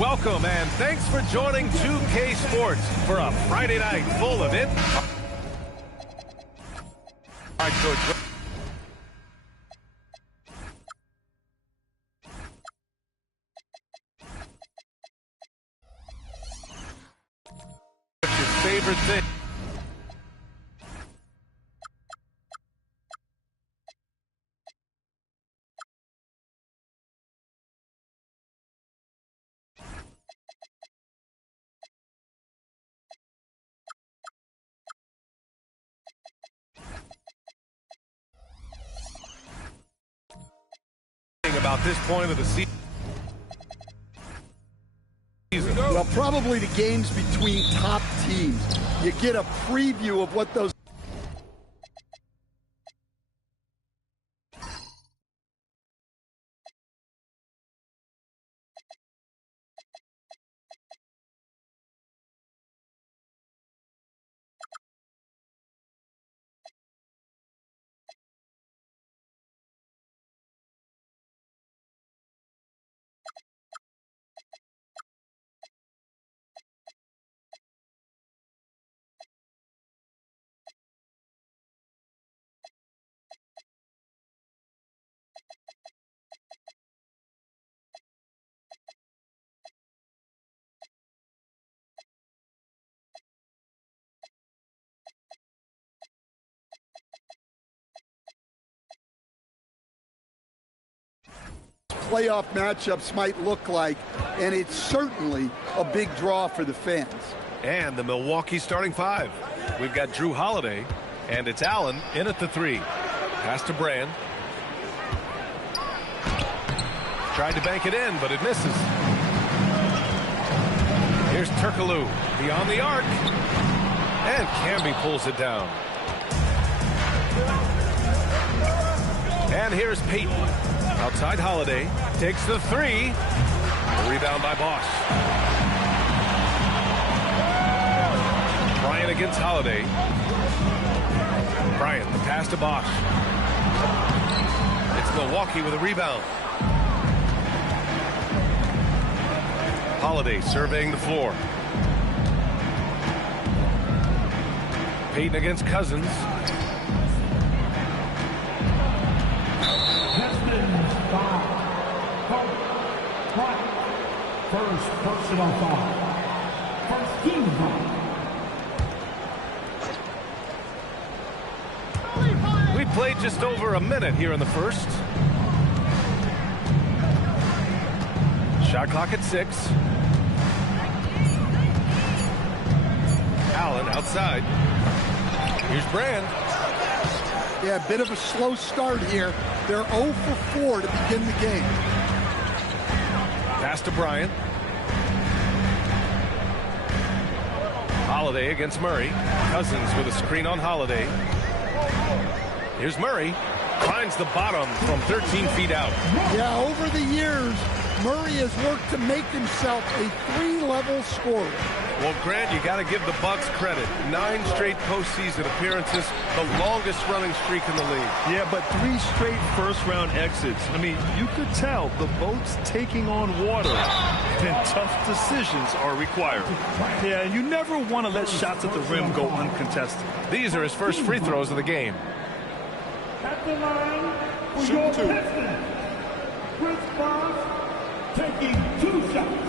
Welcome and thanks for joining 2K Sports for a Friday night full of it. All right, Coach. What's your favorite thing? About this point of the season. Well, probably the games between top teams. You get a preview of what those playoff matchups might look like, and it's certainly a big draw for the fans. And the Milwaukee starting five. We've got Drew Holiday, and it's Allen in at the 3. Pass to Brand. Tried to bank it in, but it misses. Here's Turkoglu beyond the arc, and Camby pulls it down. And here's Peyton. Outside Holiday, takes the 3. A rebound by Bosch. Bryant against Holiday. Bryant, the pass to Bosch. It's Milwaukee with a rebound. Holiday surveying the floor. Peyton against Cousins. First personal foul. First team foul. We played just over a minute here in the first. Shot clock at 6. Allen outside. Here's Brand. Yeah, a bit of a slow start here. They're 0 for 4 to begin the game. Pass to Bryant. Holiday against Murray. Cousins with a screen on Holiday. Here's Murray. Finds the bottom from 13 feet out. Yeah, over the years, Murray has worked to make himself a 3-level scorer. Well, Grant, you got to give the Bucks credit. 9 straight postseason appearances, the longest running streak in the league. Yeah, but 3 straight first-round exits. I mean, you could tell the boat's taking on water, and tough decisions are required. Yeah, you never want to let shots at the rim go uncontested. These are his first free throws of the game. At the line for your Pistons, Chris Bosh taking 2 shots.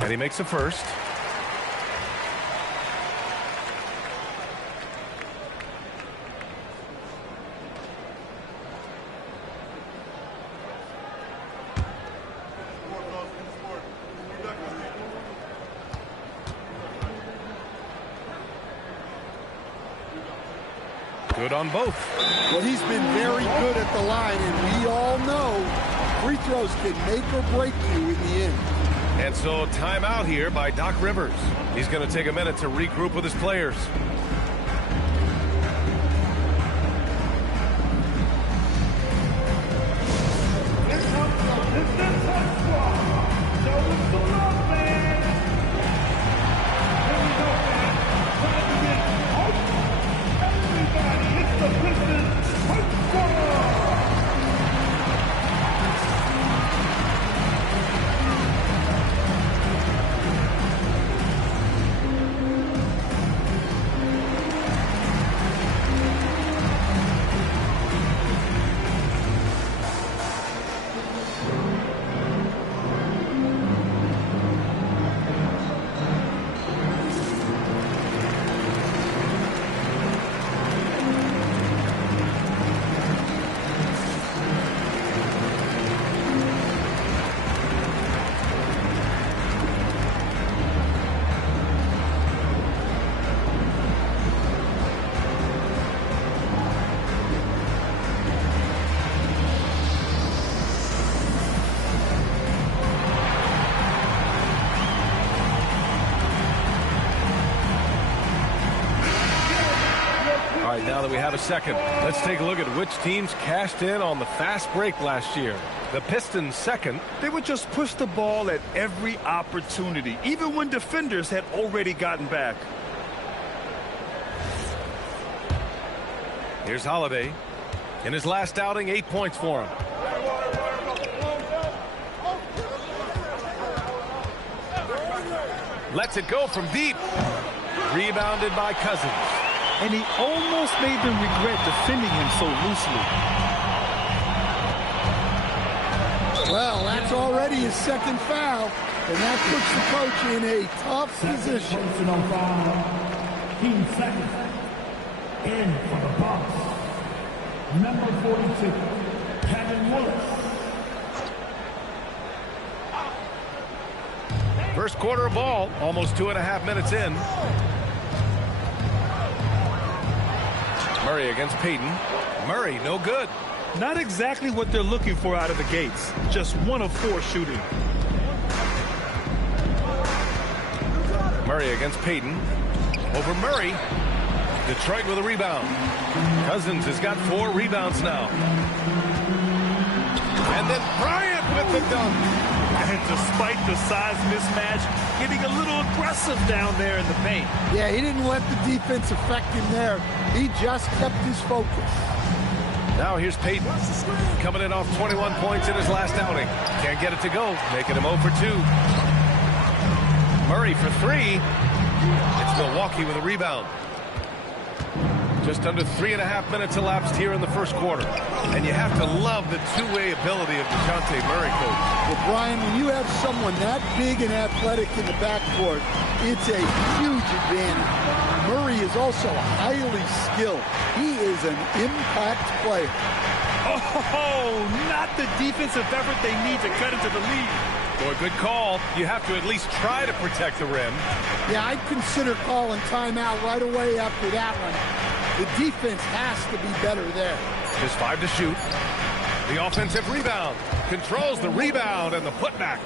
And he makes a first. Good on both. Well, he's been very good at the line, and we all know free throws can make or break you in the end. And so timeout here by Doc Rivers. He's going to take a minute to regroup with his players. Everybody, it's right, now that we have a second, let's take a look at which teams cashed in on the fast break last year. The Pistons second. They would just push the ball at every opportunity, even when defenders had already gotten back. Here's Holiday. In his last outing, 8 points for him. Lets it go from deep. Rebounded by Cousins. And he almost made them regret defending him so loosely. Well, that's already his second foul, and that puts the coach in a tough position. Personal foul. Team second. In for the Bucks. Number 42, Kevin Willis. First quarter of ball, almost 2.5 minutes in. Murray against Payton. Murray, no good. Not exactly what they're looking for out of the gates. Just 1 of 4 shooting. Murray against Payton. Over Murray. Detroit with a rebound. Cousins has got 4 rebounds now. And then Bryant with the dunk. And despite the size mismatch, getting a little aggressive down there in the paint. Yeah, he didn't let the defense affect him there. He just kept his focus. Now here's Payton. Coming in off 21 points in his last outing. Can't get it to go, making him 0 for 2. Murray for 3. It's Milwaukee with a rebound. Just under 3.5 minutes elapsed here in the first quarter. And you have to love the two-way ability of DeJounte Murray, coach. Well, Brian, when you have someone that big and athletic in the backcourt, it's a huge advantage. Murray is also highly skilled. He is an impact player. Oh, not the defensive effort they need to cut into the lead. Boy, good call. You have to at least try to protect the rim. Yeah, I'd consider calling timeout right away after that one. The defense has to be better there. Just 5 to shoot. The offensive rebound. Controls the rebound and the putback.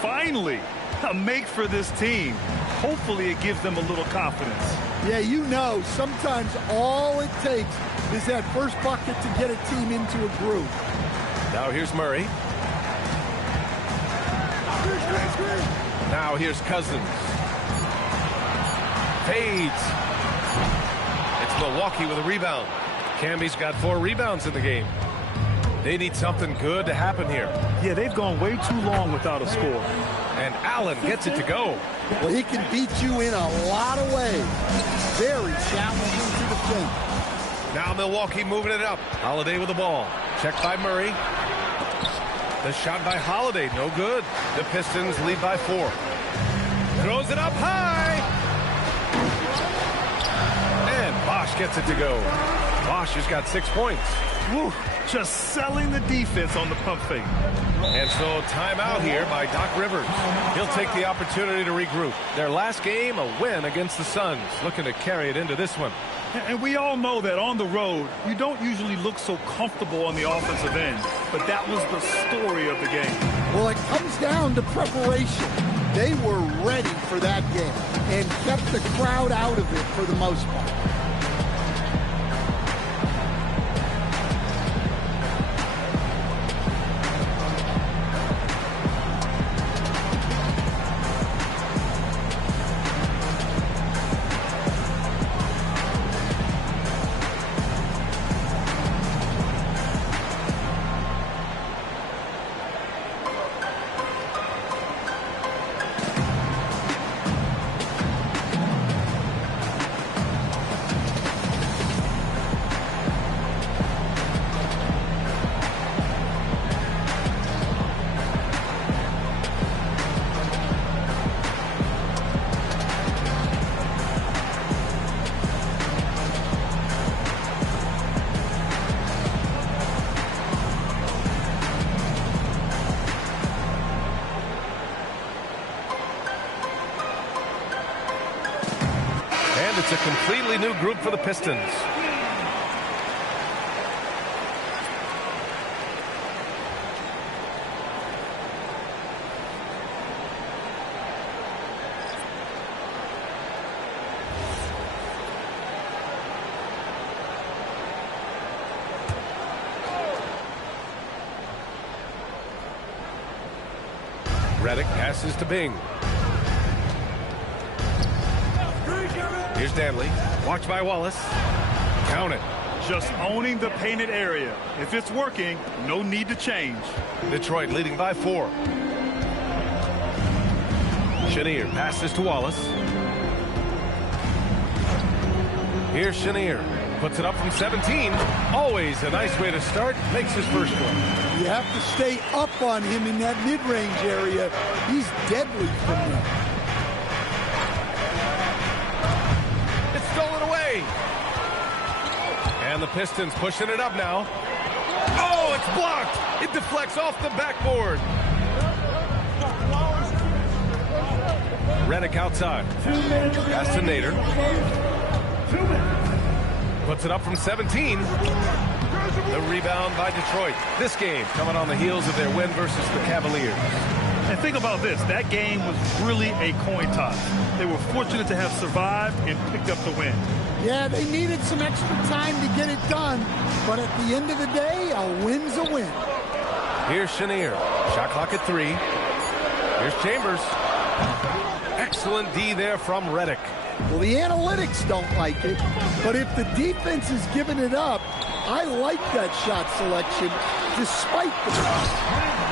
Finally, a make for this team. Hopefully it gives them a little confidence. Yeah, you know, sometimes all it takes is that first bucket to get a team into a groove. Now here's Murray. Now here's Cousins. Fades. It's Milwaukee with a rebound. Cammy's got 4 rebounds in the game. They need something good to happen here. Yeah, they've gone way too long without a score. And Allen gets it to go. Well, he can beat you in a lot of ways. Very challenging to defend. Now Milwaukee moving it up. Holiday with the ball. Checked by Murray. The shot by Holiday, no good. The Pistons lead by 4. Throws it up high. And Bosch gets it to go. Bosch has got 6 points. Woo, just selling the defense on the pump fake. And so timeout here by Doc Rivers. He'll take the opportunity to regroup. Their last game, a win against the Suns. Looking to carry it into this one. And we all know that on the road, you don't usually look so comfortable on the offensive end. But that was the story of the game. Well, it comes down to preparation. They were ready for that game and kept the crowd out of it for the most part. It's a completely new group for the Pistons. Reddick passes to Bing. Here's Danley. Watch by Wallace. Count it. Just owning the painted area. If it's working, no need to change. Detroit leading by 4. Chenier passes to Wallace. Here's Chenier. Puts it up from 17. Always a nice way to start. Makes his first one. You have to stay up on him in that mid-range area. He's deadly from there. It's stolen away. And the Pistons pushing it up now. Oh, it's blocked. It deflects off the backboard. Reddick outside. Pass to Nader. Puts it up from 17. The rebound by Detroit. This game coming on the heels of their win versus the Cavaliers. And think about this. That game was really a coin toss. They were fortunate to have survived and picked up the win. Yeah, they needed some extra time to get it done. But at the end of the day, a win's a win. Here's Chenier. Shot clock at 3. Here's Chambers. Excellent D there from Reddick. Well, the analytics don't like it, but if the defense is giving it up, I like that shot selection despite the block.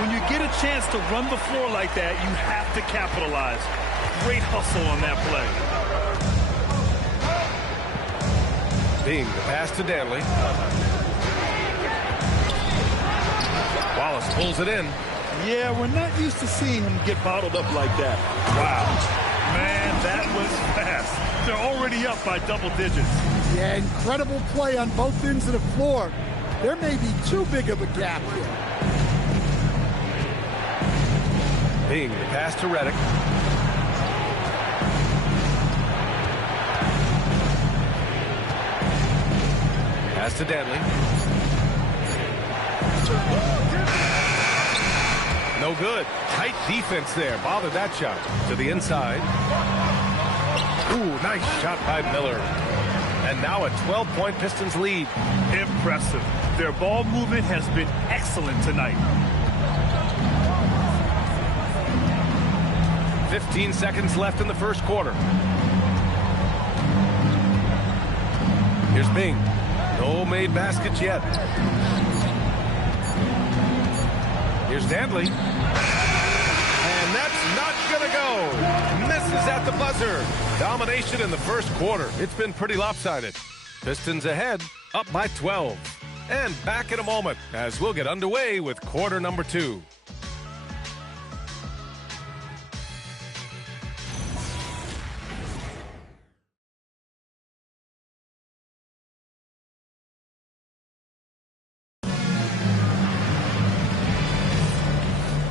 When you get a chance to run the floor like that, you have to capitalize. Great hustle on that play. Bing, the pass to Danley. Wallace pulls it in. Yeah, we're not used to seeing him get bottled up like that. Wow. Man, that was fast. They're already up by double digits. Yeah, incredible play on both ends of the floor. There may be too big of a gap here. Bing, the pass to Reddick. Pass to Danley. No good. Tight defense there. Bothered that shot. To the inside. Ooh, nice shot by Miller. And now a 12-point Pistons lead. Impressive. Their ball movement has been excellent tonight. 15 seconds left in the first quarter. Here's Bing. No made baskets yet. Here's Danley. And that's not going to go. Misses at the buzzer. Domination in the first quarter. It's been pretty lopsided. Pistons ahead, up by 12. And back in a moment as we'll get underway with quarter number 2.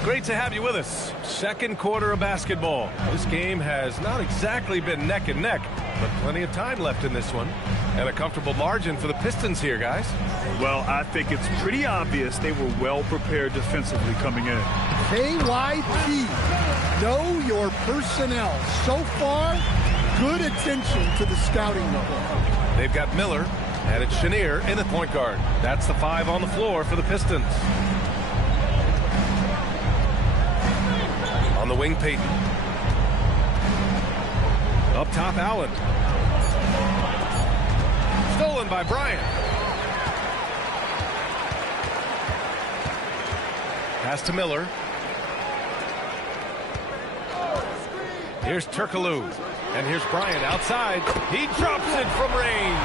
Great to have you with us. Second quarter of basketball. This game has not exactly been neck and neck, but plenty of time left in this one. And a comfortable margin for the Pistons here, guys. Well, I think it's pretty obvious they were well prepared defensively coming in. KYP, know your personnel. So far, good attention to the scouting report. They've got Miller, and it's Chenier in the point guard. That's the 5 on the floor for the Pistons. On the wing, Payton. Up top, Allen. Stolen by Bryant. Pass to Miller. Here's Turkoglu. And here's Bryant outside. He drops it from range.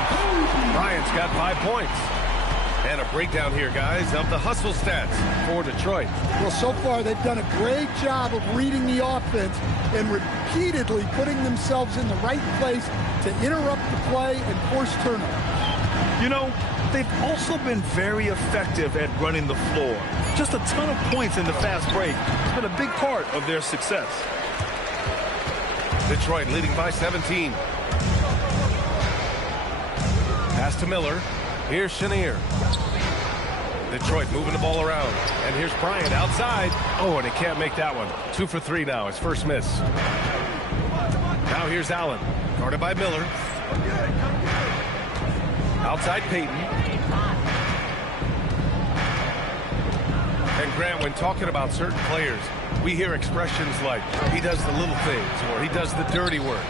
Bryant's got 5 points. And a breakdown here, guys, of the hustle stats for Detroit. Well, so far they've done a great job of reading the offense and repeatedly putting themselves in the right place to interrupt the play and force turnovers. You know, they've also been very effective at running the floor. Just a ton of points in the fast break has been a big part of their success. Detroit leading by 17. Pass to Miller. Here's Chenier. Detroit moving the ball around. And here's Bryant outside. Oh, and he can't make that one. 2 for 3 now. His first miss. Now here's Allen. Guarded by Miller. Outside Payton. And Grant, when talking about certain players, we hear expressions like, he does the little things, or he does the dirty work.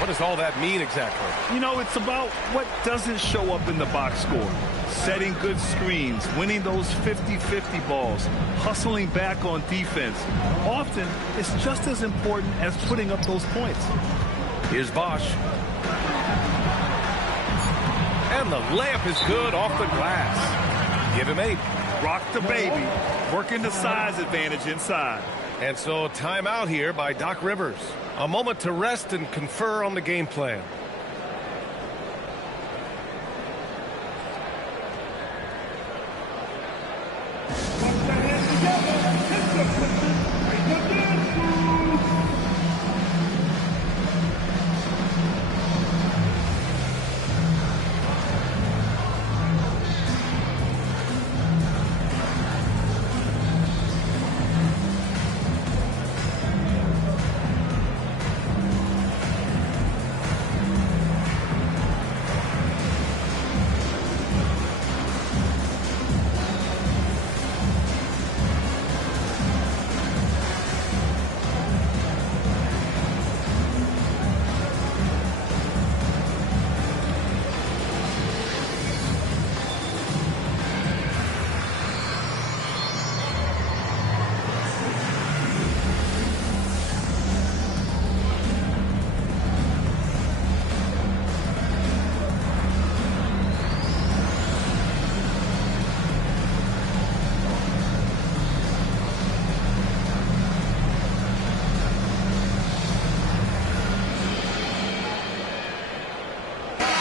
What does all that mean exactly? You know, it's about what doesn't show up in the box score. Setting good screens, winning those 50-50 balls, hustling back on defense. Often, it's just as important as putting up those points. Here's Bosch. And the layup is good off the glass. Give him 8. Rock the baby, working the size advantage inside. And so timeout here by Doc Rivers. A moment to rest and confer on the game plan.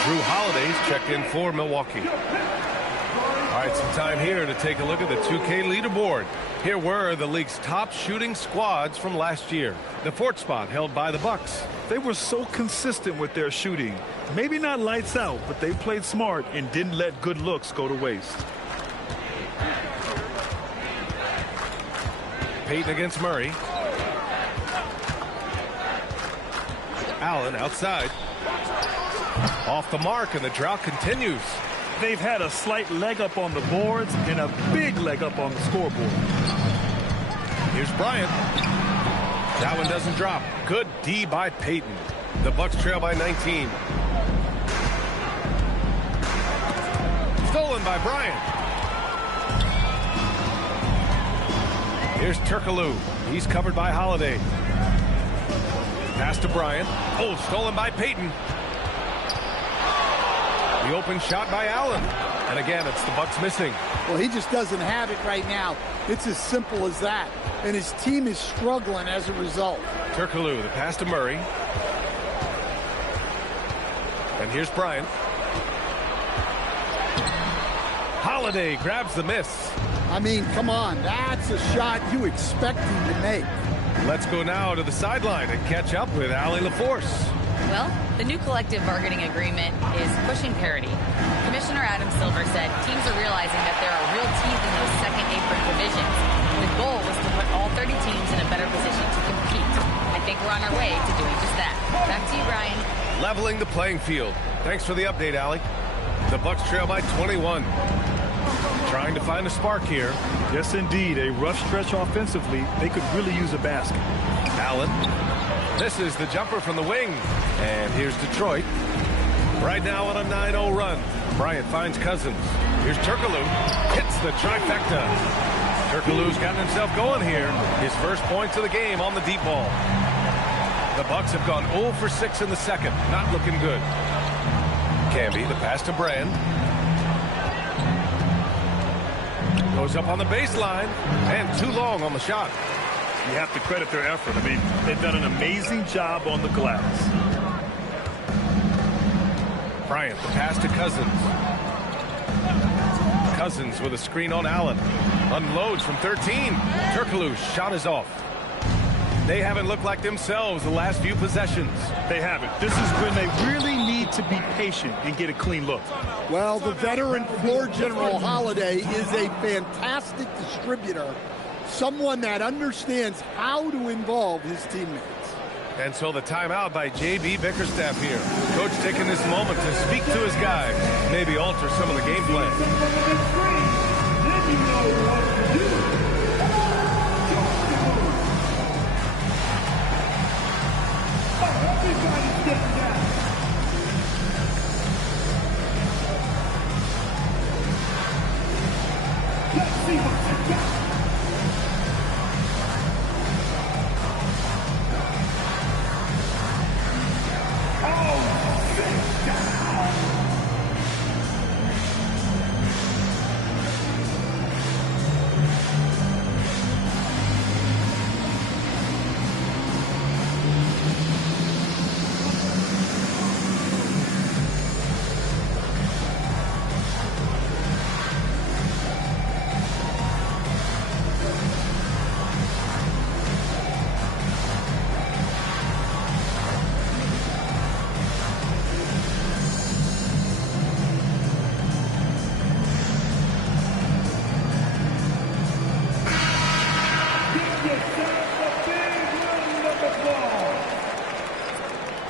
Drew Holiday's checked in for Milwaukee. All right, some time here to take a look at the 2K leaderboard. Here were the league's top shooting squads from last year. The 4th spot held by the Bucks. They were so consistent with their shooting. Maybe not lights out, but they played smart and didn't let good looks go to waste. Payton against Murray. Allen outside. Off the mark, and the drought continues. They've had a slight leg up on the boards and a big leg up on the scoreboard. Here's Bryant. That one doesn't drop. Good D by Payton. The Bucks trail by 19. Stolen by Bryant. Here's Turkoglu. He's covered by Holiday. Pass to Bryant. Oh, stolen by Payton. The open shot by Allen. And again, it's the Bucks missing. Well, he just doesn't have it right now. It's as simple as that. And his team is struggling as a result. Turkoglu, the pass to Murray. And here's Bryant. Holiday grabs the miss. I mean, come on. That's a shot you expect him to make. Let's go now to the sideline and catch up with Allie LaForce. Well, the new collective bargaining agreement is pushing parity. Commissioner Adam Silver said teams are realizing that there are real teeth in those second apron provisions. The goal was to put all 30 teams in a better position to compete. I think we're on our way to doing just that. Back to you, Brian. Leveling the playing field. Thanks for the update, Allie. The Bucks trail by 21. Trying to find a spark here. Yes, indeed. A rough stretch offensively. They could really use a basket. Allen. This is the jumper from the wing. And here's Detroit. Right now on a 9-0 run. Bryant finds Cousins. Here's Turkoglu. Hits the trifecta. Turkoglu's gotten himself going here. His first points of the game on the deep ball. The Bucks have gone 0 for 6 in the second. Not looking good. Camby, the pass to Brand. Goes up on the baseline. And too long on the shot. You have to credit their effort. I mean, they've done an amazing job on the glass. Bryant, the pass to Cousins. Cousins with a screen on Allen. Unloads from 13. Turkoglu's shot is off. They haven't looked like themselves the last few possessions. They haven't. This is when they really need to be patient and get a clean look. Well, the veteran floor general Holiday is a fantastic distributor. Someone that understands how to involve his teammates. And so the timeout by J.B. Bickerstaff here. Coach taking this moment to speak to his guys. Maybe alter some of the game plan. Everybody's getting down. Let's see what you got. Oh, sit down.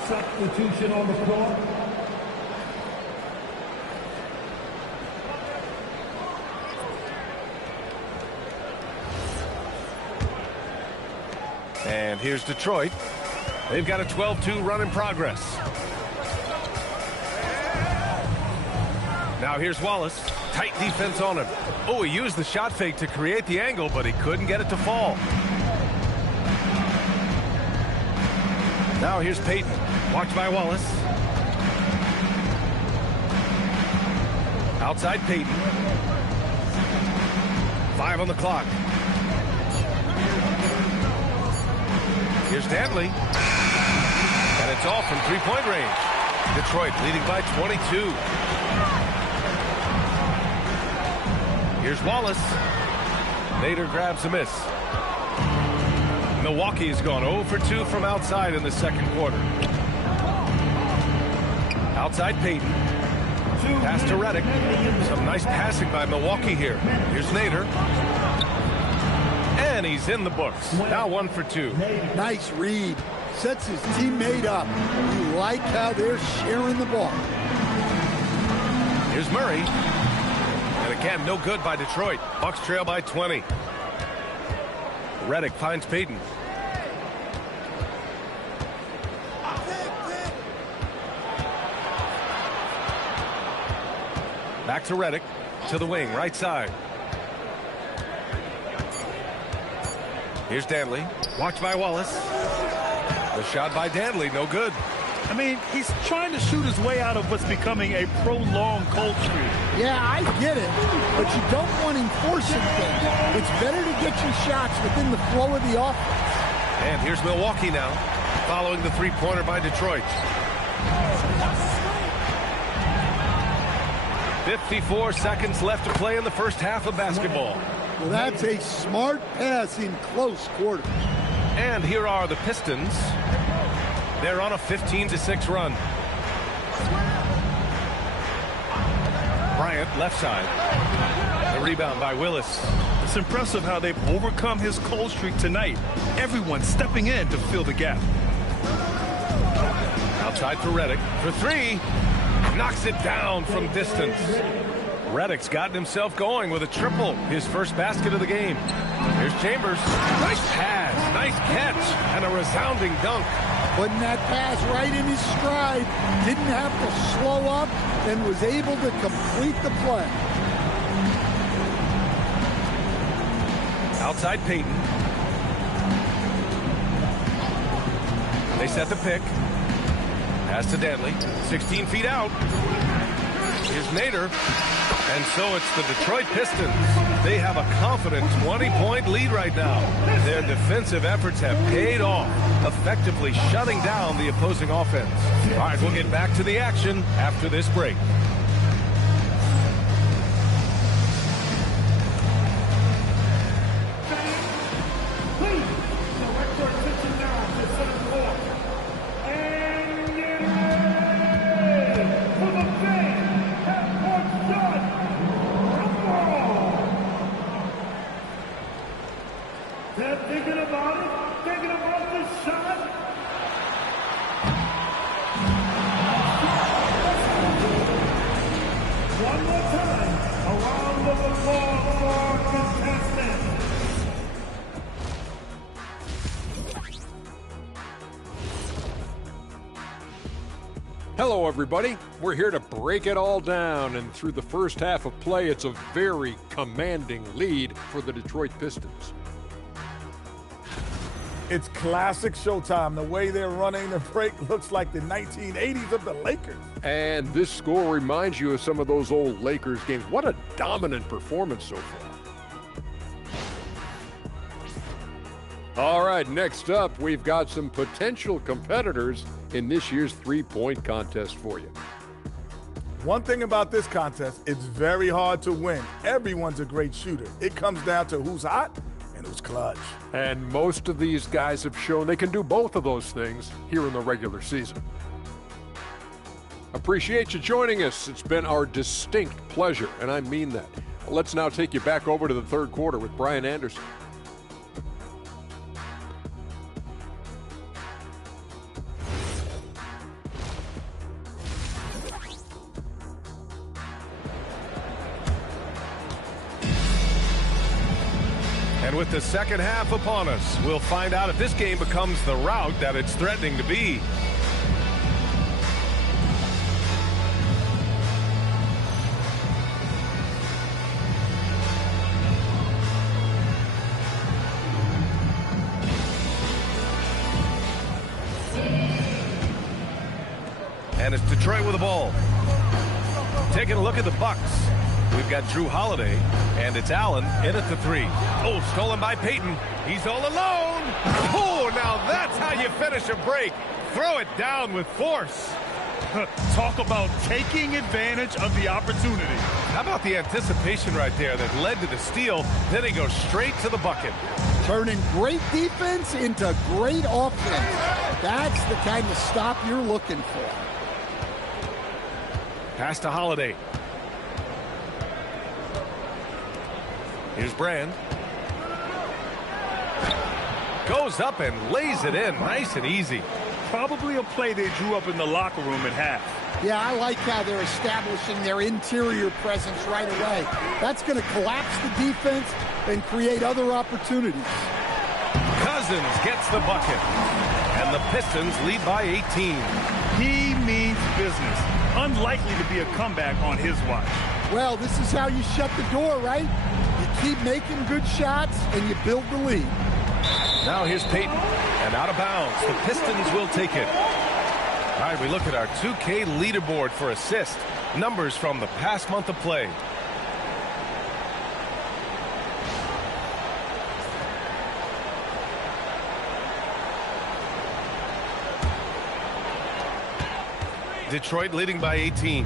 Substitution on the floor. And here's Detroit. They've got a 12-2 run in progress. Now here's Wallace. Tight defense on him. Oh, he used the shot fake to create the angle, but he couldn't get it to fall. Now here's Payton. Watched by Wallace. Outside Payton. 5 on the clock. Here's Dantley. And it's off from three-point range. Detroit leading by 22. Here's Wallace. Nader grabs a miss. Milwaukee's gone 0 for 2 from outside in the second quarter. Outside Payton. Pass to Redick. Some nice passing by Milwaukee here. Here's Nader. And he's in the books. Now 1 for 2. Nice read. Sets his teammate up. You like how they're sharing the ball. Here's Murray. And again, no good by Detroit. Bucks trail by 20. Redick finds Payton. Back to Redick. To the wing, right side. Here's Dantley. Watched by Wallace. The shot by Dantley, no good. I mean, he's trying to shoot his way out of what's becoming a prolonged cold streak. Yeah, I get it, but you don't want him forcing things. It's better to get your shots within the flow of the offense. And here's Milwaukee now, following the three-pointer by Detroit. 54 seconds left to play in the first half of basketball. Well, that's a smart pass in close quarters. And here are the Pistons. They're on a 15-6 run. Bryant, left side. The rebound by Willis. It's impressive how they've overcome his cold streak tonight. Everyone stepping in to fill the gap. Outside for Redick. For 3. Knocks it down from distance. Redick's gotten himself going with a triple. His first basket of the game. Here's Chambers. Nice pass. Nice catch. And a resounding dunk. Putting that pass right in his stride. Didn't have to slow up and was able to complete the play. Outside Payton. They set the pick. Pass to Dantley. 16 feet out. Here's Nader. And so it's the Detroit Pistons. They have a confident 20-point lead right now. Their defensive efforts have paid off, effectively shutting down the opposing offense. All right, we'll get back to the action after this break. Please, direct your attention now to center court. And get ready for the big half-court shot. They're thinking about it, thinking about the shot. One more time, a round of applause for our contestants. Hello, everybody. We're here to break it all down, and through the first half of play, it's a very commanding lead for the Detroit Pistons. It's classic Showtime. The way they're running the break looks like the 1980s of the Lakers. And this score reminds you of some of those old Lakers games. What a dominant performance so far. All right, next up, we've got some potential competitors in this year's three-point contest for you. One thing about this contest, it's very hard to win. Everyone's a great shooter. It comes down to who's hot and who's clutch. And most of these guys have shown they can do both of those things here in the regular season. Appreciate you joining us. It's been our distinct pleasure, and I mean that. Let's now take you back over to the third quarter with Brian Anderson. And with the second half upon us, we'll find out if this game becomes the rout that it's threatening to be. And it's Detroit with the ball. Taking a look at the Bucks. We've got Drew Holiday, and it's Allen in at the three. Oh, stolen by Payton. He's all alone. Oh, now that's how you finish a break. Throw it down with force. Talk about taking advantage of the opportunity. How about the anticipation right there that led to the steal? Then he goes straight to the bucket. Turning great defense into great offense. That's the kind of stop you're looking for. Pass to Holiday. Here's Brand. Goes up and lays it in nice and easy. Probably a play they drew up in the locker room at half. Yeah, I like how they're establishing their interior presence right away. That's going to collapse the defense and create other opportunities. Cousins gets the bucket. And the Pistons lead by 18. He means business. Unlikely to be a comeback on his watch. Well, this is how you shut the door, right? You keep making good shots and you build the lead. Now here's Payton, and out of bounds. The Pistons will take it. All right, we look at our 2K leaderboard for assist. Numbers from the past month of play. Detroit leading by 18.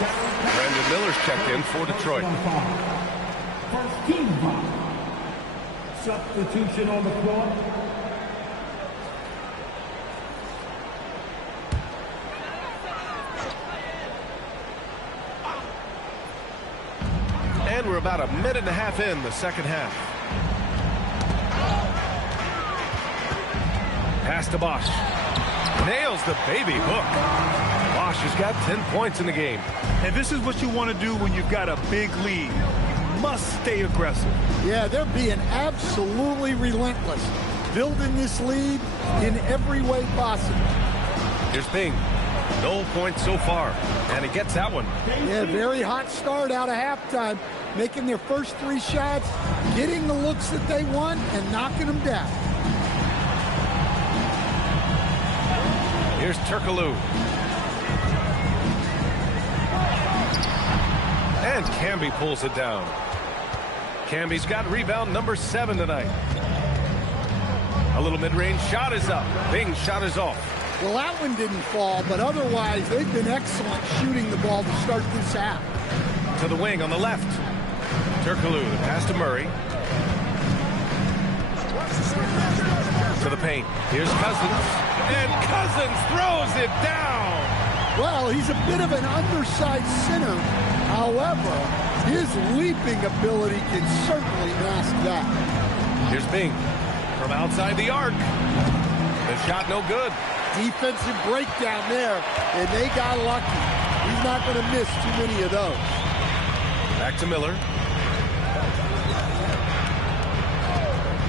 Brandon Miller's checked in for Detroit. First team foul. Substitution on the floor. And we're about a minute and a half in the second half. Pass to Bosch. Nails the baby hook. Bosch has got 10 points in the game. And this is what you want to do when you've got a big lead. You must stay aggressive. Yeah, they're being absolutely relentless. Building this lead in every way possible. Here's Ping. No points so far. And he gets that one. Yeah, very hot start out of halftime. Making their first three shots, getting the looks that they want, and knocking them down. Here's Turkoglu. And Camby pulls it down. Camby's got rebound number 7 tonight. A little mid-range shot is up. Bing's shot is off. Well, that one didn't fall, but otherwise they've been excellent shooting the ball to start this half. To the wing on the left. Turkoglu, the pass to Murray. To the paint. Here's Cousins. And Cousins throws it down. Well, he's a bit of an undersized center. However, his leaping ability can certainly mask that. Here's Bing from outside the arc. The shot no good. Defensive breakdown there, and they got lucky. He's not going to miss too many of those. Back to Miller.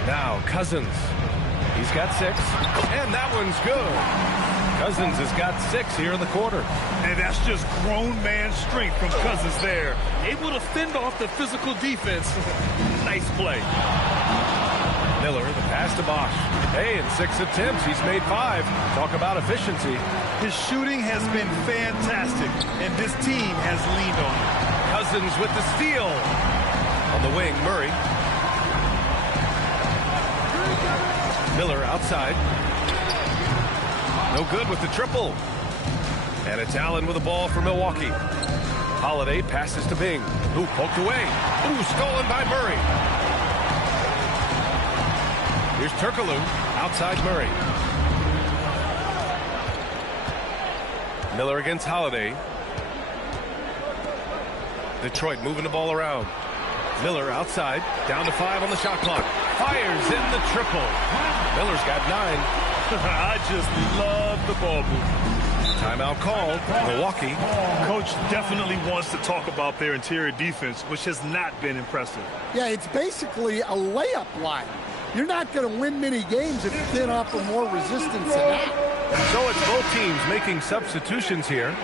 Now Cousins. He's got 6, and that one's good. Cousins has got 6 here in the quarter. And that's just grown man strength from Cousins there. Able to fend off the physical defense. Nice play. Miller, the pass to Bosch. Hey, in 6 attempts, he's made 5. Talk about efficiency. His shooting has been fantastic, and this team has leaned on it. Cousins with the steal. On the wing, Murray. Miller outside. No good with the triple. And it's Allen with the ball for Milwaukee. Holiday passes to Bing. Ooh, poked away. Ooh, stolen by Murray. Here's Turkoglu outside Murray. Miller against Holiday. Detroit moving the ball around. Miller outside, down to 5 on the shot clock. Fires in the triple. Miller's got 9. I just love the ball movement. Timeout called. Milwaukee. Coach definitely wants to talk about their interior defense, which has not been impressive. Yeah, it's basically a layup line. You're not going to win many games if you can't offer more resistance than that. So it's both teams making substitutions here.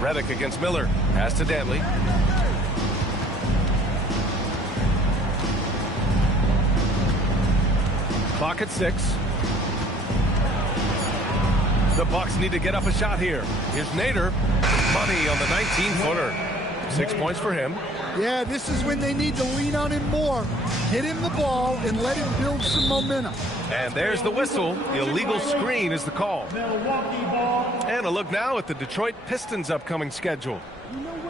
Redick against Miller. Pass to Dantley. Clock at 6. The Bucks need to get up a shot here. Here's Nader. Money on the 19-footer. 6 points for him. Yeah, this is when they need to lean on him more. Hit him the ball and let him build some momentum. And there's the whistle. Illegal screen is the call. And a look now at the Detroit Pistons' upcoming schedule.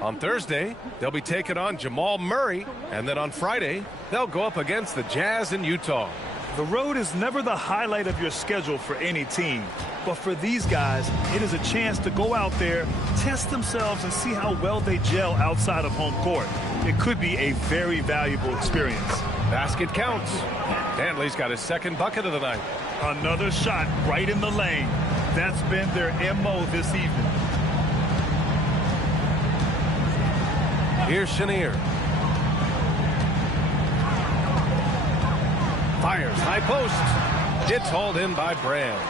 On Thursday, they'll be taking on Jamal Murray. And then on Friday, they'll go up against the Jazz in Utah. The road is never the highlight of your schedule for any team. But for these guys, it is a chance to go out there, test themselves, and see how well they gel outside of home court. It could be a very valuable experience. Basket counts. Dantley's got his 2nd bucket of the night. Another shot right in the lane. That's been their MO this evening. Here's Chenier. Fires, high post. It's hauled in by Brand.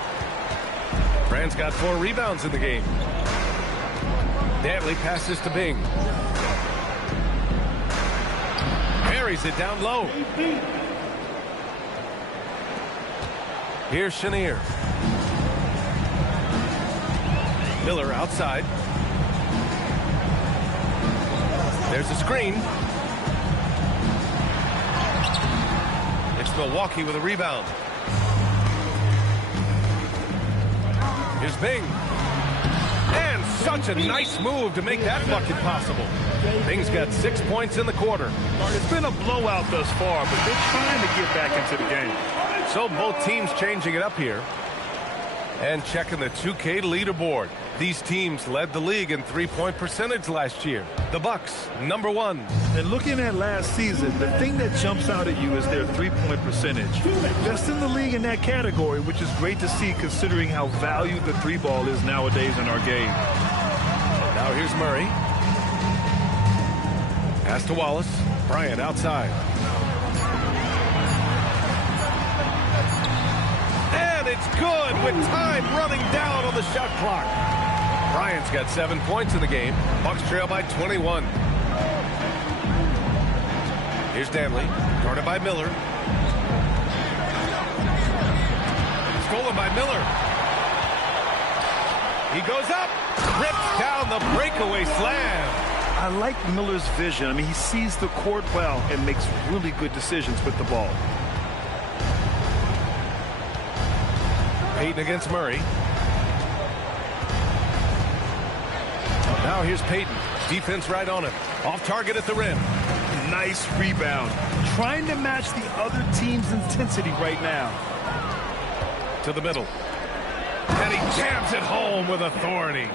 Brand's got 4 rebounds in the game. Dantley passes to Bing. Carries it down low. Here's Chenier. Miller outside. There's a screen. It's Milwaukee with a rebound. Here's Bing. And such a nice move to make that bucket possible. Bing's got 6 points in the quarter. It's been a blowout thus far, but they're trying to get back into the game. So both teams changing it up here. And checking the 2K leaderboard. These teams led the league in three-point percentage last year. The Bucks, number 1. And looking at last season, the thing that jumps out at you is their three-point percentage. Best in the league in that category, which is great to see considering how valued the 3-ball is nowadays in our game. Now here's Murray. Pass to Wallace. Bryant outside. And it's good with time running down on the shot clock. Bryant's got 7 points in the game. Bucks trail by 21. Here's Dantley, guarded by Miller. Stolen by Miller. He goes up, rips down the breakaway slam. I like Miller's vision. I mean, he sees the court well and makes really good decisions with the ball. Payton against Murray. Now here's Payton. Defense right on him. Off target at the rim. Nice rebound. Trying to match the other team's intensity right now. To the middle. And he jams it home with authority.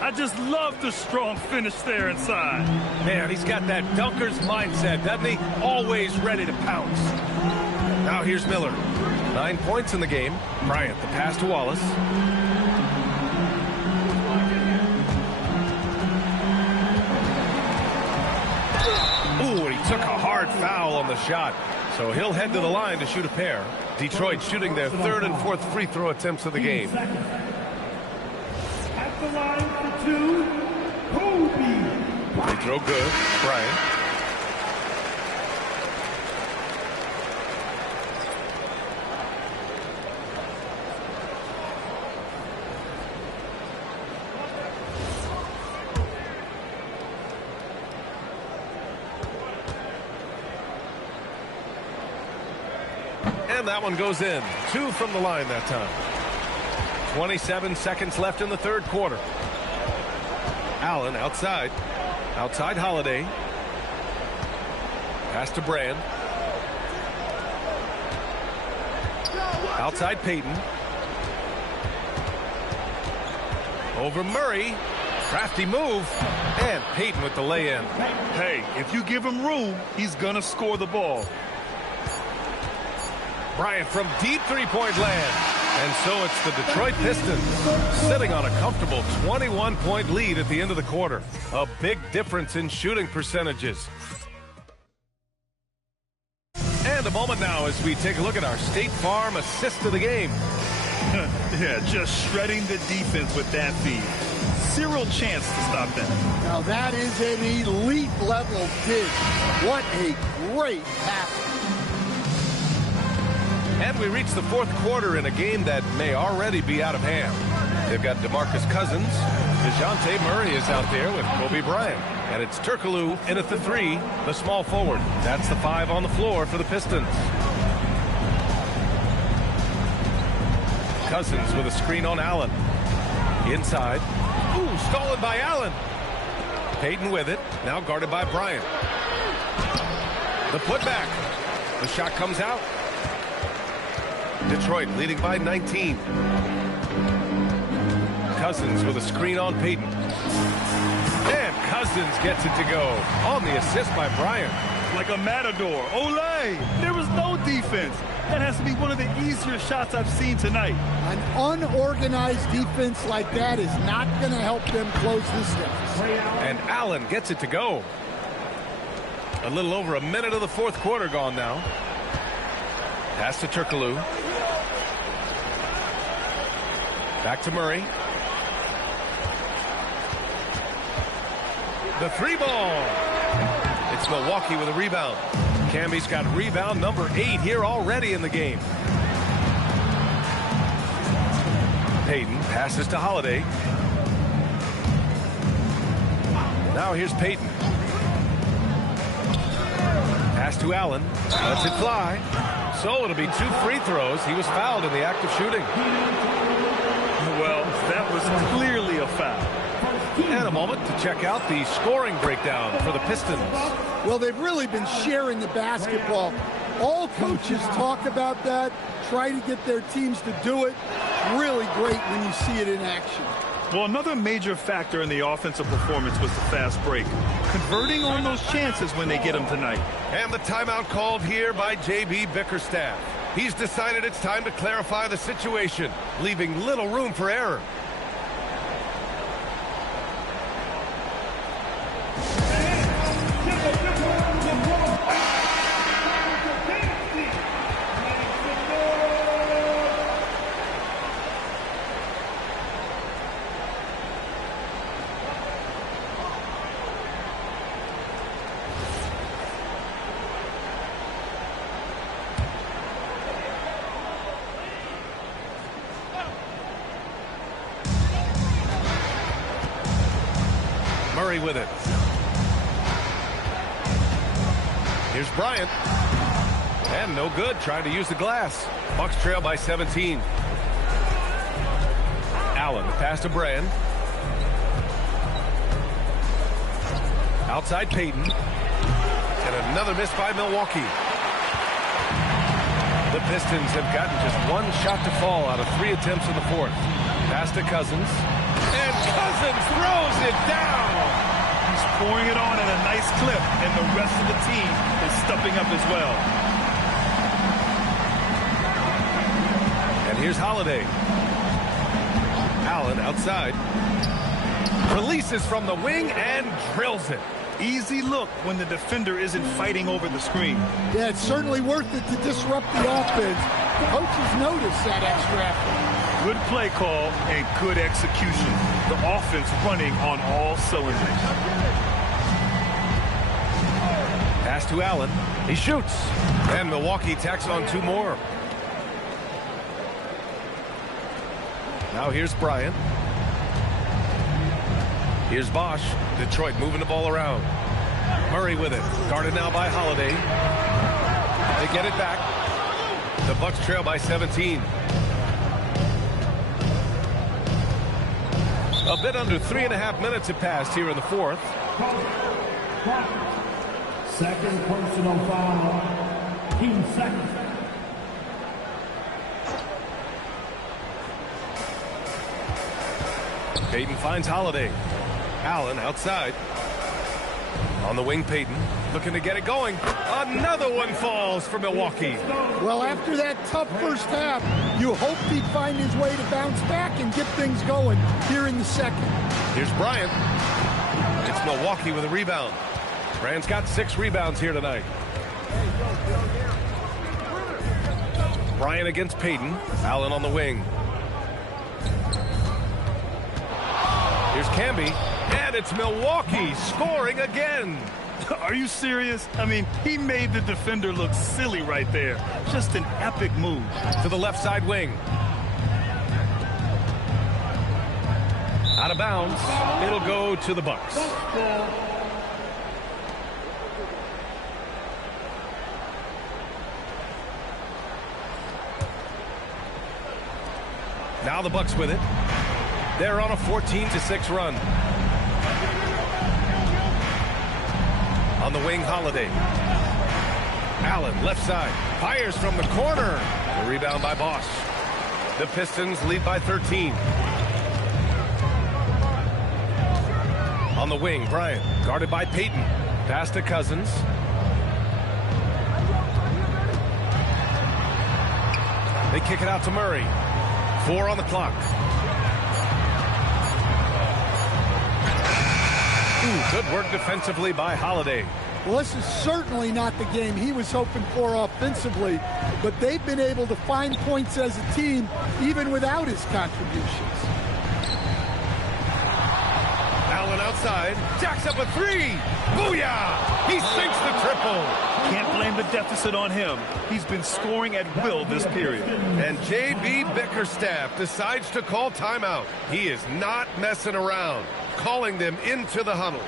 I just love the strong finish there inside. Man, he's got that dunker's mindset, doesn't he? Always ready to pounce. Now here's Miller. 9 points in the game. Bryant, the pass to Wallace. Ooh, and he took a hard foul on the shot. So he'll head to the line to shoot a pair. Detroit shooting their third and fourth free throw attempts of the game. At the line for two, Kobe. Free throw good. Bryant. And that one goes in. 2 from the line that time. 27 seconds left in the third quarter. Allen outside. Outside Holiday. Pass to Brand. Outside Payton. Over Murray. Crafty move. And Payton with the lay-in. Hey, if you give him room, he's going to score the ball. Bryant from deep three-point land. And so it's the Detroit Pistons sitting on a comfortable 21-point lead at the end of the quarter. A big difference in shooting percentages. And a moment now as we take a look at our State Farm assist of the game. Yeah, just shredding the defense with that feed. Zero chance to stop that. Now that is an elite level dig. What a great pass. And we reach the fourth quarter in a game that may already be out of hand. They've got DeMarcus Cousins. DeJounte Murray is out there with Kobe Bryant. And it's Turkoglu in at the 3, the small forward. That's the 5 on the floor for the Pistons. Cousins with a screen on Allen. Inside. Ooh, stolen by Allen. Payton with it. Now guarded by Bryant. The putback. The shot comes out. Detroit leading by 19. Cousins with a screen on Payton. And Cousins gets it to go on the assist by Bryant. Like a matador. Olay! There was no defense. That has to be one of the easier shots I've seen tonight. An unorganized defense like that is not going to help them close this deficit. And Allen gets it to go. A little over a minute of the fourth quarter gone now. Pass to Turkoglu. Back to Murray. The 3 ball. It's Milwaukee with a rebound. Camby's got rebound number 8 here already in the game. Payton passes to Holiday. Now here's Payton. Pass to Allen. Lets it fly. So it'll be 2 free throws. He was fouled in the act of shooting. Well, that was clearly a foul. And a moment to check out the scoring breakdown for the Pistons. Well, they've really been sharing the basketball. All coaches talk about that, try to get their teams to do it. Really great when you see it in action. Well, another major factor in the offensive performance was the fast break. Converting on those chances when they get them tonight. And the timeout called here by J.B. Bickerstaff. He's decided it's time to clarify the situation, leaving little room for error. Murray with it. Here's Bryant. And no good, trying to use the glass. Bucks trail by 17. Allen, the pass to Brand. Outside Payton. And another miss by Milwaukee. The Pistons have gotten just 1 shot to fall out of 3 attempts in the fourth. Pass to Cousins. And Cousins throws it down. He's pouring it on at a nice clip, and the rest of the team is stepping up as well. And here's Holiday. Allen outside. Releases from the wing and drills it. Easy look when the defender isn't fighting over the screen. Yeah, it's certainly worth it to disrupt the offense. Coaches notice that extra effort. Good play call and good execution. The offense running on all cylinders. Pass to Allen. He shoots. And Milwaukee tacks on 2 more. Now here's Bryant. Here's Bosch. Detroit moving the ball around. Murray with it. Guarded now by Holiday. They get it back. The Bucks trail by 17. A bit under 3.5 minutes have passed here in the fourth. Second personal foul. Team second. Payton finds Holiday. Allen outside. On the wing, Payton looking to get it going. Another one falls for Milwaukee. Well, after that tough first half, you hoped he'd find his way to bounce back and get things going here in the second. Here's Bryant. It's Milwaukee with a rebound. Bryant's got 6 rebounds here tonight. Bryant against Payton. Allen on the wing. Here's Camby. And it's Milwaukee scoring again. Are you serious? I mean, he made the defender look silly right there. Just an epic move. To the left side wing. Out of bounds. It'll go to the Bucks. Now the Bucks with it. They're on a 14-6 run. On the wing, Holiday. Allen, left side. Fires from the corner. The rebound by Bosch. The Pistons lead by 13. On the wing, Bryant. Guarded by Payton. Pass to Cousins. They kick it out to Murray. 4 on the clock. Good work defensively by Holiday. Well, this is certainly not the game he was hoping for offensively, but they've been able to find points as a team even without his contributions. Allen outside, jacks up a 3. Booyah! He sinks the triple. Can't blame the deficit on him. He's been scoring at will this period. And J.B. Bickerstaff decides to call timeout. He is not messing around, calling them into the huddle.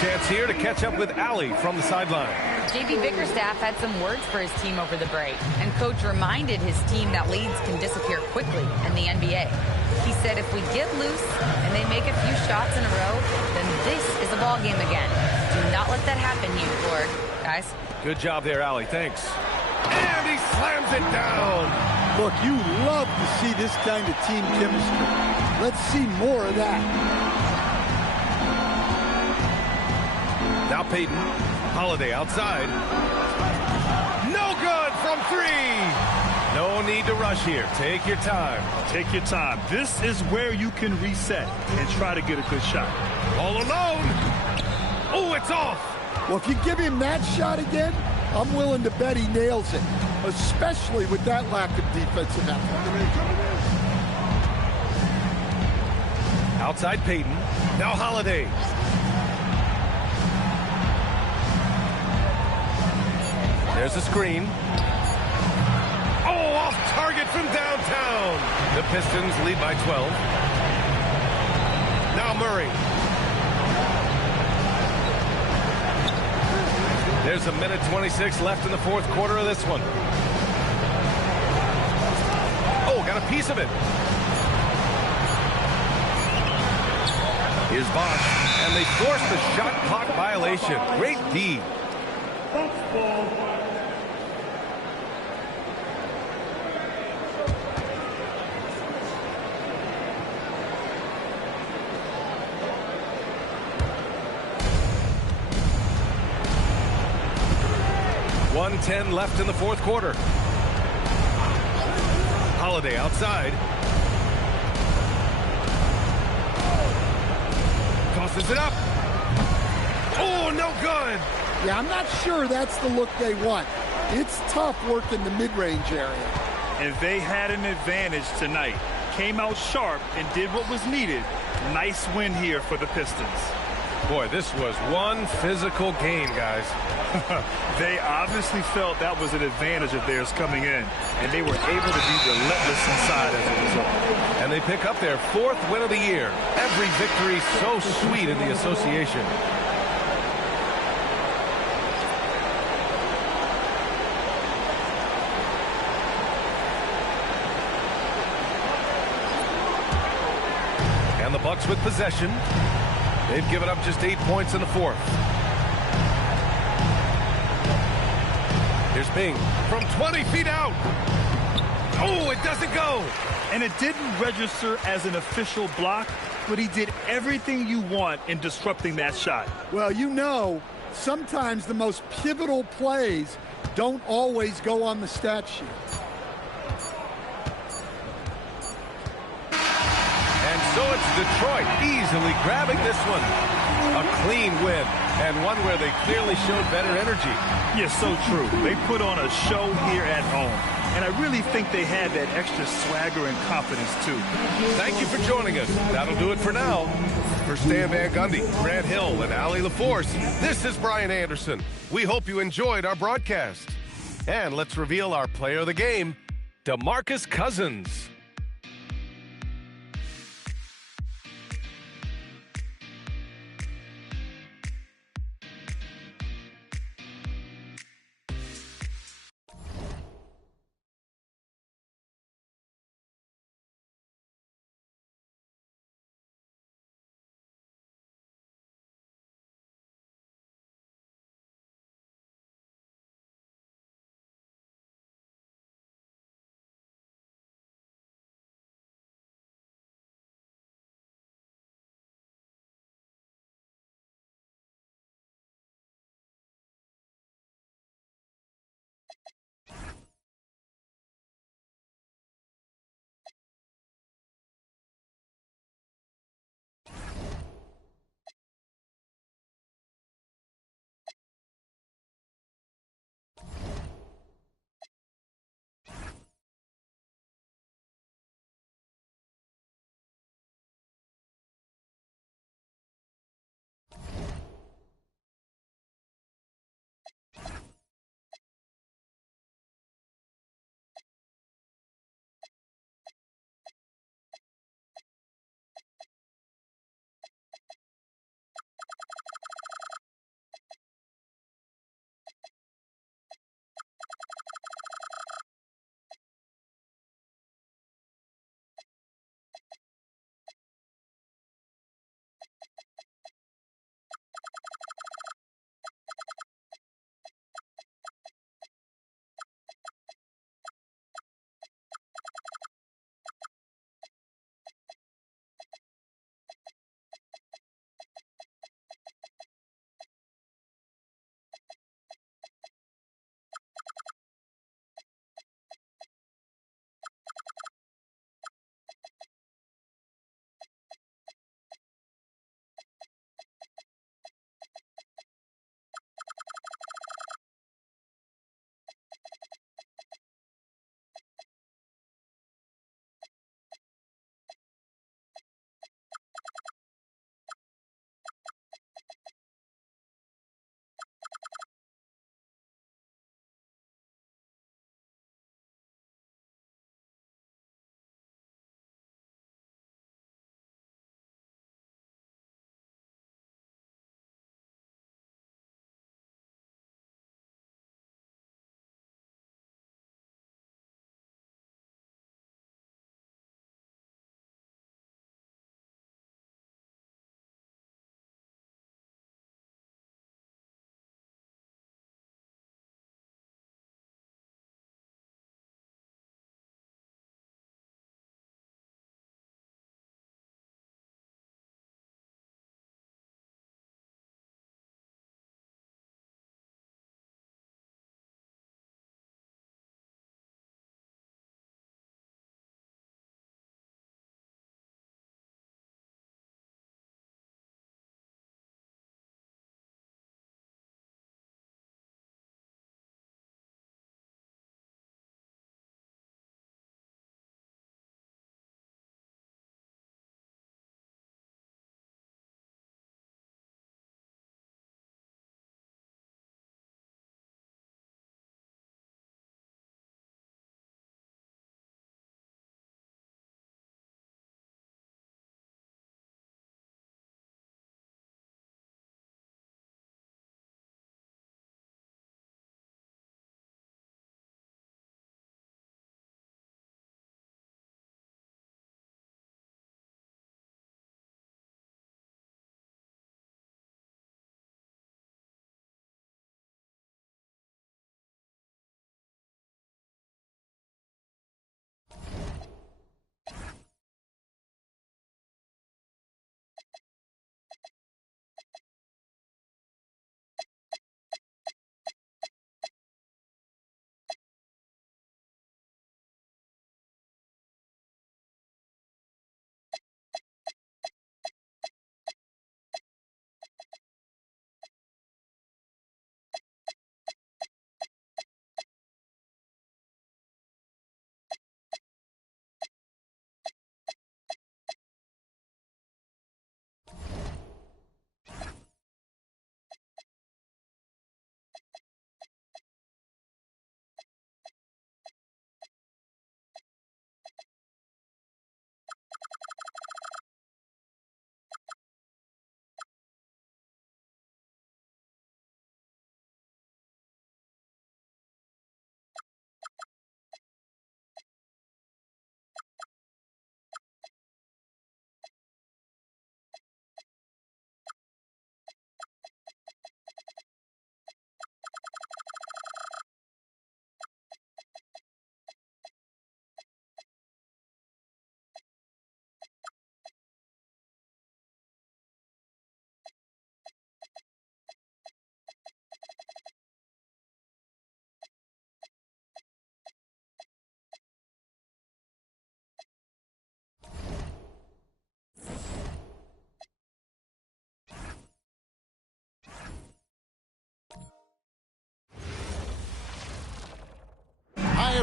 Chance here to catch up with Allie from the sideline. J.B. Bickerstaff had some words for his team over the break, and coach reminded his team that leads can disappear quickly in the NBA. He said if we get loose and they make a few shots in a row, then this is a ball game again. Do not let that happen, you Ford. Guys. Good job there, Allie. Thanks. And he slams it down. Look, you love to see this kind of team chemistry. Let's see more of that. Now Payton. Holiday outside. No good from 3. No need to rush here. Take your time. Take your time. This is where you can reset and try to get a good shot. All alone. Oh, it's off. Well, if you give him that shot again, I'm willing to bet he nails it, especially with that lack of defensive effort. Outside Payton. Now Holiday. There's a screen. Oh, off target from downtown. The Pistons lead by 12. Now Murray. There's a minute 26 left in the fourth quarter of this one. piece of it. Here's Bosch, and they force the shot clock violation. Great D. That's ball. .110 left in the fourth quarter. Holiday outside. Tosses it up. Oh, no good. Yeah, I'm not sure that's the look they want. It's tough working the mid-range area. And they had an advantage tonight. Came out sharp and did what was needed. Nice win here for the Pistons. Boy, this was one physical game, guys. They obviously felt that was an advantage of theirs coming in, and they were able to be relentless inside as a result. And they pick up their fourth win of the year. Every victory so sweet in the association. And the Bucks with possession. They've given up just 8 points in the fourth. Here's Bing from 20 feet out. Oh, it doesn't go. And it didn't register as an official block, but he did everything you want in disrupting that shot. Well, you know, sometimes the most pivotal plays don't always go on the stat sheet. And so it's Detroit easily grabbing this one. A clean win, and one where they clearly showed better energy. Yeah, so true. They put on a show here at home, and I really think they had that extra swagger and confidence, too. Thank you for joining us. That'll do it for now. For Stan Van Gundy, Grant Hill, and Allie LaForce, this is Brian Anderson. We hope you enjoyed our broadcast. And let's reveal our player of the game, DeMarcus Cousins.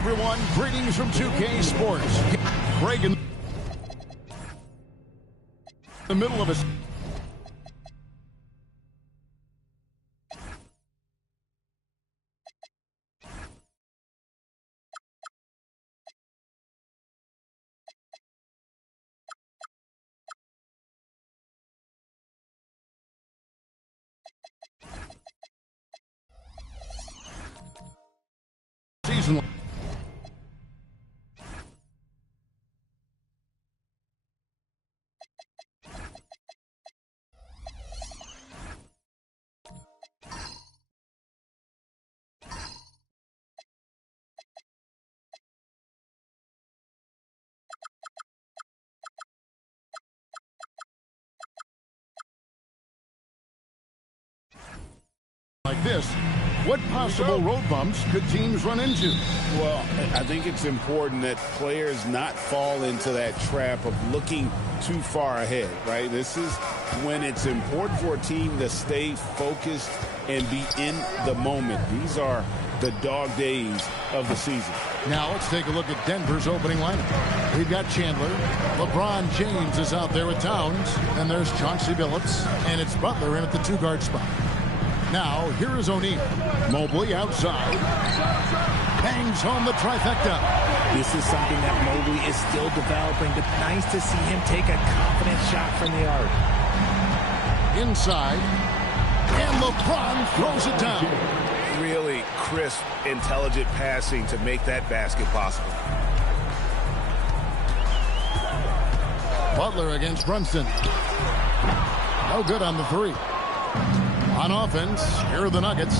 everyone. Greetings from 2K Sports. Greg in the middle of a season. Like this, what possible road bumps could teams run into? Well, I think it's important that players not fall into that trap of looking too far ahead, right? This is when it's important for a team to stay focused and be in the moment. These are the dog days of the season. Now let's take a look at Denver's opening lineup. We've got Chandler. LeBron James is out there with Towns. And there's Chauncey Billups. And it's Butler in at the 2-guard spot. Now, here is O'Neal. Mobley outside. Bangs home the trifecta. This is something that Mobley is still developing, but nice to see him take a confident shot from the arc. Inside. And LeBron throws it down. Really crisp, intelligent passing to make that basket possible. Butler against Brunson. No good on the 3. On offense, here are the Nuggets.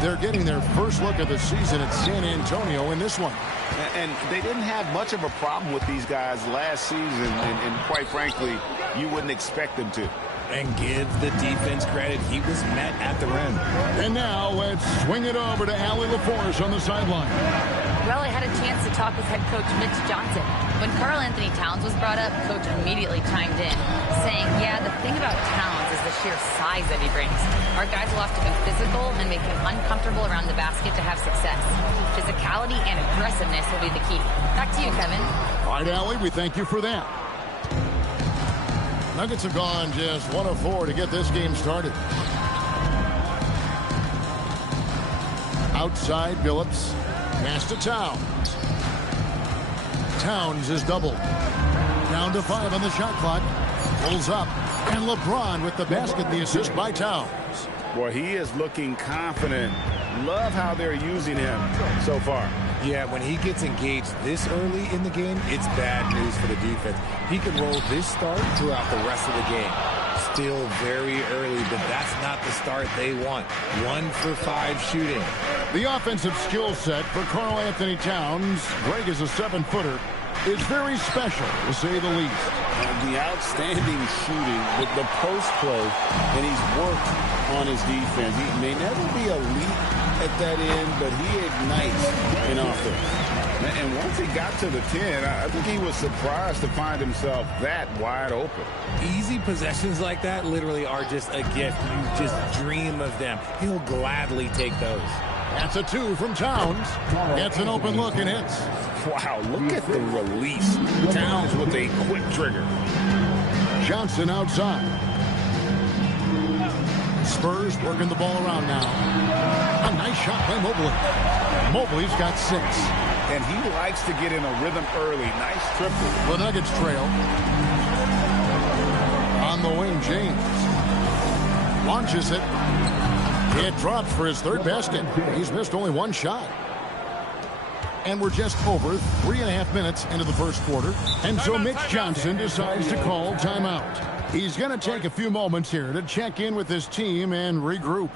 They're getting their first look of the season at San Antonio in this one. And they didn't have much of a problem with these guys last season, and quite frankly, you wouldn't expect them to. And give the defense credit. He was met at the rim. And now let's swing it over to Allie LaForce on the sideline. Well, I had a chance to talk with head coach Mitch Johnson. When Karl Anthony Towns was brought up, coach immediately chimed in, saying, yeah, the thing about Towns is the sheer size that he brings. Our guys will have to be physical and make him uncomfortable around the basket to have success. Physicality and aggressiveness will be the key. Back to you, Kevin. All right, Allie, we thank you for that. Nuggets have gone just 1 of 4 to get this game started. Outside, Billups. Pass to Towns. Towns is doubled. Down to 5 on the shot clock. Pulls up. And LeBron with the basket, the assist by Towns. Boy, he is looking confident. Love how they're using him so far. Yeah, when he gets engaged this early in the game, it's bad news for the defense. He can roll this start throughout the rest of the game. Still very early, but that's not the start they want. 1 for 5 shooting. The offensive skill set for Karl Anthony Towns, Greg is a 7-footer, is very special, to say the least. And the outstanding shooting with the post play, and he's worked on his defense. He may never be elite at that end, but he ignites in offense. And once he got to the 10, I think he was surprised to find himself that wide open. Easy possessions like that literally are just a gift. You just dream of them. He'll gladly take those. That's a 2 from Towns. Gets an open look and hits. Wow, look at the release. Towns with a quick trigger. Johnson outside. Spurs working the ball around now. A nice shot by Mobley. Mobley's got 6. And he likes to get in a rhythm early. Nice triple. The Nuggets trail. On the wing, James. Launches it. It drops for his 3rd basket. He's missed only 1 shot. And we're just over 3.5 minutes into the first quarter. And so Mitch Johnson decides to call timeout. He's going to take a few moments here to check in with his team and regroup.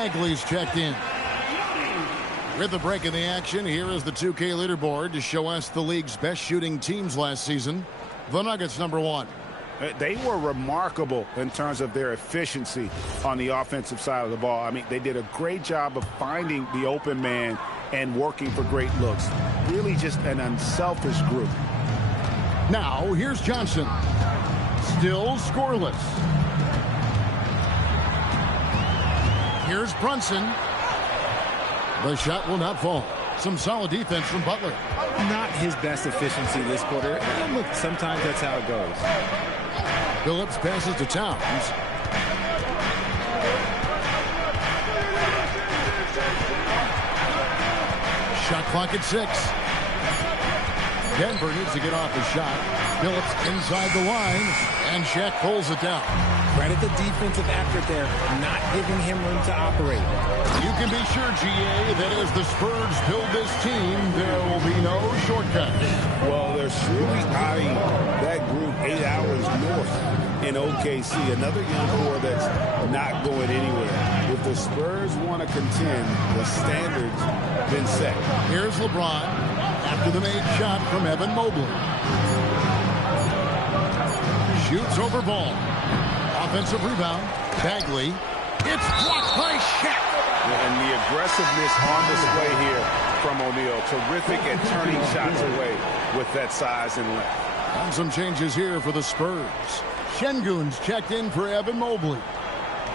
Bagley's checked in. With the break in the action, here is the 2K leaderboard to show us the league's best shooting teams last season. The Nuggets, number 1. They were remarkable in terms of their efficiency on the offensive side of the ball. I mean, they did a great job of finding the open man and working for great looks. Really just an unselfish group. Now, here's Johnson. Still scoreless. Here's Brunson. The shot will not fall. Some solid defense from Butler. Not his best efficiency this quarter. And look, sometimes that's how it goes. Phillips passes to Towns. Shot clock at 6. Denver needs to get off the shot. Phillips inside the line, and Shaq pulls it down. Credit the defensive effort there, not giving him room to operate. You can be sure, GA, that as the Spurs build this team, there will be no shortcuts. Well, they're surely eyeing that group 8 hours north in OKC. Another young core that's not going anywhere. If the Spurs want to contend, the standard's been set. Here's LeBron after the made shot from Evan Mobley. Shoots over ball. Offensive rebound. Bagley. It's blocked by Shaq. And the aggressiveness on display here from O'Neal. Terrific at turning shots away with that size and length. And some changes here for the Spurs. Şengün's checked in for Evan Mobley.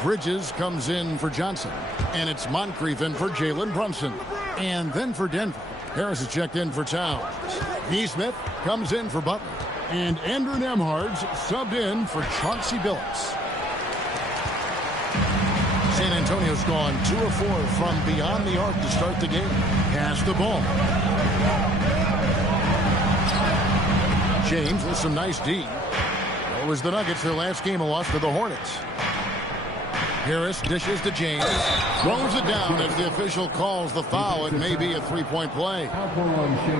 Bridges comes in for Johnson. And it's Moncrief in for Jalen Brunson. And then for Denver, Harris is checked in for Towns. Nesmith comes in for Butler. And Andrew Nembhard's subbed in for Chauncey Billups. San Antonio's gone 2 of 4 from beyond the arc to start the game. Pass the ball. James with some nice D. It was the Nuggets, their last game, a loss to the Hornets. Harris dishes to James. Throws it down as the official calls the foul. It may be a three-point play.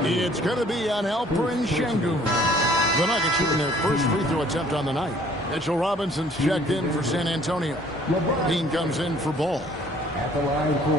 It's going to be on Alperen Şengün. The Nuggets shooting their first free throw attempt on the night. Mitchell Robinson's checked in for San Antonio. Dean comes in for Ball. At the line for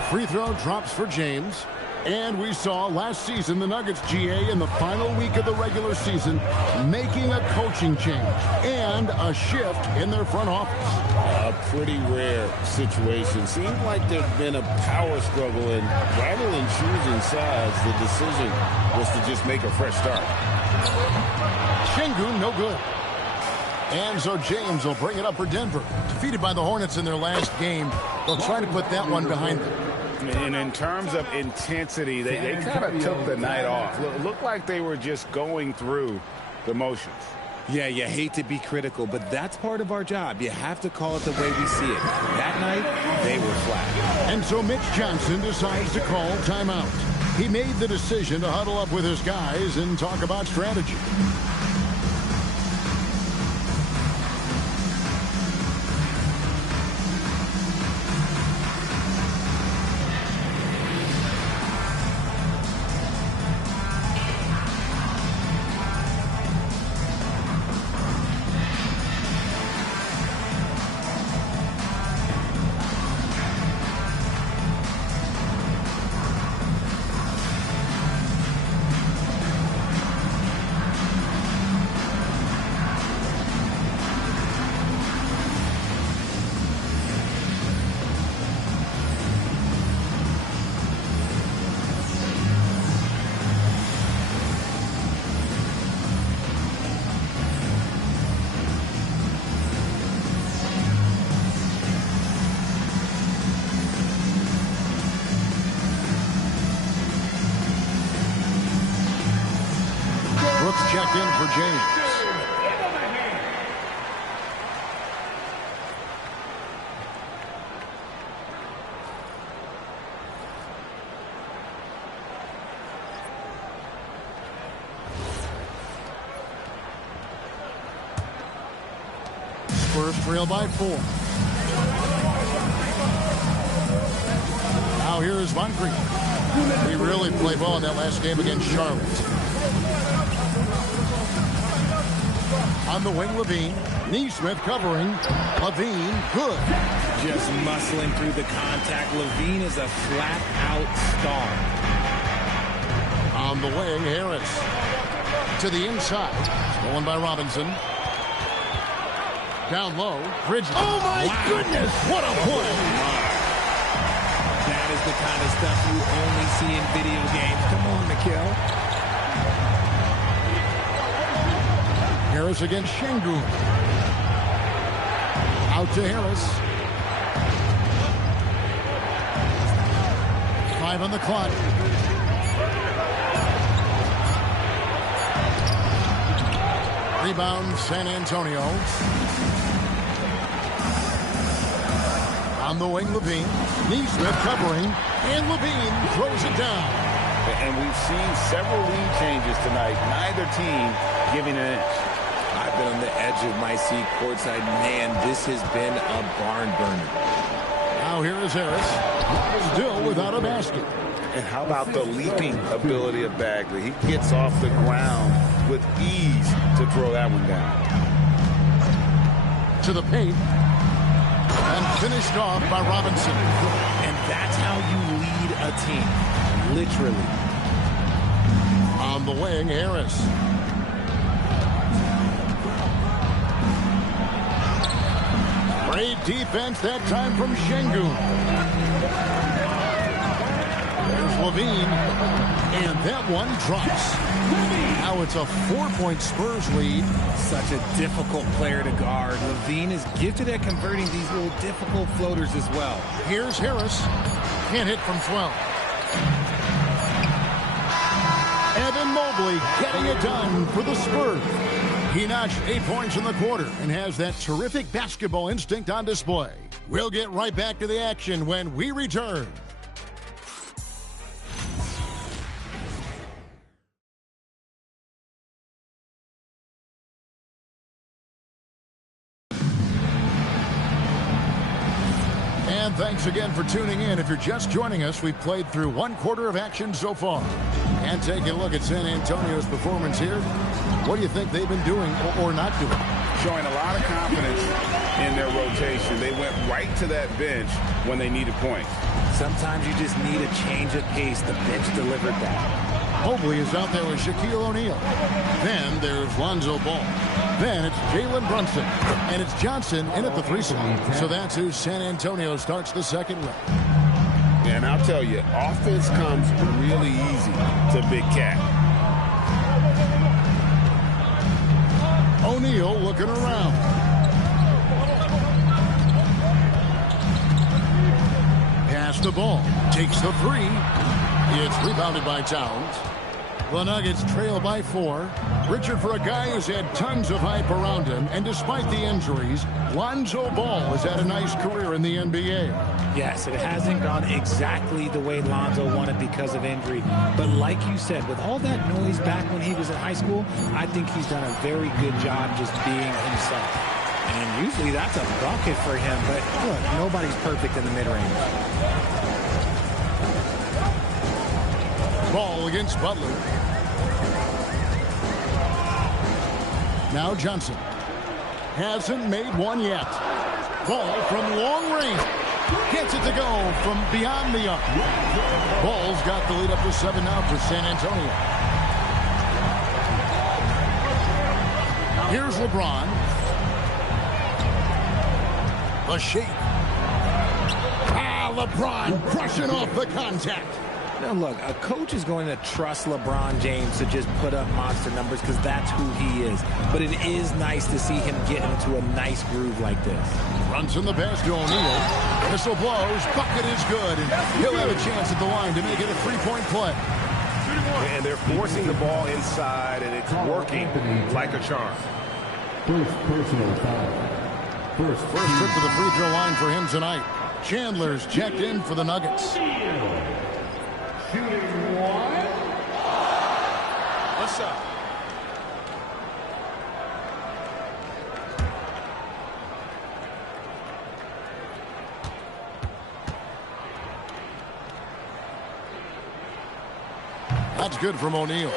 1. Free throw drops for James. And we saw last season the Nuggets, GA, in the final week of the regular season, making a coaching change and a shift in their front office. A pretty rare situation. Seemed like there'd been a power struggle, and rather than choosing sides, the decision was to just make a fresh start. Şengün, no good. And so James will bring it up for Denver. Defeated by the Hornets in their last game, they'll try to put that one behind them. And in terms of intensity, they kind of took the night off. Looked like they were just going through the motions. Yeah, you hate to be critical, but that's part of our job. You have to call it the way we see it. That night, they were flat. And so Mitch Johnson decides to call timeout. He made the decision to huddle up with his guys and talk about strategy. Checked in for James. Spurs trail by 4. Now Now here is Moncrief. He really played well in that last game against Charlotte. On the wing, Levine. Neesmith covering. Levine, good. Just muscling through the contact. Levine is a flat-out star. On the wing, Harris. To the inside. Stolen by Robinson. Down low. Bridges. Oh, my goodness. What a play. That is the kind of stuff you only see in video games. Come on, Mikhail. Harris against Şengün. Out to Harris. 5 on the clock. Rebound, San Antonio. On the wing, Levine. Neesmith covering, and Levine throws it down. And we've seen several lead changes tonight. Neither team giving an inch. I've been on the edge of my seat courtside. Man, this has been a barn burner. Now here is Harris. Still without a basket. And how about the leaping ability of Bagley? He gets off the ground with ease to throw that one down. To the paint. And finished off by Robinson. And that's how you lead a team. Literally. On the wing, Harris. Great defense that time from Şengün. There's Levine. And that one drops. Now it's a 4-point Spurs lead. Such a difficult player to guard. Levine is gifted at converting these little difficult floaters as well. Here's Harris. Can't hit from 12. Evan Mobley getting it done for the Spurs. He notched 8 points in the quarter and has that terrific basketball instinct on display. We'll get right back to the action when we return. And thanks again for tuning in. If you're just joining us, we've played through 1 quarter of action so far. And taking a look at San Antonio's performance here. What do you think they've been doing or not doing? Showing a lot of confidence in their rotation. They went right to that bench when they needed points. Sometimes you just need a change of pace. The bench delivered that. Mobley is out there with Shaquille O'Neal. Then there's Lonzo Ball. Then it's Jalen Brunson. And it's Johnson in at the 3 spot. So that's who San Antonio starts the second leg. And I'll tell you, offense comes really easy to Big Cat. O'Neal looking around. Pass the ball. Takes the 3. It's rebounded by Towns. The Nuggets trail by 4. Richard, for a guy who's had tons of hype around him, and despite the injuries, Lonzo Ball has had a nice career in the NBA. Yes, it hasn't gone exactly the way Lonzo wanted because of injury. But like you said, with all that noise back when he was in high school, I think he's done a very good job just being himself. And usually that's a bucket for him, but look, nobody's perfect in the mid-range. Ball against Butler. Now Johnson. Hasn't made one yet. Ball from long range. Gets it to go from beyond the arc. Ball's got the lead up to 7 now for San Antonio. Here's LeBron. The shake. LeBron crushing off the contact. Now, look, a coach is going to trust LeBron James to just put up monster numbers because that's who he is. But it is nice to see him get into a nice groove like this. Runs in the pass to O'Neal. Whistle blows. Bucket is good. And he'll have a chance at the line to make it a 3-point play. And they're forcing the ball inside, and it's working like a charm. First personal foul. First trip to the free throw line for him tonight. Chandler's checked in for the Nuggets. Shooting one. What's up? That's good from O'Neal.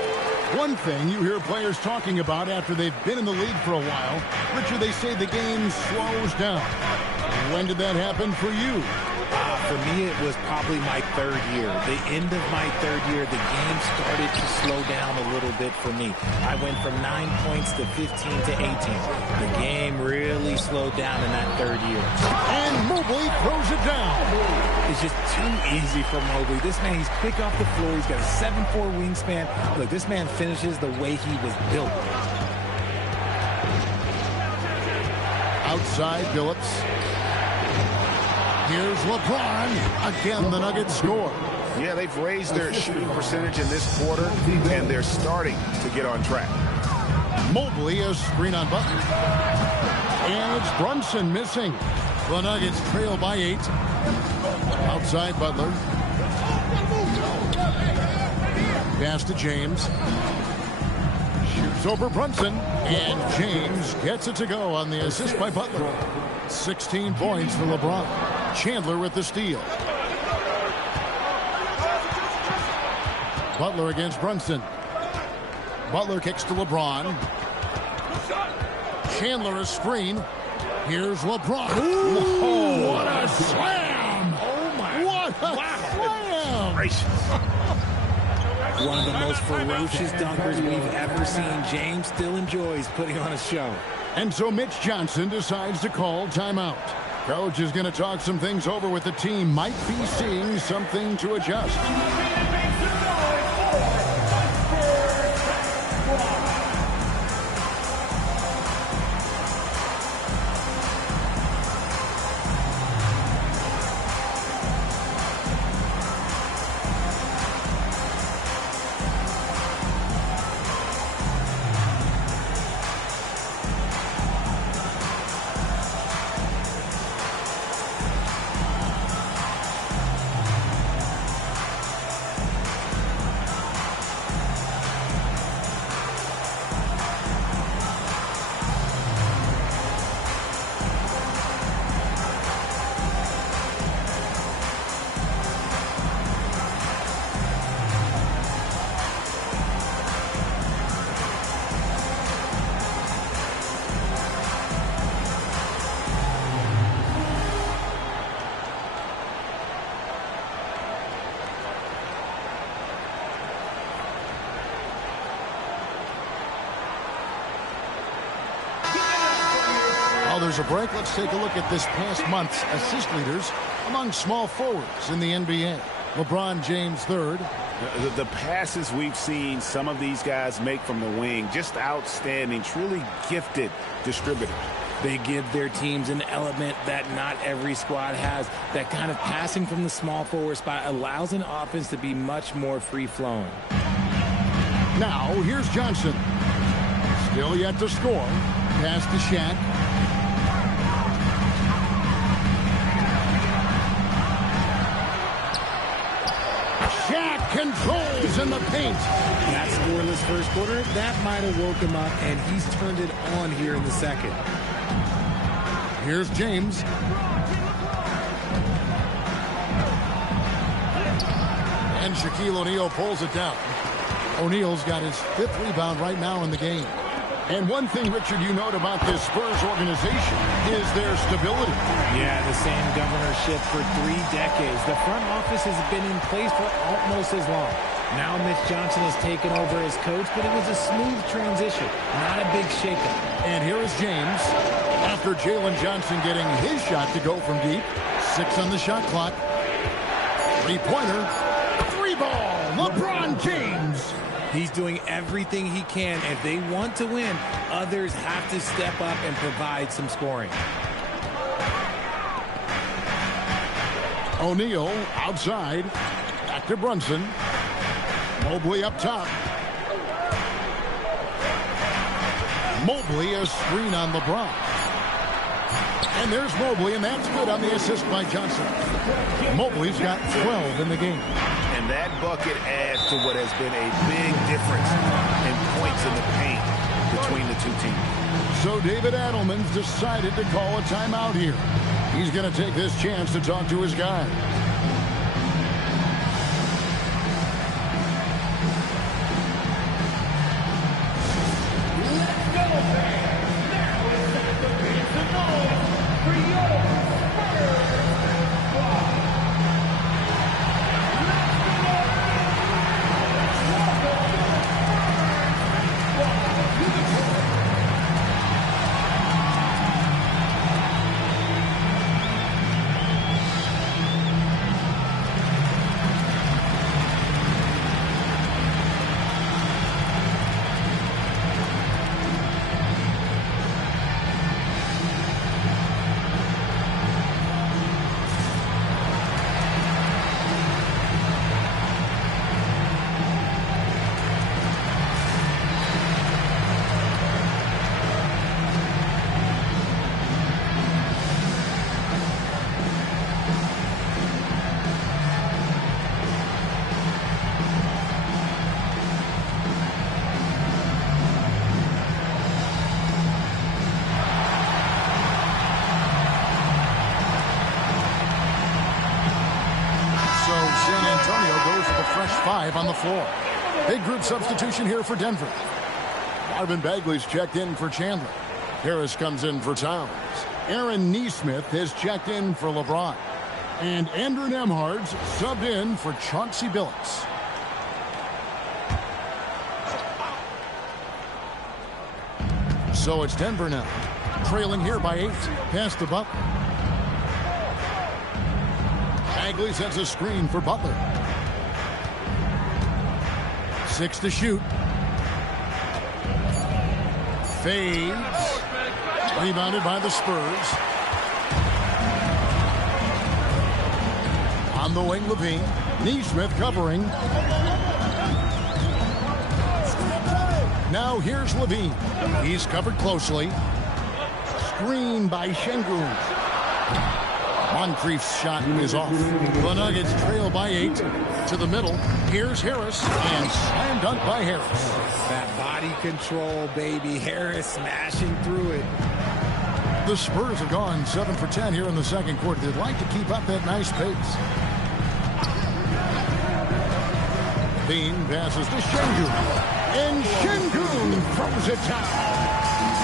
One thing you hear players talking about after they've been in the league for a while, Richard, they say the game slows down. When did that happen for you? For me, it was probably my third year. The end of my third year, the game started to slow down a little bit for me. I went from 9 points to 15 to 18. The game really slowed down in that third year. And Mobley throws it down. It's just too easy for Mobley. This man, he's quick off the floor. He's got a 7'4" wingspan. Look, this man finishes the way he was built. Outside, Phillips. Here's LeBron. Again, the Nuggets score. Yeah, they've raised their shooting percentage in this quarter, and they're starting to get on track. Mobley, a screen on Butler. And it's Brunson missing. The Nuggets trail by 8. Outside, Butler. Pass to James. Shoots over Brunson. And James gets it to go on the assist by Butler. 16 points for LeBron. Chandler with the steal. Butler against Brunson. Butler kicks to LeBron. Chandler a screen. Here's LeBron. Ooh, what a slam! Oh my! What a slam! One of the most ferocious dunkers we've ever seen. James still enjoys putting on a show. And so Mitch Johnson decides to call timeout. Coach is going to talk some things over with the team. Might be seeing something to adjust. There's a break. Let's take a look at this past month's assist leaders among small forwards in the NBA. LeBron James third. The passes we've seen some of these guys make from the wing, just outstanding, truly gifted distributors. They give their teams an element that not every squad has. That kind of passing from the small forward spot allows an offense to be much more free-flowing. Now, here's Johnson. Still yet to score. Pass to Shaq. Shaq controls in the paint. That scoreless first quarter, that might have woke him up, and he's turned it on here in the second. Here's James. And Shaquille O'Neal pulls it down. O'Neal's got his 5th rebound right now in the game. And one thing, Richard, you note about this Spurs organization is their stability. Yeah, the same governorship for 3 decades. The front office has been in place for almost as long. Now Mitch Johnson has taken over as coach, but it was a smooth transition, not a big shakeup. And here is James. After Jalen Johnson getting his shot to go from deep. 6 on the shot clock. 3-pointer. 3-ball. LeBron James. He's doing everything he can. If they want to win, others have to step up and provide some scoring. O'Neal outside. Back to Brunson. Mobley up top. Mobley a screen on LeBron. And there's Mobley, and that's good on the assist by Johnson. Mobley's got 12 in the game. And that bucket adds to what has been a big difference in points in the paint between the two teams. So David Adelman's decided to call a timeout here. He's going to take this chance to talk to his guys. 5 on the floor. Big group substitution here for Denver. Marvin Bagley's checked in for Chandler. Harris comes in for Towns. Aaron Nesmith has checked in for LeBron. And Andrew Nembhard's subbed in for Chauncey Billups. So it's Denver now, trailing here by 8. Pass to Butler. Bagley sets a screen for Butler. 6 to shoot. Fades. Rebounded by the Spurs. On the wing, Levine. Nesmith covering. Now here's Levine. He's covered closely. Screen by Şengün. Moncrief's shot is off. The Nuggets trail by 8. To the middle. Here's Harris. And slam dunk by Harris. That body control, baby. Harris smashing through it. The Spurs have gone 7 for 10 here in the second quarter. They'd like to keep up that nice pace. Bean passes to Şengün. And Şengün throws it down.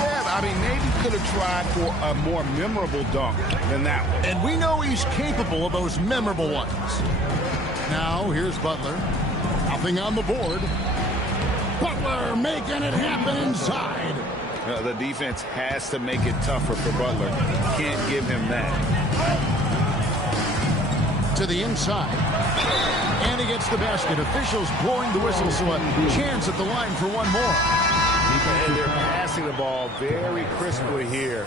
Yeah, I mean, maybe could have tried for a more memorable dunk than that one. And we know he's capable of those memorable ones. Now, here's Butler. Nothing on the board. Butler making it happen inside. The defense has to make it tougher for Butler. Can't give him that. To the inside. And he gets the basket. Officials blowing the whistle, so a chance at the line for one more. And they're passing the ball very crisply here.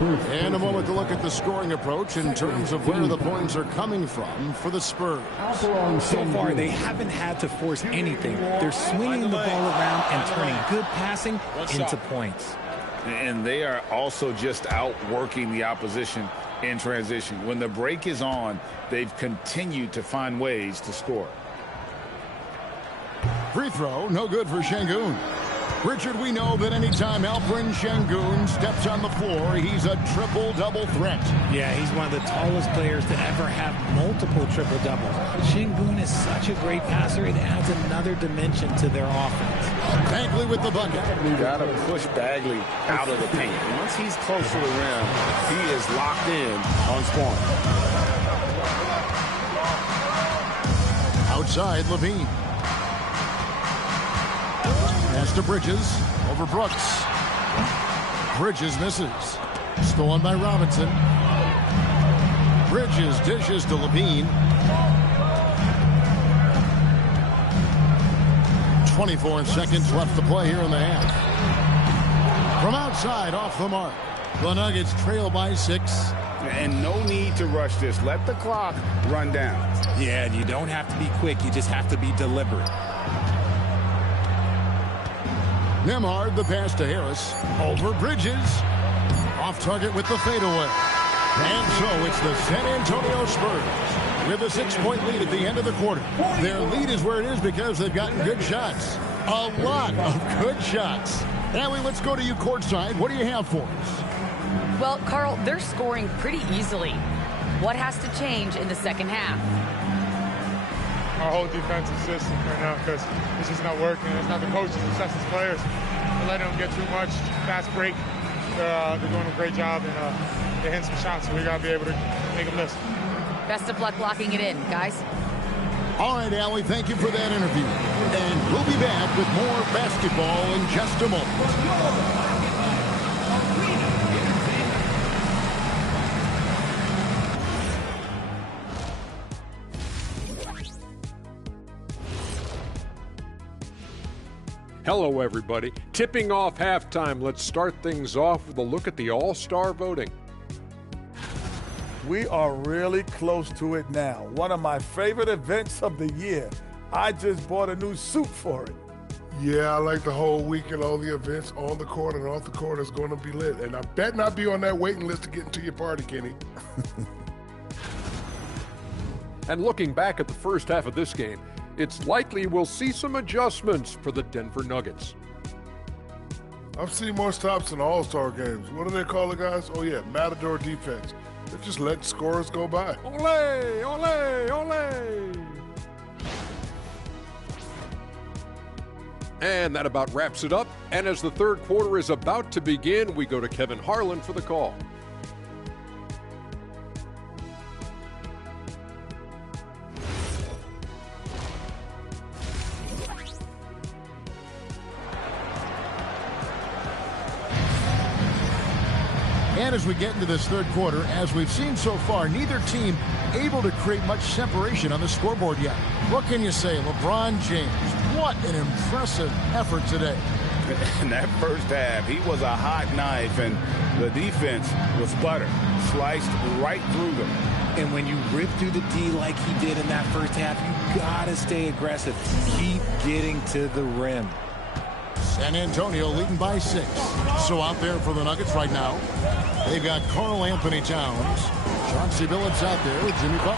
And a moment to look at the scoring approach in terms of where the points are coming from for the Spurs. So far, they haven't had to force anything. They're swinging the ball around and turning good passing into points. And they are also just outworking the opposition in transition. When the break is on, they've continued to find ways to score. Free throw, no good for Şengün. Richard, we know that anytime Alperen Şengün steps on the floor, he's a triple-double threat. Yeah, he's one of the tallest players to ever have multiple triple-doubles. Şengün is such a great passer, it adds another dimension to their offense. Bagley with the bucket. Got to push Bagley out of the paint. Once he's close to the rim, he is locked in on scoring. Outside, Levine. Pass to Bridges. Over Brooks. Bridges misses. Stolen by Robinson. Bridges dishes to Levine. 24 seconds left to play here in the half. From outside, off the mark. The Nuggets trail by 6. And no need to rush this. Let the clock run down. Yeah, and you don't have to be quick. You just have to be deliberate. Nembhard, the pass to Harris. Over Bridges. Off target with the fadeaway. And so it's the San Antonio Spurs with a 6-point lead at the end of the quarter. Their lead is where it is because they've gotten good shots. A lot of good shots. Allie, let's go to you courtside. What do you have for us? Well, Carl, they're scoring pretty easily. What has to change in the second half? Our whole defensive system right now, because it's just not working. It's not the coaches, it's us as players. We're letting them get too much fast break. They're doing a great job, and they're hitting some shots, so we got to be able to make them miss. Best of luck locking it in, guys. All right, Allie, thank you for that interview. And we'll be back with more basketball in just a moment. Hello, everybody. Tipping off halftime. Let's start things off with a look at the All-Star voting. We are really close to it now. One of my favorite events of the year. I just bought a new suit for it. Yeah, I like the whole weekend, all the events on the court and off the court is going to be lit. And I bet not be on that waiting list to get into your party, Kenny. And looking back at the first half of this game, it's likely we'll see some adjustments for the Denver Nuggets. I've seen more stops in All-Star games. What do they call it, guys? Oh, yeah, Matador defense. They just let scores go by. Ole, ole, ole. And that about wraps it up. And as the third quarter is about to begin, we go to Kevin Harlan for the call. And as we get into this third quarter, as we've seen so far, neither team able to create much separation on the scoreboard yet. What can you say? LeBron James, what an impressive effort today. In that first half, he was a hot knife, and the defense was butter, sliced right through them. And when you rip through the D like he did in that first half, you gotta stay aggressive. Keep getting to the rim. San Antonio leading by 6. So out there for the Nuggets right now, they've got Karl Anthony Towns, Chauncey Billups out there with Jimmy Butler,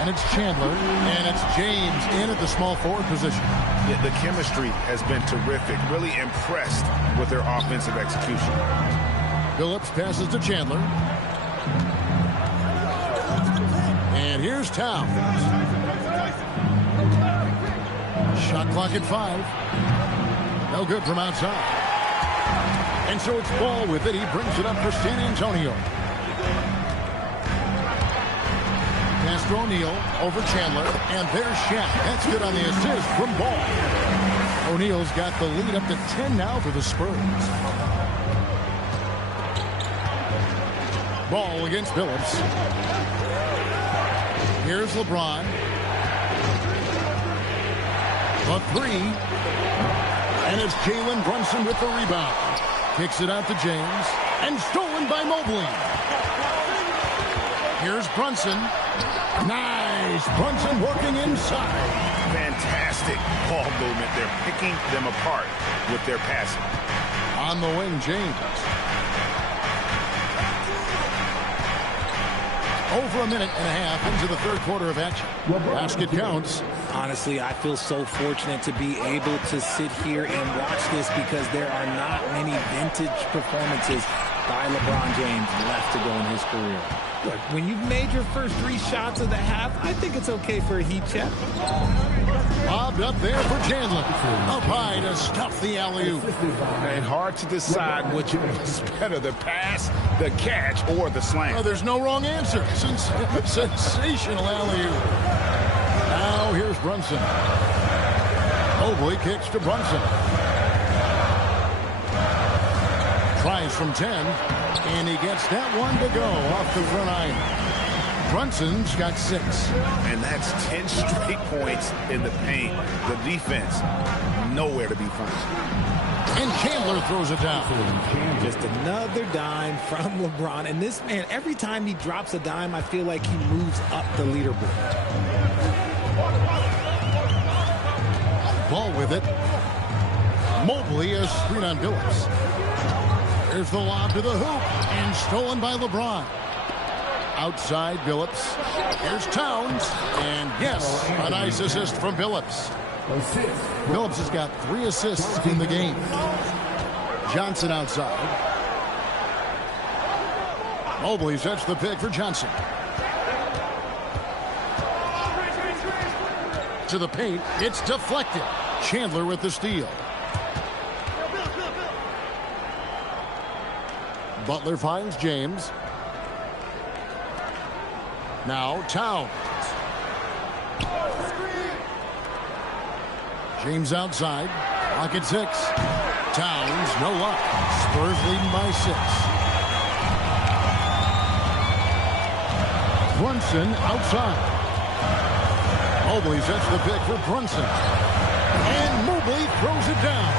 and it's Chandler, and it's James in at the small forward position. Yeah, the chemistry has been terrific. Really impressed with their offensive execution. Billups passes to Chandler. And here's Towns. Shot clock at 5. No good from outside. And so it's Ball with it. He brings it up for San Antonio. Pass to O'Neal over Chandler. And there's Shaq. That's good on the assist from Ball. O'Neal's got the lead up to 10 now for the Spurs. Ball against Billups. Here's LeBron. A 3. And it's Jalen Brunson with the rebound. Kicks it out to James. And stolen by Mobley. Here's Brunson. Nice. Brunson working inside. Fantastic ball movement. They're picking them apart with their passing. On the wing, James. Over a minute and a half into the third quarter of action. Basket counts. Honestly, I feel so fortunate to be able to sit here and watch this because there are not many vintage performances by LeBron James left to go in his career. Look, when you've made your first 3 shots of the half, I think it's okay for a heat check. Bobbed up there for Chandler. Up high to stuff the alley-oop. And hard to decide which was better, the pass, the catch, or the slam. Oh, there's no wrong answer. Sensational alley-oop. Now here's Brunson. Mobley kicks to Brunson. Tries from 10, and he gets that one to go off the front iron. Brunson's got 6. And that's 10 straight points in the paint. The defense, nowhere to be found. And Chandler throws it down. Just another dime from LeBron. And this man, every time he drops a dime, I feel like he moves up the leaderboard. Ball with it. Mobley a screen on Billups. There's the lob to the hoop, and stolen by LeBron. Outside Billups. Here's Towns, and yes, a nice assist from Billups. Billups has got 3 assists in the game. Johnson outside. Mobley sets the pick for Johnson. To the paint, it's deflected. Chandler with the steal. Butler finds James. Now Towns. James outside. Clock at 6. Towns, no luck. Spurs leading by 6. Brunson outside. Mobley sets the pick for Brunson. And Mobley throws it down.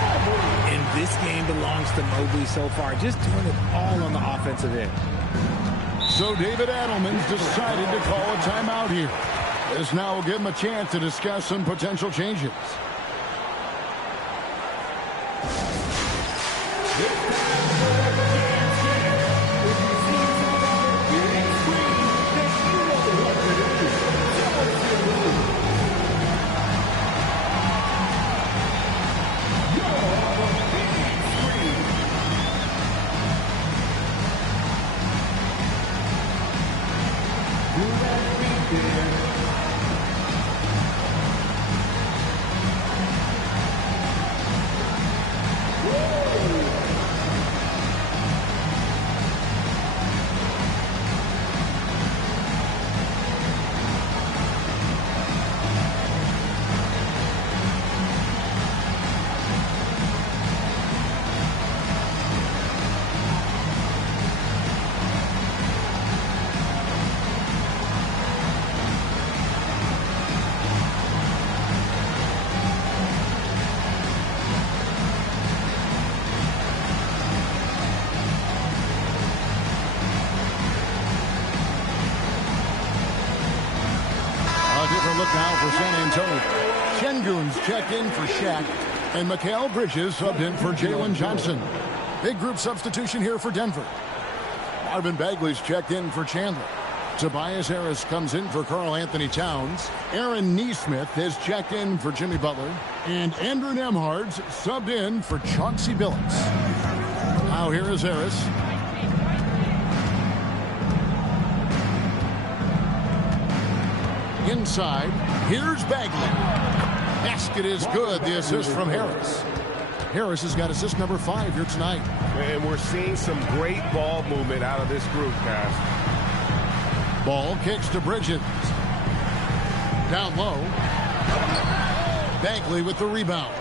And this game belongs to Mobley so far. Just doing it all on the offensive end. So David Adelman's decided to call a timeout here. This now will give him a chance to discuss some potential changes. Antonio. Şengün's checked in for Shaq. And Mikal Bridges subbed in for Jalen Johnson. Big group substitution here for Denver. Marvin Bagley's checked in for Chandler. Tobias Harris comes in for Karl Anthony Towns. Aaron Nesmith has checked in for Jimmy Butler. And Andrew Nembhard's subbed in for Chauncey Billups. Now here is Harris. Inside, here's Bagley. Basket is good. The assist from Harris. Harris has got assist number 5 here tonight. And we're seeing some great ball movement out of this group, guys. Ball kicks to Bridges. Down low. Bagley with the rebound.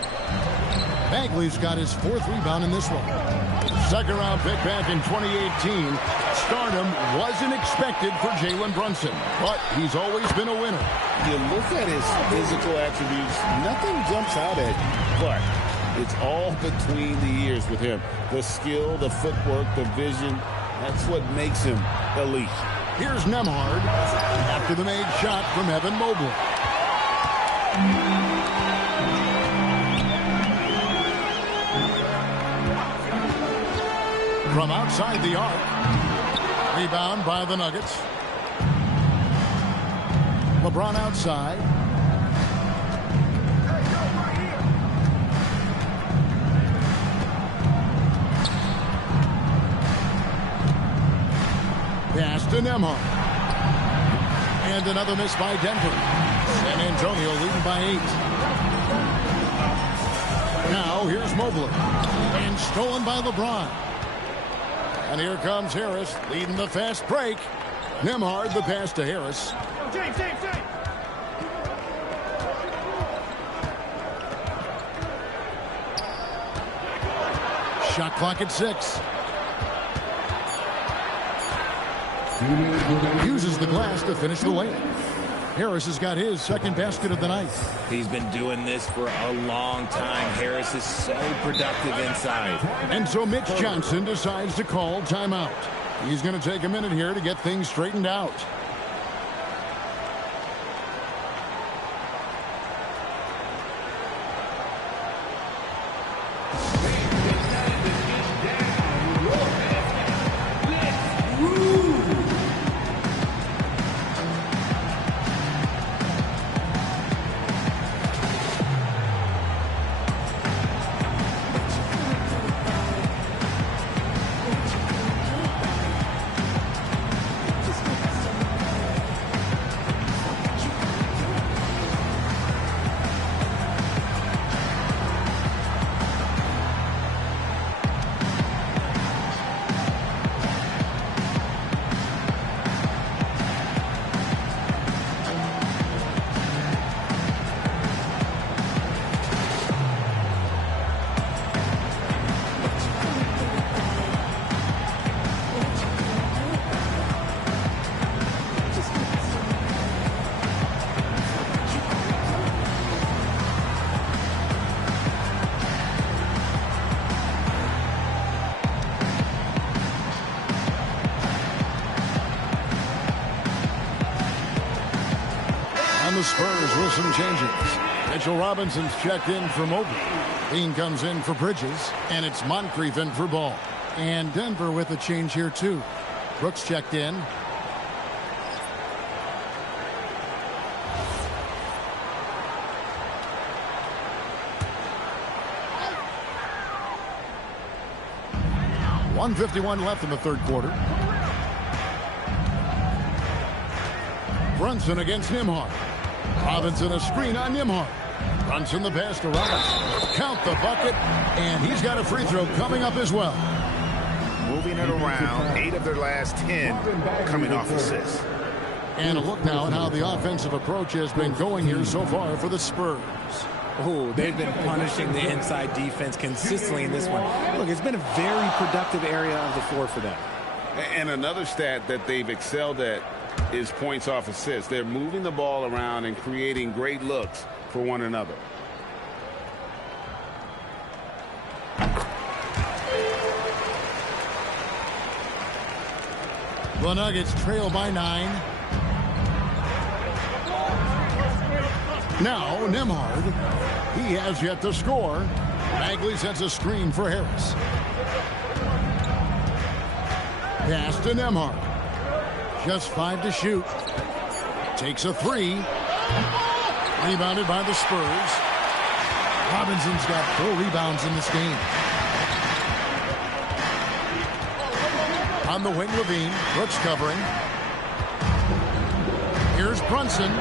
Bagley's got his 4th rebound in this one. Second round pick back in 2018. Stardom wasn't expected for Jalen Brunson, but he's always been a winner. You look at his physical attributes, nothing jumps out at you, but it's all between the ears with him. The skill, the footwork, the vision, that's what makes him elite. Here's Nembhard after the made shot from Evan Mobley. From outside the arc. Rebound by the Nuggets. LeBron outside. Pass to Nembhard. And another miss by Denver. San Antonio leading by 8. Now here's Mobley. And stolen by LeBron. And here comes Harris leading the fast break. Nembhard the pass to Harris. James. Shot clock at 6. Uses the glass to finish the layup. Harris has got his 2nd basket of the night. He's been doing this for a long time. Harris is so productive inside. And so Mitch Johnson decides to call timeout. He's going to take a minute here to get things straightened out. The Spurs with some changes. Mitchell Robinson's checked in for Mobley. Bean comes in for Bridges, and it's Moncrief in for Ball. And Denver with a change here too. Brooks checked in. .151 left in the 3rd quarter. Brunson against Nembhard. Robinson a screen on Nembhard. Brunson the pass to Robinson. Count the bucket, and he's got a free throw coming up as well. Moving it around, 8 of their last 10 coming off assists. And a look now at how the offensive approach has been going here so far for the Spurs. Oh, they've been punishing the inside defense consistently in this one. Look, it's been a very productive area of the floor for them. And another stat that they've excelled at is points off assists. They're moving the ball around and creating great looks for one another. The Nuggets trail by 9. Now Nembhard. He has yet to score. Bagley sets a screen for Harris. Pass to Nembhard. Just 5 to shoot. Takes a 3. Rebounded by the Spurs. Robinson's got 4 rebounds in this game. On the wing, Levine. Brooks covering. Here's Brunson.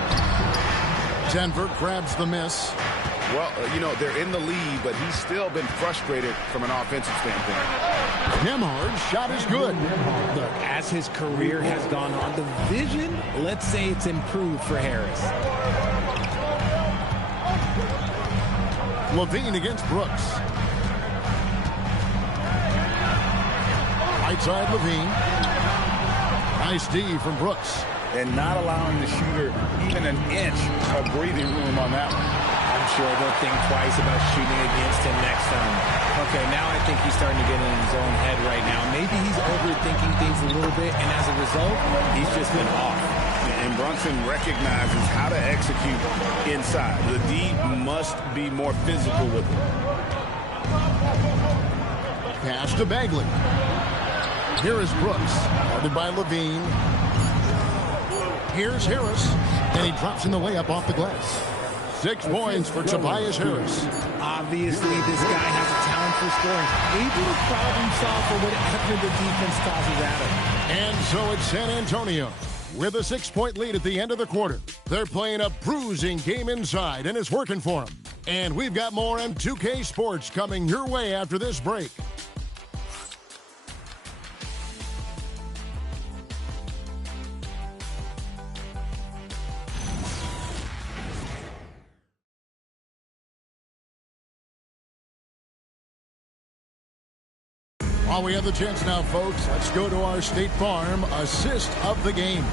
Denver grabs the miss. Well, they're in the lead, but he's still been frustrated from an offensive standpoint. Nembhard's shot is good. Look, as his career has gone on, the vision, let's say it's improved for Harris. Levine against Brooks. Right side Levine. Nice D from Brooks. And not allowing the shooter even an inch of breathing room on that one. I'm sure they'll think twice about shooting against him next time. Okay, now I think he's starting to get in his own head right now. Maybe he's overthinking things a little bit, and as a result, he's just been off. And Brunson recognizes how to execute inside. The D must be more physical with it. Pass to Bagley. Here is Brooks, guarded by Levine. Here's Harris, and he drops in the layup off the glass. 6 points for Tobias Harris. Obviously, this guy has a talent for scoring. Able to problem solve for whatever the defense tosses at him. And so it's San Antonio with a 6-point lead at the end of the quarter. They're playing a bruising game inside, and it's working for them. And we've got more on 2K Sports coming your way after this break. While we have the chance now, folks, let's go to our State Farm assist of the game.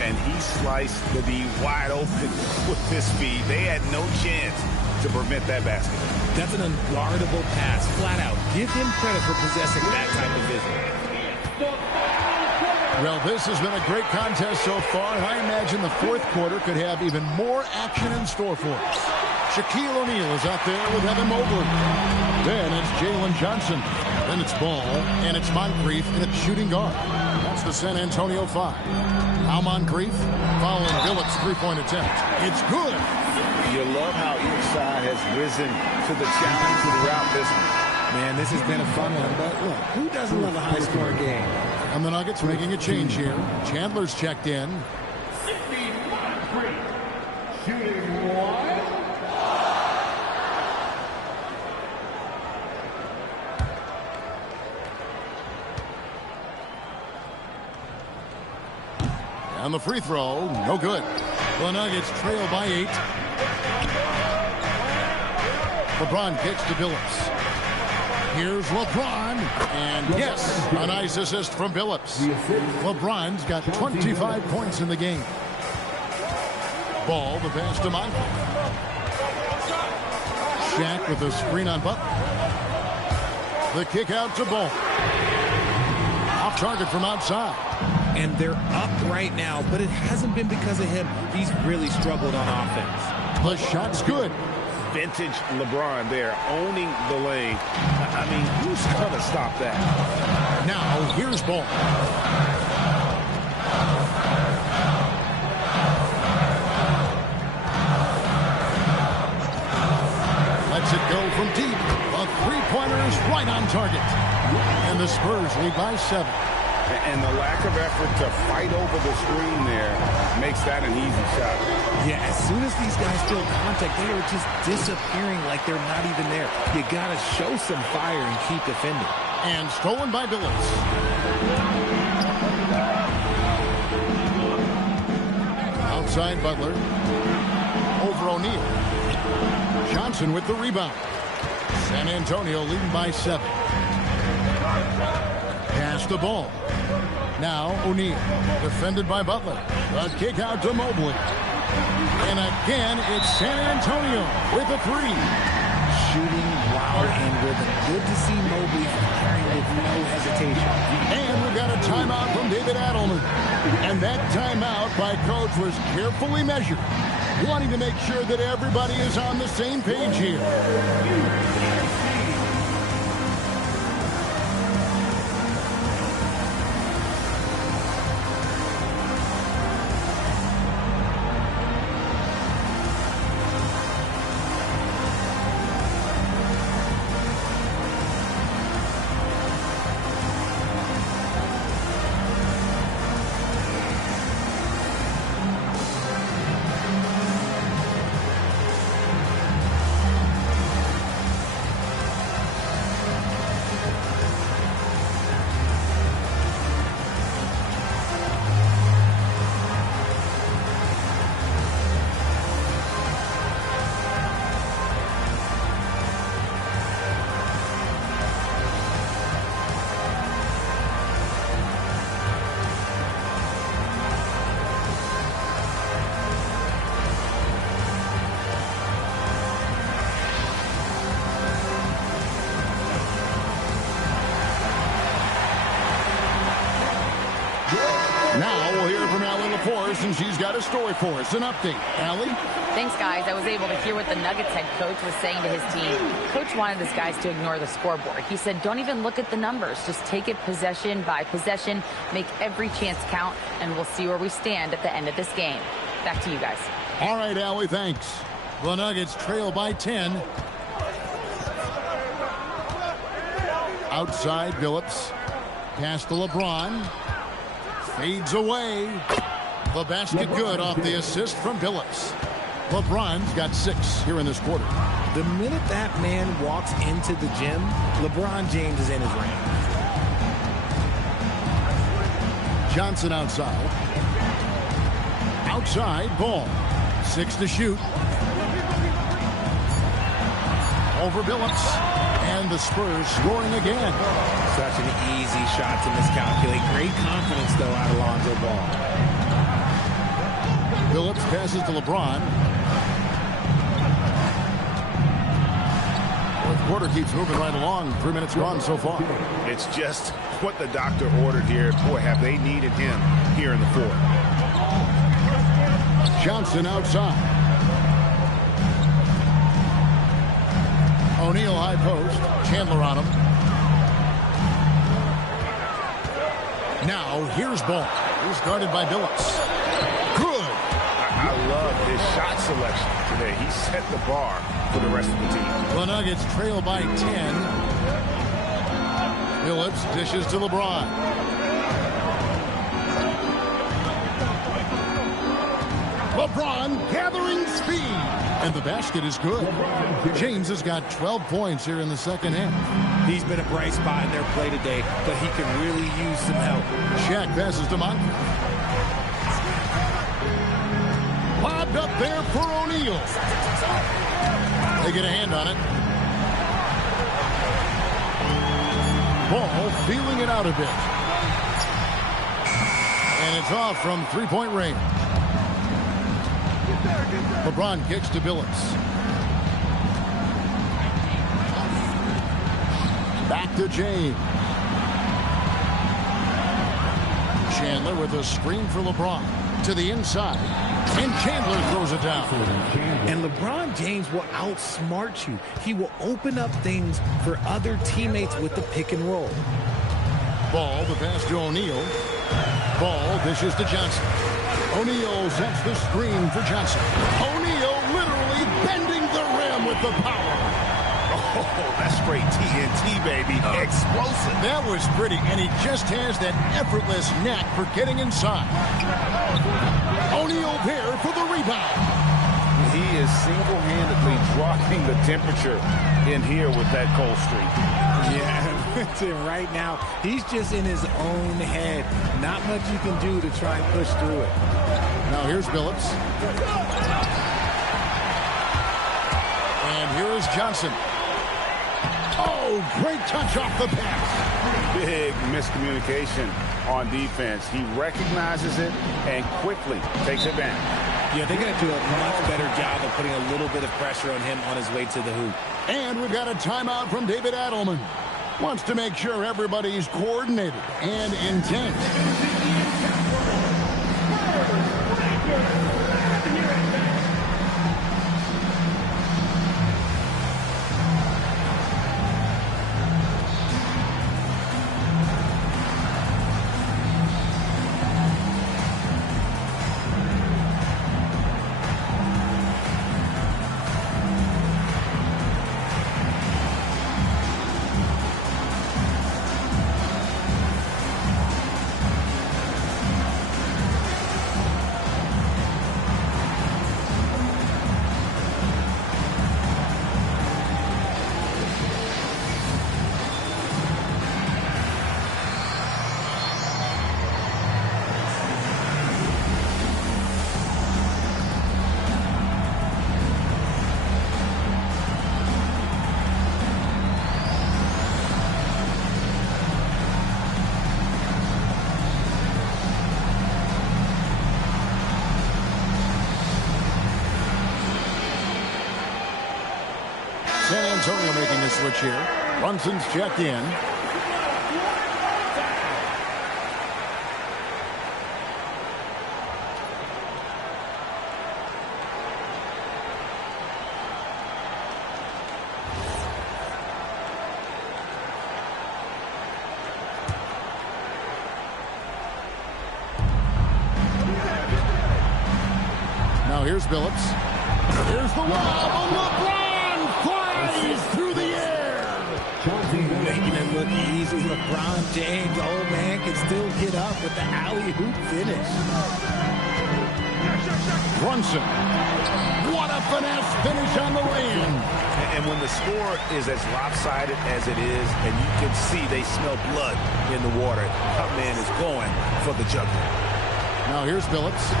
And he sliced the D wide open with his speed. They had no chance to prevent that basket. That's an unguardable pass, flat out. Give him credit for possessing that type of vision. Well, this has been a great contest so far, and I imagine the fourth quarter could have even more action in store for us. Shaquille O'Neal is out there with Evan Mobley. Then it's Jalen Johnson. Then it's Ball, and it's Moncrief, and it's shooting guard. That's the San Antonio 5. Now Moncrief following Billups' 3-point attempt. It's good. You love how each side has risen to the challenge throughout this one. Man, this has been a fun one, but look, who doesn't love a high-scoring game? And the Nuggets making a change here. Chandler's checked in. Shooting 1. And the free throw, no good. The Nuggets trail by 8. LeBron kicks to Billups. Here's LeBron. And yes, a nice assist from Billups. LeBron's got 25 points in the game. Ball, the pass to Moncrief. Shaq with a screen on Butler. The kick out to Ball. Off target from outside. And they're up right now, but it hasn't been because of him. He's really struggled on offense. The shot's good. Vintage LeBron there, owning the lane. I mean, who's going to stop that? Now, here's Ball. Lets it go from deep. A three-pointer is right on target. And the Spurs lead by 7. And the lack of effort to fight over the screen there makes that an easy shot. Yeah, as soon as these guys feel contact, they are just disappearing like they're not even there. You got to show some fire and keep defending. And stolen by Billups. Outside Butler. Over O'Neal. Johnson with the rebound. San Antonio leading by 7. Pass the ball. Now O'Neal, defended by Butler. A kick out to Mobley. And again, it's San Antonio with a 3. Shooting wild and rhythm. Good to see Mobley firing with no hesitation. And we've got a timeout from David David Adelman. And that timeout by Coach was carefully measured, wanting to make sure that everybody is on the same page here. Now we'll hear from Allie LaForce, and she's got a story for us. An update. Allie? Thanks, guys. I was able to hear what the Nuggets head coach was saying to his team. Coach wanted his guys to ignore the scoreboard. He said, don't even look at the numbers. Just take it possession by possession, make every chance count, and we'll see where we stand at the end of this game. Back to you guys. All right, Allie, thanks. The Nuggets trail by 10. Outside, Billups. Pass to LeBron. Fades away. The basket good off the assist from Billups. LeBron's got 6 here in this quarter. The minute that man walks into the gym, LeBron James is in his range. Johnson outside. Outside, Ball. 6 to shoot. Over Billups. And the Spurs scoring again. Such an easy shot to miscalculate. Great confidence, though, out of Lonzo Ball. Billups passes to LeBron. Fourth quarter keeps moving right along. 3 minutes gone so far. It's just what the doctor ordered here. Boy, have they needed him here in the fourth. Johnson outside. O'Neal high post. Chandler on him. Now here's Ball. He's guarded by Billups. Good. I love his shot selection today. He set the bar for the rest of the team. The Nuggets trail by 10. Billups dishes to LeBron. LeBron gathering speed. And the basket is good. James has got 12 points here in the second half. He's been a bright spot in their play today, but he can really use some help. Shaq passes to Monk. Lobbed up there for O'Neal. They get a hand on it. Ball feeling it out a bit. And it's off from three-point range. LeBron kicks to Billups. Back to James. Chandler with a screen for LeBron. To the inside. And Chandler throws it down. And LeBron James will outsmart you. He will open up things for other teammates with the pick and roll. Ball, the pass to O'Neal. Ball dishes to Johnson. O'Neal sets the screen for Johnson. O'Neal literally bending the rim with the power. Oh, that's straight TNT, baby. Explosive. That was pretty, and he just has that effortless knack for getting inside. O'Neal there for the rebound. He is single-handedly dropping the temperature in here with that cold streak. Yeah, right now, he's just in his own head. Not much you can do to try and push through it. Now here's Billups. And here is Johnson. Oh, great touch off the pass. Big miscommunication on defense. He recognizes it and quickly takes advantage. Yeah, they're going to do a much better job of putting a little bit of pressure on him on his way to the hoop. And we've got a timeout from David Adelman. Wants to make sure everybody's coordinated and intent. San Antonio making a switch here. Brunson's checked in. Now here's Billups. Here's the lob. LeBron flies through the air. Making it look easy. LeBron James, old man, can still get up with the alley-oop finish. Brunson. What a finesse finish on the lane. And when the score is as lopsided as it is, and you can see they smell blood in the water, that man is going for the jugular. Now here's Billups.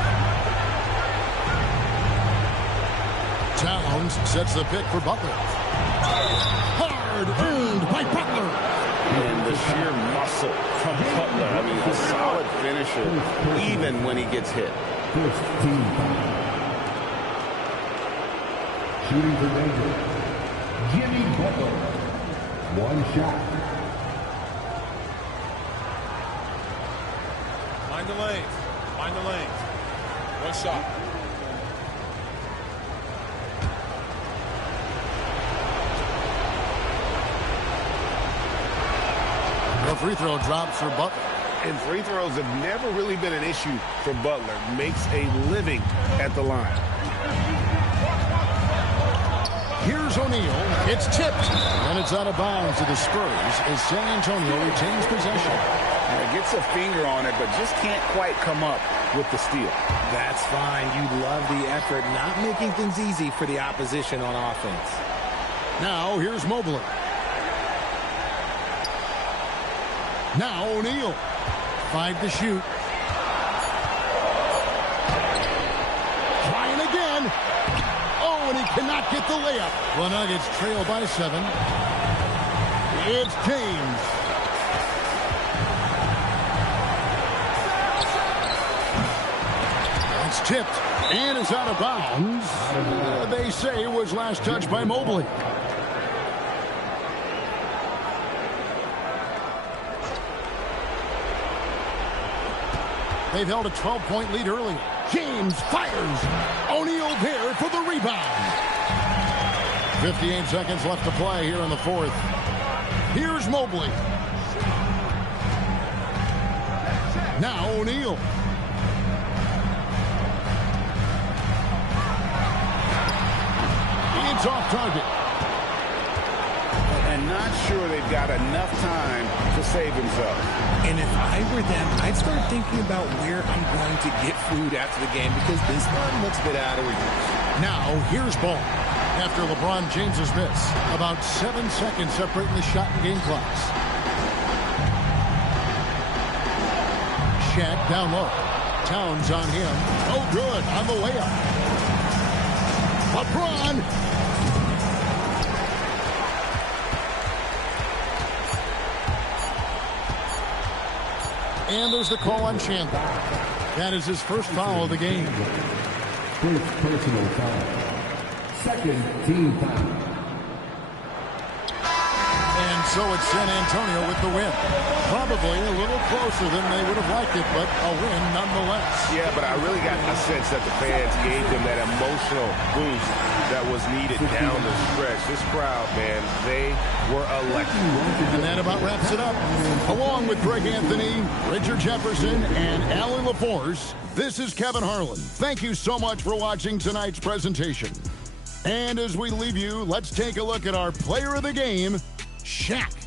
Towns sets the pick for Butler. Hard earned by Butler. And the sheer muscle from Butler. I mean, a solid finisher, even when he gets hit. Shooting for danger, Jimmy Butler. One shot. Mind the lanes. Mind the lanes. One shot. The free throw drops for Butler. And free throws have never really been an issue for Butler. Makes a living at the line. Here's O'Neal. It's tipped. And it's out of bounds to the Spurs as San Antonio retains possession. Gets a finger on it, but just can't quite come up with the steal. That's fine. You love the effort, not making things easy for the opposition on offense. Now here's Mobley. Now O'Neal. 5 to shoot. Trying again. Oh, and he cannot get the layup. The Nuggets trail by 7. It's James. It's tipped and it's out of bounds. They say it was last touched by Mobley. They've held a 12-point lead early. James fires. O'Neal there for the rebound. 58 seconds left to play here in the fourth. Here's Mobley. Now O'Neal. It's off target. And not sure they've got enough time to save himself. And if I were them, I'd start thinking about where I'm going to get food after the game because this one looks a bit out of reach. Now, here's ball. After LeBron James's miss, about 7 seconds separating the shot and game clocks. Shaq down low. Towns on him. Oh, good on the layup. LeBron. And there's the call on Chandler. That is his first foul of the game. First personal foul. Second team foul. And So it's San Antonio with the win. Probably a little closer than they would have liked it, but a win nonetheless. Yeah, but I really got a sense that the fans gave them that emotional boost that was needed down the stretch. This crowd, man, they were electric. And that about wraps it up. Along with Greg Anthony, Richard Jefferson, and Alan LaForce, this is Kevin Harlan. Thank you so much for watching tonight's presentation. And as we leave you, let's take a look at our player of the game, Shaq.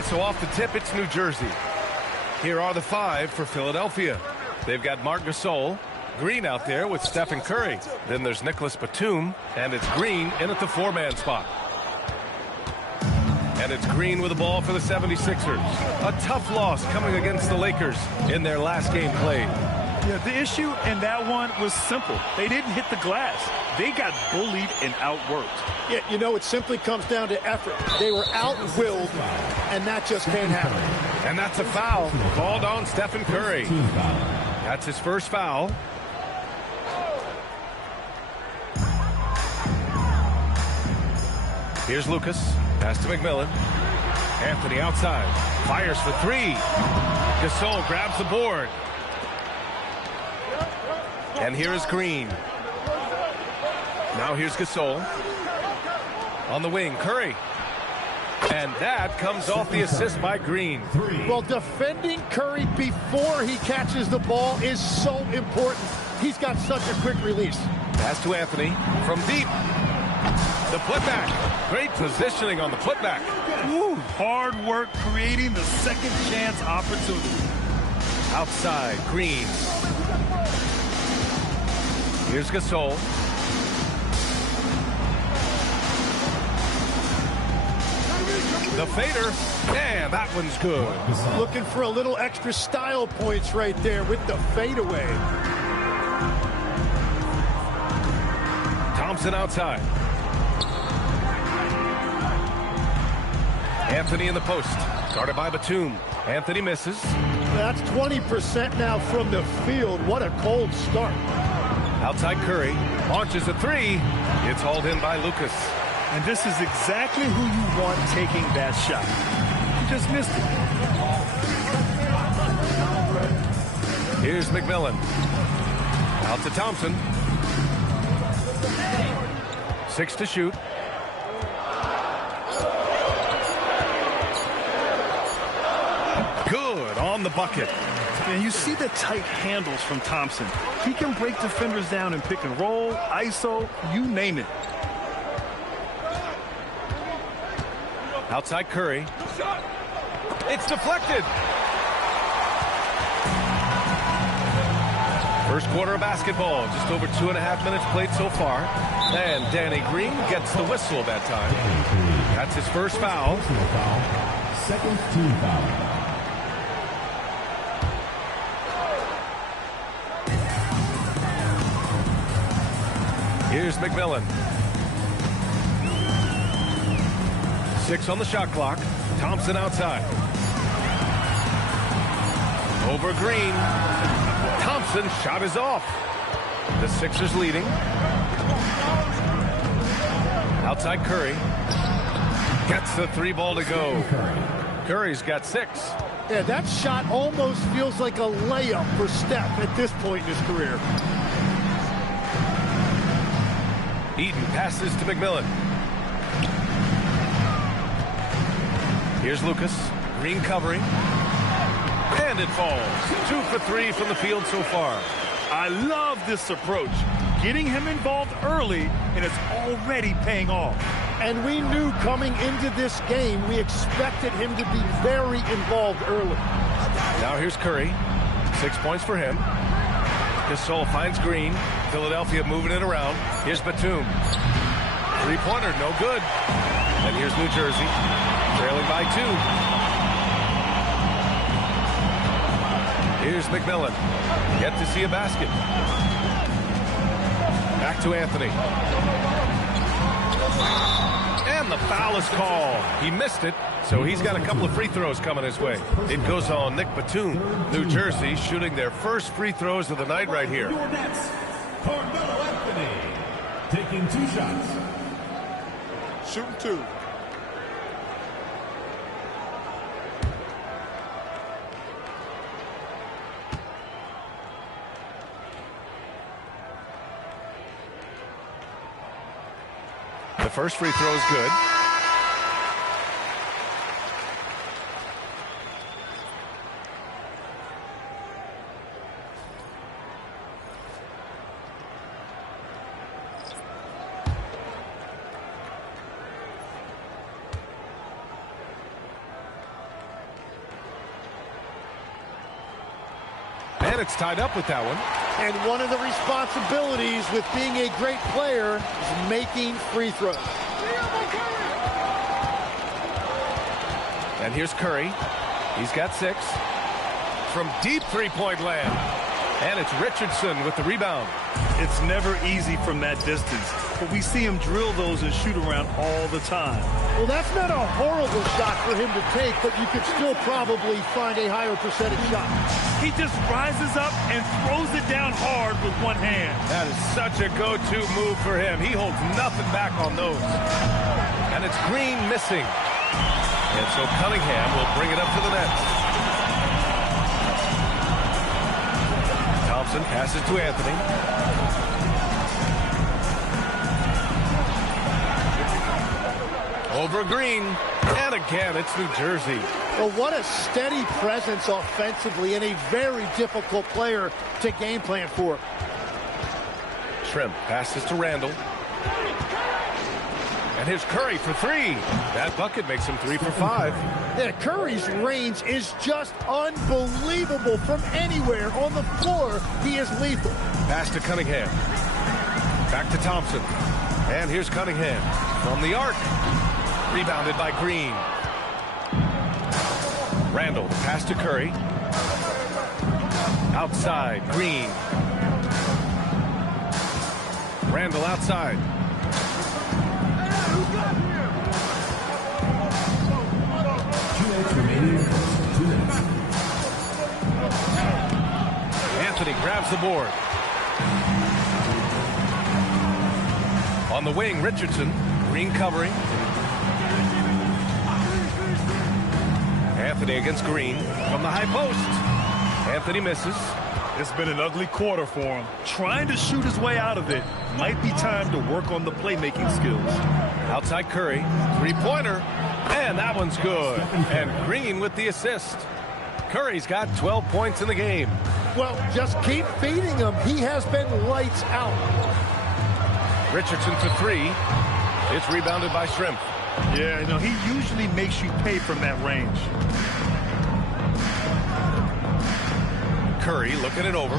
man, so off the tip, it's New Jersey. Here are the 5 for Philadelphia. They've got Marc Gasol, Green out there with Stephen Curry. Then there's Nicholas Batum, and it's Green in at the 4-man spot. And it's Green with the ball for the 76ers. A tough loss coming against the Lakers in their last game played. Yeah, the issue in that one was simple. They didn't hit the glass. They got bullied and outworked. Yeah, you know, it simply comes down to effort. They were out-willed, and that just can't happen. And that's a foul called on Stephen Curry. That's his first foul. Here's Lucas. Pass to McMillan. Anthony outside. Fires for 3. Gasol grabs the board. And here is Green. Now here's Gasol. On the wing, Curry. And that comes off the assist by Green. Well, defending Curry before he catches the ball is so important. He's got such a quick release. Pass to Anthony from deep. The putback. Great positioning on the putback. Woo, hard work creating the second chance opportunity. Outside, Green. Here's Gasol. The fader, and that one's good. Looking for a little extra style points right there with the fadeaway. Thompson outside. Anthony in the post. Guarded by Batum. Anthony misses. That's 20% now from the field. What a cold start. Outside Curry. Launches a 3. It's hauled in by Lucas. And this is exactly who you want taking that shot. You just missed it. Here's McMillan. Out to Thompson. 6 to shoot. Good on the bucket. And you see the tight handles from Thompson. He can break defenders down in pick and roll, ISO, you name it. Outside Curry. It's deflected. First quarter of basketball. Just over 2.5 minutes played so far. And Danny Green gets the whistle that time. That's his first foul. Second team foul. Here's McMillan. 6 on the shot clock. Thompson outside. Over Green. Thompson's shot is off. The Sixers leading. Outside Curry. Gets the 3 ball to go. Curry's got 6. Yeah, that shot almost feels like a layup for Steph at this point in his career. Eaton passes to McMillan. Here's Lucas. Green covering. And it falls. 2 for 3 from the field so far. I love this approach. Getting him involved early, and it's already paying off. And we knew coming into this game, we expected him to be very involved early. Now here's Curry. 6 points for him. Gasol finds Green. Philadelphia moving it around. Here's Batum. 3-pointer, no good. And here's New Jersey, trailing by 2. Here's McMillan. Yet to see a basket. Back to Anthony. And the foul is called. He missed it, so he's got a couple of free throws coming his way. It goes on Nick Batum. New Jersey shooting their first free throws of the night right here. Your next, Carmelo Anthony, taking 2 shots. Shooting 2. The first free throw is good. And it's tied up with that one. And one of the responsibilities with being a great player is making free throws. And here's Curry. He's got 6. From deep three-point land. And it's Richardson with the rebound. It's never easy from that distance, but we see him drill those and shoot around all the time. Well, that's not a horrible shot for him to take, but you could still probably find a higher percentage shot. He just rises up and throws it down hard with one hand. That is such a go-to move for him. He holds nothing back on those. And it's Green missing. And so Cunningham will bring it up to the net. Thompson passes to Anthony. Over Green. And again, it's New Jersey. Well, what a steady presence offensively and a very difficult player to game plan for. Shrimp passes to Randall. And here's Curry for 3. That bucket makes him 3 for 5. Yeah, Curry's range is just unbelievable from anywhere on the floor. He is lethal. Pass to Cunningham. Back to Thompson. And here's Cunningham from the arc. Rebounded by Green. Randall, pass to Curry. Outside, Green. Randall outside. Anthony grabs the board. On the wing, Richardson. Green covering. Anthony against Green from the high post. Anthony misses. It's been an ugly quarter for him. Trying to shoot his way out of it. Might be time to work on the playmaking skills. Outside Curry. Three-pointer. And that one's good. And Green with the assist. Curry's got 12 points in the game. Well, just keep feeding him. He has been lights out. Richardson for 3. It's rebounded by Shrimp. Yeah, no, he usually makes you pay from that range. Curry looking it over.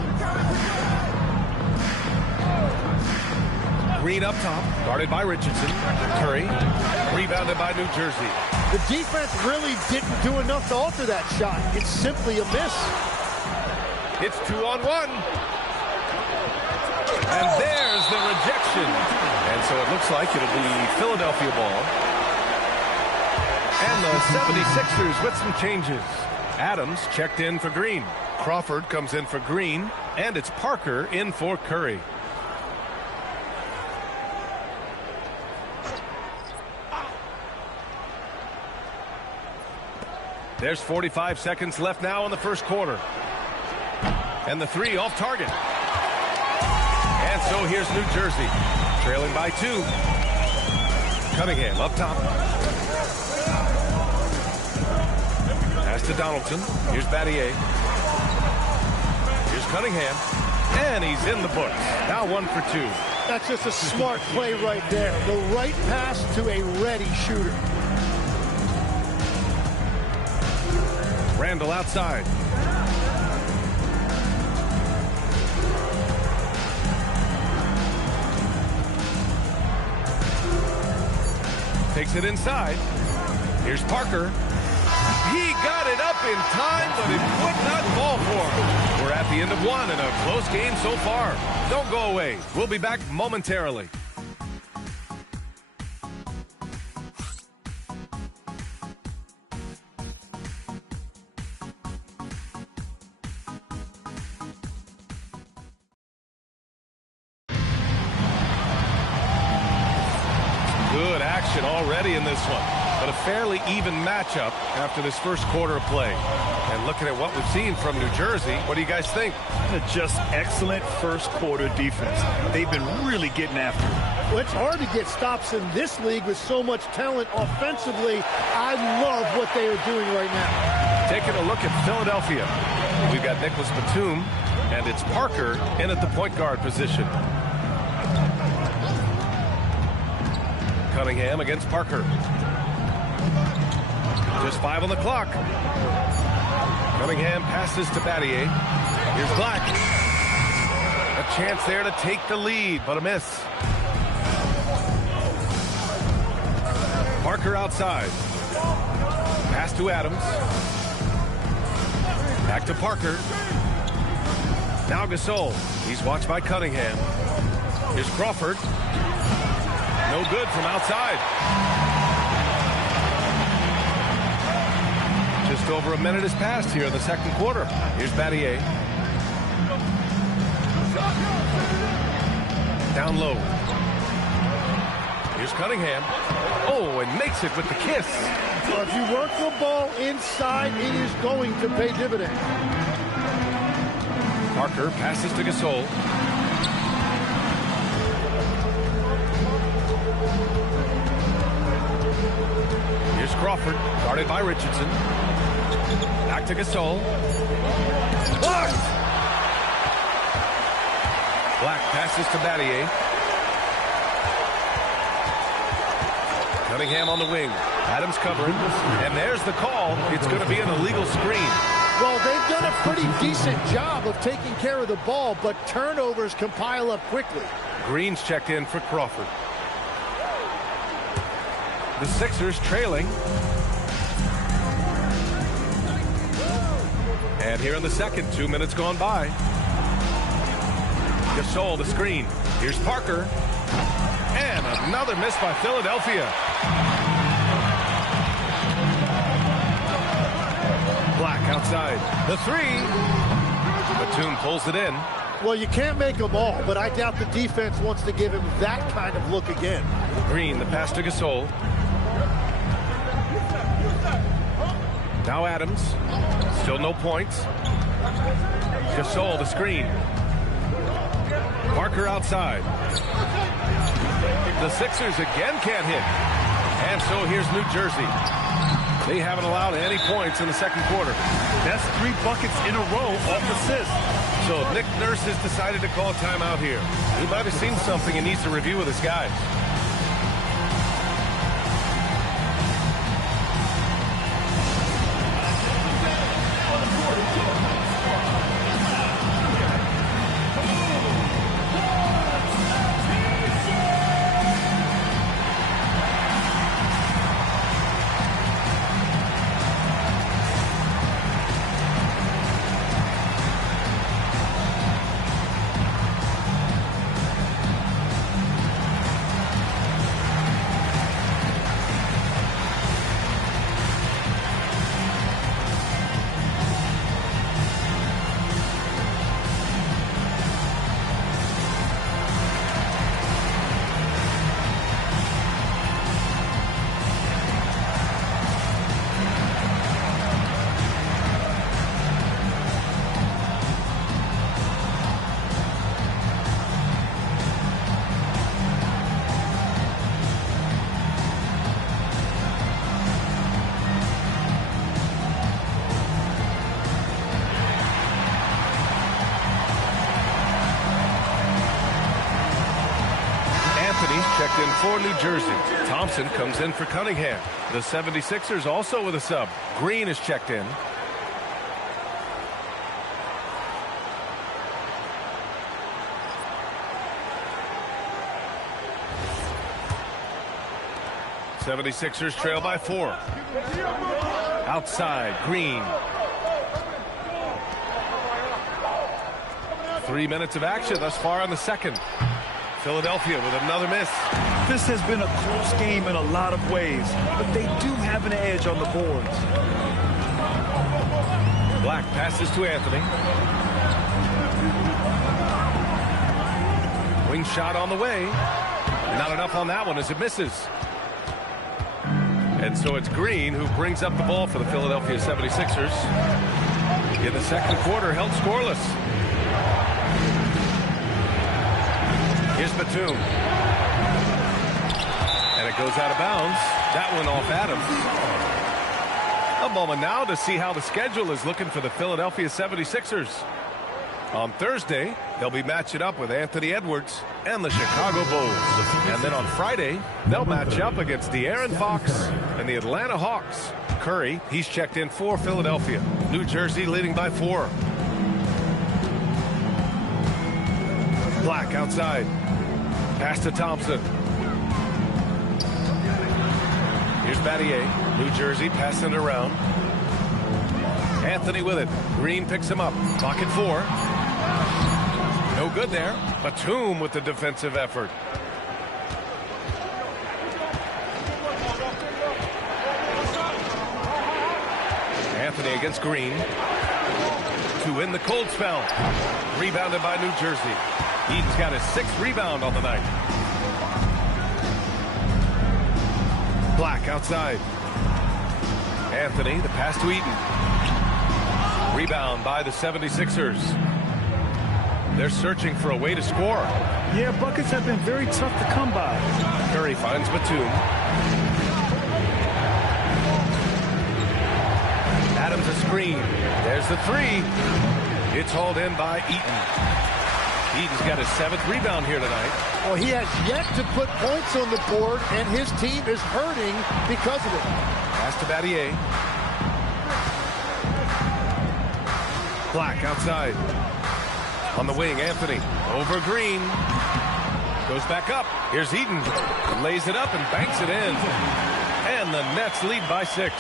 Green up top, guarded by Richardson. Curry, rebounded by New Jersey. The defense really didn't do enough to alter that shot. It's simply a miss. It's 2-on-1. And there's the rejection. And so it looks like it'll be Philadelphia ball. And the 76ers with some changes. Adams checked in for Green. Crawford comes in for Green. And it's Parker in for Curry. There's 45 seconds left now in the first quarter. And the 3 off target. And so here's New Jersey, trailing by 2. Cunningham up top. Pass to Donaldson. Here's Battier. Here's Cunningham. And he's in the books. Now 1 for 2. That's just a smart play right there. The right pass to a ready shooter. Randall outside. Takes it inside. Here's Parker. He got it up in time, but it would not fall for him. We're at the end of 1 and a close game so far. Don't go away. We'll be back momentarily. Good action already in this one, but a fairly even matchup after this first quarter of play. And looking at what we've seen from New Jersey, what do you guys think? Just excellent first quarter defense. They've been really getting after it. Well, it's hard to get stops in this league with so much talent offensively. I love what they are doing right now. Taking a look at Philadelphia. We've got Nicholas Batum, and it's Parker in at the point guard position. Cunningham against Parker. Just 5 on the clock. Cunningham passes to Battier. Here's Black. A chance there to take the lead, but a miss. Parker outside. Pass to Adams. Back to Parker. Now Gasol. He's watched by Cunningham. Here's Crawford. No good from outside. Just over a minute has passed here in the second quarter. Here's Battier. Down low. Here's Cunningham. Oh, and makes it with the kiss. Well, if you work the ball inside, it is going to pay dividends. Parker passes to Gasol. Here's Crawford, guarded by Richardson. Back to Gasol. Blocked! Black passes to Battier. Cunningham on the wing. Adams covering. And there's the call. It's going to be an illegal screen. Well, they've done a pretty decent job of taking care of the ball, but turnovers can pile up quickly. Green's checked in for Crawford. The Sixers trailing. And here in the second, 2 minutes gone by. Gasol, the screen. Here's Parker. And another miss by Philadelphia. Black outside. The three. Batum pulls it in. Well, you can't make them all, but I doubt the defense wants to give him that kind of look again. Green, the pass to Gasol. Now Adams. Still no points. Gasol, the screen. Parker outside. The Sixers again can't hit. And so here's New Jersey. They haven't allowed any points in the second quarter. That's 3 buckets in a row off assists. So Nick Nurse has decided to call timeout here. He might have seen something and needs to review with his guys. Checked in for New Jersey. Thompson comes in for Cunningham. The 76ers also with a sub. Green is checked in. '76ers trail by 4. Outside, Green. 3 minutes of action thus far in the second. Philadelphia with another miss. This has been a close game in a lot of ways, but they do have an edge on the boards. Black passes to Anthony. Wing shot on the way. Not enough on that one as it misses. And so it's Green who brings up the ball for the Philadelphia 76ers. In the second quarter, held scoreless. Here's Batum. And it goes out of bounds. That one off Adams. A moment now to see how the schedule is looking for the Philadelphia 76ers. On Thursday, they'll be matching up with Anthony Edwards and the Chicago Bulls. And then on Friday, they'll match up against De'Aaron Fox and the Atlanta Hawks. Curry, he's checked in for Philadelphia. New Jersey leading by 4. Black outside. Pass to Thompson. Here's Battier. New Jersey passing it around. Anthony with it. Green picks him up. Clock at 4. No good there. Batum with the defensive effort. Anthony against Green. To win the cold spell. Rebounded by New Jersey. Eden's got his 6th rebound on the night. Black outside. Anthony, the pass to Eden. Rebound by the 76ers. They're searching for a way to score. Yeah, buckets have been very tough to come by. Curry finds Batum. Adams a screen. There's the 3. It's hauled in by Eaton. Eaton's got his 7th rebound here tonight. Well, he has yet to put points on the board, and his team is hurting because of it. Pass to Battier. Black outside. On the wing, Anthony. Over Green. Goes back up. Here's Eden. Lays it up and banks it in. And the Nets lead by 6.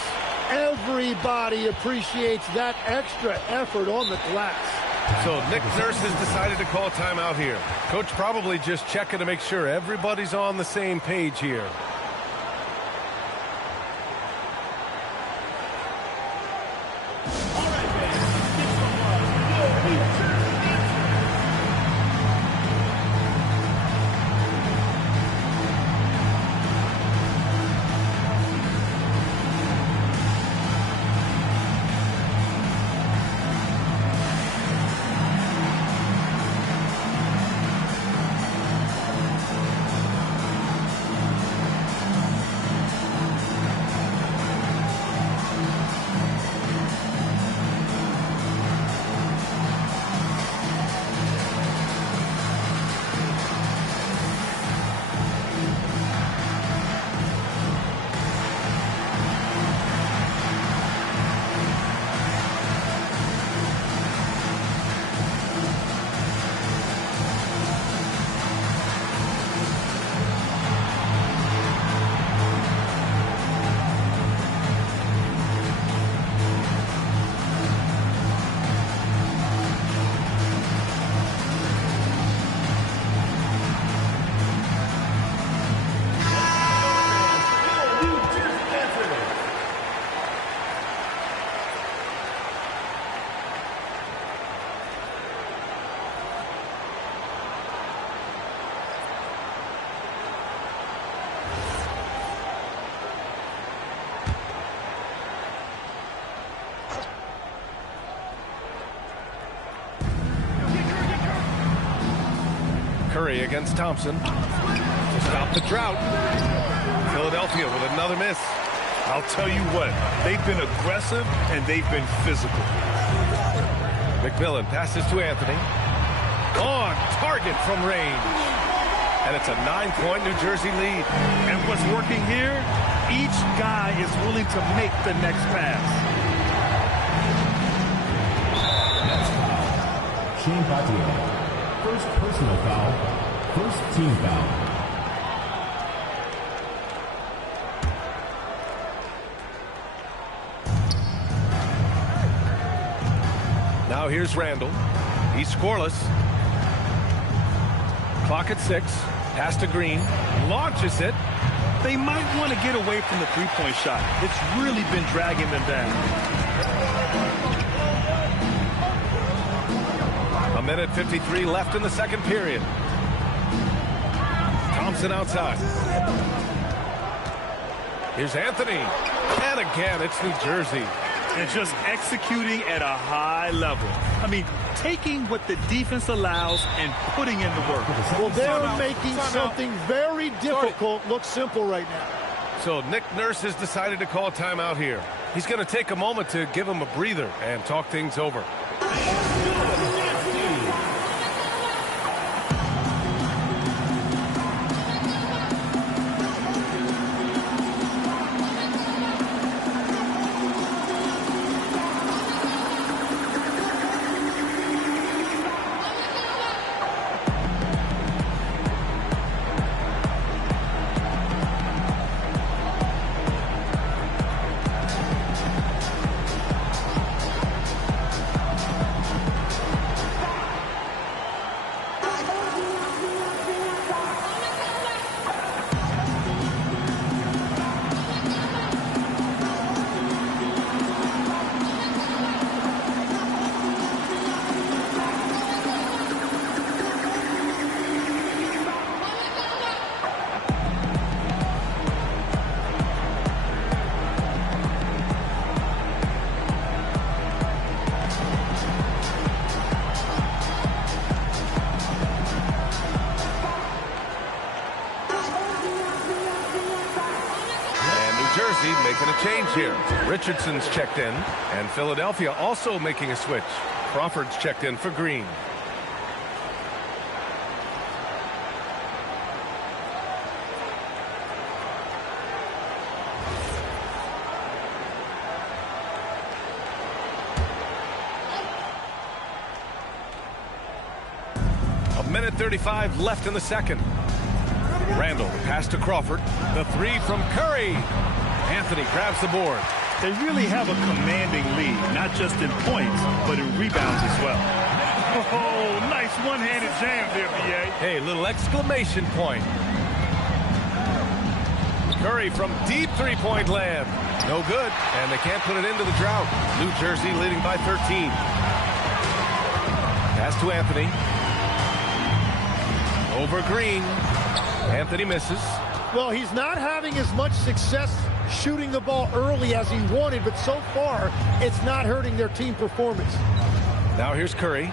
Everybody appreciates that extra effort on the glass. So Nick Nurse has decided to call timeout here. Coach probably just checking to make sure everybody's on the same page here. Curry against Thompson to stop the drought. Philadelphia with another miss. I'll tell you what, they've been aggressive and they've been physical. McMillan passes to Anthony. On target from range. And it's a 9-point New Jersey lead. And what's working here, each guy is willing to make the next pass. Shane Battier. First personal foul, first team foul. Now here's Randall. He's scoreless. Clock at 6. Pass to Green. Launches it. They might want to get away from the three-point shot. It's really been dragging them down. A minute 53 left in the second period. Thompson outside. Here's Anthony. And again, it's New Jersey. And just executing at a high level. I mean, taking what the defense allows and putting in the work. Well, they're making something very difficult look simple right now. So Nick Nurse has decided to call timeout here. He's going to take a moment to give him a breather and talk things over. making a change here. Richardson's checked in, and Philadelphia also making a switch. Crawford's checked in for Green. A minute 35 left in the second. Randall pass to Crawford. The three from Curry. Anthony grabs the board. They really have a commanding lead, not just in points, but in rebounds as well. Oh, nice one-handed jam there, B.A. Hey, little exclamation point. Curry from deep three-point land. No good, and they can't put it into the drought. New Jersey leading by 13. Pass to Anthony. Over Green. Anthony misses. Well, he's not having as much success shooting the ball early as he wanted, but so far, it's not hurting their team performance. Now here's Curry.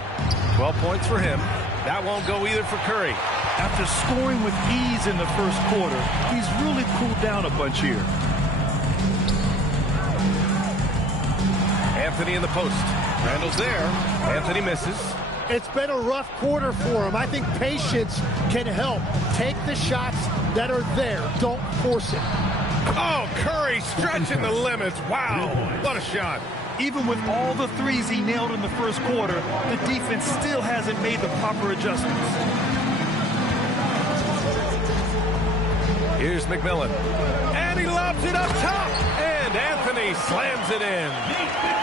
12 points for him. That won't go either for Curry. After scoring with ease in the first quarter, he's really cooled down a bunch here. Anthony in the post. Randall's there. Anthony misses. It's been a rough quarter for him. I think patience can help. Take the shots that are there. Don't force it. Oh, Curry stretching the limits. Wow, what a shot. Even with all the threes he nailed in the first quarter, the defense still hasn't made the proper adjustments. Here's McMillan. And he lobs it up top. And Anthony slams it in.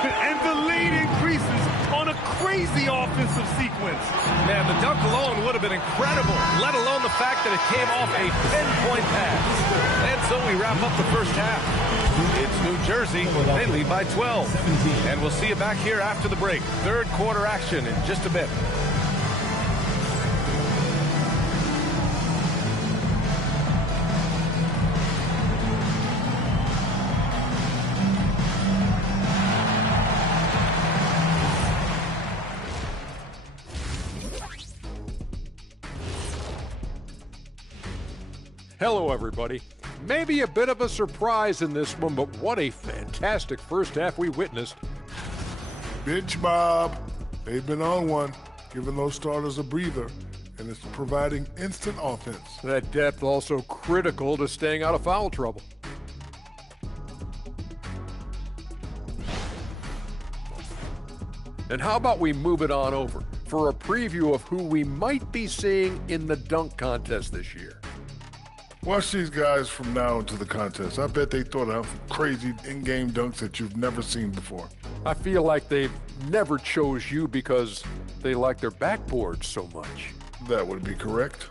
And the lead increases on a crazy offensive sequence. Man, the dunk alone would have been incredible, let alone the fact that it came off a pinpoint pass. And so we wrap up the first half. It's New Jersey. They lead by 12. And we'll see you back here after the break. Third quarter action in just a bit. Hello, everybody. Maybe a bit of a surprise in this one, but what a fantastic first half we witnessed. Bench Bob. They've been on one, giving those starters a breather, and it's providing instant offense. That depth also critical to staying out of foul trouble. And how about we move it on over for a preview of who we might be seeing in the dunk contest this year. Watch these guys from now into the contest. I bet they thought of crazy in-game dunks that you've never seen before. I feel like they've never chose you because they like their backboards so much. That would be correct.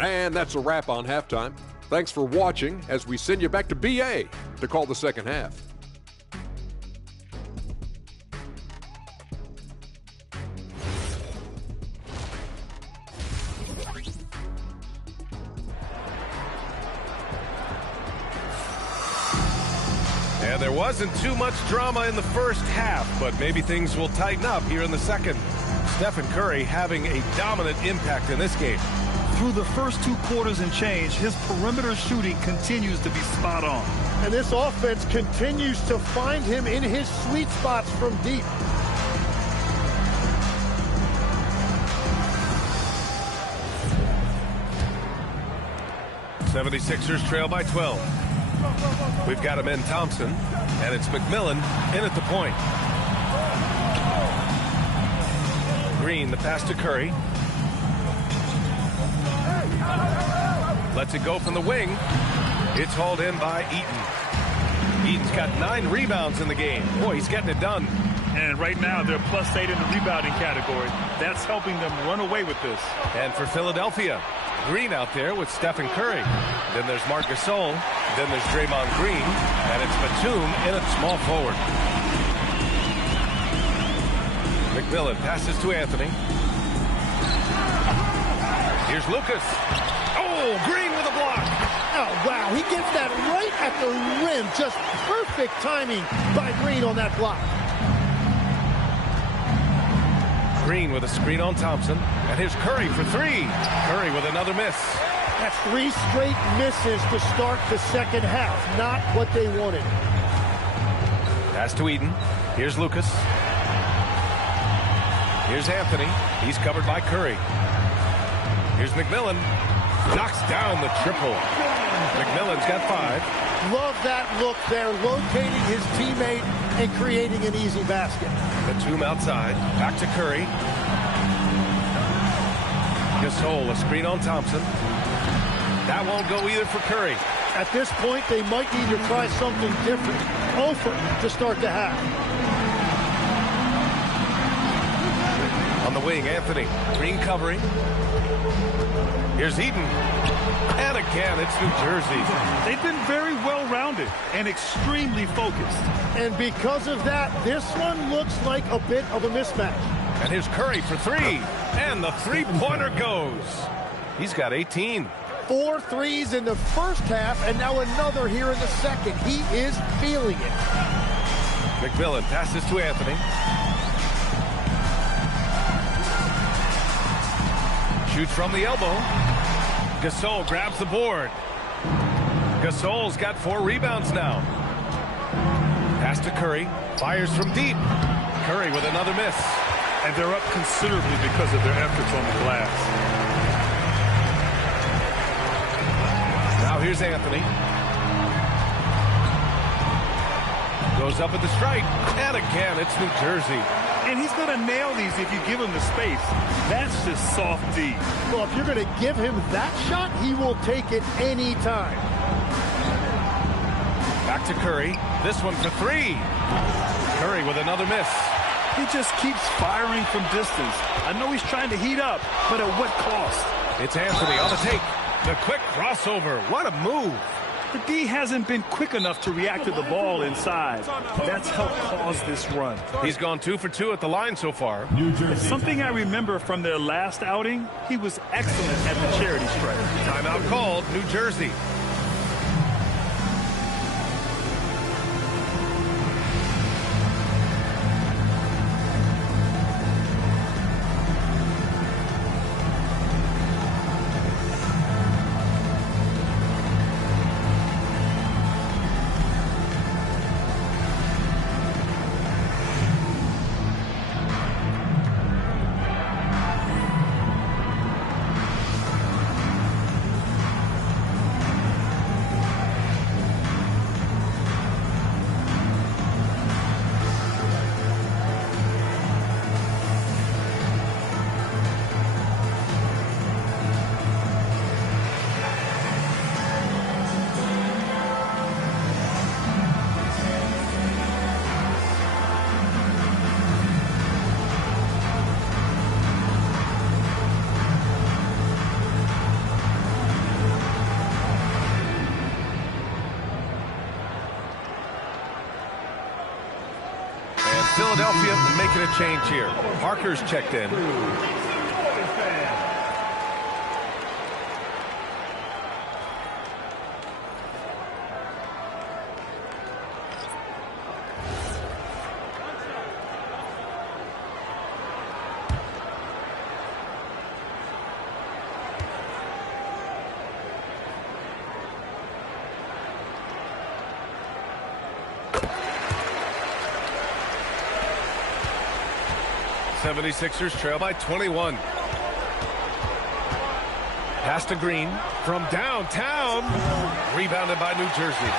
And that's a wrap on halftime. Thanks for watching as we send you back to BA to call the second half. And there wasn't too much drama in the first half, but maybe things will tighten up here in the second. Stephen Curry having a dominant impact in this game. Through the first two quarters and change, his perimeter shooting continues to be spot on. And this offense continues to find him in his sweet spots from deep. '76ers trail by 12. We've got him in Thompson, and it's McMillan in at the point. Green, the pass to Curry. Lets it go from the wing. It's hauled in by Eaton. Eaton's got 9 rebounds in the game. Boy, he's getting it done. And right now, they're +8 in the rebounding category. That's helping them run away with this. And for Philadelphia, Green out there with Stephen Curry. Then there's Marc Gasol. Then there's Draymond Green. And it's Batum in at small forward. McMillan passes to Anthony. Here's Lucas. Oh, Green with a block. Oh, wow. He gets that right at the rim. Just perfect timing by Green on that block. Green with a screen on Thompson. And here's Curry for three. Curry with another miss. That's 3 straight misses to start the second half. Not what they wanted. Pass to Eden. Here's Lucas. Here's Anthony. He's covered by Curry. Here's McMillan. Knocks down the triple. McMillan's got 5. Love that look there, locating his teammate and creating an easy basket. Batum outside. Back to Curry. Gasol, a screen on Thompson. That won't go either for Curry. At this point, they might need to try something different. Over to start the half. On the wing, Anthony. Green covering. Here's Eden. And again, it's New Jersey. They've been very well-rounded and extremely focused. And because of that, this one looks like a bit of a mismatch. And here's Curry for 3. And the three-pointer goes. He's got 18. 4 threes in the first half, and now another here in the second. He is feeling it. McMillan passes to Anthony. Shoots from the elbow. Gasol grabs the board. Gasol's got 4 rebounds now. Pass to Curry. Fires from deep. Curry with another miss. And they're up considerably because of their efforts on the glass. Now here's Anthony. Goes up at the strike. And again, it's New Jersey. And he's going to nail these if you give him the space. That's just soft D. Well, if you're going to give him that shot, he will take it any time. Back to Curry. This one for 3. Curry with another miss. He just keeps firing from distance. I know he's trying to heat up, but at what cost? It's Anthony on the take. The quick crossover. What a move. The D hasn't been quick enough to react to the ball inside. That's helped cause this run. He's gone 2 for 2 at the line so far. Something I remember from their last outing, he was excellent at the charity stripe. Timeout called, New Jersey. Philadelphia making a change here. Parker's checked in. '76ers trail by 21. Pass to Green from downtown. Rebounded by New Jersey.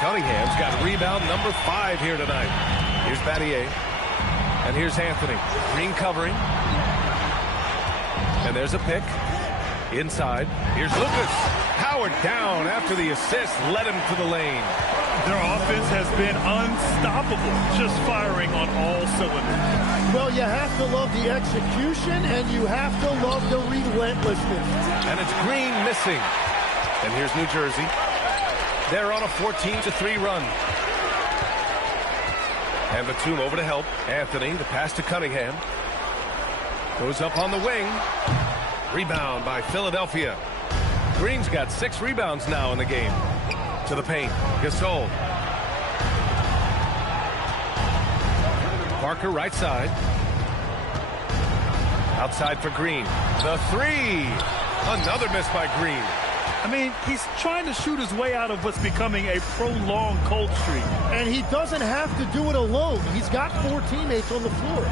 Cunningham's got rebound number 5 here tonight. Here's Battier. And here's Anthony. Green covering. And there's a pick. Inside. Here's Lucas. Howard down after the assist. Led him to the lane. Their offense has been unstoppable, just firing on all cylinders. Well, you have to love the execution, and you have to love the relentlessness. And it's Green missing. And here's New Jersey. They're on a 14-3 run. And Batum over to help. Anthony, the pass to Cunningham. Goes up on the wing. Rebound by Philadelphia. Green's got 6 rebounds now in the game. To the paint. Gasol. Parker right side. Outside for Green. The three. Another miss by Green. I mean, he's trying to shoot his way out of what's becoming a prolonged cold streak. And he doesn't have to do it alone. He's got 4 teammates on the floor.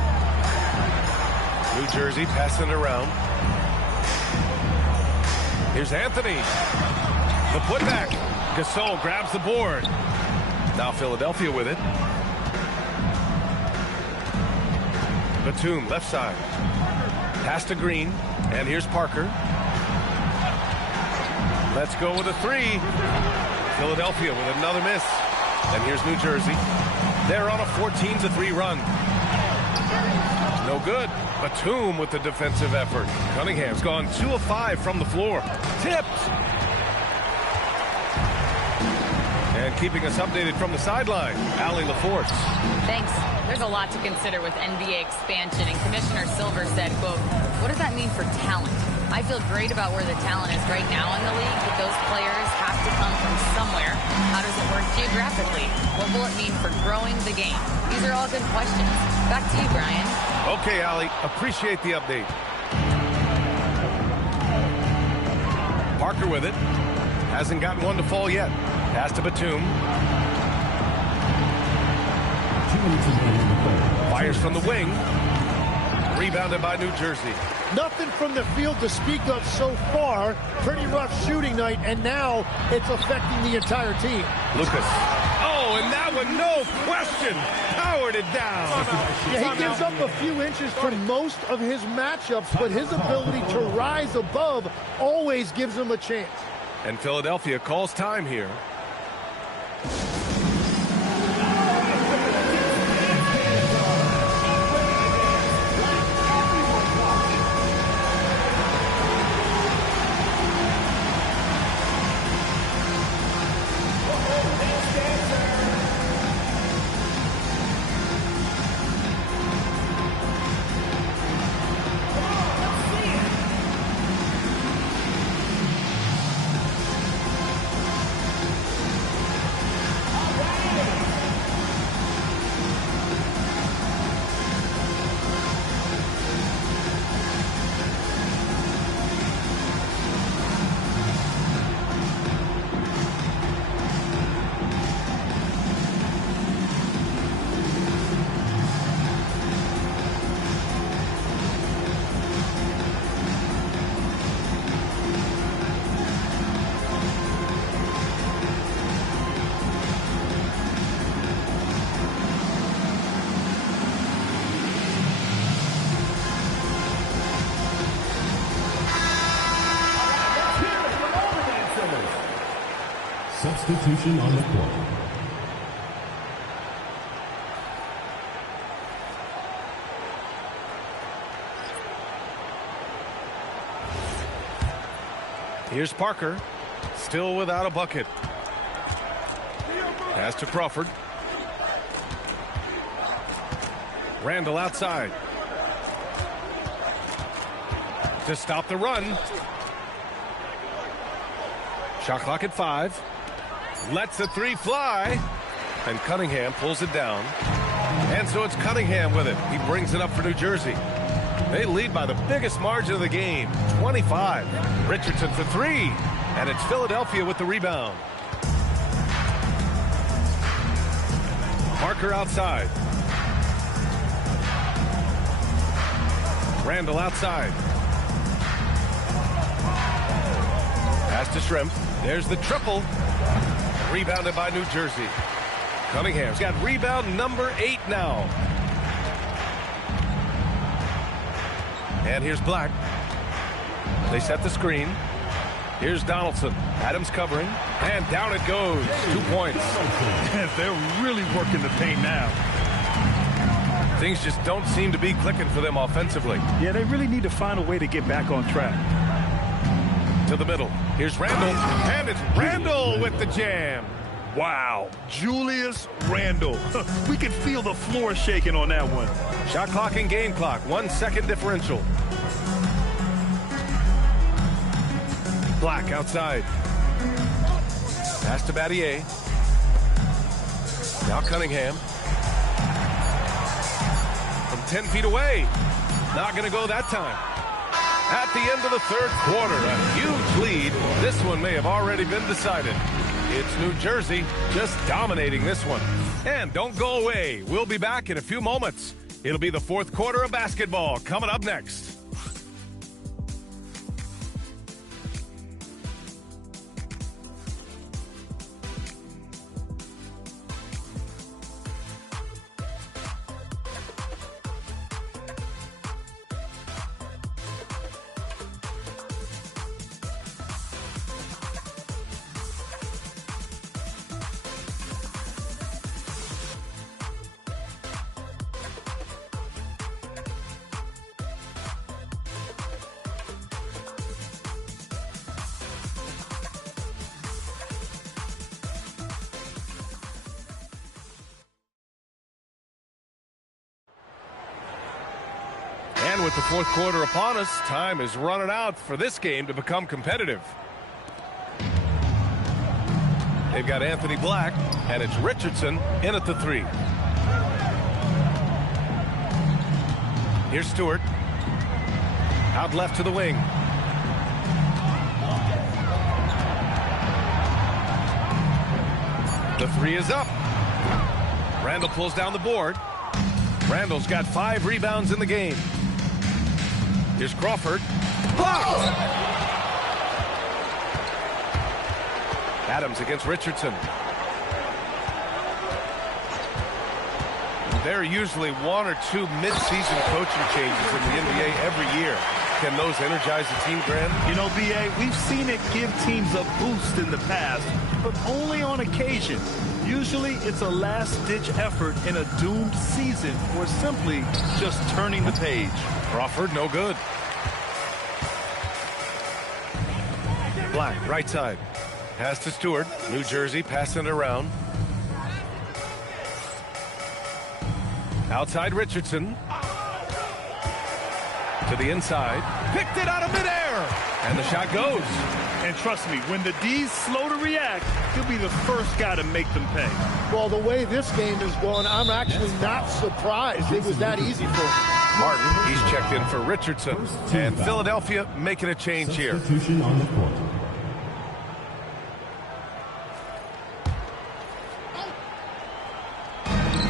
New Jersey passing it around. Here's Anthony. The putback. Gasol grabs the board. Now Philadelphia with it. Batum, left side. Pass to Green. And here's Parker. Let's go with a three. Philadelphia with another miss. And here's New Jersey. They're on a 14-3 run. No good. Batum with the defensive effort. Cunningham's gone 2 of 5 from the floor. Tipped. And keeping us updated from the sideline, Allie LaForce. Thanks. There's a lot to consider with NBA expansion, and Commissioner Silver said, quote, "What does that mean for talent? I feel great about where the talent is right now in the league, but those players have to come from somewhere. How does it work geographically? What will it mean for growing the game?" These are all good questions. Back to you, Brian. Okay, Allie. Appreciate the update. Parker with it. Hasn't gotten one to fall yet. Pass to Batum. Fires from the wing. Rebounded by New Jersey. Nothing from the field to speak of so far. Pretty rough shooting night, and now it's affecting the entire team. Lucas. Oh, and that one, no question, powered it down. Yeah, he gives up a few inches for most of his matchups, but his ability to rise above always gives him a chance. And Philadelphia calls time here. Substitution on the court. Here's Parker, still without a bucket. Pass to Crawford. Randall outside. To stop the run. Shot clock at 5. Lets the three fly. And Cunningham pulls it down. And so it's Cunningham with it. He brings it up for New Jersey. They lead by the biggest margin of the game, 25. Richardson for 3. And it's Philadelphia with the rebound. Parker outside. Randall outside. Pass to Shrimp. There's the triple. Rebounded by New Jersey. Cunningham's got rebound number 8 now. And here's Black. They set the screen. Here's Donaldson. Adams covering. And down it goes. 2 points. They're really working the paint now. Things just don't seem to be clicking for them offensively. Yeah, they really need to find a way to get back on track. To the middle. Here's Randall. And it's Randall with the jam. Wow. Julius Randall. We can feel the floor shaking on that one. Shot clock and game clock. 1 second differential. Black outside. Pass to Battier. Now Cunningham. From 10 feet away. Not going to go that time. At the end of the third quarter, a huge lead. This one may have already been decided. It's New Jersey just dominating this one. And don't go away. We'll be back in a few moments. It'll be the fourth quarter of basketball coming up next. And with the fourth quarter upon us, time is running out for this game to become competitive. They've got Anthony Black, and it's Richardson in at the three. Here's Stewart. Out left to the wing. The three is up. Randall pulls down the board. Randall's got 5 rebounds in the game. Here's Crawford. Blocked! Adams against Richardson. There are usually 1 or 2 mid-season coaching changes in the NBA every year. Can those energize the team, Grant? You know, B.A., we've seen it give teams a boost in the past, but only on occasion. Usually it's a last-ditch effort in a doomed season or simply just turning the page. Crawford, no good. Black, right side. Pass to Stewart. New Jersey passing it around. Outside Richardson. To the inside. Picked it out of midair. And the shot goes. And trust me, when the D's slow to react, he'll be the first guy to make them pay. Well, the way this game is going, I'm actually not surprised it was that easy for him. Martin, he's checked in for Richardson. And Philadelphia making a change here. Substitution on the court.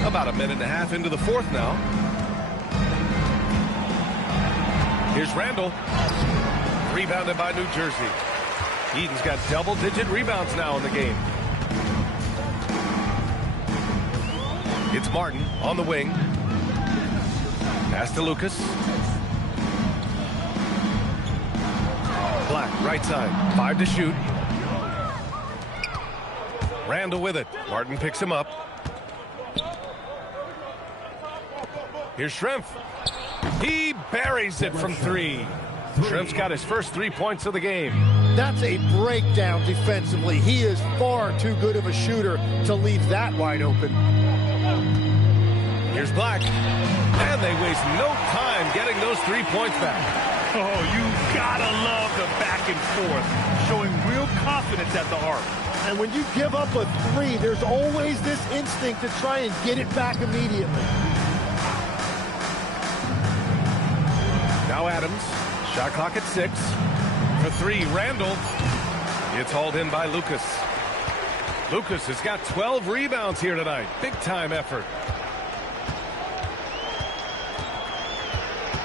About a minute and a half into the fourth now. Here's Randall. Rebounded by New Jersey. Eden's got double-digit rebounds now in the game. It's Martin on the wing. Pass to Lucas. Black, right side. 5 to shoot. Randall with it. Martin picks him up. Here's Schrempf. He buries it from 3. Schrempf's got his first 3 points of the game. That's a breakdown defensively. He is far too good of a shooter to leave that wide open. Here's Black. And they waste no time getting those 3 points back. Oh, you gotta love the back and forth, showing real confidence at the arc. And when you give up a 3, there's always this instinct to try and get it back immediately. Now Adams. Shot clock at 6. For 3, Randall. It's hauled in by Lucas. Lucas has got 12 rebounds here tonight. Big time effort.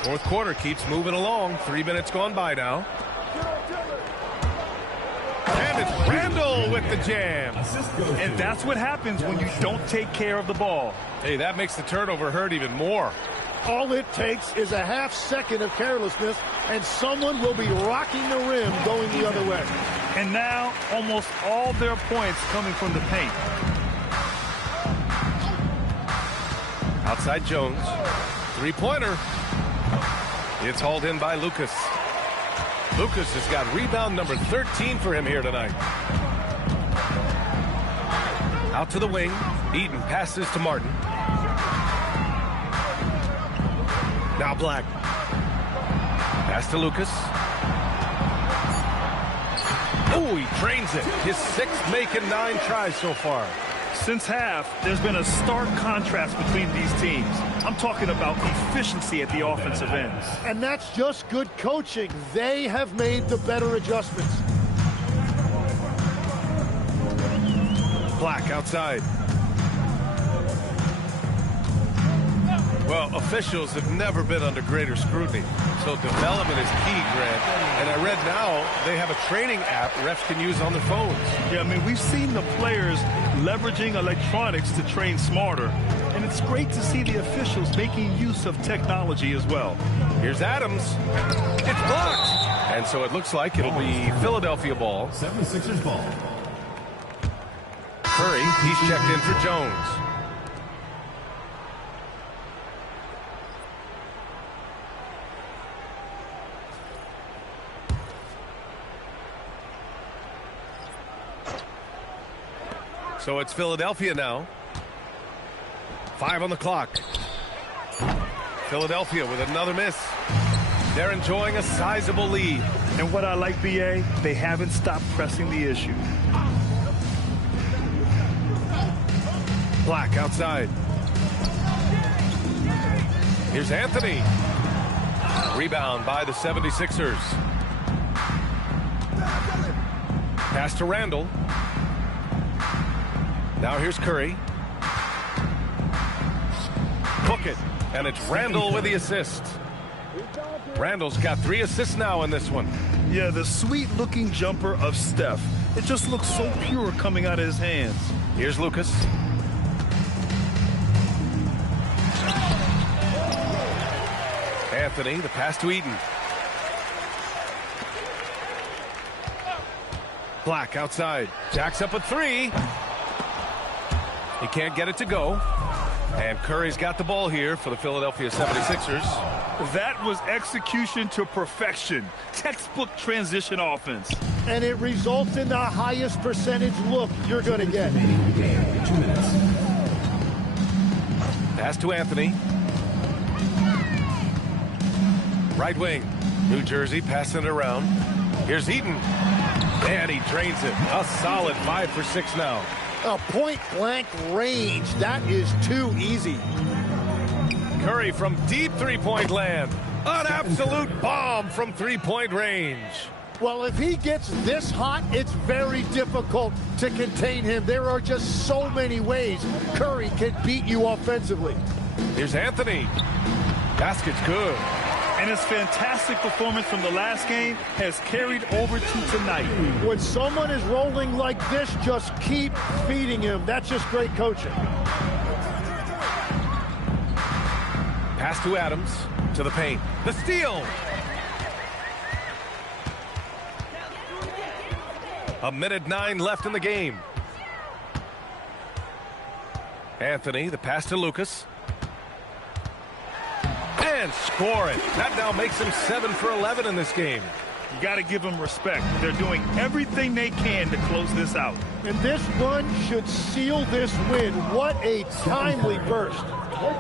Fourth quarter keeps moving along. 3 minutes gone by now. And it's Randall with the jam. And that's what happens when you don't take care of the ball. Hey, that makes the turnover hurt even more. All it takes is a half second of carelessness, and someone will be rocking the rim going the other way. And now, almost all their points coming from the paint. Outside Jones. 3-pointer. It's hauled in by Lucas. Lucas has got rebound number 13 for him here tonight. Out to the wing. Eden passes to Martin. Now Black. Pass to Lucas. Oh, he drains it. His 6th make and 9 tries so far. Since half, there's been a stark contrast between these teams. I'm talking about efficiency at the offensive end. And that's just good coaching. They have made the better adjustments. Black outside. Well, officials have never been under greater scrutiny, so development is key, Grant. And I read now they have a training app refs can use on their phones. Yeah, I mean, we've seen the players leveraging electronics to train smarter, and it's great to see the officials making use of technology as well. Here's Adams. It's blocked. And so it looks like it'll be Philadelphia ball. 76ers ball. Curry, he's checked in for Jones. So it's Philadelphia now. 5 on the clock. Philadelphia with another miss. They're enjoying a sizable lead. And what I like, BA, they haven't stopped pressing the issue. Black outside. Here's Anthony. Rebound by the 76ers. Pass to Randall. Now here's Curry. Book it. And it's Randall with the assist. Randall's got 3 assists now in this one. Yeah, the sweet-looking jumper of Steph. It just looks so pure coming out of his hands. Here's Lucas. Anthony, the pass to Eaton. Black outside. Jacks up a 3. He can't get it to go. And Curry's got the ball here for the Philadelphia 76ers. That was execution to perfection. Textbook transition offense. And it results in the highest percentage look you're going to get. 2 minutes. Pass to Anthony. Right wing. New Jersey passing it around. Here's Eaton. And he drains it. A solid 5 for 6 now. A point-blank range. That is too easy. Curry from deep three-point land. An absolute bomb from three-point range. Well, if he gets this hot, it's very difficult to contain him. There are just so many ways Curry can beat you offensively. Here's Anthony. Basket's good. And his fantastic performance from the last game has carried over to tonight. When someone is rolling like this, just keep feeding him. That's just great coaching. Pass to Adams, to the paint. The steal. A minute 9 left in the game. Anthony, the pass to Lucas. And score it. That now makes him 7 for 11 in this game. You got to give them respect. They're doing everything they can to close this out. And this run should seal this win. What a timely burst.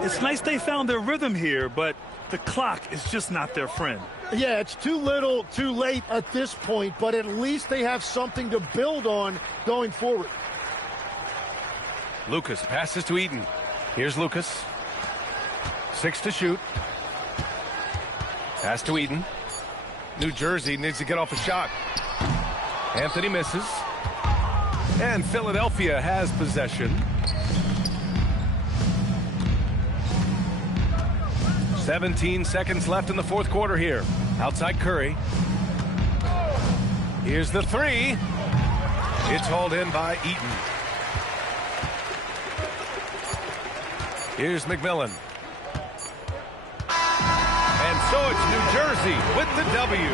It's nice they found their rhythm here, but the clock is just not their friend. Yeah, it's too little, too late at this point, but at least they have something to build on going forward. Lucas passes to Eaton. Here's Lucas. 6 to shoot. Pass to Eaton. New Jersey needs to get off a shot. Anthony misses. And Philadelphia has possession. 17 seconds left in the fourth quarter here. Outside Curry. Here's the 3. It's hauled in by Eaton. Here's McMillan. And so it's New Jersey with the W.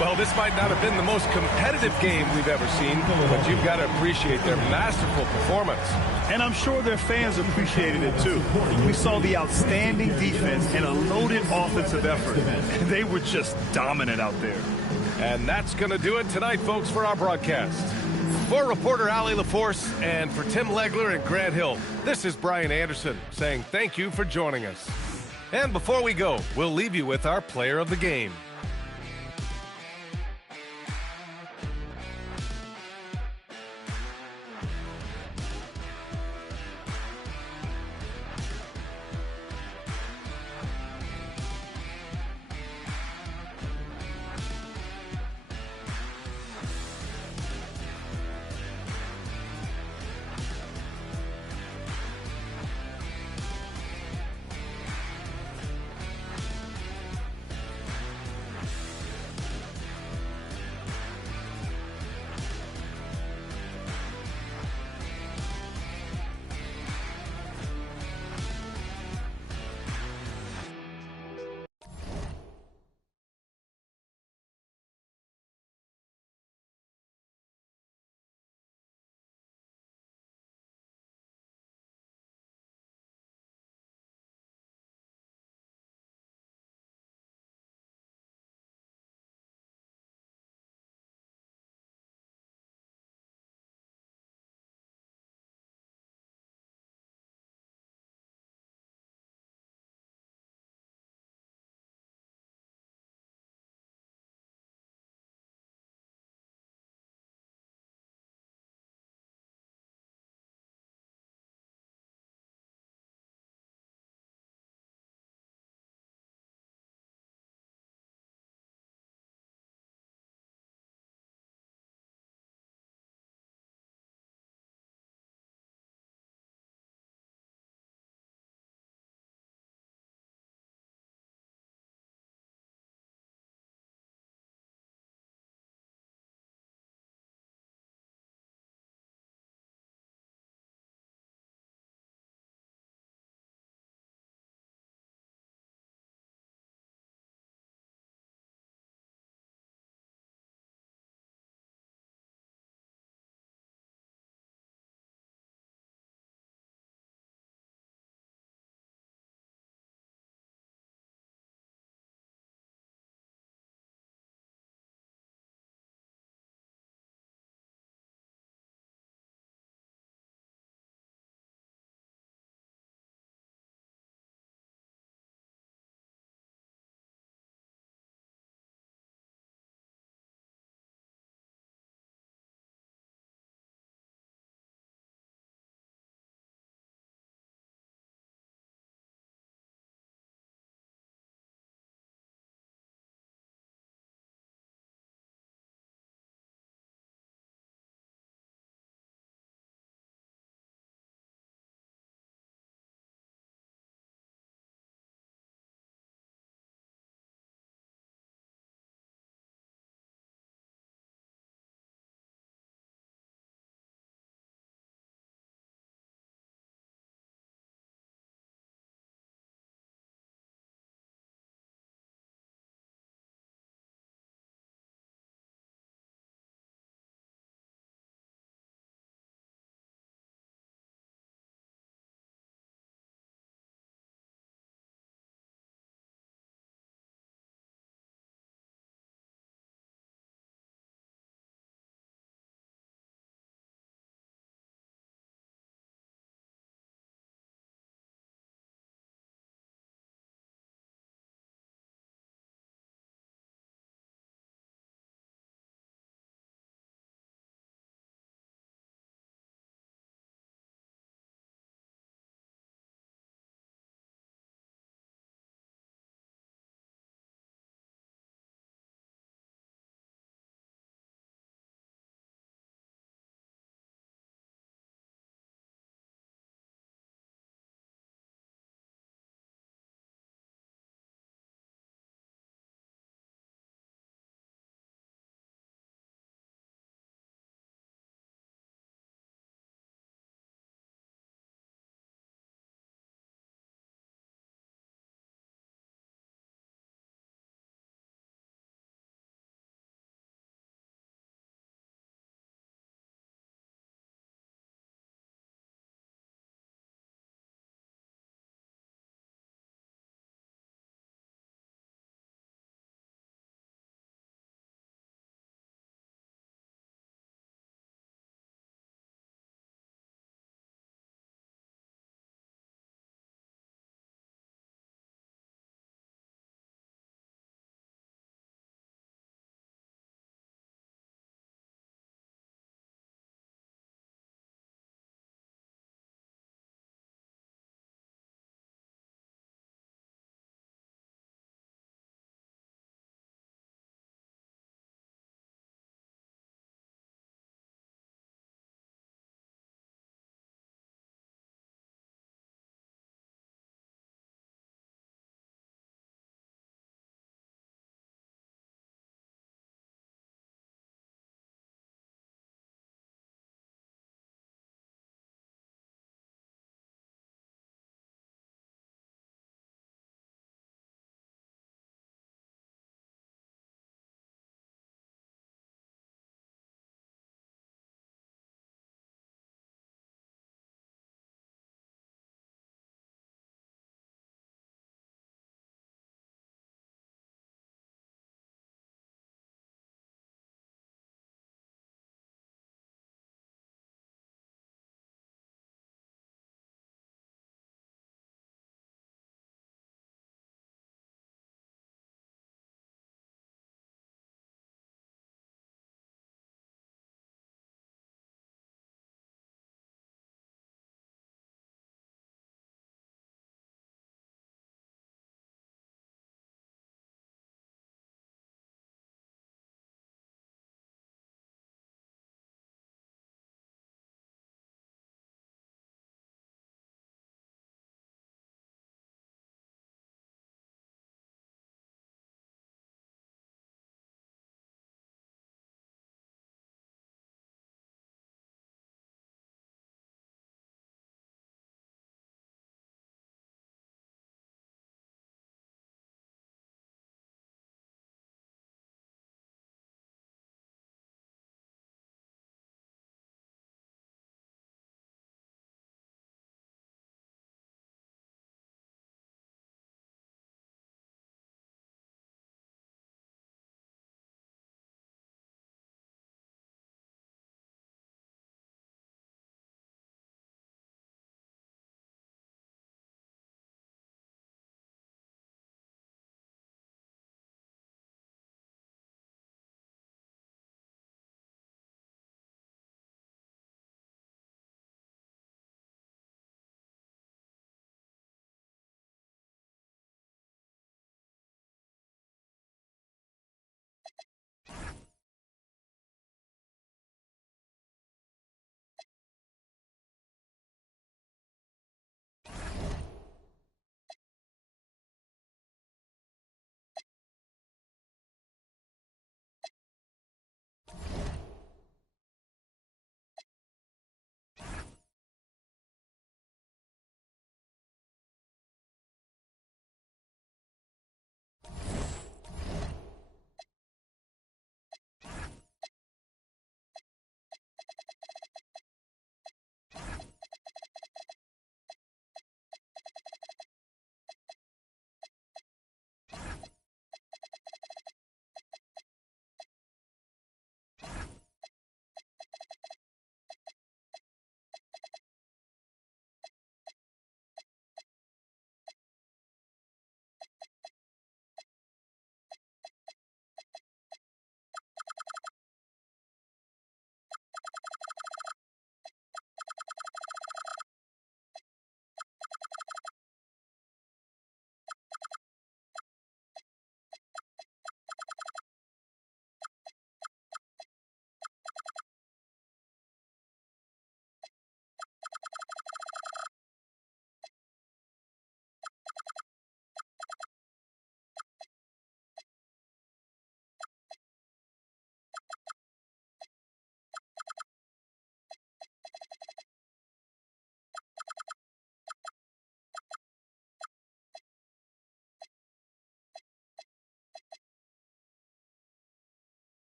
Well, this might not have been the most competitive game we've ever seen, but you've got to appreciate their masterful performance. And I'm sure their fans appreciated it too. We saw the outstanding defense and a loaded offensive effort. They were just dominant out there. And that's going to do it tonight, folks, for our broadcast. For reporter Allie LaForce and for Tim Legler and Grant Hill, this is Brian Anderson saying thank you for joining us. And before we go, we'll leave you with our player of the game.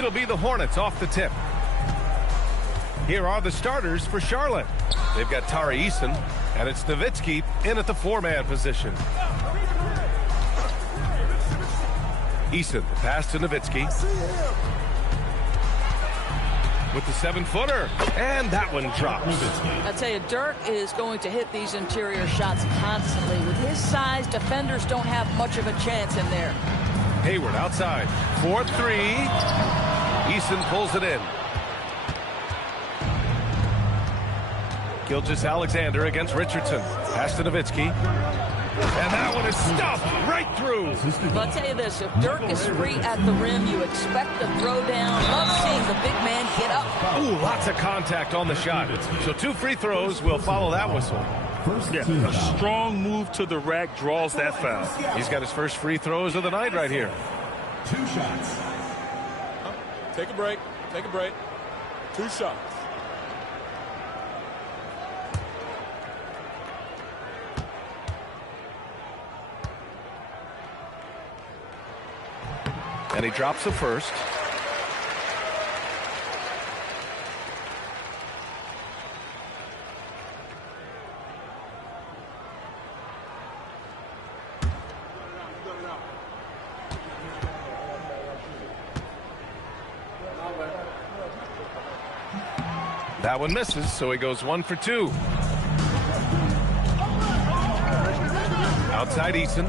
It'll be the Hornets off the tip. Here are the starters for Charlotte. They've got Tari Eason, and it's Nowitzki in at the 4-man position. Eason, the pass to Nowitzki. With the 7-footer, and that one drops. I tell you, Dirk is going to hit these interior shots constantly. With his size, defenders don't have much of a chance in there. Hayward outside, 4-3. Eason pulls it in. Gilgeous-Alexander against Richardson. Pass to Nowitzki. And that one is stuffed right through. Well, I'll tell you this, if Dirk is free at the rim, you expect the throwdown. Love seeing the big man get up. Ooh, lots of contact on the shot. So 2 free throws will follow that whistle. Yeah, a strong move to the rack draws that foul. He's got his first free throws of the night right here. 2 shots. Take a break. Take a break. 2 shots. And he drops the first. That one misses, so he goes 1 for 2. Outside Eason.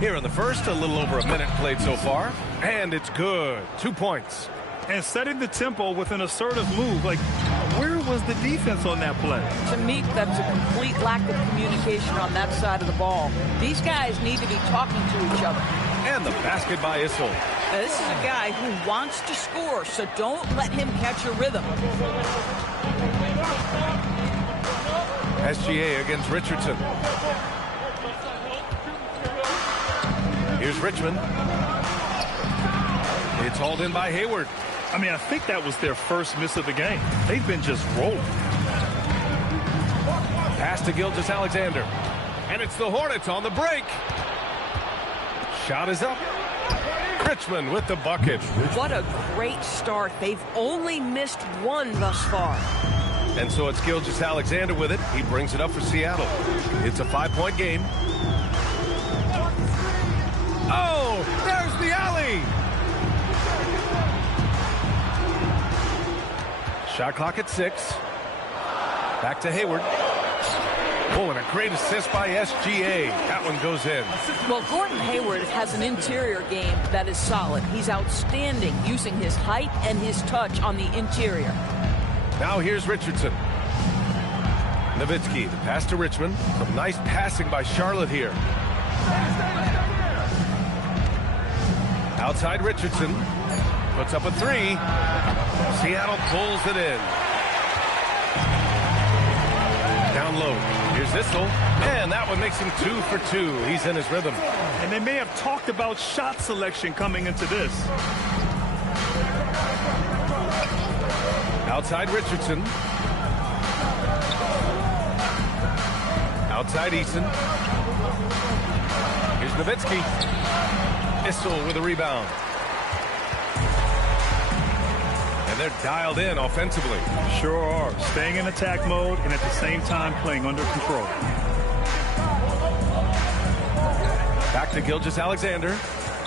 Here in the first, a little over a minute played so far, and it's good. 2 points. And setting the tempo with an assertive move. Like, where was the defense on that play? To me, that's a complete lack of communication on that side of the ball. These guys need to be talking to each other. And the basket by Issel. Now, this is a guy who wants to score, so don't let him catch a rhythm. SGA against Richardson. Here's Richmond. It's hauled in by Hayward. I mean, I think that was their first miss of the game. They've been just rolling. Pass to Gilgeous-Alexander. And it's the Hornets on the break. Shot is up. Richmond with the bucket. What a great start. They've only missed 1 thus far. And so it's Gilgeous-Alexander with it. He brings it up for Seattle. It's a 5-point game. Oh, there's the alley. Shot clock at 6. Back to Hayward. Oh, and a great assist by SGA. That one goes in. Well, Gordon Hayward has an interior game that is solid. He's outstanding using his height and his touch on the interior. Now here's Richardson. Nowitzki, the pass to Richmond. Some nice passing by Charlotte here. Outside Richardson. Puts up a 3. Seattle pulls it in. Down low. Here's Issel. And that one makes him 2 for 2. He's in his rhythm. And they may have talked about shot selection coming into this. Outside Richardson. Outside Eason. Here's Nowitzki. Issel with a rebound. And they're dialed in offensively. Sure are. Staying in attack mode and at the same time playing under control. Back to Gilgeous-Alexander.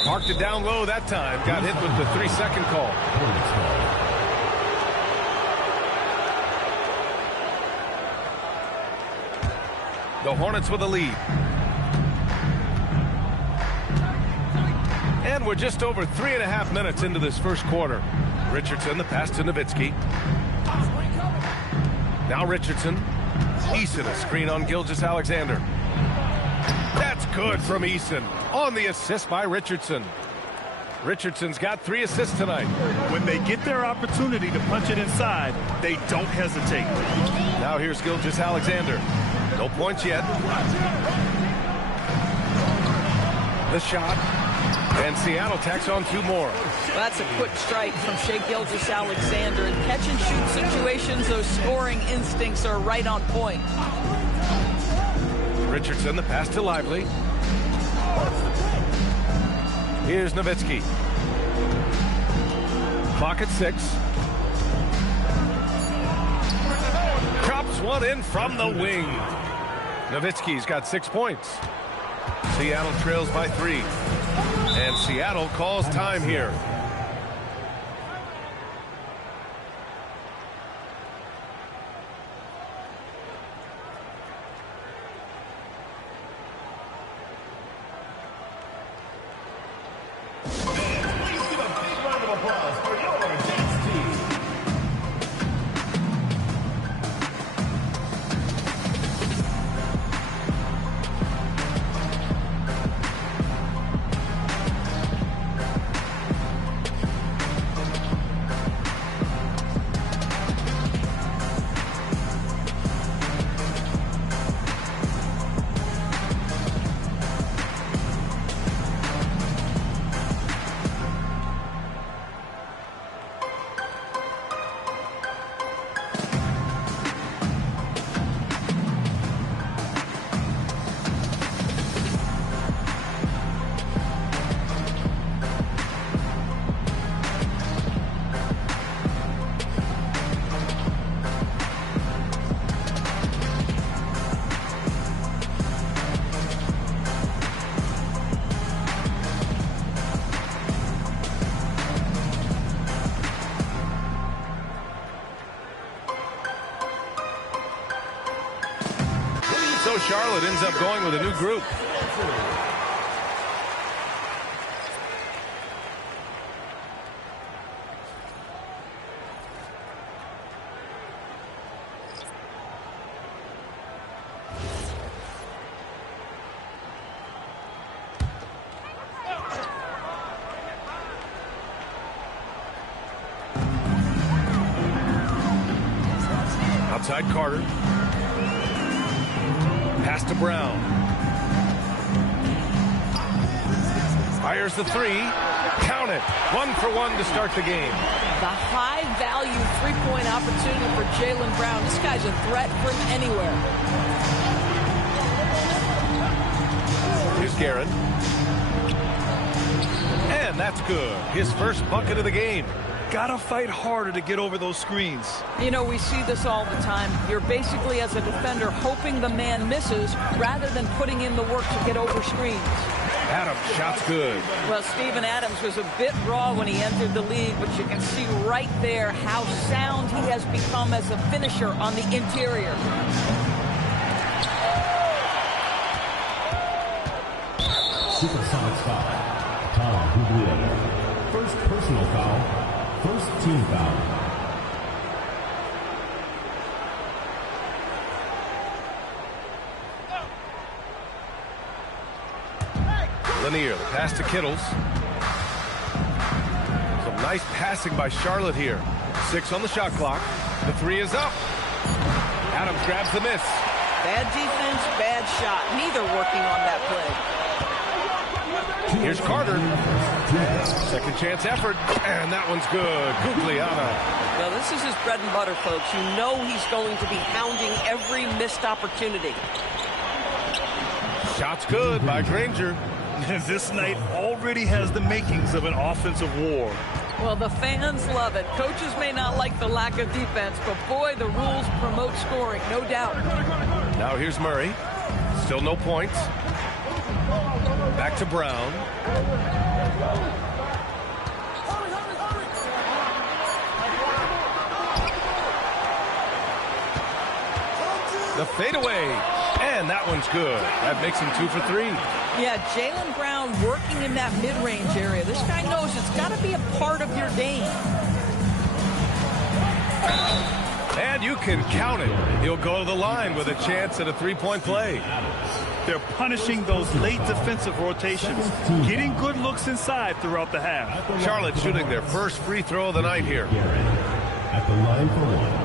Marked it down low that time. Got hit with the 3-second call. The Hornets with a lead. And we're just over 3.5 minutes into this first quarter. Richardson, the pass to Nowitzki. Now Richardson. Eason, a screen on Gilgeous-Alexander. That's good from Eason. On the assist by Richardson. Richardson's got 3 assists tonight. When they get their opportunity to punch it inside, they don't hesitate. Now here's Gilgeous-Alexander. No points yet. The shot. And Seattle tacks on 2 more. Well, that's a quick strike from Shai Gilgeous-Alexander. In catch-and-shoot situations, those scoring instincts are right on point. Richardson, the pass to Lively. Here's Nowitzki. Clock at 6. Drops one in from the wing. Nowitzki's got 6 points. Seattle trails by 3. And Seattle calls time here. So Charlotte ends up going with a new group. Outside Carter. Pass to Brown. Fires the 3. Count it. 1 for 1 to start the game. The high-value three-point opportunity for Jaylen Brown. This guy's a threat from anywhere. Here's Guerin. And that's good. His first bucket of the game. Gotta fight harder to get over those screens. You know, we see this all the time. You're basically, as a defender, hoping the man misses rather than putting in the work to get over screens. Adams, shot's good. Well, Steven Adams was a bit raw when he entered the league, but you can see right there how sound he has become as a finisher on the interior. Supersonics foul. Tom Guglielmo. First personal foul. First team foul. Lanier, the pass to Kittles. Some nice passing by Charlotte here. 6 on the shot clock. The 3 is up. Adams grabs the miss. Bad defense, bad shot. Neither working on that play. Here's Carter. Second chance effort, and that one's good. Guglielmo. Well, this is his bread and butter, folks. You know he's going to be hounding every missed opportunity. Shot's good by Granger. This night already has the makings of an offensive war. Well, the fans love it. Coaches may not like the lack of defense, but boy, the rules promote scoring, no doubt. Now here's Murray. Still no points. Back to Brown. The fadeaway. And that one's good. That makes him 2 for 3. Yeah, Jaylen Brown working in that mid-range area. This guy knows it's got to be a part of your game. And you can count it. He'll go to the line with a chance at a three-point play. They're punishing those late defensive rotations, getting good looks inside throughout the half. Charlotte shooting their first free throw of the night here. At the line for 1.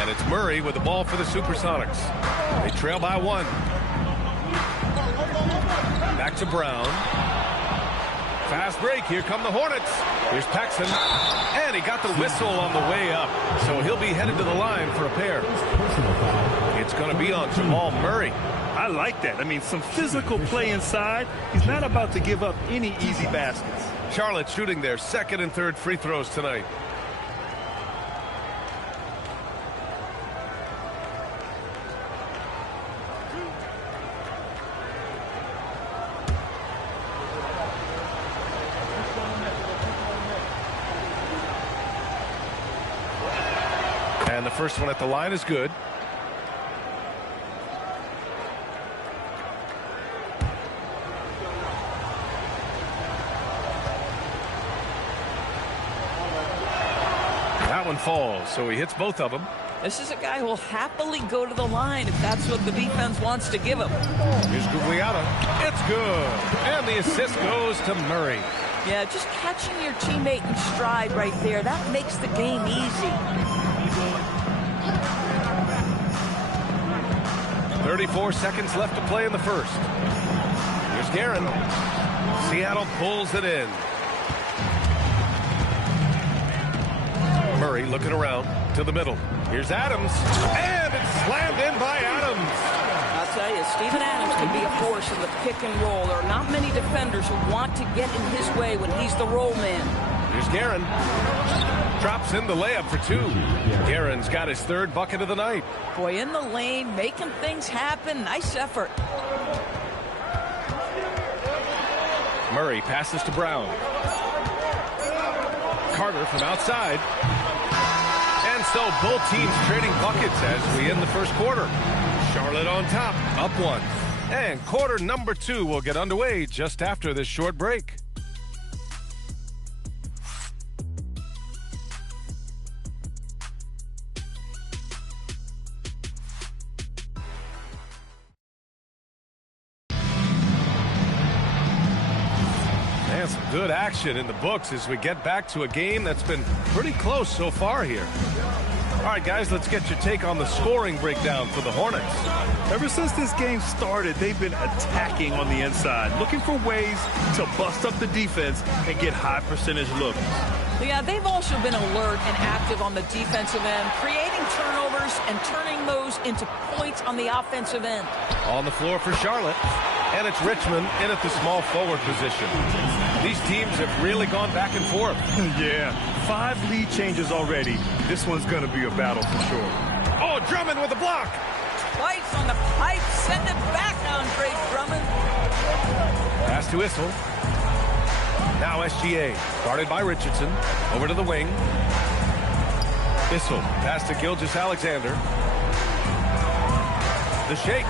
And it's Murray with the ball for the Supersonics. They trail by 1. Back to Brown. Fast break. Here come the Hornets. Here's Paxson. And he got the whistle on the way up. So he'll be headed to the line for a pair. It's going to be on Jamal Murray. I like that. I mean, some physical play inside. He's not about to give up any easy baskets. Charlotte shooting their second and third free throws tonight. And the first one at the line is good. That one falls, so he hits both of them. This is a guy who will happily go to the line if that's what the defense wants to give him. Here's Guglielmo. It's good. And the assist goes to Murray. Yeah, just catching your teammate in stride right there, that makes the game easy. 34 seconds left to play in the first. Here's Guerin. Seattle pulls it in. Murray looking around to the middle. Here's Adams. And it's slammed in by Adams. I'll tell you, Steven Adams can be a force in the pick and roll. There are not many defenders who want to get in his way when he's the roll man. Here's Guerin. Drops in the layup for two. Guerin's got his third bucket of the night. Boy, in the lane, making things happen. Nice effort. Murray passes to Brown. Carter from outside. And so both teams trading buckets as we end the first quarter. Charlotte on top, up one. And quarter number 2 will get underway just after this short break. And some good action in the books as we get back to a game that's been pretty close so far here. All right, guys, let's get your take on the scoring breakdown for the Hornets. Ever since this game started, they've been attacking on the inside, looking for ways to bust up the defense and get high percentage looks. Yeah, they've also been alert and active on the defensive end, creating turnovers and turning those into points on the offensive end. On the floor for Charlotte, and it's Richmond in at the small forward position. These teams have really gone back and forth. Yeah, 5 lead changes already. This one's going to be a battle for sure. Oh, Drummond with a block. Twice on the pipe, send it back, Andre Drummond. Pass to Issel. Now SGA, guarded by Richardson. Over to the wing. Issel, pass to Gilgeous-Alexander. The shake.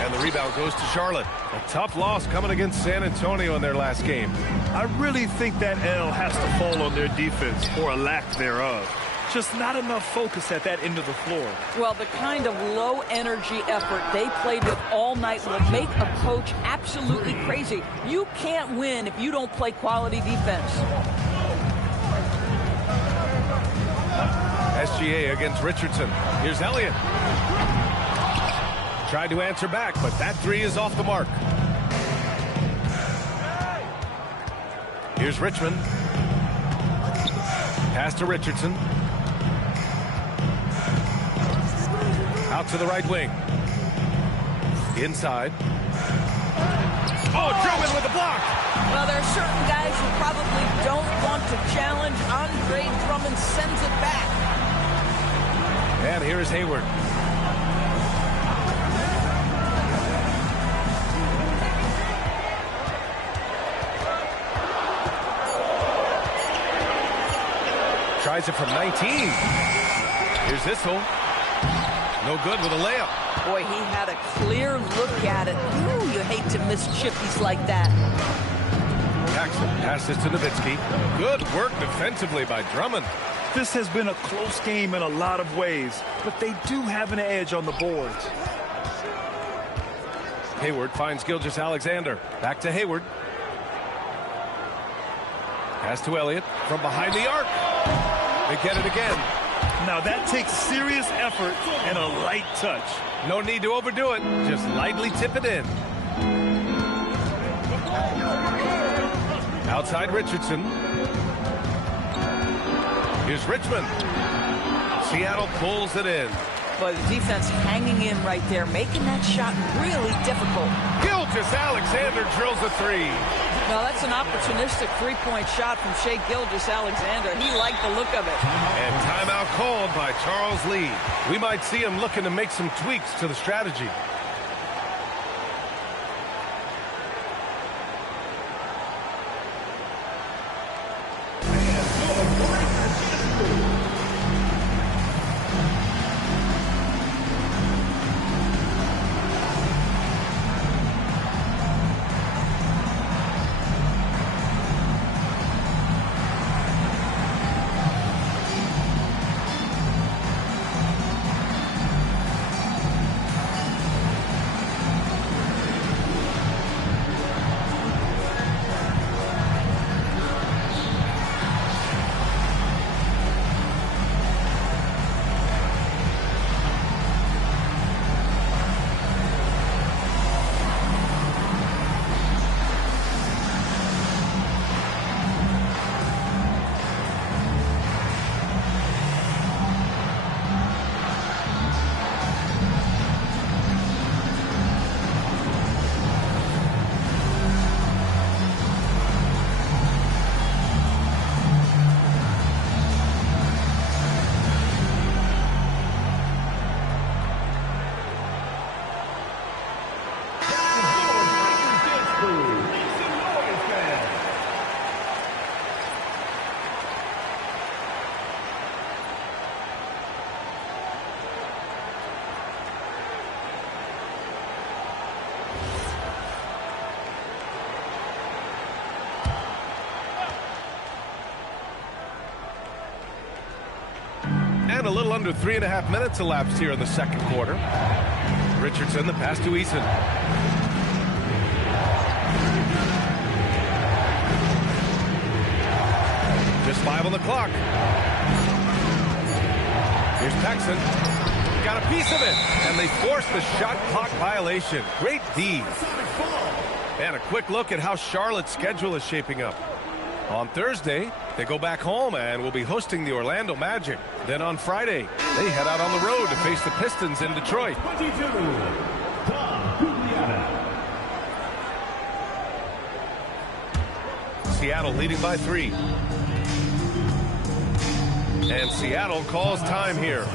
And the rebound goes to Charlotte. A tough loss coming against San Antonio in their last game. I really think that L has to fall on their defense, or a lack thereof. Just not enough focus at that end of the floor. Well, the kind of low-energy effort they played with all night will make a coach absolutely crazy. You can't win if you don't play quality defense. SGA against Richardson. Here's Elliott. Tried to answer back, but that three is off the mark. Here's Richmond. Pass to Richardson. Out to the right wing. Inside. Oh, Drummond with a block. Well, there are certain guys who probably don't want to challenge. Andre Drummond sends it back. And here is Hayward. Tries it from 19. Here's Issel. No good with a layup. Boy, he had a clear look at it. Ooh, you hate to miss chippies like that. Paxson passes to Nowitzki. Good work defensively by Drummond. This has been a close game in a lot of ways, but they do have an edge on the boards. Hayward finds Gilgeous-Alexander. Back to Hayward. Pass to Elliott from behind the arc. They get it again. Now that takes serious effort and a light touch. No need to overdo it. Just lightly tip it in. Outside Richardson. Here's Richmond. Seattle pulls it in. But the defense hanging in right there, making that shot really difficult. Gilgeous-Alexander drills a three. Now, that's an opportunistic three-point shot from Shai Gilgeous-Alexander. He liked the look of it. And timeout called by Charles Lee. We might see him looking to make some tweaks to the strategy. And a little under 3.5 minutes elapsed here in the second quarter. Richardson, the pass to Eason. Just 5 on the clock. Here's Paxson. Got a piece of it. And they force the shot clock violation. Great D. And a quick look at how Charlotte's schedule is shaping up. On Thursday, they go back home and will be hosting the Orlando Magic. Then on Friday, they head out on the road to face the Pistons in Detroit. 22, Seattle leading by 3. And Seattle calls time here.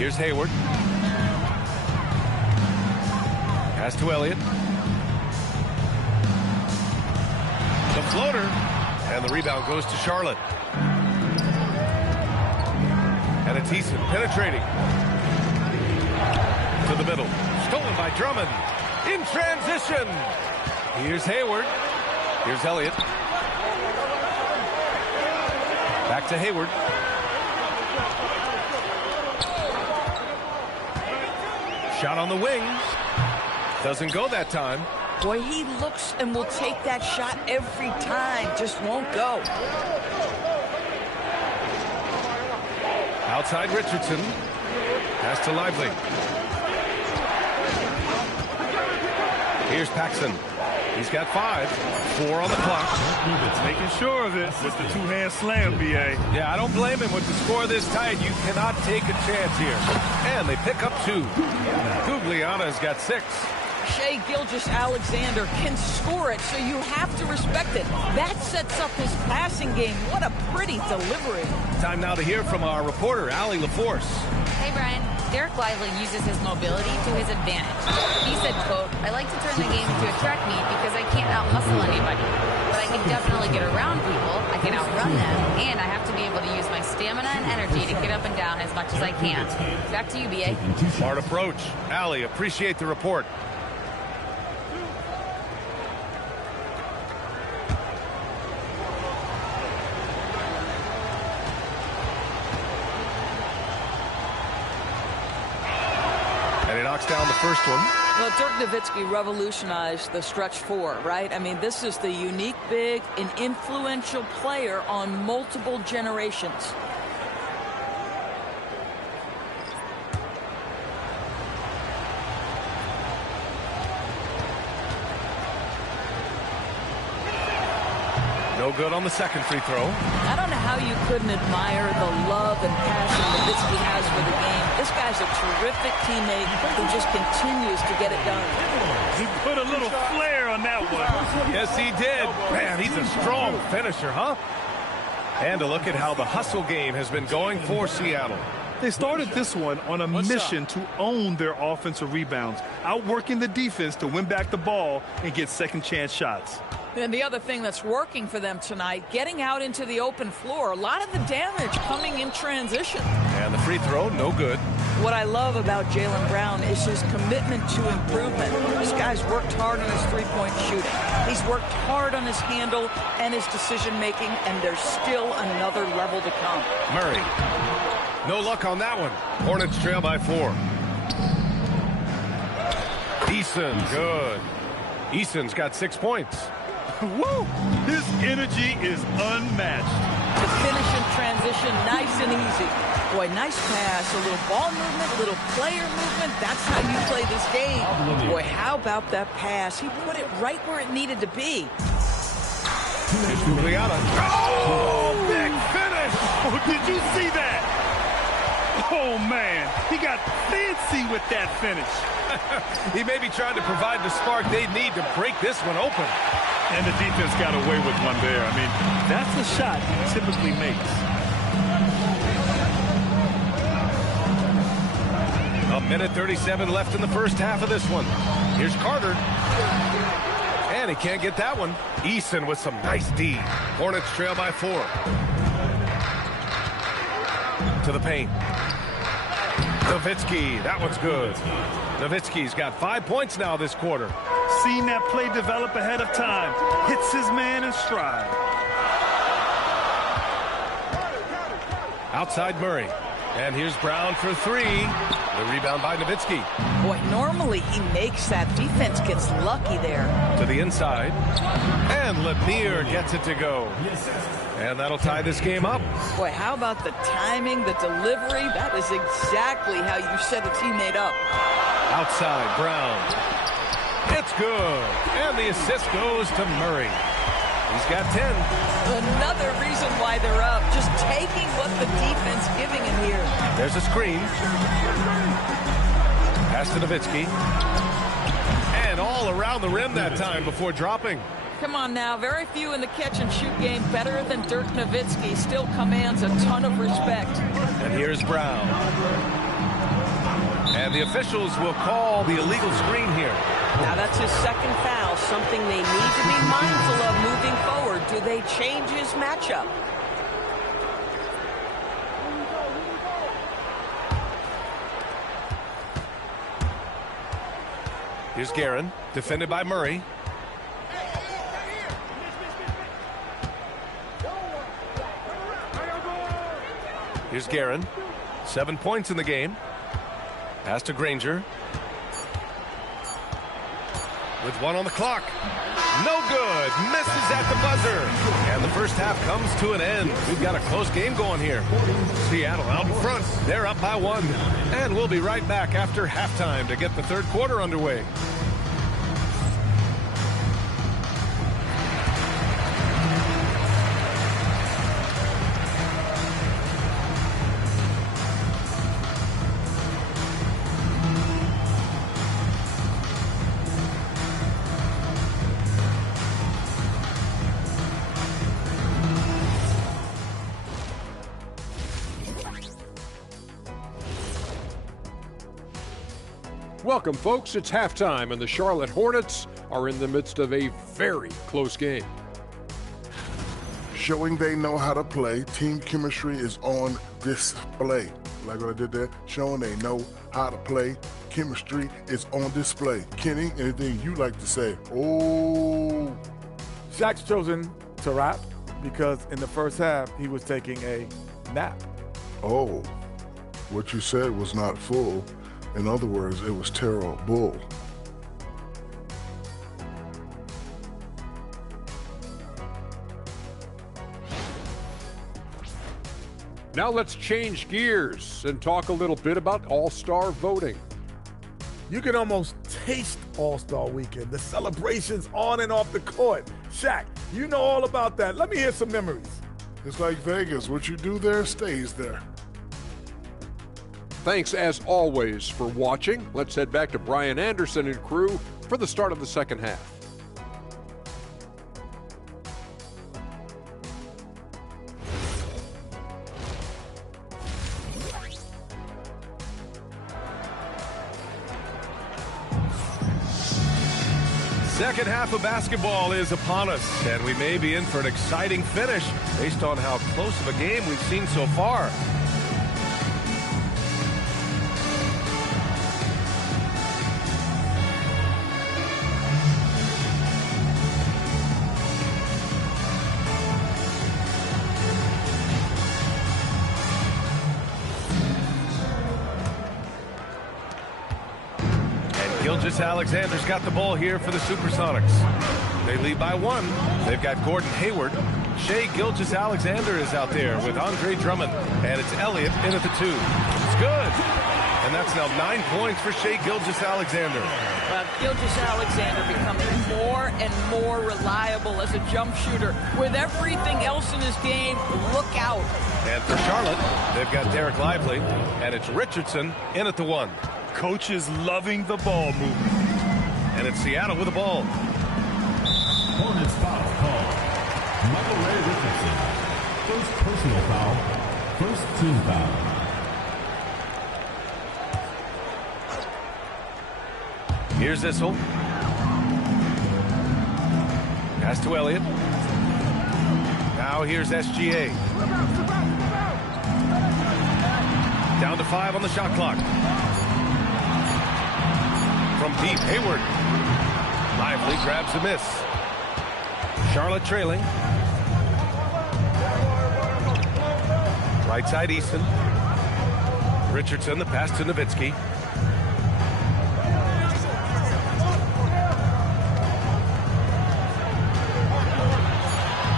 Here's Hayward. Pass to Elliott. The floater. And the rebound goes to Charlotte. And it's Eason penetrating. To the middle. Stolen by Drummond. In transition. Here's Hayward. Here's Elliott. Back to Hayward. Shot on the wings. Doesn't go that time. Boy, he looks and will take that shot every time. Just won't go. Outside Richardson. Pass to Lively. Here's Paxson. He's got 5. 4 on the clock. Making sure of it with the two-hand slam, B.A. Yeah, I don't blame him with the score this tight. You cannot take a chance here. And they pick up 2. Gugliana's got 6. Shai Gilgeous-Alexander can score it, so you have to respect it. That sets up his passing game. What a pretty delivery. Time now to hear from our reporter, Allie LaForce. Hey, Brian. Derek Lively uses his mobility to his advantage. He said, quote, I like to turn the game into a track meet because I can't out-hustle anybody. But I can definitely get around people, I can outrun them, and I have to be able to use my stamina and energy to get up and down as much as I can. Back to you, B.A. Smart approach. Allie, appreciate the report. Down the first one. Well, Dirk Nowitzki revolutionized the stretch 4, right? I mean, this is the unique, big, and influential player on multiple generations. No good on the second free throw. I don't know how you couldn't admire the love and passion Nowitzki has for the game. This guy's a terrific teammate who just continues to get it done. He put a little flair on that one. Yes, he did. Man, he's a strong finisher, huh? And to look at how the hustle game has been going for Seattle. They started this one on a mission to own their offensive rebounds, outworking the defense to win back the ball and get second chance shots. And the other thing that's working for them tonight, getting out into the open floor. A lot of the damage coming in transition. And the free throw, no good. What I love about Jaylen Brown is his commitment to improvement. This guy's worked hard on his three-point shooting. He's worked hard on his handle and his decision-making, and there's still another level to come. Murray. No luck on that one. Hornets trail by 4. Eason, good. Eason's got 6 points. Woo! His energy is unmatched. The finish in transition, nice and easy. Boy, nice pass, a little ball movement, a little player movement. That's how you play this game. Boy, how about that pass? He put it right where it needed to be. Gugliana. Oh, big finish! Oh, did you see that? Oh, man. He got fancy with that finish. He may be trying to provide the spark they need to break this one open. And the defense got away with one there. I mean, that's the shot he typically makes. A minute 37 left in the first half of this one. Here's Carter. And he can't get that one. Eason with some nice D. Hornets trail by 4. To the paint. Nowitzki, that one's good. Nowitzki's got 5 points now this quarter. Seen that play develop ahead of time. Hits his man in stride. Outside Murray. And here's Brown for 3. The rebound by Nowitzki. Boy, normally he makes that. Defense gets lucky there. To the inside. And Lanier gets it to go. And that'll tie this game up. Boy, how about the timing, the delivery? That is exactly how you set a teammate up. Outside, Brown. It's good. And the assist goes to Murray. He's got 10. Another reason why they're up. Just taking what the defense giving him here. There's a screen. Pass to Nowitzki. And all around the rim that time before dropping. Come on now, very few in the catch-and-shoot game better than Dirk Nowitzki. Still commands a ton of respect. And here's Brown. And the officials will call the illegal screen here. Now that's his second foul, something they need to be mindful of moving forward. Do they change his matchup? Here's Guerin, defended by Murray. Here's Guerin. 7 points in the game. Pass to Granger. With 1 on the clock. No good. Misses at the buzzer. And the first half comes to an end. We've got a close game going here. Seattle out in front. They're up by 1. And we'll be right back after halftime to get the third quarter underway. Welcome, folks. It's halftime, and the Charlotte Hornets are in the midst of a very close game. Showing they know how to play. Team chemistry is on display. Like what I did there. Showing they know how to play. Chemistry is on display. Kenny, anything you like to say? Oh. Shaq's chosen to rap because in the first half, he was taking a nap. Oh. What you said was not full. In other words, it was terrible. Now let's change gears and talk a little bit about All-Star voting. You can almost taste All-Star Weekend, the celebrations on and off the court. Shaq, you know all about that. Let me hear some memories. It's like Vegas. What you do there stays there. Thanks, as always, for watching. Let's head back to Brian Anderson and crew for the start of the second half. Second half of basketball is upon us, and we may be in for an exciting finish based on how close of a game we've seen so far. Alexander's got the ball here for the Supersonics. They lead by 1. They've got Gordon Hayward. Shai Gilgeous-Alexander is out there with Andre Drummond. And it's Elliott in at the 2. It's good. And that's now 9 points for Shai Gilgeous-Alexander. Well, Gilgeous-Alexander becoming more and more reliable as a jump shooter. With everything else in his game, look out. And for Charlotte, they've got Derek Lively. And it's Richardson in at the 1. Coach is loving the ball movement. And it's Seattle with the ball. Hornets foul call. Michael Ray Richardson. First personal foul. First team foul. Here's Issel. Pass to Elliott. Now here's SGA. Down to 5 on the shot clock. From deep, Hayward. Lively grabs the miss. Charlotte trailing. Right side, Easton. Richardson, the pass to Nowitzki.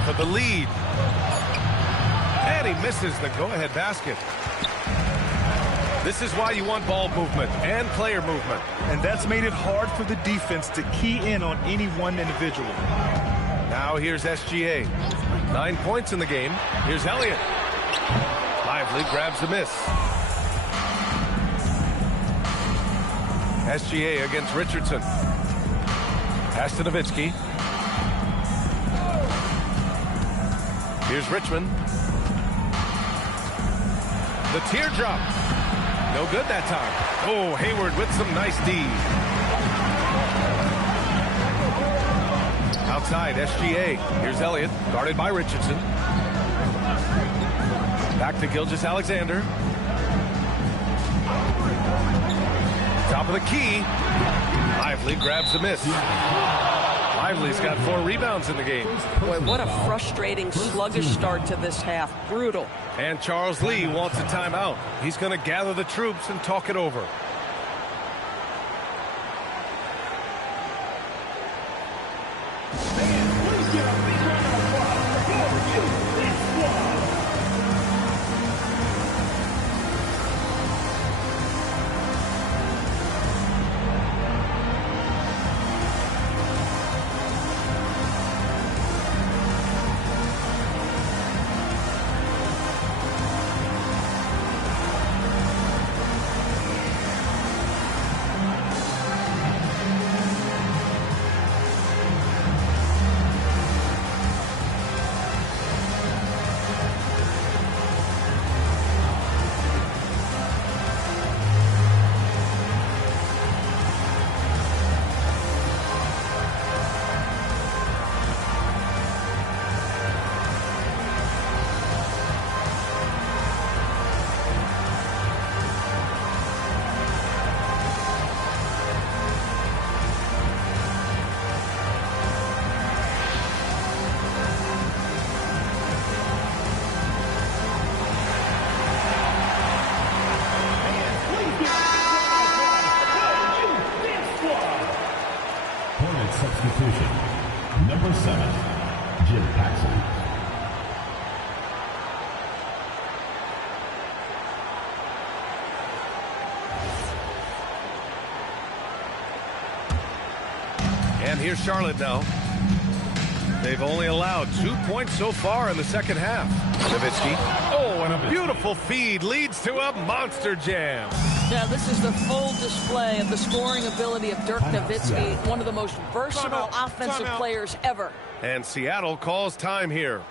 For the lead. And he misses the go-ahead basket. This is why you want ball movement and player movement. And that's made it hard for the defense to key in on any one individual. Now here's SGA. 9 points in the game. Here's Elliott. Lively grabs the miss. SGA against Richardson. Pass to Nowitzki. Here's Richmond. The teardrop. No good that time. Oh, Hayward with some nice D. Outside, SGA. Here's Elliott, guarded by Richardson. Back to Gilgeous-Alexander. Top of the key. Lively grabs the miss. Lively's got 4 rebounds in the game. Boy, what a frustrating, sluggish start to this half. Brutal. And Charles Lee wants a timeout. He's going to gather the troops and talk it over. Substitution. Number 7, Jim Paxson. And here's Charlotte now. They've only allowed 2 points so far in the second half. Nowitzki. Oh, and a beautiful feed leads to a monster jam. Yeah, this is the full display of the scoring ability of Dirk Nowitzki, one of the most versatile offensive players ever. And Seattle calls time here.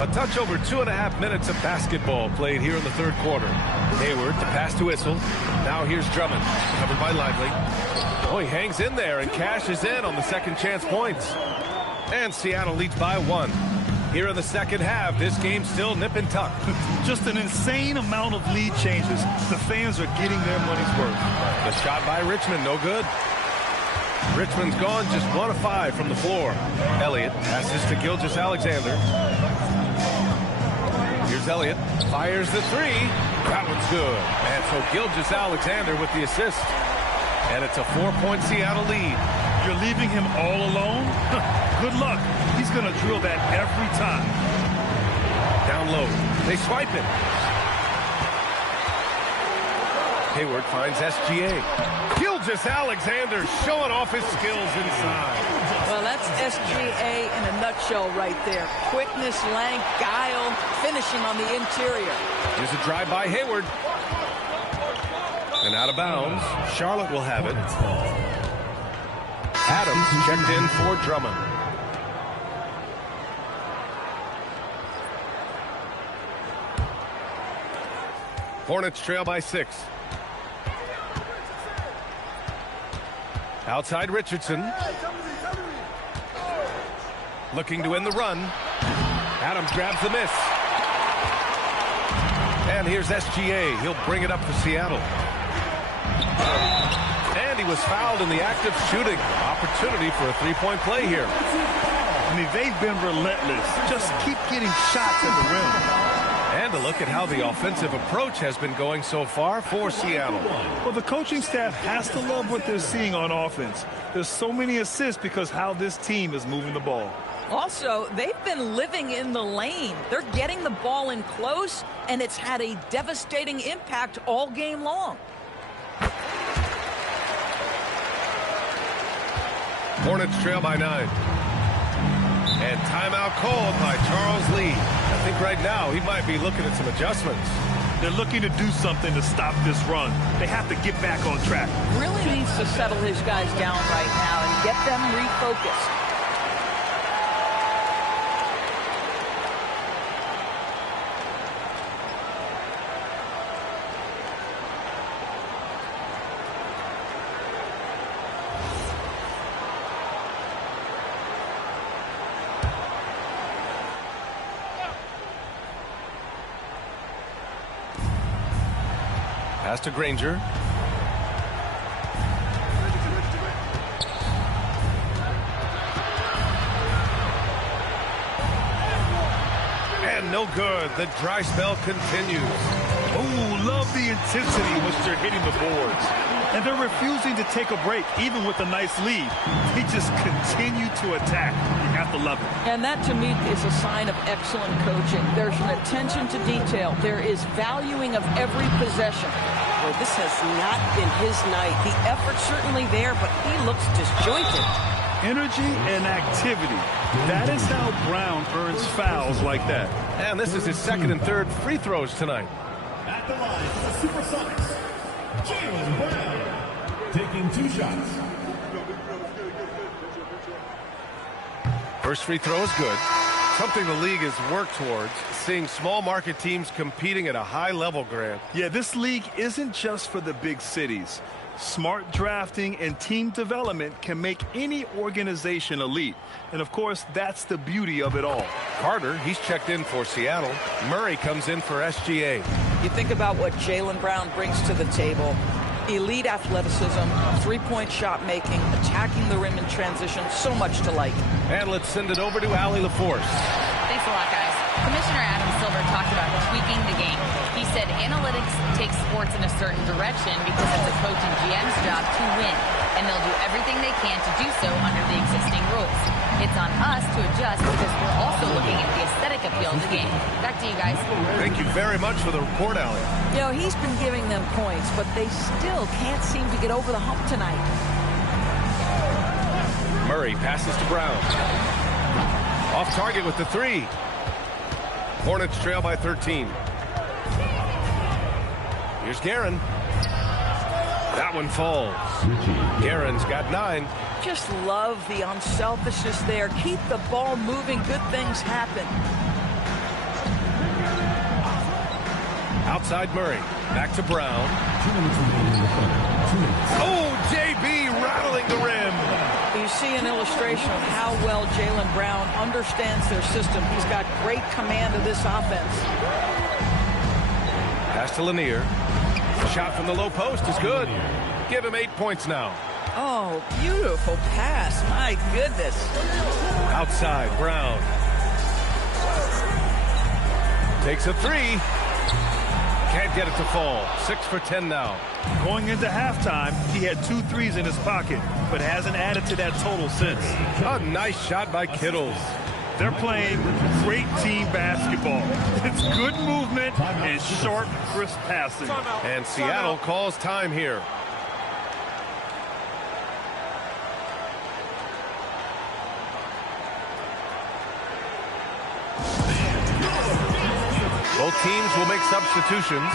A touch over 2.5 minutes of basketball played here in the third quarter. Hayward to pass to Issel. Now here's Drummond, covered by Lively. Oh, he hangs in there and cashes in on the second chance points. And Seattle leads by 1. Here in the second half, this game's still nip and tuck. Just an insane amount of lead changes. The fans are getting their money's worth. The shot by Richmond, no good. Richmond's gone just 1 of 5 from the floor. Elliott passes to Gilgeous-Alexander. Here's Elliott, fires the 3. That one's good. And so Gilgeous-Alexander with the assist. And it's a 4-point Seattle lead. You're leaving him all alone? Good luck. He's going to drill that every time. Down low. They swipe it. Hayward finds SGA. Gilgeous-Alexander showing off his skills inside. Well, that's SGA in a nutshell right there. Quickness, length, guile, finishing on the interior. Here's a drive by Hayward. And out of bounds. Charlotte will have it. Adams checked in for Drummond. Hornets trail by 6. Outside Richardson. Looking to win the run. Adams grabs the miss. And here's SGA. He'll bring it up for Seattle. And he was fouled in the act of shooting. Opportunity for a three-point play here. I mean, they've been relentless. Just keep getting shots at the rim. And a look at how the offensive approach has been going so far for Seattle. Well, the coaching staff has to love what they're seeing on offense. There's so many assists because how this team is moving the ball. Also, they've been living in the lane. They're getting the ball in close, and it's had a devastating impact all game long. Hornets trail by 9. And timeout called by Charles Lee. I think right now he might be looking at some adjustments. They're looking to do something to stop this run. They have to get back on track. Really needs to settle his guys down right now and get them refocused. Pass to Granger. And no good. The dry spell continues. Oh, love the intensity in which they're hitting the boards. And they're refusing to take a break, even with a nice lead. They just continue to attack. You have to love it. And that, to me, is a sign of excellent coaching. There's an attention to detail. There is valuing of every possession. Well, this has not been his night. The effort's certainly there, but he looks disjointed. Energy and activity. That is how Brown earns fouls like that. And this is his second and third free throws tonight. At the line for the Supersonics, Jaylen Brown, taking 2 shots. First free throw is good. Something the league has worked towards, seeing small market teams competing at a high level, Grant. Yeah, this league isn't just for the big cities. Smart drafting and team development can make any organization elite. And, of course, that's the beauty of it all. Carter, he's checked in for Seattle. Murray comes in for SGA. You think about what Jaylen Brown brings to the table. Elite athleticism, three-point shot making, attacking the rim in transition, so much to like. And let's send it over to Allie LaForce. Thanks a lot, guys. Commissioner Adam Silver talked about tweaking the game. He said analytics take sports in a certain direction because it's a coach and GM's job to win, and they'll do everything they can to do so under the existing rules. It's on us to adjust because we're also looking at the aesthetic appeal of the game. Back to you guys. Thank you very much for the report, Allie. You know, he's been giving them points, but they still can't seem to get over the hump tonight. Murray passes to Brown. Off target with the 3. Hornets trail by 13. Here's Guerin. That one falls. Guerin's got 9. Just love the unselfishness there. Keep the ball moving. Good things happen. Outside Murray. Back to Brown. Oh, JB rattling the rim. You see an illustration of how well Jaylen Brown understands their system. He's got great command of this offense. Pass to Lanier. Shot from the low post is good. Give him 8 points now. Oh, beautiful pass. My goodness. Outside, Brown. Takes a 3. Can't get it to fall. 6 for 10 now. Going into halftime, he had 2 threes in his pocket, but hasn't added to that total since. A nice shot by Kittles. They're playing great team basketball. It's good movement and sharp, crisp passing. And Seattle calls time here. Both teams will make substitutions.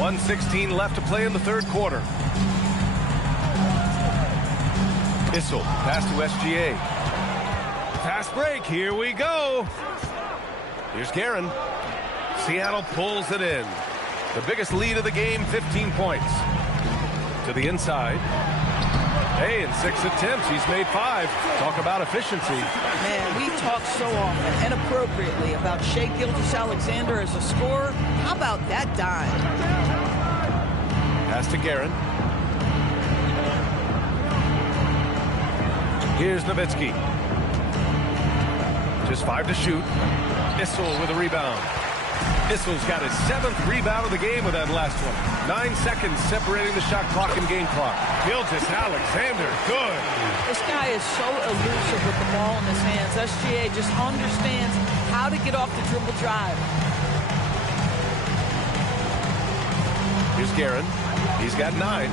1:16 left to play in the third quarter. Issel, pass to SGA. Fast break, here we go. Here's Guerin. Seattle pulls it in. The biggest lead of the game, 15 points. To the inside. Hey, in 6 attempts, he's made 5. Talk about efficiency. Man, we talk so often and appropriately about Shai Gilgeous-Alexander as a scorer. How about that dime? Pass to Guerin. Here's Nowitzki. Just 5 to shoot. Issel with a rebound. Issel's got his 7th rebound of the game with that last one. 9 seconds separating the shot clock and game clock. Gilgeous-Alexander, good. This guy is so elusive with the ball in his hands. SGA just understands how to get off the dribble drive. Here's Guerin. He's got 9.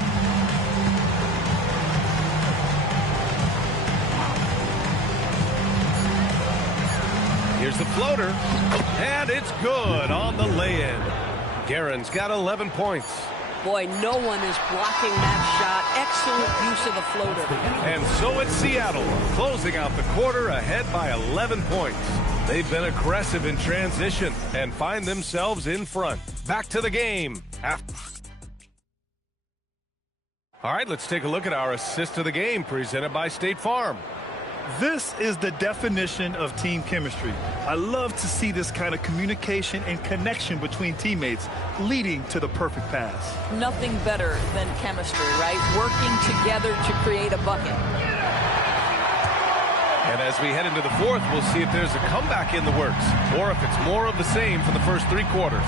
Here's the floater, and it's good on the lay-in. Guerin's got 11 points. Boy, no one is blocking that shot. Excellent use of the floater. And so it's Seattle, closing out the quarter ahead by 11 points. They've been aggressive in transition and find themselves in front. Back to the game. All right, let's take a look at our assist of the game presented by State Farm. This is the definition of team chemistry. I love to see this kind of communication and connection between teammates leading to the perfect pass. Nothing better than chemistry, right? Working together to create a bucket. And as we head into the fourth, we'll see if there's a comeback in the works or if it's more of the same for the first 3 quarters.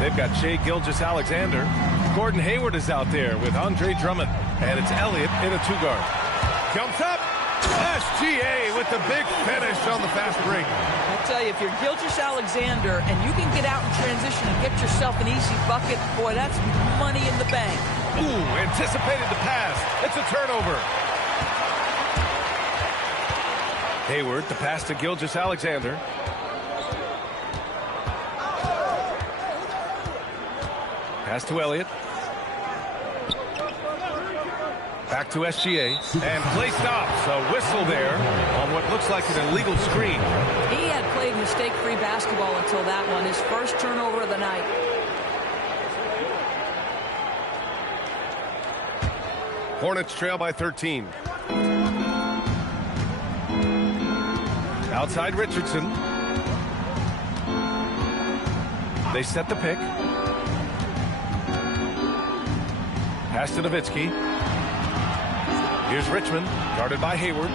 They've got Shai Gilgeous-Alexander. Gordon Hayward is out there with Andre Drummond. And it's Elliott in a 2-guard. Jumps up. SGA with the big finish on the fast break. I tell you, if you're Gilgeous-Alexander and you can get out in transition and get yourself an easy bucket, boy, that's money in the bank. Ooh, anticipated the pass. It's a turnover. Hayward, the pass to Gilgeous-Alexander. Pass to Elliott. Back to SGA, and play stops. A whistle there on what looks like an illegal screen. He had played mistake-free basketball until that one, his first turnover of the night. Hornets trail by 13. Outside Richardson. They set the pick. Pass to Nowitzki. Here's Richmond, guarded by Hayward.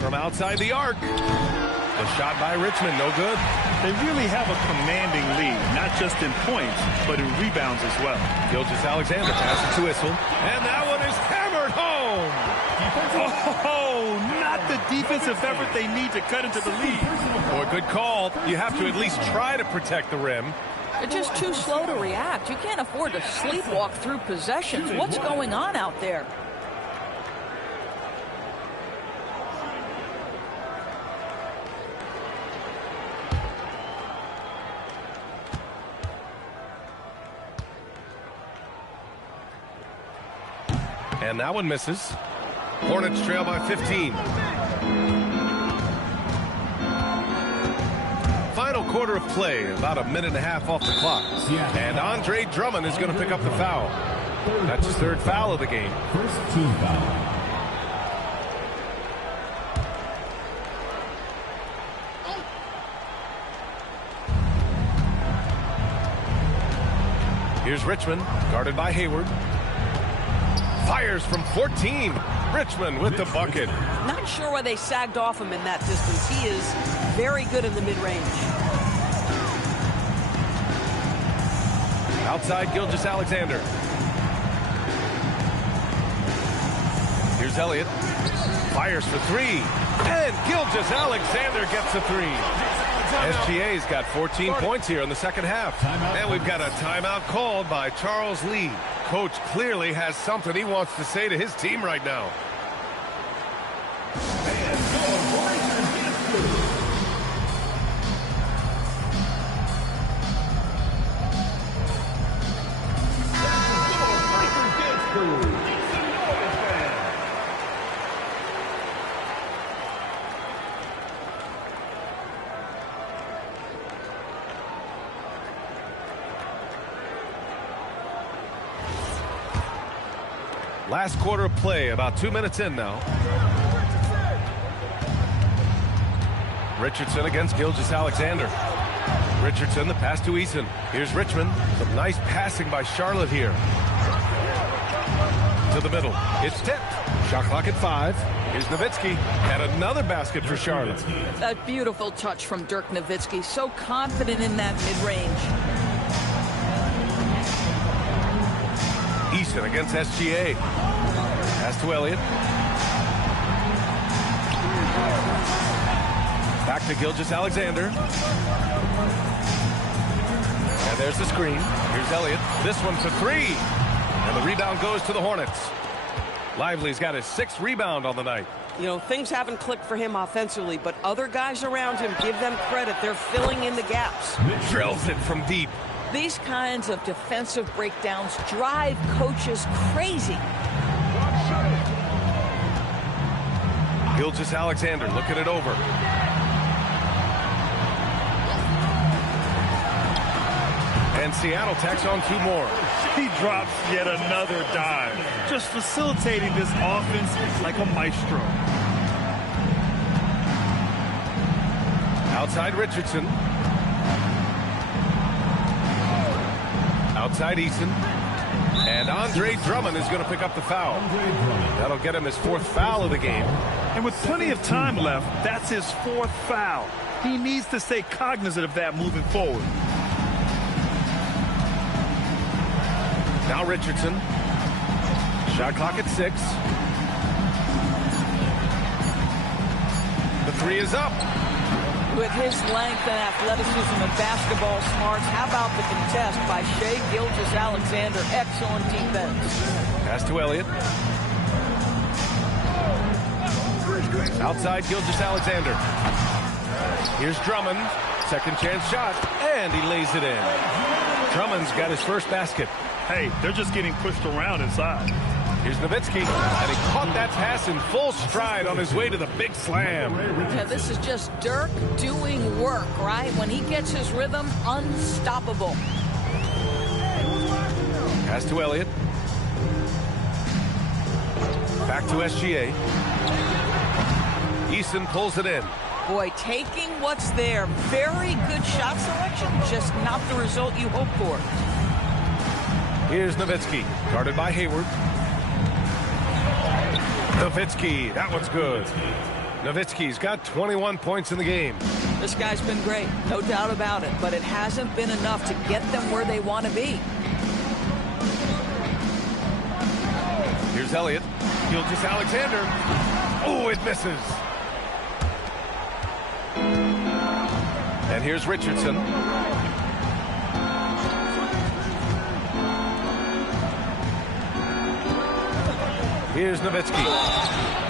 From outside the arc. The shot by Richmond, no good. They really have a commanding lead, not just in points, but in rebounds as well. Gilgeous-Alexander passes to Issel, and that one is hammered home. Oh, not the defensive effort they need to cut into the lead. Boy, good call. You have to at least try to protect the rim. They're just too slow to react. You can't afford to sleepwalk through possessions. What's going on out there? And that one misses. Hornets trail by 15. Final quarter of play, about a minute and a half off the clock. And Andre Drummond is going to pick up the foul. That's his 3rd foul of the game. First team foul. Here's Richmond, guarded by Hayward. Fires from 14. Richmond with the bucket. Not sure why they sagged off him in that distance. He is very good in the mid-range. Outside Gilgeous-Alexander. Here's Elliott. Fires for 3. And Gilgeous-Alexander gets a 3. SGA's got 14 points here in the second half. And we've got a timeout called by Charles Lee. Coach clearly has something he wants to say to his team right now. Last quarter of play, about 2 minutes in now. Richardson against Gilgeous-Alexander. Richardson, the pass to Eason. Here's Richmond. Some nice passing by Charlotte here. To the middle. It's tipped. Shot clock at 5. Here's Nowitzki. And another basket for Charlotte. A beautiful touch from Dirk Nowitzki. So confident in that mid-range. Eason against SGA. Pass to Elliott. Back to Gilgeous-Alexander. And there's the screen. Here's Elliott. This one for 3. And the rebound goes to the Hornets. Lively's got his 6th rebound on the night. You know, things haven't clicked for him offensively, but other guys around him, give them credit. They're filling in the gaps. Drills it from deep. These kinds of defensive breakdowns drive coaches crazy. Gilgeous-Alexander looking it over. And Seattle tacks on 2 more. He drops yet another dive, just facilitating this offense like a maestro. Outside Richardson. Outside Eason. And Andre Drummond is going to pick up the foul. That'll get him his 4th foul of the game. And with plenty of time left, that's his 4th foul. He needs to stay cognizant of that moving forward. Now Richardson. Shot clock at 6. The 3 is up. With his length and athleticism and basketball smarts, how about the contest by Shai Gilgeous-Alexander? Excellent defense. Pass to Elliott. Outside Gilgeous-Alexander. Here's Drummond. Second chance shot. And he lays it in. Drummond's got his first basket. Hey, they're just getting pushed around inside. Here's Nowitzki, and he caught that pass in full stride on his way to the big slam. Yeah, this is just Dirk doing work, right? When he gets his rhythm, unstoppable. Pass to Elliott. Back to SGA. Eason pulls it in. Boy, taking what's there. Very good shot selection, just not the result you hope for. Here's Nowitzki, guarded by Hayward. Nowitzki, that one's good. Nowitzki's got 21 points in the game. This guy's been great, no doubt about it, but it hasn't been enough to get them where they want to be. Here's Elliott. Gilgeous-Alexander. Oh, it misses. And here's Richardson. Here's Nowitzki.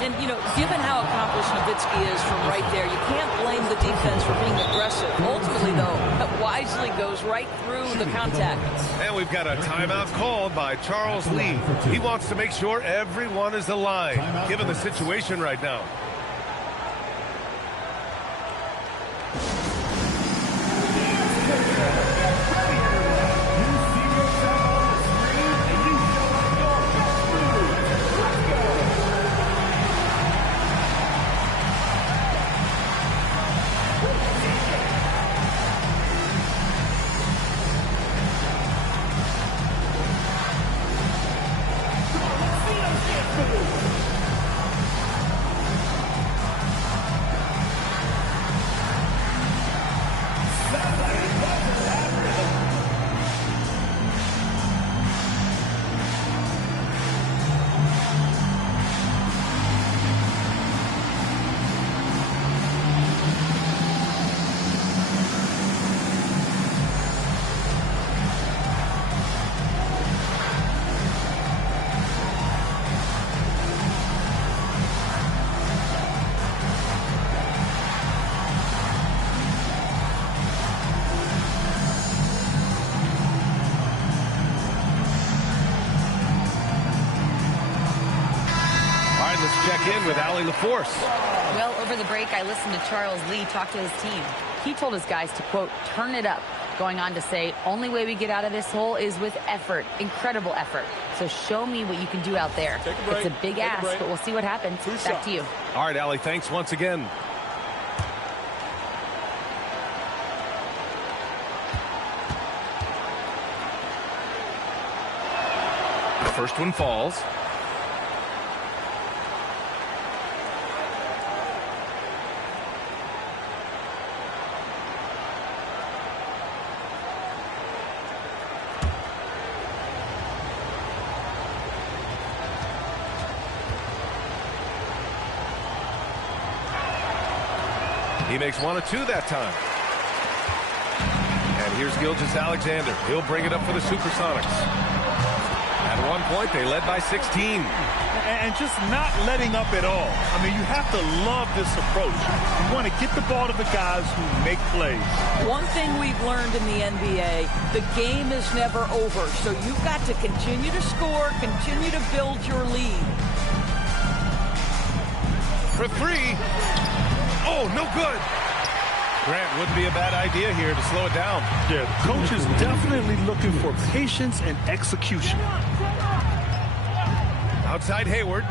And, you know, given how accomplished Nowitzki is from right there, you can't blame the defense for being aggressive. Ultimately, though, that wisely goes right through the contact. And we've got a timeout called by Charles Lee. He wants to make sure everyone is aligned, given the situation right now. Check in with Allie LaForce. Well, over the break, I listened to Charles Lee talk to his team. He told his guys to, quote, turn it up, going on to say, only way we get out of this hole is with effort, incredible effort. So show me what you can do out there. It's a big ask, but we'll see what happens. Back to you. All right, Allie, thanks once again. The first one falls. He makes 1 of 2 that time. And here's Gilgeous-Alexander. He'll bring it up for the Supersonics. At one point, they led by 16. And just not letting up at all. I mean, you have to love this approach. You want to get the ball to the guys who make plays. One thing we've learned in the NBA, the game is never over. So you've got to continue to score, continue to build your lead. For 3. Oh, no good. Grant, wouldn't be a bad idea here to slow it down. Yeah, the coach is definitely looking for patience and execution. Outside Hayward.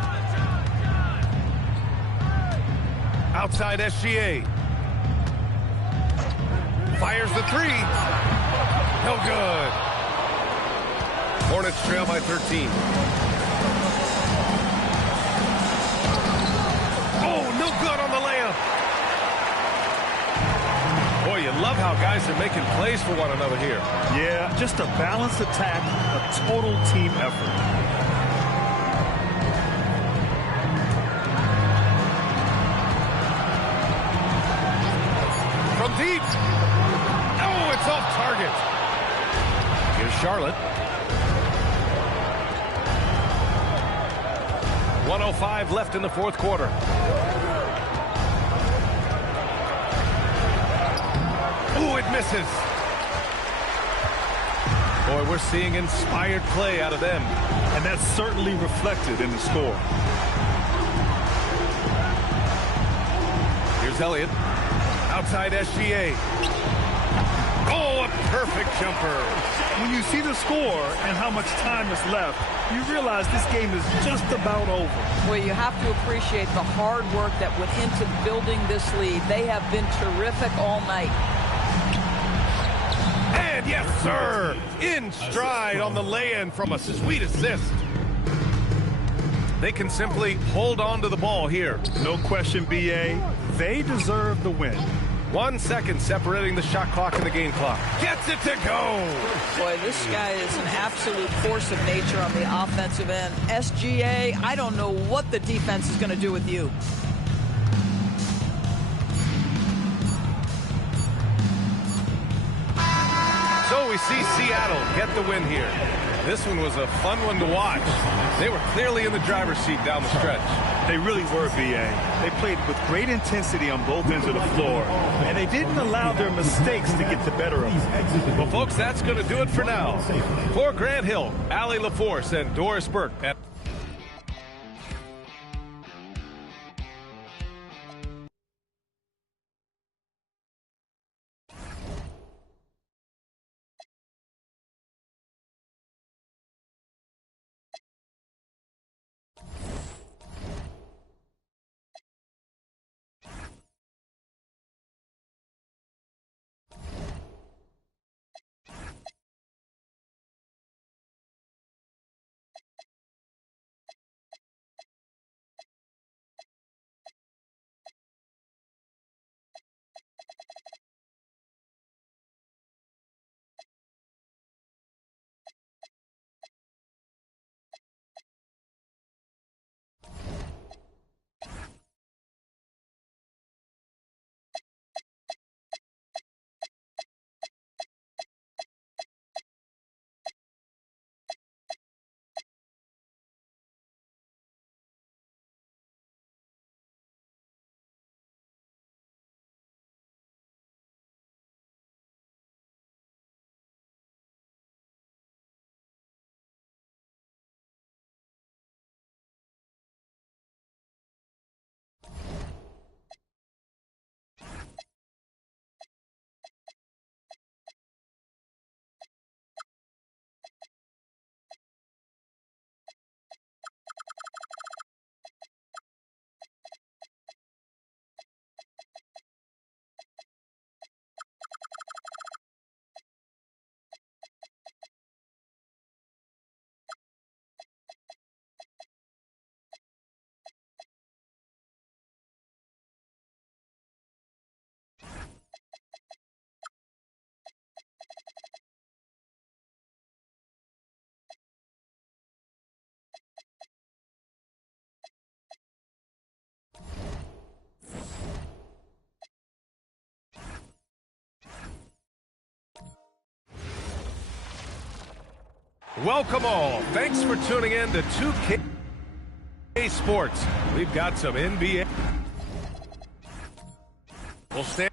Outside SGA. Fires the 3. No good. Hornets trail by 13. Oh, no good on the layup. Boy, you love how guys are making plays for one another here. Yeah, just a balanced attack, a total team effort. From deep. Oh, it's off target. Here's Charlotte. 1:05 left in the fourth quarter. Ooh, it misses. Boy, we're seeing inspired play out of them. And that's certainly reflected in the score. Here's Elliott. Outside SGA. Oh, a perfect jumper. When you see the score and how much time is left, you realize this game is just about over. Well, you have to appreciate the hard work that went into building this lead. They have been terrific all night. And yes, sir, in stride on the lay-in from a sweet assist. They can simply hold on to the ball here. No question, B.A. They deserve the win. 1 second separating the shot clock and the game clock. Gets it to go. Boy, this guy is an absolute force of nature on the offensive end. SGA, I don't know what the defense is going to do with you. So we see Seattle get the win here. This one was a fun one to watch. They were clearly in the driver's seat down the stretch. They really were, B.A. They played with great intensity on both ends of the floor, and they didn't allow their mistakes to get the better of them. Well, folks, that's going to do it for now. For Grant Hill, Allie LaForce, and Doris Burke. Welcome all. Thanks for tuning in to 2K Sports. We've got some NBA. We'll stand.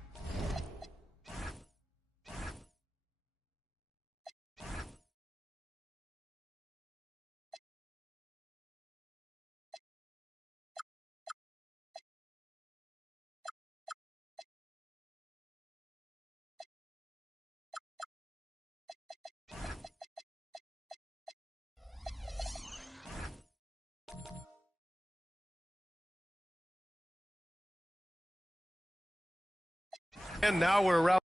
And now we're around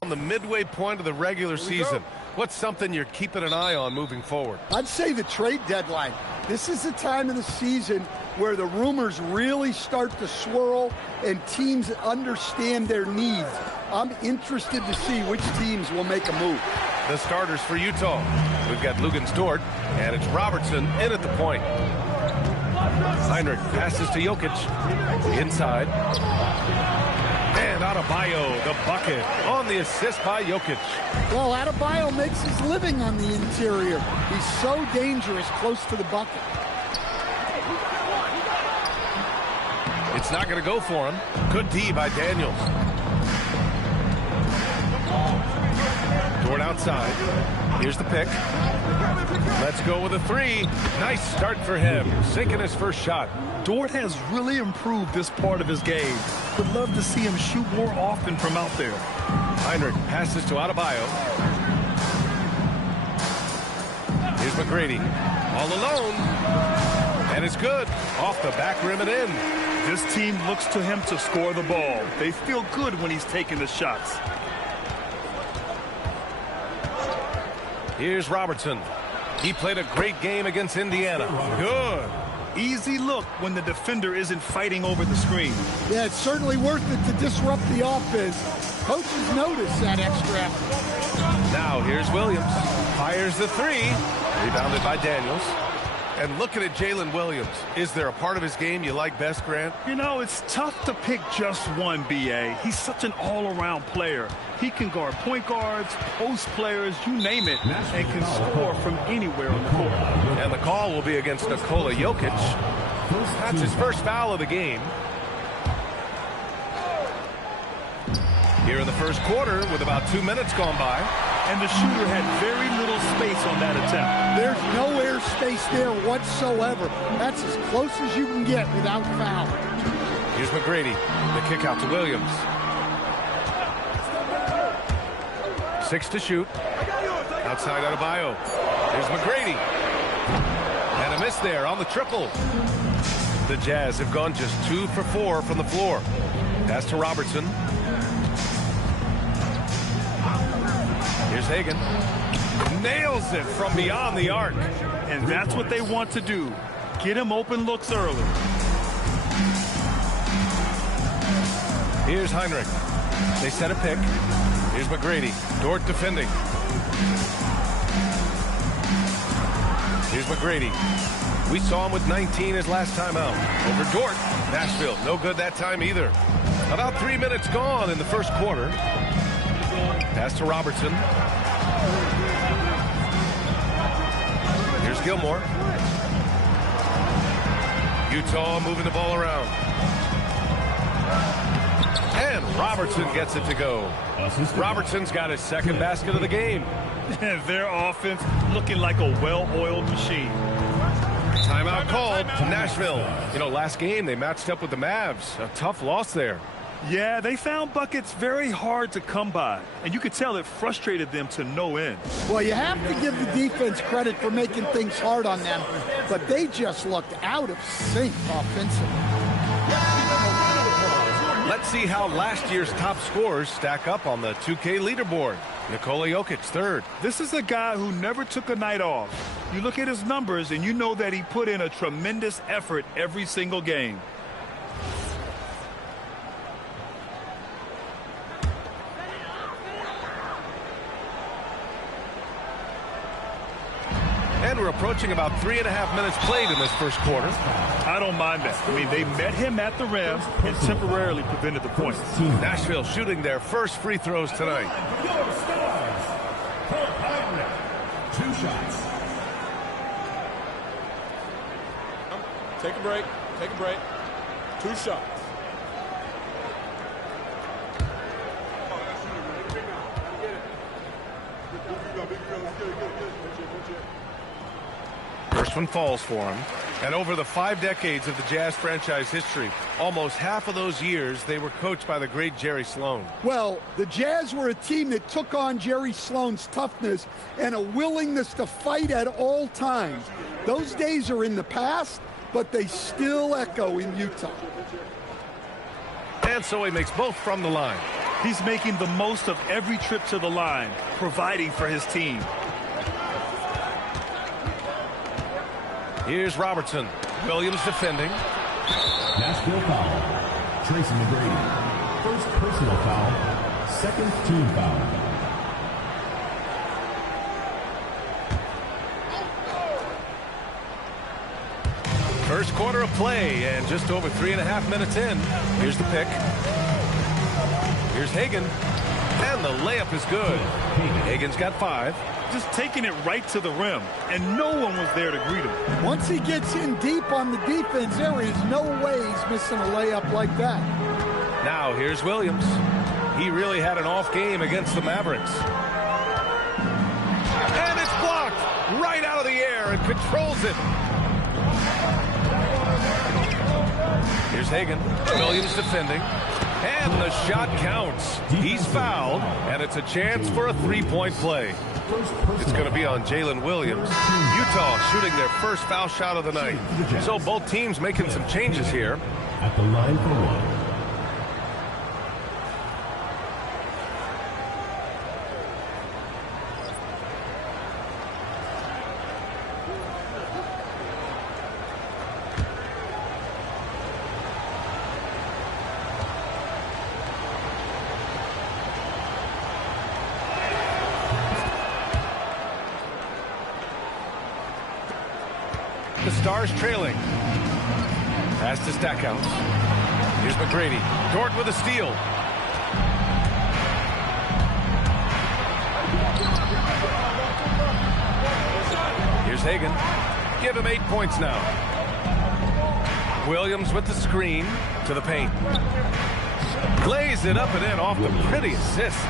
on the midway point of the regular season. What's something you're keeping an eye on moving forward? I'd say the trade deadline. This is the time of the season where the rumors really start to swirl and teams understand their needs. I'm interested to see which teams will make a move. The starters for Utah. We've got Lugens Dort, and it's Robertson in at the point. Heinrich passes to Jokic. Inside. And Adebayo, the bucket, on the assist by Jokic. Well, Adebayo makes his living on the interior. He's so dangerous close to the bucket. It's not going to go for him. Good D by Daniels. Dort outside. Here's the pick. Let's go with a three. Nice start for him. Sinking his first shot. Dort has really improved this part of his game. Would love to see him shoot more often from out there. Heinrich passes to Adebayo. Here's McGrady. All alone. And it's good. Off the back rim and in. This team looks to him to score the ball. They feel good when he's taking the shots. Here's Robertson. He played a great game against Indiana. Good. Easy look when the defender isn't fighting over the screen. Yeah, it's certainly worth it to disrupt the offense. Coaches notice that extra effort. Now here's Williams. Fires the three. Rebounded by Daniels. And looking at Jalen Williams, is there a part of his game you like best, Grant? You know, it's tough to pick just one, B.A. He's such an all-around player. He can guard point guards, post players, you name it, and can score from anywhere on the court. And the call will be against Nikola Jokic. That's his first foul of the game. Here in the first quarter with about 2 minutes gone by. And the shooter had very little space on that attempt. There's no air space there whatsoever. That's as close as you can get without foul. Here's McGrady. The kick out to Williams. 6 to shoot. Outside Adebayo. Here's McGrady. And a miss there on the triple. The Jazz have gone just 2 for 4 from the floor. Pass to Robertson. Here's Hagan. Nails it from beyond the arc. And that's what they want to do. Get him open looks early. Here's Heinrich. They set a pick. Here's McGrady. Dort defending. Here's McGrady. We saw him with 19 his last time out. Over Dort. Nashville. No good that time either. About 3 minutes gone in the first quarter. Pass to Robertson. Here's Gilmore. Utah moving the ball around. And Robertson gets it to go. Robertson's got his second basket of the game. Their offense looking like a well-oiled machine. Timeout called to Nashville. You know, last game they matched up with the Mavs. A tough loss there. Yeah, they found buckets very hard to come by, and you could tell it frustrated them to no end. Well, you have to give the defense credit for making things hard on them, but they just looked out of sync offensively. Let's see how last year's top scorers stack up on the 2K leaderboard. Nikola Jokic, third. This is a guy who never took a night off. You look at his numbers, and you know that he put in a tremendous effort every single game. And And we're approaching about 3.5 minutes played in this first quarter. I don't mind that. I mean, they met him at the rim and temporarily prevented the points. Nashville shooting their first free throws tonight. 2 shots. Take a break. Take a break. 2 shots. First one falls for him. And over the 5 decades of the Jazz franchise history, almost half of those years, they were coached by the great Jerry Sloan. Well, the Jazz were a team that took on Jerry Sloan's toughness and a willingness to fight at all times. Those days are in the past, but they still echo in Utah. And so he makes both from the line. He's making the most of every trip to the line, providing for his team. Here's Robertson. Williams defending. Nashville foul. Tracy McGrady. First personal foul. Second team foul. First quarter of play and just over 3.5 minutes in. Here's the pick. Here's Hagan. And the layup is good. Hagan's got 5. Just taking it right to the rim, and no one was there to greet him. Once he gets in deep on the defense, there is no way he's missing a layup like that. Now here's Williams. He really had an off game against the Mavericks. And it's blocked right out of the air and controls it. Here's Hagan. Williams defending. And the shot counts. He's fouled, and it's a chance for a 3-point play. It's going to be on Jalen Williams. Utah shooting their first foul shot of the night. So both teams making some changes here. At the line for 1. The Stars trailing. Pass to Stackhouse. Here's McGrady. Dort with a steal. Here's Hagan. Give him 8 points now. Williams with the screen to the paint. Lays it up and in off the pretty assist.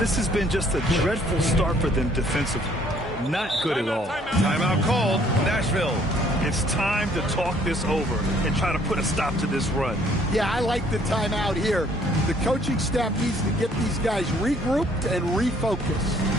This has been just a dreadful start for them defensively. Not good at all. Timeout called. Nashville. It's time to talk this over and try to put a stop to this run. Yeah, I like the timeout here. The coaching staff needs to get these guys regrouped and refocused.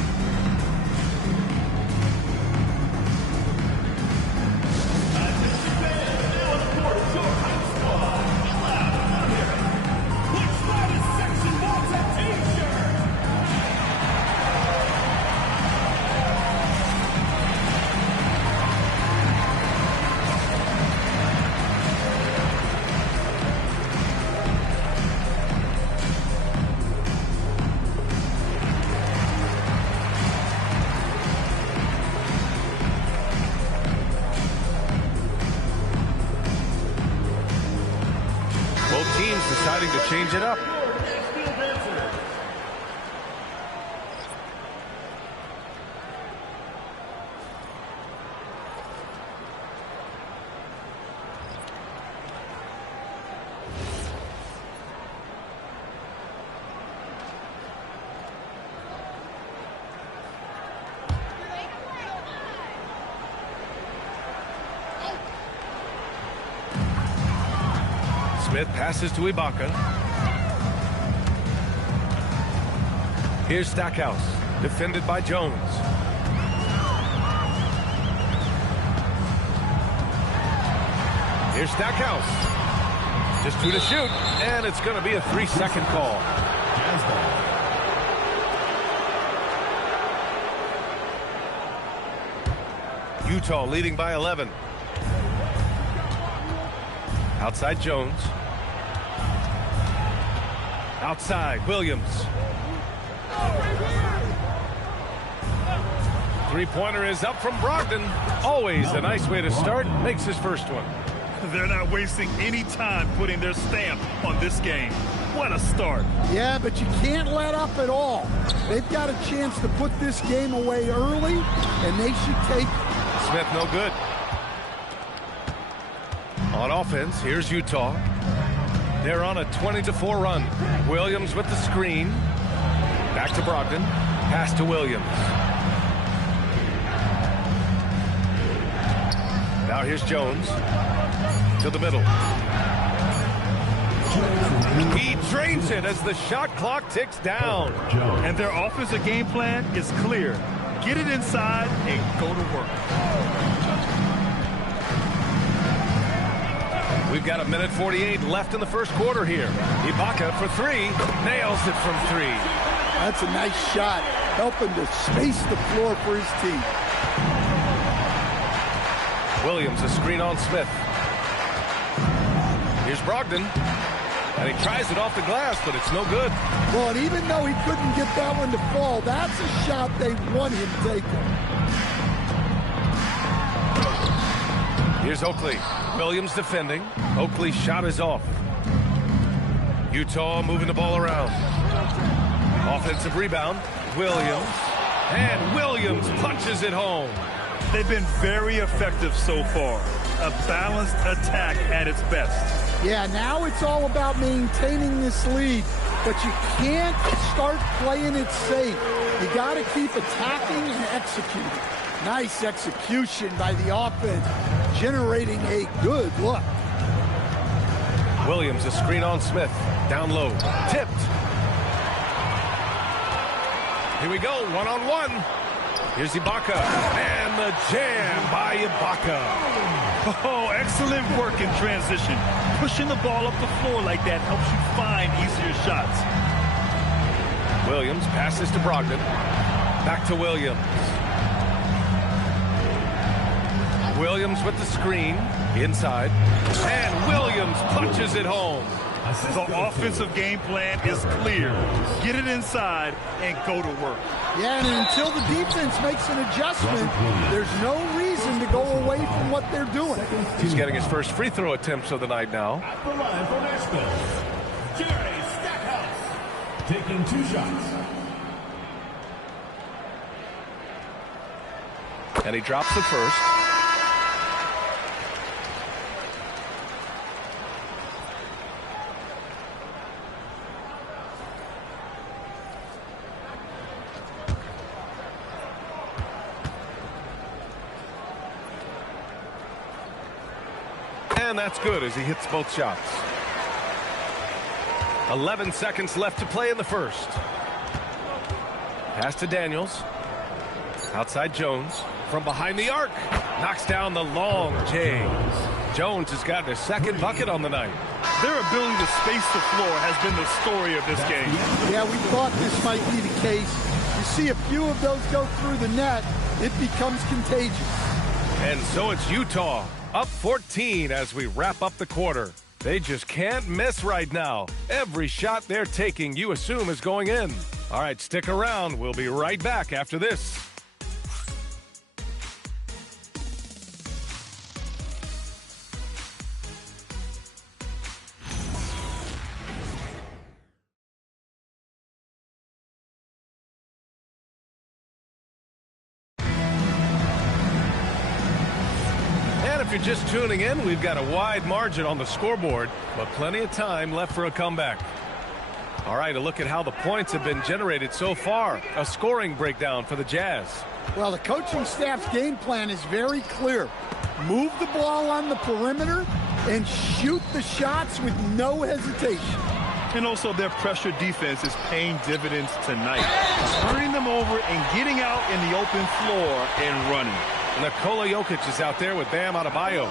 Both teams deciding to change it up. Smith passes to Ibaka. Here's Stackhouse, defended by Jones. Here's Stackhouse. Just 2 to shoot, and it's going to be a 3-second call. Utah leading by 11. Outside Jones. Outside Williams. Three-pointer is up from Brogdon. Always a nice way to start. Makes his first one. They're not wasting any time putting their stamp on this game. What a start. Yeah, but you can't let up at all. They've got a chance to put this game away early, and they should take it. Smith no good. On offense, here's Utah. They're on a 20-4 run. Williams with the screen. Back to Brogdon. Pass to Williams. Now here's Jones. To the middle. He drains it as the shot clock ticks down. And their offensive game plan is clear. Get it inside and go to work. We've got 1:48 left in the first quarter here. Ibaka for three. Nails it from three. That's a nice shot. Helping to space the floor for his team. Williams, a screen on Smith. Here's Brogdon. And he tries it off the glass, but it's no good. Well, and even though he couldn't get that one to fall, that's a shot they want him taking. Here's Oakley. Williams defending. Oakley's shot is off. Utah moving the ball around. Offensive rebound. Williams. And Williams punches it home. They've been very effective so far. A balanced attack at its best. Yeah, now it's all about maintaining this lead, but you can't start playing it safe. You got to keep attacking and executing. Nice execution by the offense, generating a good look. Williams, a screen on Smith. Down low. Tipped. Here we go, one-on-one. Here's Ibaka. And the jam by Ibaka. Oh, excellent work in transition. Pushing the ball up the floor like that helps you find easier shots. Williams passes to Brogdon. Back to Williams. Williams with the screen. Inside. And Williams punches it home. The offensive game plan is clear. Get it inside and go to work. Yeah, and until the defense makes an adjustment, there's no reason to go away from what they're doing. He's getting his first free throw attempts of the night now. At the line for Nashville, Jerry Stackhouse, taking 2 shots. And he drops the first. And that's good as he hits both shots. 11 seconds left to play in the first. Pass to Daniels. Outside Jones. From behind the arc. Knocks down the long J. Jones has gotten his second bucket on the night. Their ability to space the floor has been the story of this game. Yeah, we thought this might be the case. You see a few of those go through the net, it becomes contagious. And so it's Utah. Up 14 as we wrap up the quarter. They just can't miss right now. Every shot they're taking, you assume, is going in. All right, stick around. We'll be right back after this. If you're just tuning in, we've got a wide margin on the scoreboard, but plenty of time left for a comeback. All right, a look at how the points have been generated so far. A scoring breakdown for the Jazz. Well, the coaching staff's game plan is very clear. Move the ball on the perimeter and shoot the shots with no hesitation. And also their pressure defense is paying dividends tonight. Turning them over and getting out in the open floor and running. Nikola Jokic is out there with Bam Adebayo.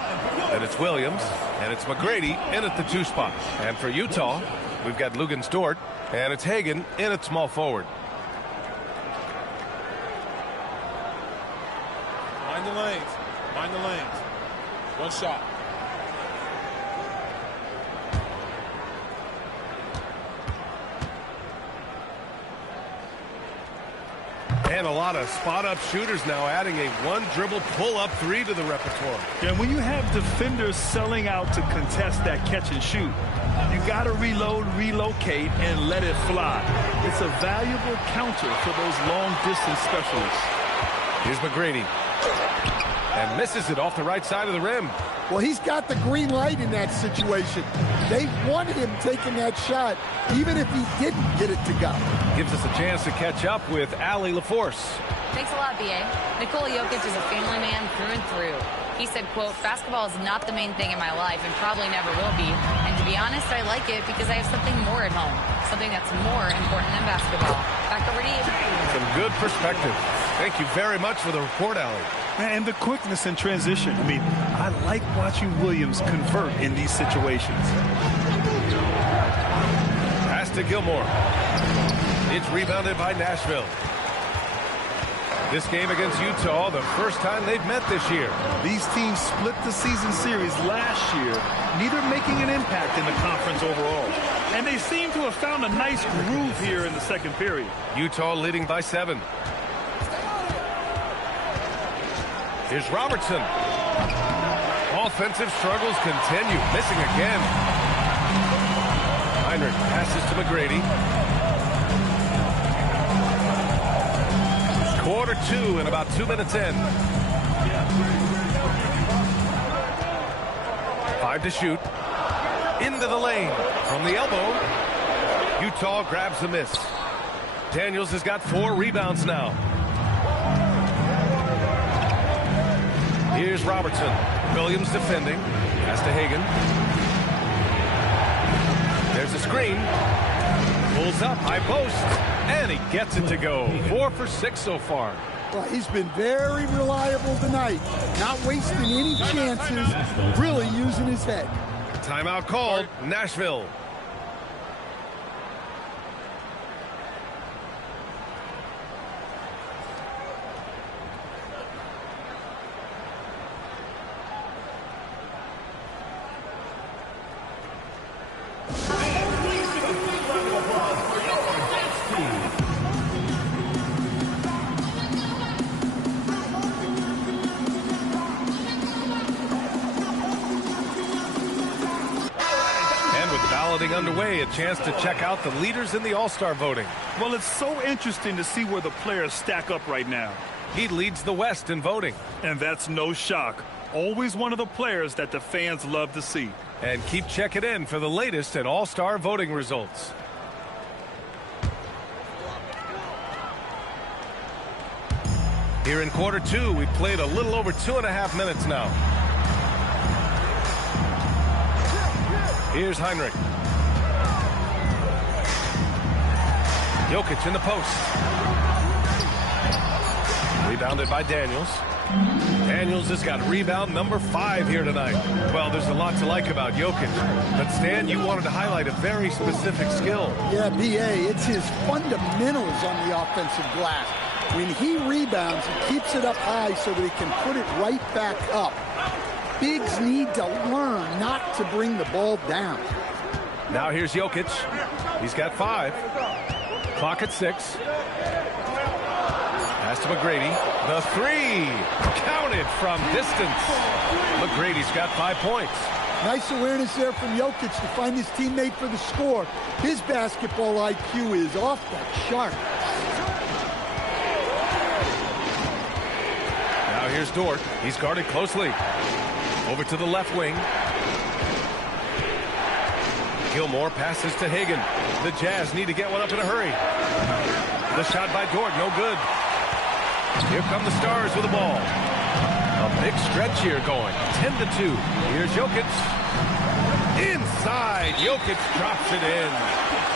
And it's Williams, and it's McGrady in at the 2 spot. And for Utah, we've got Lugens Dort, and it's Hagan in at small forward. Mind the lanes. Mind the lanes. 1 shot. And a lot of spot-up shooters now, adding a one-dribble pull-up three to the repertoire. And when you have defenders selling out to contest that catch and shoot, you got to reload, relocate, and let it fly. It's a valuable counter for those long-distance specialists. Here's McGrady. And misses it off the right side of the rim. Well, he's got the green light in that situation. They want him taking that shot, even if he didn't get it to go. Gives us a chance to catch up with Allie LaForce. Thanks a lot, B.A. Nikola Jokic is a family man through and through. He said, quote, basketball is not the main thing in my life and probably never will be. And to be honest, I like it because I have something more at home, something that's more important than basketball. Back over to you. Some good perspective. Thank you very much for the report, Allie. And the quickness in transition. I mean, I like watching Williams convert in these situations. Pass to Gilmore. It's rebounded by Nashville. This game against Utah, the first time they've met this year. These teams split the season series last year, neither making an impact in the conference overall. And they seem to have found a nice groove here in the second period. Utah leading by 7. Here's Robertson. Offensive struggles continue. Missing again. Heinrich passes to McGrady. Quarter 2 and about 2 minutes in. 5 to shoot. Into the lane. From the elbow. Utah grabs the miss. Daniels has got 4 rebounds now. Here's Robertson. Williams defending. Pass to Hagan. There's a screen. Pulls up, high post, and he gets it to go. 4 for 6 so far. Well, he's been very reliable tonight. Not wasting any chances, really using his head. Timeout called, Nashville. Underway, a chance to check out the leaders in the All-Star voting. Well, it's so interesting to see where the players stack up right now. He leads the West in voting. And that's no shock. Always one of the players that the fans love to see. And keep checking in for the latest in All-Star voting results. Here in quarter 2, we've played a little over 2.5 minutes now. Here's Heinrich. Jokic in the post. Rebounded by Daniels. Daniels has got rebound number 5 here tonight. Well, there's a lot to like about Jokic. But Stan, you wanted to highlight a very specific skill. Yeah, B.A., it's his fundamentals on the offensive glass. When he rebounds, he keeps it up high so that he can put it right back up. Bigs need to learn not to bring the ball down. Now here's Jokic. He's got 5. Clock at 6. Pass to McGrady. The 3. Counted from distance. McGrady's got 5 points. Nice awareness there from Jokic to find his teammate for the score. His basketball IQ is off the chart. Now here's Dort. He's guarded closely. Over to the left wing. Gilmore passes to Hagan. The Jazz need to get one up in a hurry. The shot by Dort, no good. Here come the Stars with the ball. A big stretch here going. 10-2. Here's Jokic. Inside. Jokic drops it in.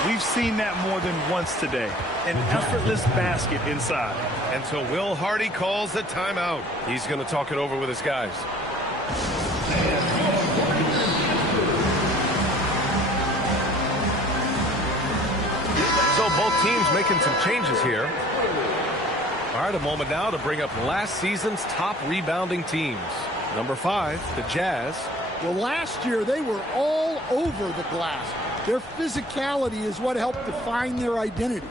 We've seen that more than once today. An effortless basket inside. And so Will Hardy calls the timeout. He's going to talk it over with his guys. So both teams making some changes here. All right, a moment now to bring up last season's top rebounding teams. Number 5, the Jazz. Well, last year they were all over the glass. Their physicality is what helped define their identity.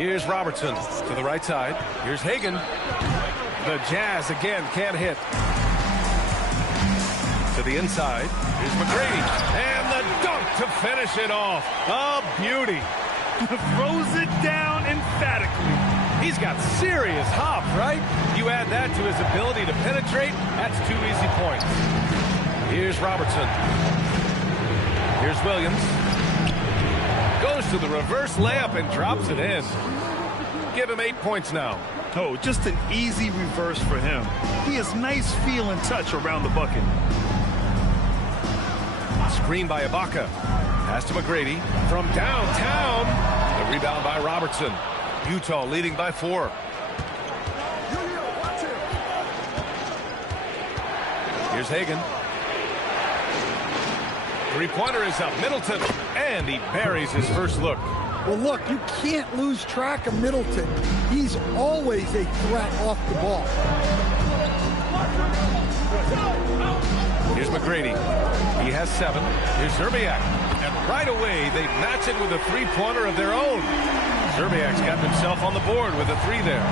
Here's Robertson to the right side. Here's Hagan. The Jazz again can't hit. To the inside. Here's McGrady. And the dunk to finish it off. A beauty. Throws it down emphatically. He's got serious hop, right? You add that to his ability to penetrate, that's 2 easy points. Here's Robertson. Here's Williams. Goes to the reverse layup and drops it in. Give him 8 points now. Oh, just an easy reverse for him. He has nice feel and touch around the bucket. Screen by Ibaka. Pass to McGrady. From downtown. The rebound by Robertson. Utah leading by 4. Here's Hagan. Three-pointer is up. Middleton. And he buries his first look. Well, look, you can't lose track of Middleton. He's always a threat off the ball. Here's McGrady. He has 7. Here's Zerbiak. And right away, they match it with a three-pointer of their own. Zerbiak's got himself on the board with a 3 there.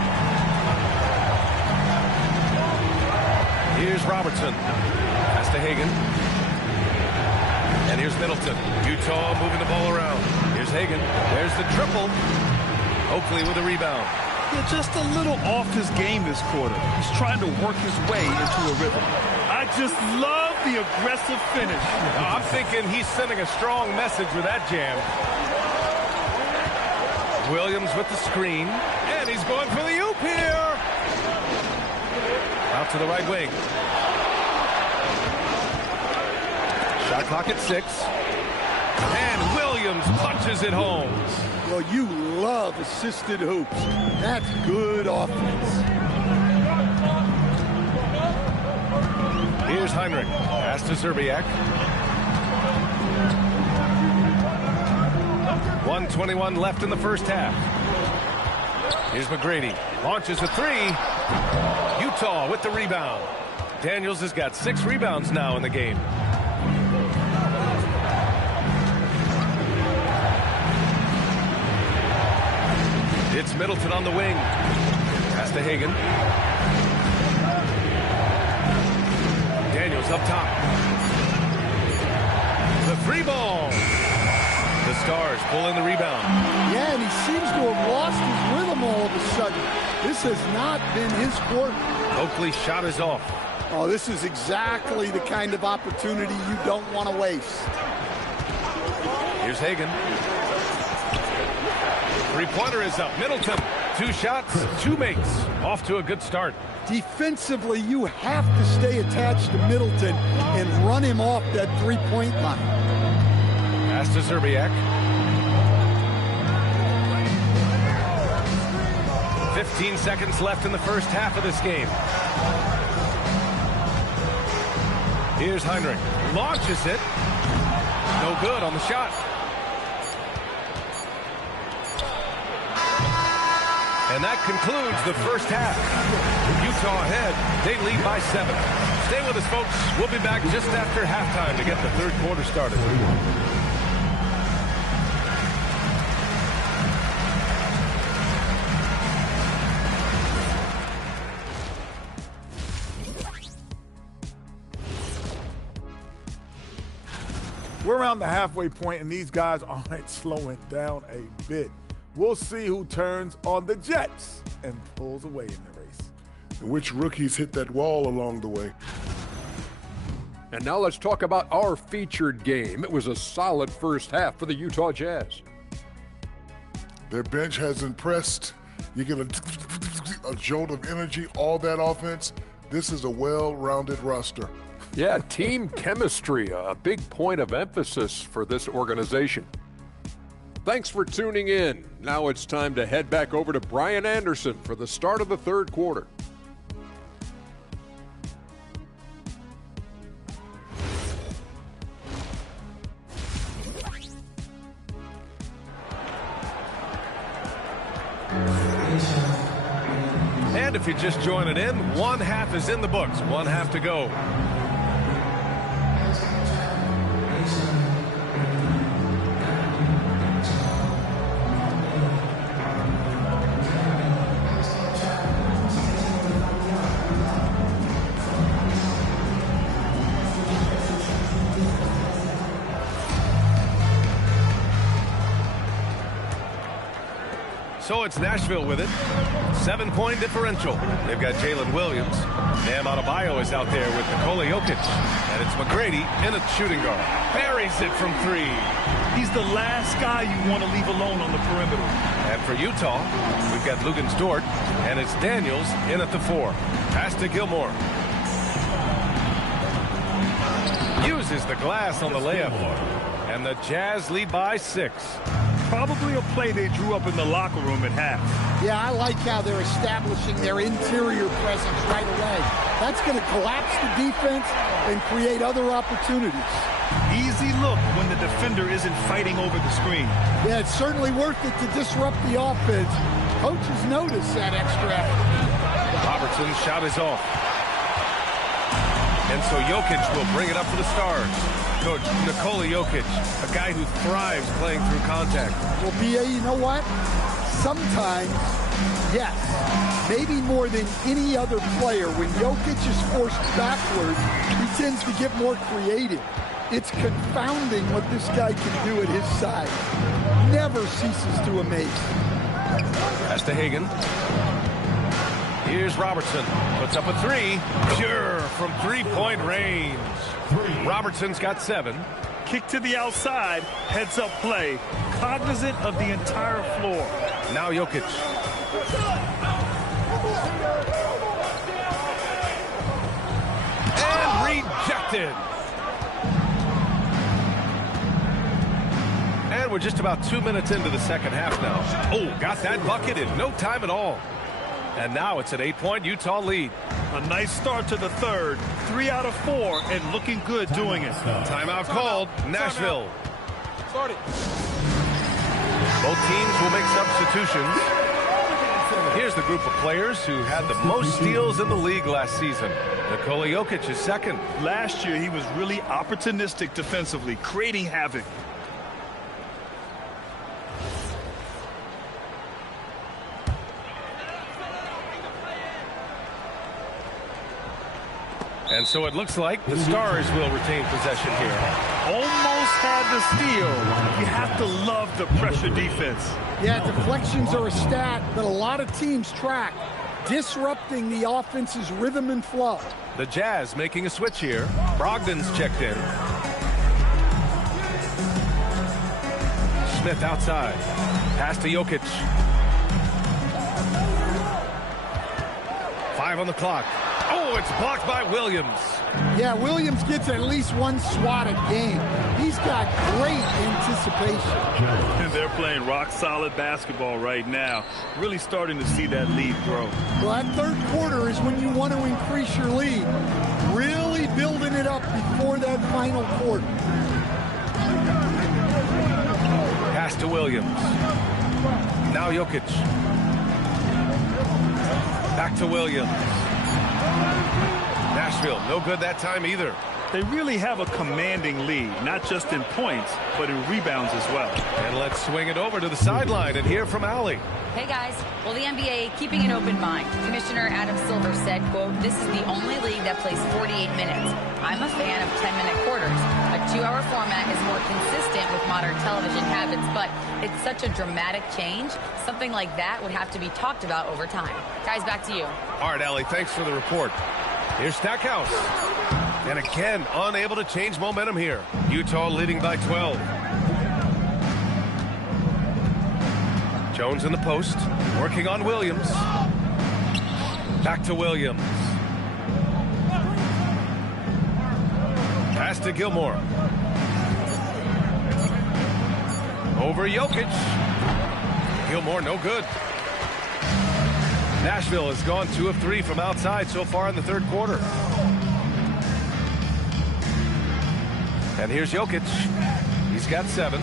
Here's Robertson. Pass to Hagan. And here's Middleton. Utah moving the ball around. Here's Hagan. There's the triple. Oakley with a rebound. Yeah, just a little off his game this quarter. He's trying to work his way into a rhythm. I just love the aggressive finish. I'm thinking he's sending a strong message with that jam. Williams with the screen. And he's going for the oop here. Out to the right wing. Shot clock at 6. And Williams punches it home. Well, you love assisted hoops. That's good offense. Here's Heinrich. Pass to Zerbiak. 1:21 left in the first half. Here's McGrady. Launches a 3. Utah with the rebound. Daniels has got 6 rebounds now in the game. It's Middleton on the wing. Pass to Hagan. Daniels up top. The 3 ball. The Stars pulling the rebound. Yeah, and he seems to have lost his rhythm all of a sudden. This has not been his quarter. Oakley's shot is off. Oh, this is exactly the kind of opportunity you don't want to waste. Here's Hagan. Three-pointer is up. Middleton. 2 shots, 2 makes. Off to a good start. Defensively, you have to stay attached to Middleton and run him off that three-point line. Pass to Zerbiak. 15 seconds left in the first half of this game. Here's Heinrich. Launches it. No good on the shot. And that concludes the first half. Utah ahead. They lead by 7. Stay with us, folks. We'll be back just after halftime to get the third quarter started. We're around the halfway point, and these guys aren't slowing down a bit. We'll see who turns on the Jets and pulls away in the race. Which rookies hit that wall along the way? And now let's talk about our featured game. It was a solid first half for the Utah Jazz. Their bench has impressed. You get a jolt of energy, all that offense. This is a well-rounded roster. Yeah, team chemistry, a big point of emphasis for this organization. Thanks for tuning in. Now it's time to head back over to Brian Anderson for the start of the third quarter. And if you're just joining in, one half is in the books, one half to go. So it's Nashville with it. 7-point differential. They've got Jalen Williams. Bam Adebayo is out there with Nikola Jokic. And it's McGrady in a shooting guard. Buries it from 3. He's the last guy you want to leave alone on the perimeter. And for Utah, we've got Lugans Dort, and it's Daniels in at the 4. Pass to Gilmore. Uses the glass on the layup. And the Jazz lead by 6. Probably a play they drew up in the locker room at half. Yeah, I like how they're establishing their interior presence right away. That's going to collapse the defense and create other opportunities. Easy look when the defender isn't fighting over the screen. Yeah, it's certainly worth it to disrupt the offense. Coaches notice that extra effort. Robertson's shot is off. And so Jokic will bring it up for the Stars. Coach Nikola Jokic, a guy who thrives playing through contact. Well, B.A., you know what? Sometimes, yes, maybe more than any other player, when Jokic is forced backwards, he tends to get more creative. It's confounding what this guy can do at his side. Never ceases to amaze. Pass to Hagan. Here's Robertson. Puts up a 3. Pure from 3-point range. Robertson's got 7. Kick to the outside. Heads up play. Cognizant of the entire floor. Now Jokic. And rejected. And we're just about 2 minutes into the second half now. Oh, got that bucket in no time at all. And now it's an 8-point Utah lead. A nice start to the third. 3 out of 4 and looking good doing it. Timeout called. Nashville. Both teams will make substitutions. Here's the group of players who had the most steals in the league last season. Nikola Jokic is second. Last year he was really opportunistic defensively, creating havoc. And so it looks like the Stars will retain possession here. Almost had the steal. You have to love the pressure defense. Yeah, deflections are a stat that a lot of teams track, disrupting the offense's rhythm and flow. The Jazz making a switch here. Brogdon's checked in. Smith outside. Pass to Jokic. 5 on the clock. Oh, it's blocked by Williams. Yeah, Williams gets at least one swat a game. He's got great anticipation. And they're playing rock-solid basketball right now. Really starting to see that lead grow. Well, that third quarter is when you want to increase your lead. Really building it up before that final quarter. Pass to Williams. Now Jokic. Back to Williams. Nashville, no good that time either. They really have a commanding lead, not just in points, but in rebounds as well. And let's swing it over to the sideline and hear from Allie. Hey guys, well the NBA keeping an open mind. Commissioner Adam Silver said, quote, "This is the only league that plays 48 minutes. I'm a fan of 10-minute quarters. A 2-hour format is more consistent with modern television habits, but it's such a dramatic change. Something like that would have to be talked about over time." Guys, back to you. All right, Allie, thanks for the report. Here's Stackhouse. And again, unable to change momentum here. Utah leading by 12. Jones in the post, working on Williams. Back to Williams. Pass to Gilmore. Over Jokic. Gilmore, no good. Nashville has gone 2 of 3 from outside so far in the third quarter. And here's Jokic. He's got 7.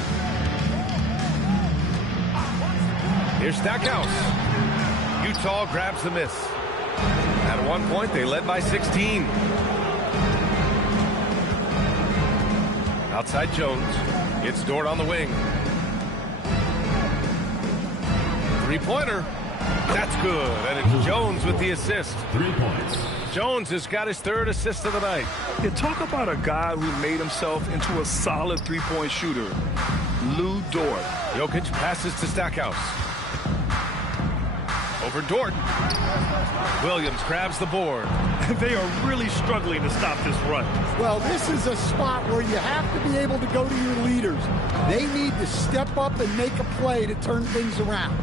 Here's Stackhouse. Utah grabs the miss. At one point, they led by 16. Outside Jones. It's Dort on the wing. 3-pointer. That's good. And it's Jones with the assist. 3 points. Jones has got his 3rd assist of the night. You talk about a guy who made himself into a solid 3-point shooter. Lou Dort. Jokic passes to Stackhouse. Over Dort. Williams grabs the board. They are really struggling to stop this run. Well, this is a spot where you have to be able to go to your leaders. They need to step up and make a play to turn things around.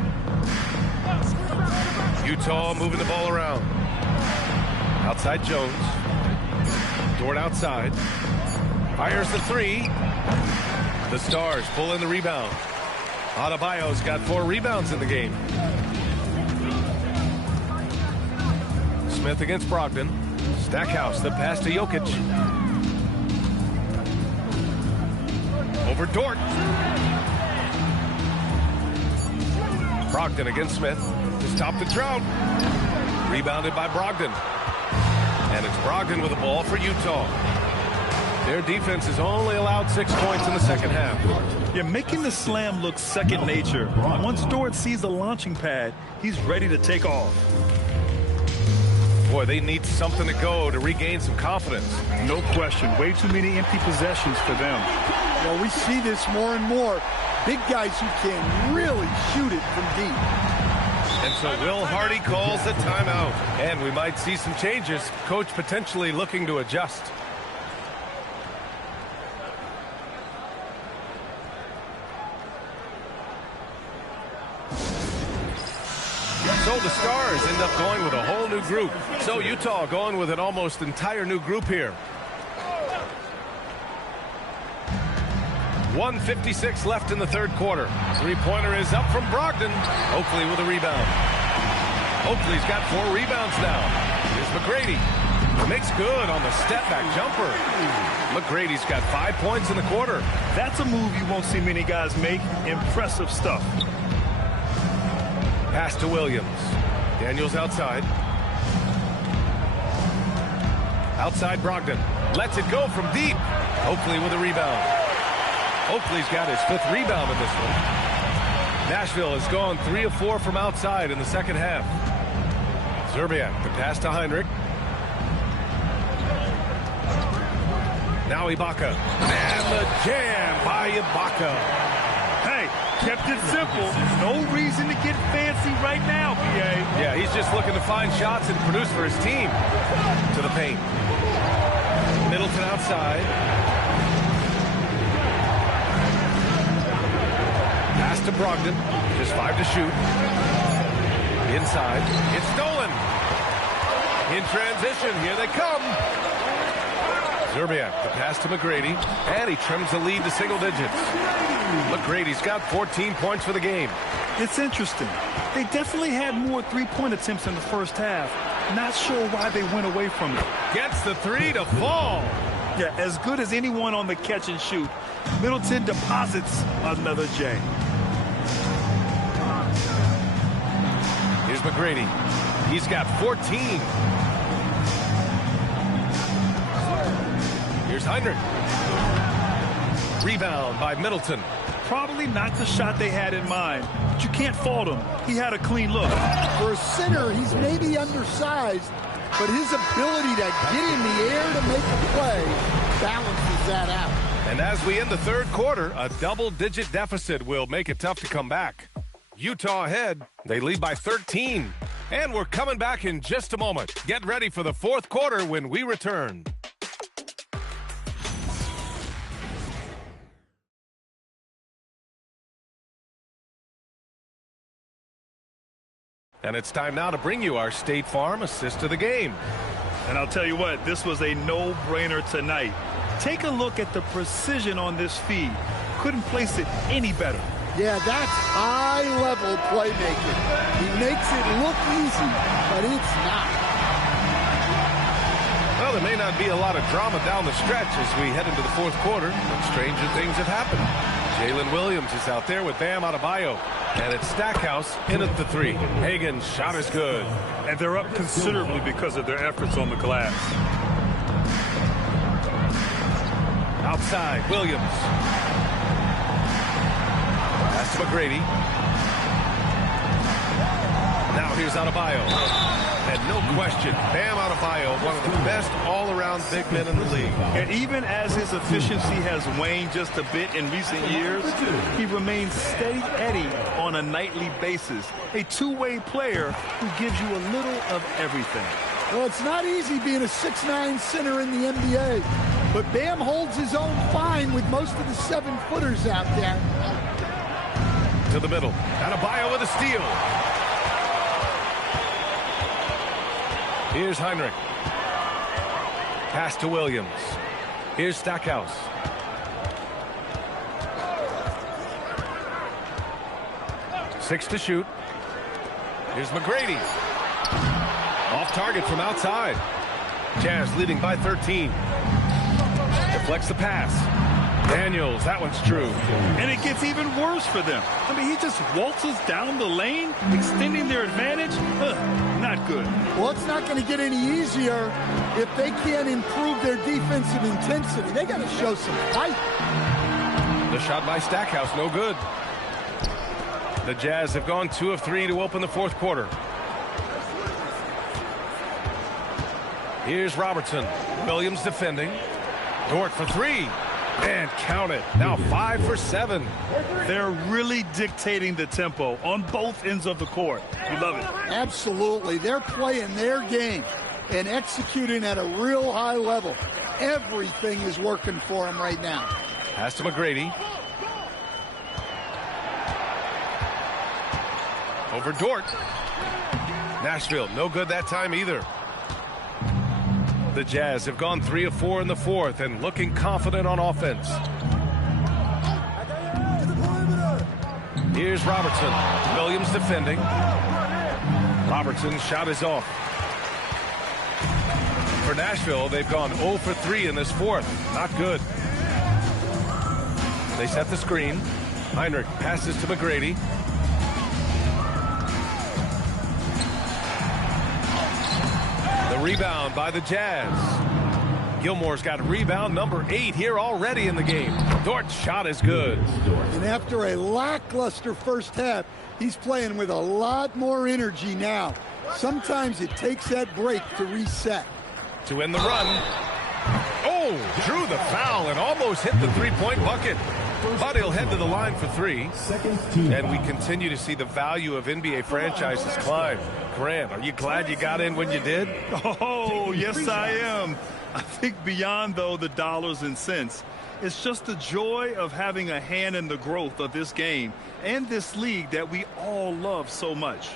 Utah moving the ball around. Outside Jones. Dort outside. Fires the three. The Stars pull in the rebound. Adebayo's got 4 rebounds in the game. Smith against Brogdon. Stackhouse, the pass to Jokic. Over Dort. Brogdon against Smith. To stop the drought. Rebounded by Brogdon. And it's Brogdon with the ball for Utah. Their defense has only allowed 6 points in the second half. Yeah, making the slam look second nature. Once Dort sees the launching pad, he's ready to take off. Boy, they need something to go to regain some confidence. No question. Way too many empty possessions for them. Well, we see this more and more. Big guys who can really shoot it from deep. And so Will Hardy calls the timeout. And we might see some changes. Coach potentially looking to adjust. So the Stars end up going with a whole new group. So Utah going with an almost entire new group here. 1:56 left in the third quarter. Three-pointer is up from Brogdon. Oakley with a rebound. Oakley's got 4 rebounds now. Here's McGrady. Makes good on the step-back jumper. McGrady's got 5 points in the quarter. That's a move you won't see many guys make. Impressive stuff. Pass to Williams. Daniels outside. Outside Brogdon. Lets it go from deep. Oakley with a rebound. Oakley's got his 5th rebound in this one. Nashville has gone 3 of 4 from outside in the second half. Zerbiak, the pass to Heinrich. Now Ibaka. And the jam by Ibaka. Hey, kept it simple. No reason to get fancy right now, PA. Yeah, he's just looking to find shots and produce for his team. To the paint. Middleton outside. Pass to Brogdon. Just 5 to shoot. Inside. It's stolen. In transition. Here they come. Zerbiak, the pass to McGrady. And he trims the lead to single digits. McGrady's got 14 points for the game. It's interesting. They definitely had more three-point attempts in the first half. Not sure why they went away from it. Gets the 3 to fall. Yeah, as good as anyone on the catch and shoot. Middleton deposits another J. Here's McGrady. He's got 14. Here's Heinrich. Rebound by Middleton. Probably not the shot they had in mind, but you can't fault him. He had a clean look. For a center, he's maybe undersized, but his ability to get in the air to make a play balances that out. And as we end the third quarter, a double-digit deficit will make it tough to come back. Utah ahead. They lead by 13. And we're coming back in just a moment. Get ready for the fourth quarter when we return. And it's time now to bring you our State Farm assist of the game. And I'll tell you what, this was a no-brainer tonight. Take a look at the precision on this feed. Couldn't place it any better. Yeah, that's high-level playmaking. He makes it look easy, but it's not. Well, there may not be a lot of drama down the stretch as we head into the fourth quarter, but stranger things have happened. Jalen Williams is out there with Bam Adebayo. And it's Stackhouse in at the 3. Hagan's shot is good. And they're up considerably because of their efforts on the glass. Outside, Williams. That's McGrady. Now Now here's Adebayo. And no question, Bam Adebayo, one of the best all-around big men in the league. And even as his efficiency has waned just a bit in recent years, he remains steady Eddie on a nightly basis. A two-way player who gives you a little of everything. Well, it's not easy being a 6'9" center in the NBA, but Bam holds his own fine with most of the 7-footers out there. To the middle. Adebayo with a steal. Here's Heinrich. Pass to Williams. Here's Stackhouse. Six to shoot. Here's McGrady. Off target from outside. Jazz leading by 13. Deflects the pass. Daniels, that one's true. And it gets even worse for them. I mean, he just waltzes down the lane, extending their advantage. Not good. Well, it's not going to get any easier if they can't improve their defensive intensity. They got to show some fight. The shot by Stackhouse, no good. The Jazz have gone 2 of 3 to open the fourth quarter. Here's Robertson. Williams defending. Dort for 3. And count it. Now 5 for 7. They're really dictating the tempo on both ends of the court. You love it. Absolutely. They're playing their game and executing at a real high level. Everything is working for them right now. Pass to McGrady. Over Dort. Nashville, no good that time either. The Jazz have gone 3 of 4 in the fourth and looking confident on offense. Here's Robertson. Williams defending. Robertson's shot is off. For Nashville, they've gone 0 for 3 in this fourth. Not good. They set the screen. Heinrich passes to McGrady. The rebound by the Jazz. Gilmore's got rebound number 8 here already in the game. Dort's shot is good. And after a lackluster first half, he's playing with a lot more energy now. Sometimes it takes that break to reset. To end the run. Oh, drew the foul and almost hit the three-point bucket. But he'll head to the line for 3. And we continue to see the value of NBA franchises climb. Grant, are you glad you got in when you did? Oh, yes, I am. I think beyond, though, the dollars and cents, it's just the joy of having a hand in the growth of this game and this league that we all love so much.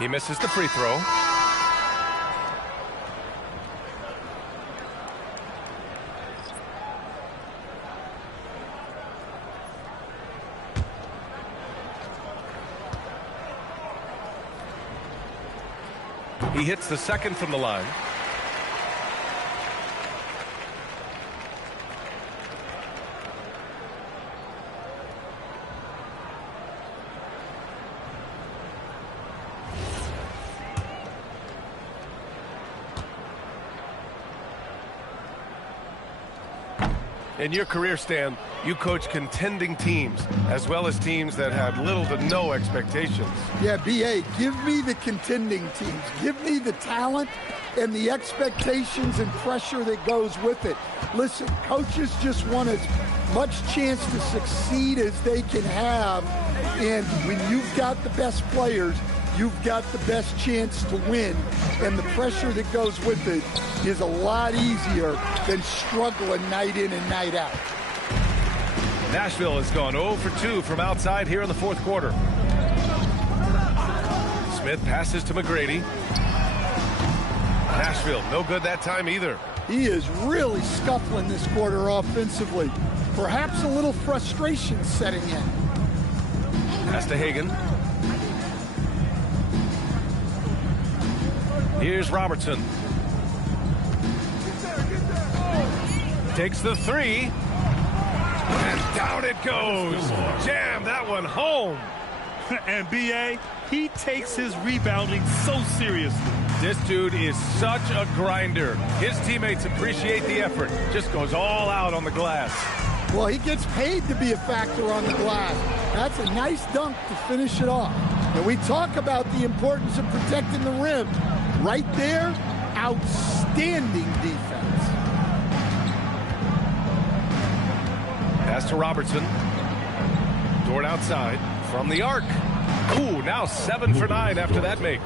He misses the free throw. He hits the second from the line. In your career, Stan, you coach contending teams as well as teams that had little to no expectations. Yeah, B.A., give me the contending teams. Give me the talent and the expectations and pressure that goes with it. Listen, coaches just want as much chance to succeed as they can have. And when you've got the best players, you've got the best chance to win. And the pressure that goes with it is a lot easier than struggling night in and night out. Nashville has gone 0 for 2 from outside here in the fourth quarter. Smith passes to McGrady. Nashville, no good that time either. He is really scuffling this quarter offensively. Perhaps a little frustration setting in. Pass to Hagan. Here's Robertson. Takes the 3. And down it goes. Jam that one home. And B.A., he takes his rebounding so seriously. This dude is such a grinder. His teammates appreciate the effort. Just goes all out on the glass. Well, he gets paid to be a factor on the glass. That's a nice dunk to finish it off. And we talk about the importance of protecting the rim. Right there, outstanding defense. Pass to Robertson. Dort outside from the arc. Ooh, now 7 for 9 after that make.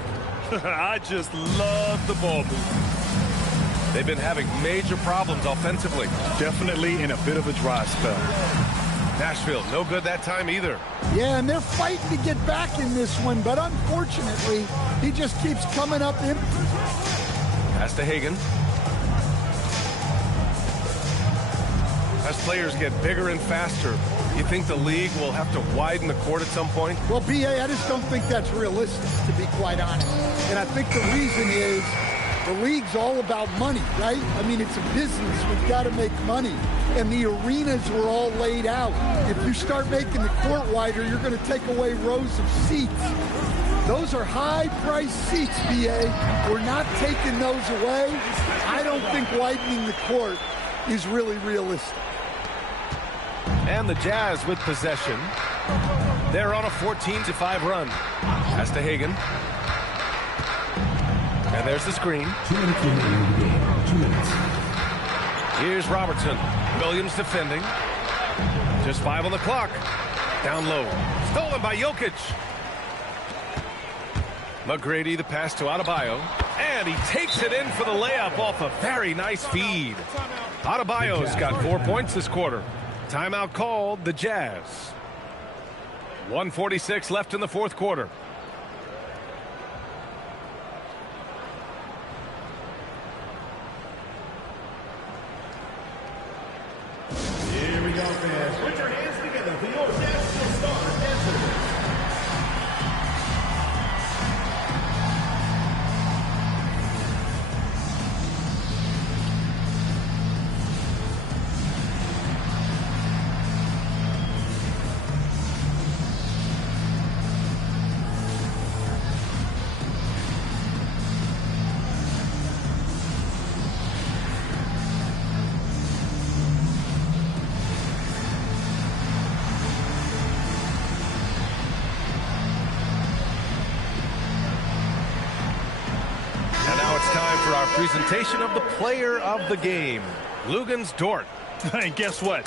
I just love the ball movement. They've been having major problems offensively. Definitely in a bit of a dry spell. Nashville, no good that time either. Yeah, and they're fighting to get back in this one, but unfortunately, he just keeps coming up empty. Pass to Hagan. As players get bigger and faster, you think the league will have to widen the court at some point? Well, B.A., I just don't think that's realistic, to be quite honest. And I think the reason is the league's all about money, right? I mean, it's a business. We've got to make money. And the arenas were all laid out. If you start making the court wider, you're going to take away rows of seats. Those are high-priced seats, B.A. We're not taking those away. I don't think widening the court is really realistic. And the Jazz with possession. They're on a 14-5 run. Pass to Hagan. And there's the screen. 2 minutes remaining in the game. 2 minutes. Here's Robertson. Williams defending. Just 5 on the clock. Down low. Stolen by Jokic. McGrady, the pass to Adebayo. And he takes it in for the layup off a very nice feed. Adebayo's got 4 points this quarter. Timeout called, the Jazz. 1:46 left in the fourth quarter. Here we go, fans. Put your hands together for your Nashville Stars dancers. Presentation of the player of the game, Luguentz Dort. And guess what?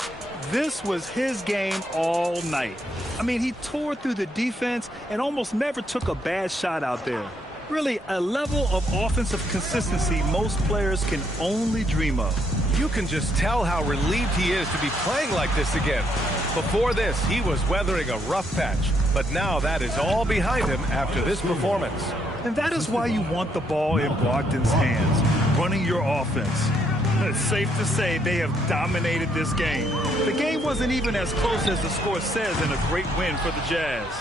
This was his game all night. I mean, he tore through the defense and almost never took a bad shot out there. Really, a level of offensive consistency most players can only dream of. You can just tell how relieved he is to be playing like this again. Before this, he was weathering a rough patch, but now that is all behind him after this performance. And that is why you want the ball in Brogdon's hands, running your offense. It's safe to say they have dominated this game. The game wasn't even as close as the score says in a great win for the Jazz.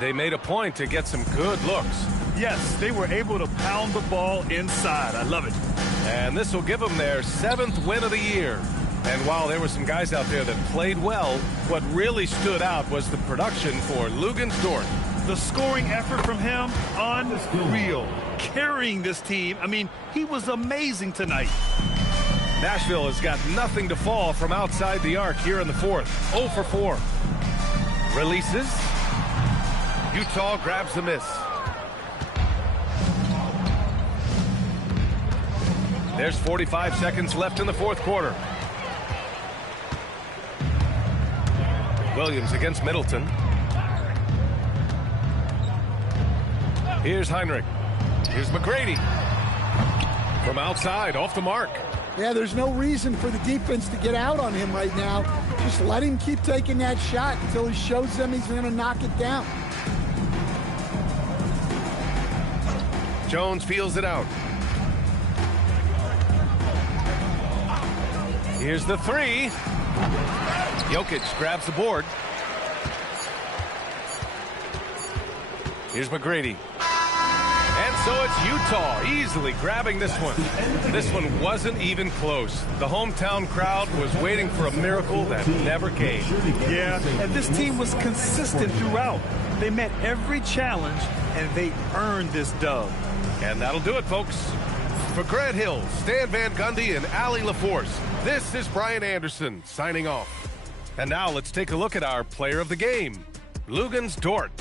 They made a point to get some good looks. Yes, they were able to pound the ball inside. I love it. And this will give them their 7th win of the year. And while there were some guys out there that played well, what really stood out was the production for Luguentz Dort. The scoring effort from him, unreal. Carrying this team, I mean, he was amazing tonight. Nashville has got nothing to fall from outside the arc here in the fourth. 0 for 4. Releases. Utah grabs the miss. There's 45 seconds left in the fourth quarter. Williams against Middleton. Here's Heinrich. Here's McGrady. From outside, off the mark. Yeah, there's no reason for the defense to get out on him right now. Just let him keep taking that shot until he shows them he's going to knock it down. Jones feels it out. Here's the three. Jokic grabs the board. Here's McGrady. And so it's Utah easily grabbing this one. This one wasn't even close. The hometown crowd was waiting for a miracle that never came. Yeah, and this team was consistent throughout. They met every challenge, and they earned this dub. And that'll do it, folks. For Grant Hill, Stan Van Gundy, and Allie LaForce, this is Brian Anderson signing off. And now let's take a look at our player of the game, Lugens Dort.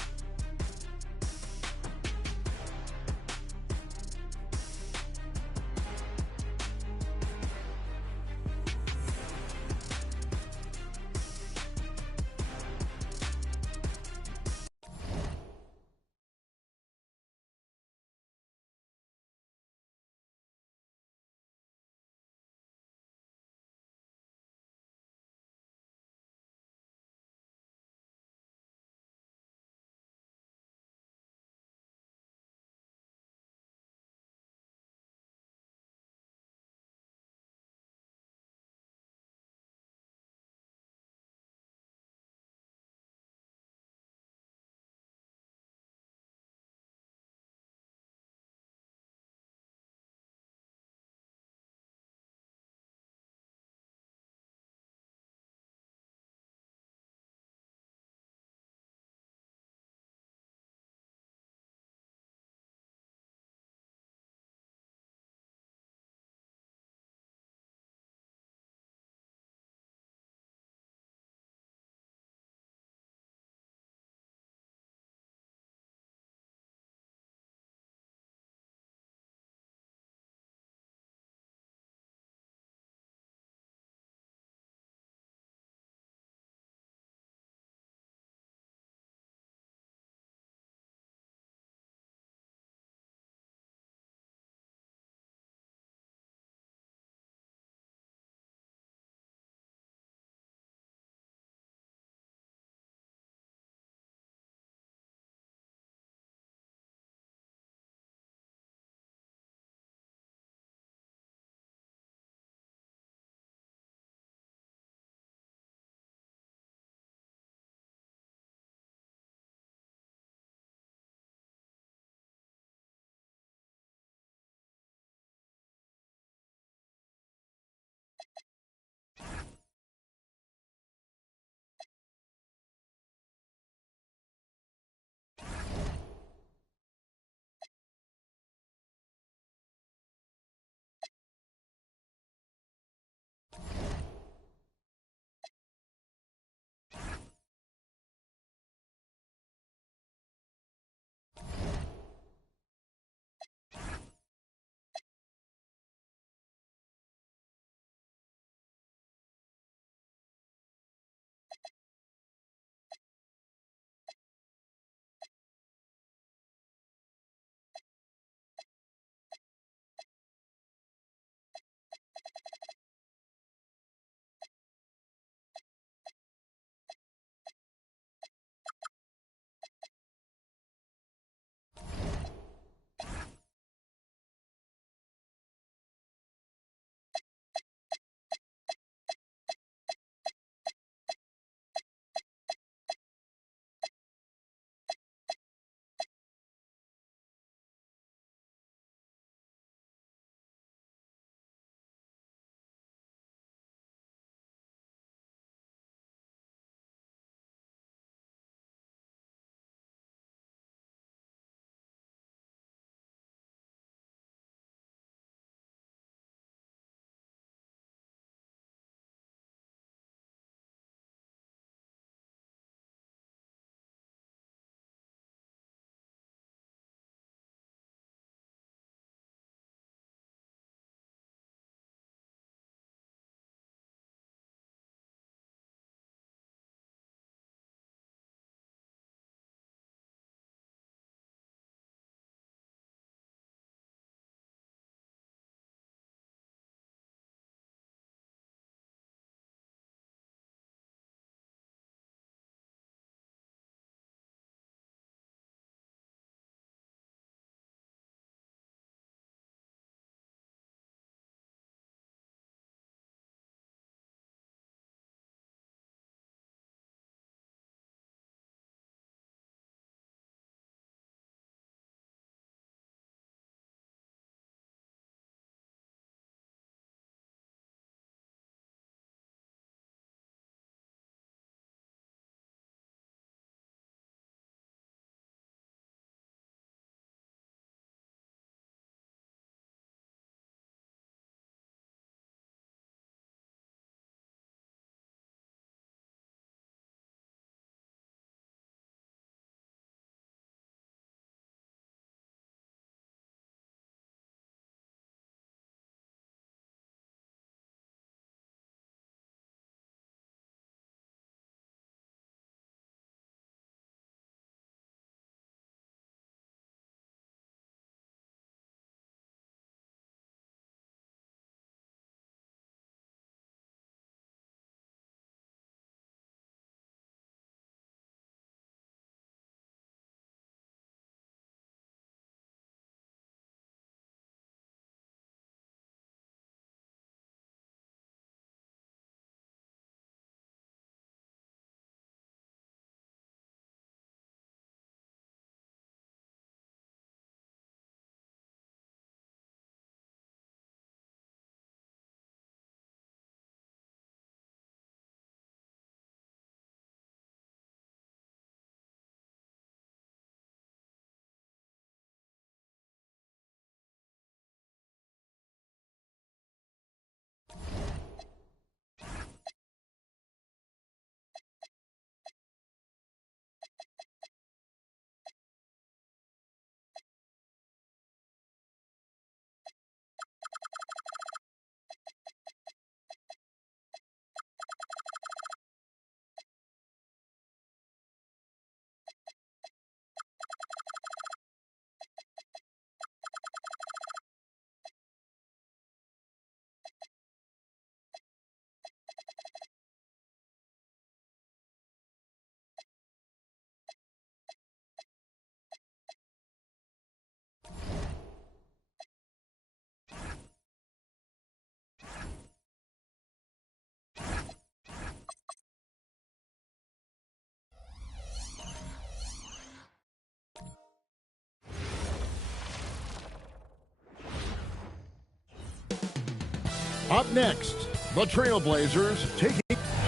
Up next, the Trailblazers taking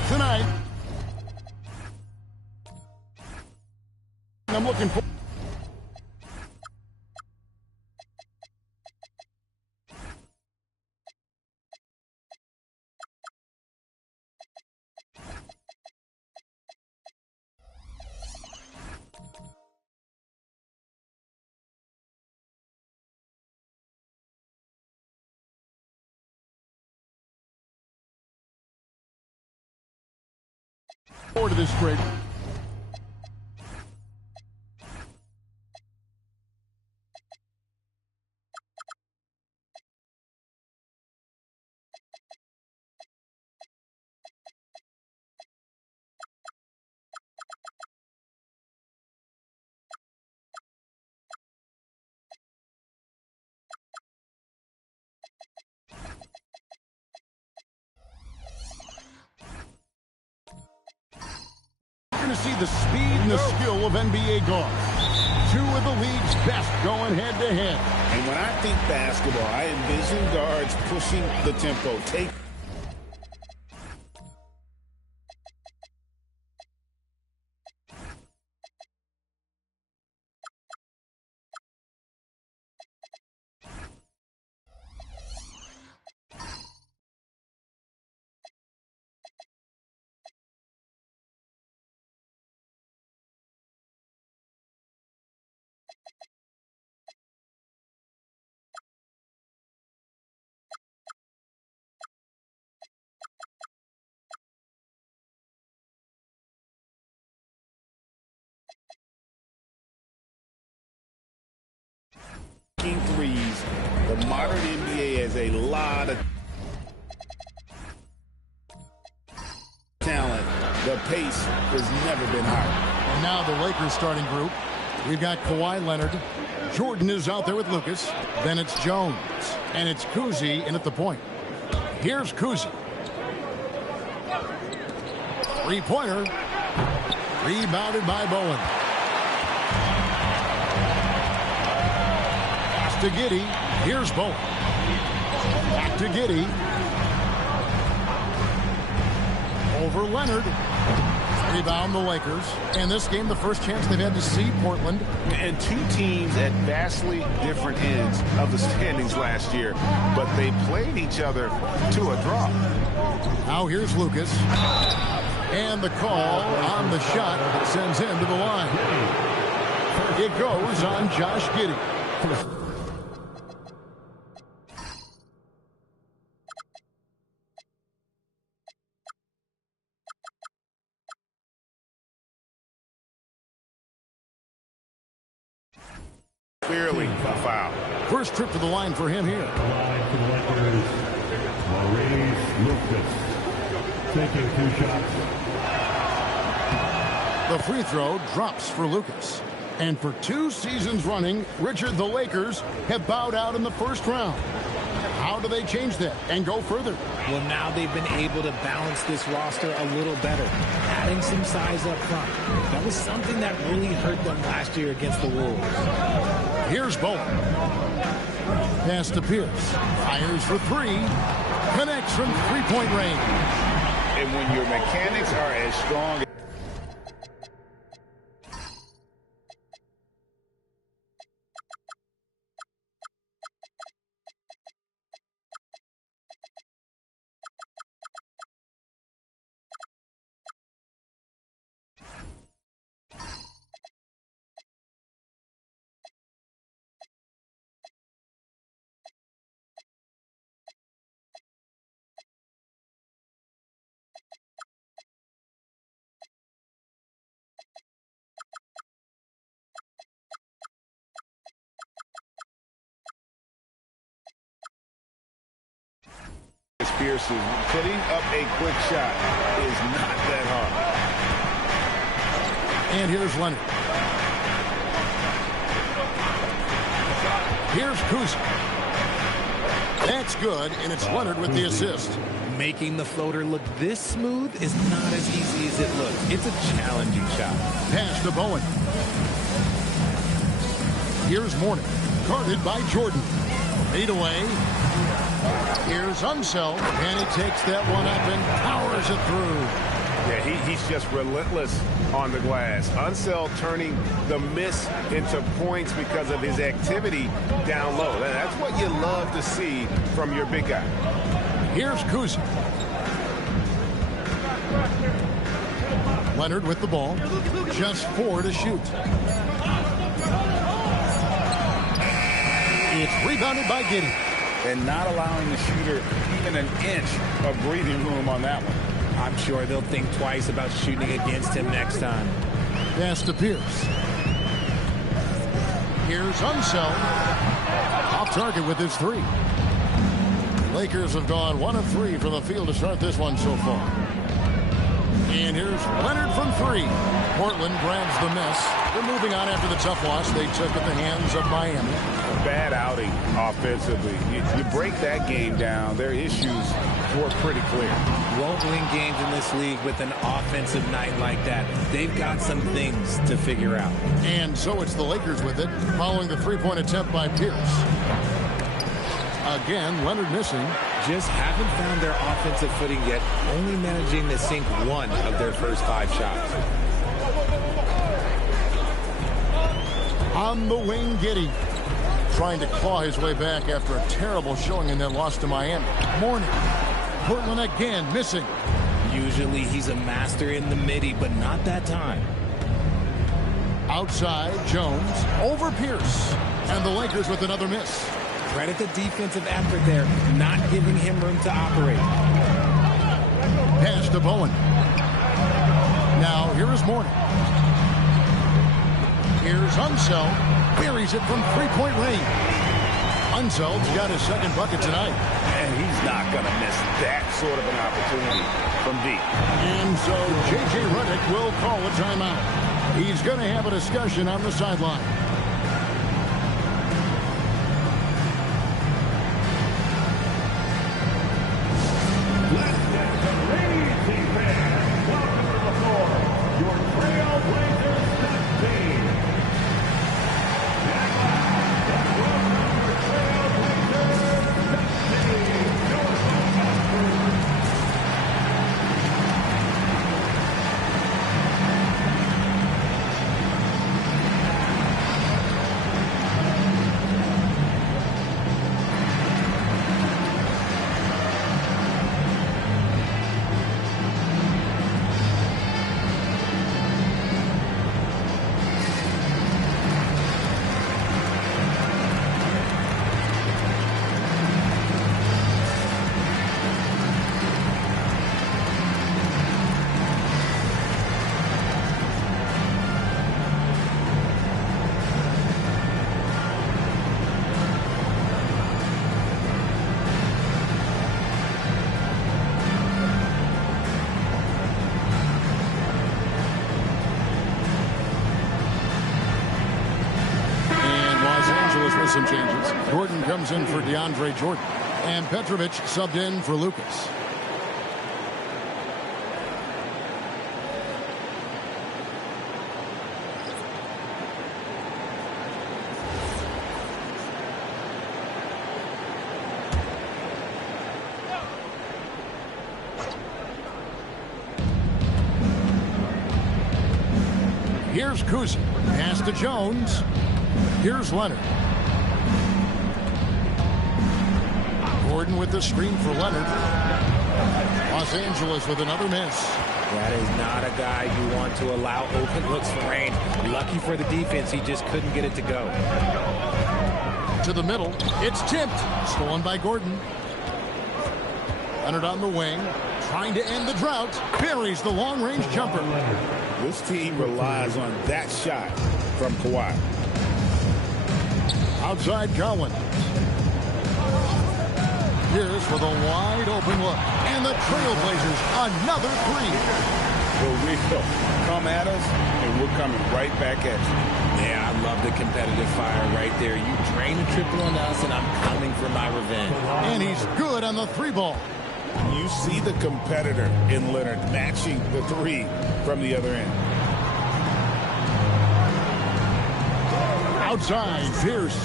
tonight. I'm looking for. Forward to this straight. You're going to see the speed and the skill of NBA guards. Two of the league's best going head-to-head. And when I think basketball, I envision guards pushing the tempo. Threes. The modern NBA has a lot of talent. The pace has never been higher. And now the Lakers starting group. We've got Kawhi Leonard. Jordan is out there with Lucas. Then it's Jones. And it's Kuzi in at the point. Here's Kuzi. Three-pointer. Rebounded by Bowen. To Giddey. Here's Bowen. Back to Giddey. Over Leonard. Rebound the Lakers. And this game, the first chance they've had to see Portland. And two teams at vastly different ends of the standings last year, but they played each other to a draw. Now here's Lucas. And the call on the shot that sends him to the line. It goes on Josh Giddey. Clearly a foul. First trip to the line for him here. Line for the Lakers, Maurice Lucas, taking 2 shots. The free throw drops for Lucas. And for 2 seasons running, Richard, the Lakers have bowed out in the first round. How do they change that and go further? Well, now they've been able to balance this roster a little better, adding some size up front. That was something that really hurt them last year against the Wolves. Here's Bowen. Pass to Pierce. Fires for 3. Connects from three-point range. And when your mechanics are as strong Pierce is putting up a quick shot is not that hard. And here's Leonard. Here's Kuzi. That's good, and it's Leonard with the assist. Making the floater look this smooth is not as easy as it looks. It's a challenging shot. Pass to Bowen. Here's Mourning. Guarded by Jordan. Lead away. Here's Unseld, and he takes that one up and powers it through. Yeah, he's just relentless on the glass. Unseld turning the miss into points because of his activity down low. That's what you love to see from your big guy. Here's Kuzi. Leonard with the ball. Just 4 to shoot. It's rebounded by Giddey. And not allowing the shooter even an inch of breathing room on that one. I'm sure they'll think twice about shooting against him next time. Pass to Pierce. Here's Unseld. Off target with his 3. Lakers have gone 1 of 3 from the field to start this one so far. And here's Leonard from 3. Portland grabs the miss. They're moving on after the tough loss they took at the hands of Miami. A bad outing offensively. You break that game down, their issues were pretty clear. Won't win games in this league with an offensive night like that. They've got some things to figure out. And so it's the Lakers with it, following the 3-point attempt by Pierce. Again, Leonard missing. Just haven't found their offensive footing yet, only managing to sink 1 of their first 5 shots. On the wing, Giddey. Trying to claw his way back after a terrible showing in that loss to Miami. Morning. Portland again missing. Usually he's a master in the midi, but not that time. Outside, Jones. Over Pierce. And the Lakers with another miss. Credit the defensive effort there, not giving him room to operate. Pass to Bowen. Now, here is Morning. Here's Unseld. Buries it from 3-point range. Unseld's got his second bucket tonight. And he's not going to miss that sort of an opportunity from deep. And so J.J. Redick will call a timeout. He's going to have a discussion on the sideline. Some changes. Gordon comes in for DeAndre Jordan. And Petrovic subbed in for Lucas. Here's Kuzi. Pass to Jones. Here's Leonard. Gordon with the screen for Leonard. Los Angeles with another miss. That is not a guy you want to allow open looks for range. Lucky for the defense, he just couldn't get it to go. To the middle. It's tipped. Stolen by Gordon. Leonard on the wing. Trying to end the drought. Buries the long-range jumper. This team relies on that shot from Kawhi. Outside Cowan. Here's with a wide open look. And the Trailblazers, another 3. For real. Come at us, and we're coming right back at you. Yeah, I love the competitive fire right there. You drain a triple on us, and I'm coming for my revenge. And he's good on the 3 ball. You see the competitor in Leonard matching the 3 from the other end. Outside, Pierce.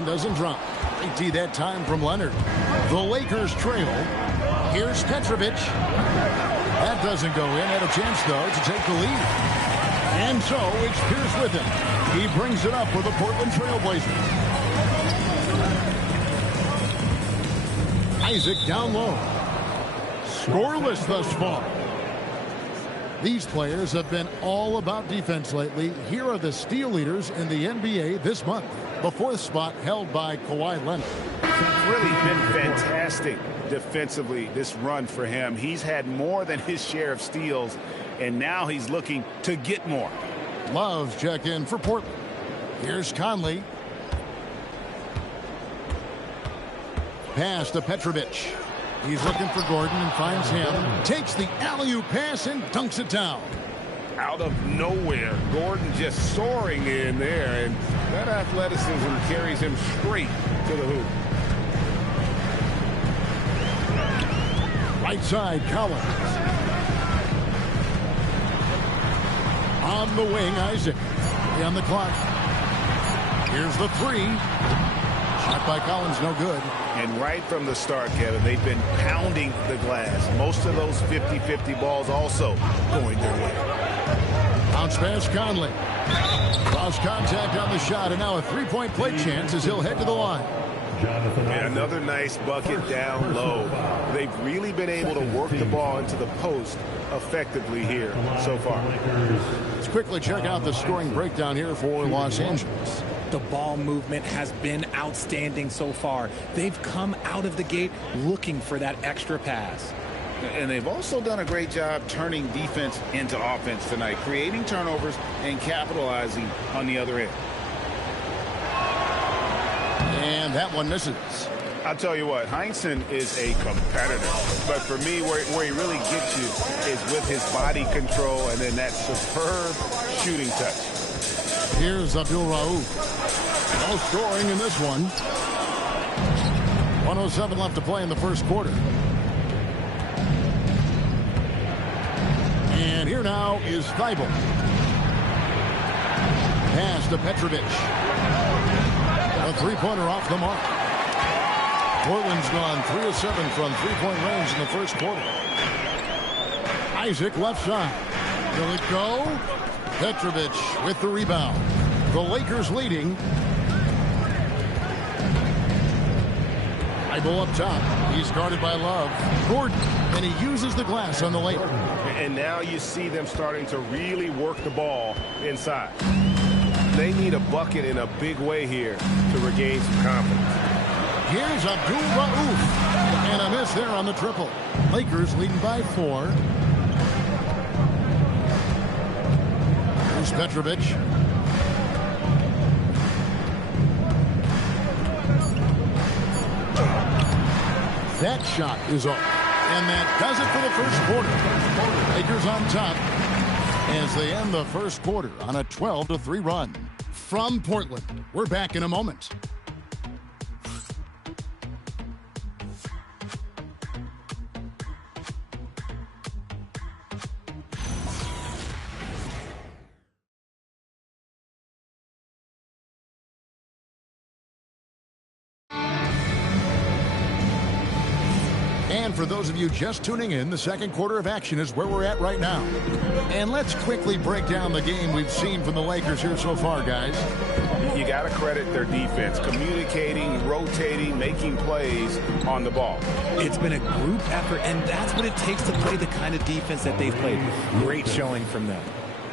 one doesn't drop. Great D that time from Leonard. The Lakers trail. Here's Petrovic. That doesn't go in. Had a chance, though, to take the lead. And so it's Pierce with him. He brings it up for the Portland Trailblazers. Isaac down low. Scoreless thus far. These players have been all about defense lately. Here are the steal leaders in the NBA this month. The fourth spot held by Kawhi Leonard. It's really been fantastic defensively, this run for him. He's had more than his share of steals, and now he's looking to get more. Love check in for Portland. Here's Conley. Pass to Petrovic. He's looking for Gordon and finds him. Takes the alley-oop pass and dunks it down. Out of nowhere, Gordon just soaring in there, and that athleticism carries him straight to the hoop. Right side, Collins. On the wing, Isaac. On the clock. Here's the three. Shot by Collins, no good. And right from the start, Kevin, they've been pounding the glass. Most of those 50-50 balls also going their way. Bounce pass, Conley. Cross contact on the shot, and now a three-point play chance as he'll head to the line. And another nice bucket down low. They've really been able to work the ball into the post effectively here so far. Let's quickly check out the scoring breakdown here for Los Angeles. The ball movement has been outstanding so far. They've come out of the gate looking for that extra pass. And they've also done a great job turning defense into offense tonight, creating turnovers and capitalizing on the other end. And that one misses. I'll tell you what, Heinsohn is a competitor. But for me, where he really gets you is with his body control and then that superb shooting touch. Here's Abdul Rauf. No scoring in this one. 1:07 left to play in the first quarter. And here now is Thibault. Pass to Petrovic. A three-pointer off the mark. Portland's gone 3 of 7 from three-point range in the first quarter. Isaac left side. Will it go? Petrovic with the rebound. The Lakers leading. Thibault up top. He's guarded by Love. Gordon, and he uses the glass on the layup. And now you see them starting to really work the ball inside. They need a bucket in a big way here to regain some confidence. Here's Abdul Rauf. And a miss there on the triple. Lakers leading by 4. Here's Petrovic. That shot is off. And that does it for the first quarter. Lakers on top as they end the first quarter on a 12-3 run. From Portland, we're back in a moment. And for those of you just tuning in, the second quarter of action is where we're at right now. And let's quickly break down the game we've seen from the Lakers here so far, guys. You got to credit their defense, communicating, rotating, making plays on the ball. It's been a group effort, and that's what it takes to play the kind of defense that they've played. Great showing from them.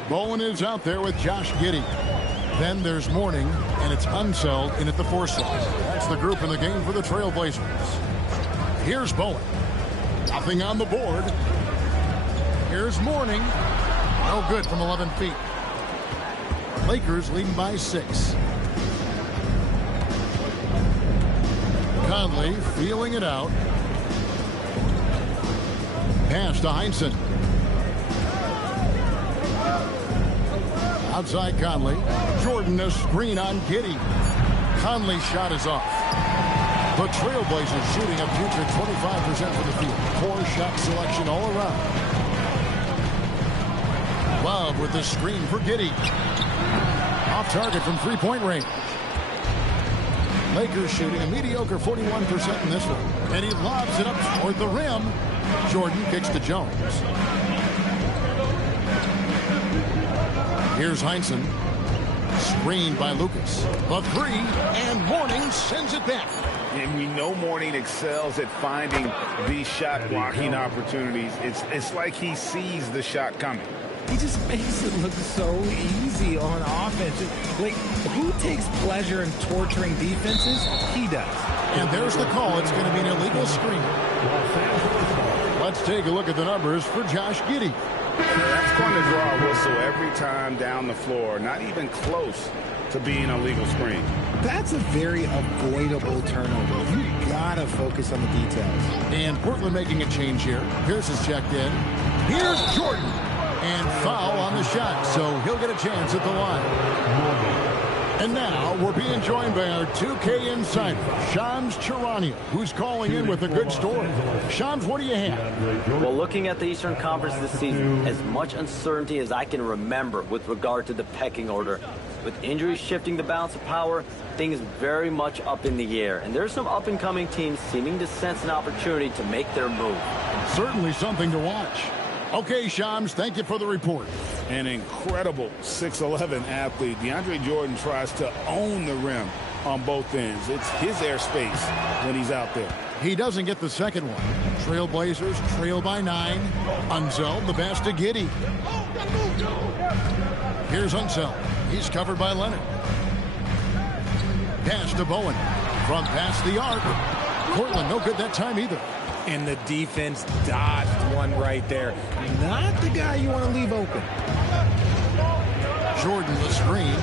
Bowen is out there with Josh Giddey. Then there's Mourning, and it's Unseld in at the 4 slot. That's the group in the game for the Trailblazers. Here's Bowen. Nothing on the board. Here's Mourning. No good from 11 feet. Lakers leading by 6. Conley feeling it out. Pass to Heinsohn. Outside Conley. Jordan a screen on Giddey. Conley's shot is off. The Trailblazers shooting a future 25% from the field. Poor shot selection all around. Love with the screen for Giddey. Off target from three-point range. Lakers shooting a mediocre 41% in this one. And he lobs it up toward the rim. Jordan kicks to Jones. Here's Heinsohn. Screened by Lucas. The three, and Mourning sends it back. And we know Mourning excels at finding these shot blocking opportunities. It's like he sees the shot coming. He just makes it look so easy on offense. Like, who takes pleasure in torturing defenses? He does. And there's the call. It's going to be an illegal screen. Let's take a look at the numbers for Josh Giddey. That's going to draw a whistle every time down the floor. Not even close to being a legal screen. That's a very avoidable turnover. You gotta focus on the details. And Portland making a change here. Pierce is checked in. Here's Jordan. And foul on the shot, so he'll get a chance at the line. And now we're being joined by our 2K insider, Shams Charania, who's calling in with a good story. Shams, what do you have? Well, looking at the Eastern Conference this season, as much uncertainty as I can remember with regard to the pecking order. With injuries shifting the balance of power, things very much up in the air. And there's some up-and-coming teams seeming to sense an opportunity to make their move. Certainly something to watch. Okay, Shams, thank you for the report. An incredible 6'11" athlete. DeAndre Jordan tries to own the rim on both ends. It's his airspace when he's out there. He doesn't get the second one. Trailblazers trail by 9. Unseld, the pass to Giddey. Here's Unseld. He's covered by Leonard. Pass to Bowen. From past the arc. Portland no good that time either. And the defense dodged one right there. Not the guy you want to leave open. Jordan the screen.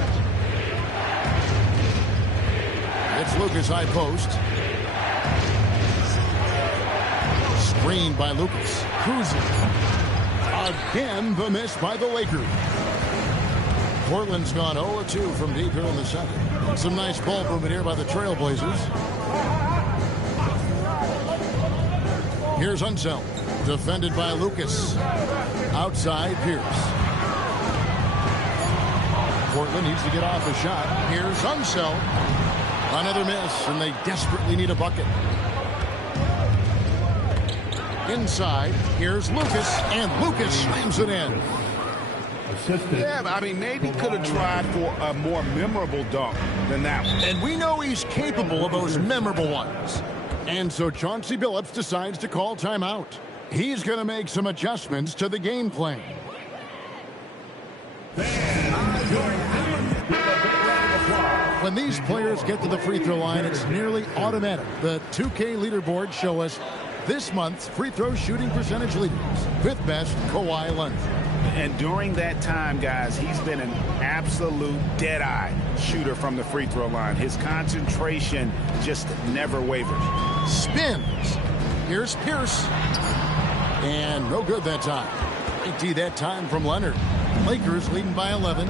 It's Lucas high post. Screened by Lucas. Cruising. Again, the miss by the Lakers. Portland's gone 0-2 from deep here in the second. Some nice ball movement here by the Trailblazers. Here's Unseld, defended by Lucas. Outside, Pierce. Portland needs to get off the shot. Here's Unseld. Another miss, and they desperately need a bucket. Inside, here's Lucas, and Lucas slams it in. Yeah, I mean, maybe could have tried for a more memorable dunk than that one. And we know he's capable of those memorable ones. And so Chauncey Billups decides to call timeout. He's going to make some adjustments to the game plan. When these players get to the free throw line, it's nearly automatic. The 2K leaderboards show us this month's free throw shooting percentage leaders. 5th best, Kawhi Leonard. And during that time, guys, he's been an absolute dead-eye shooter from the free throw line. His concentration just never wavers. Spins. Here's Pierce. And no good that time. 90 that time from Leonard. Lakers leading by 11.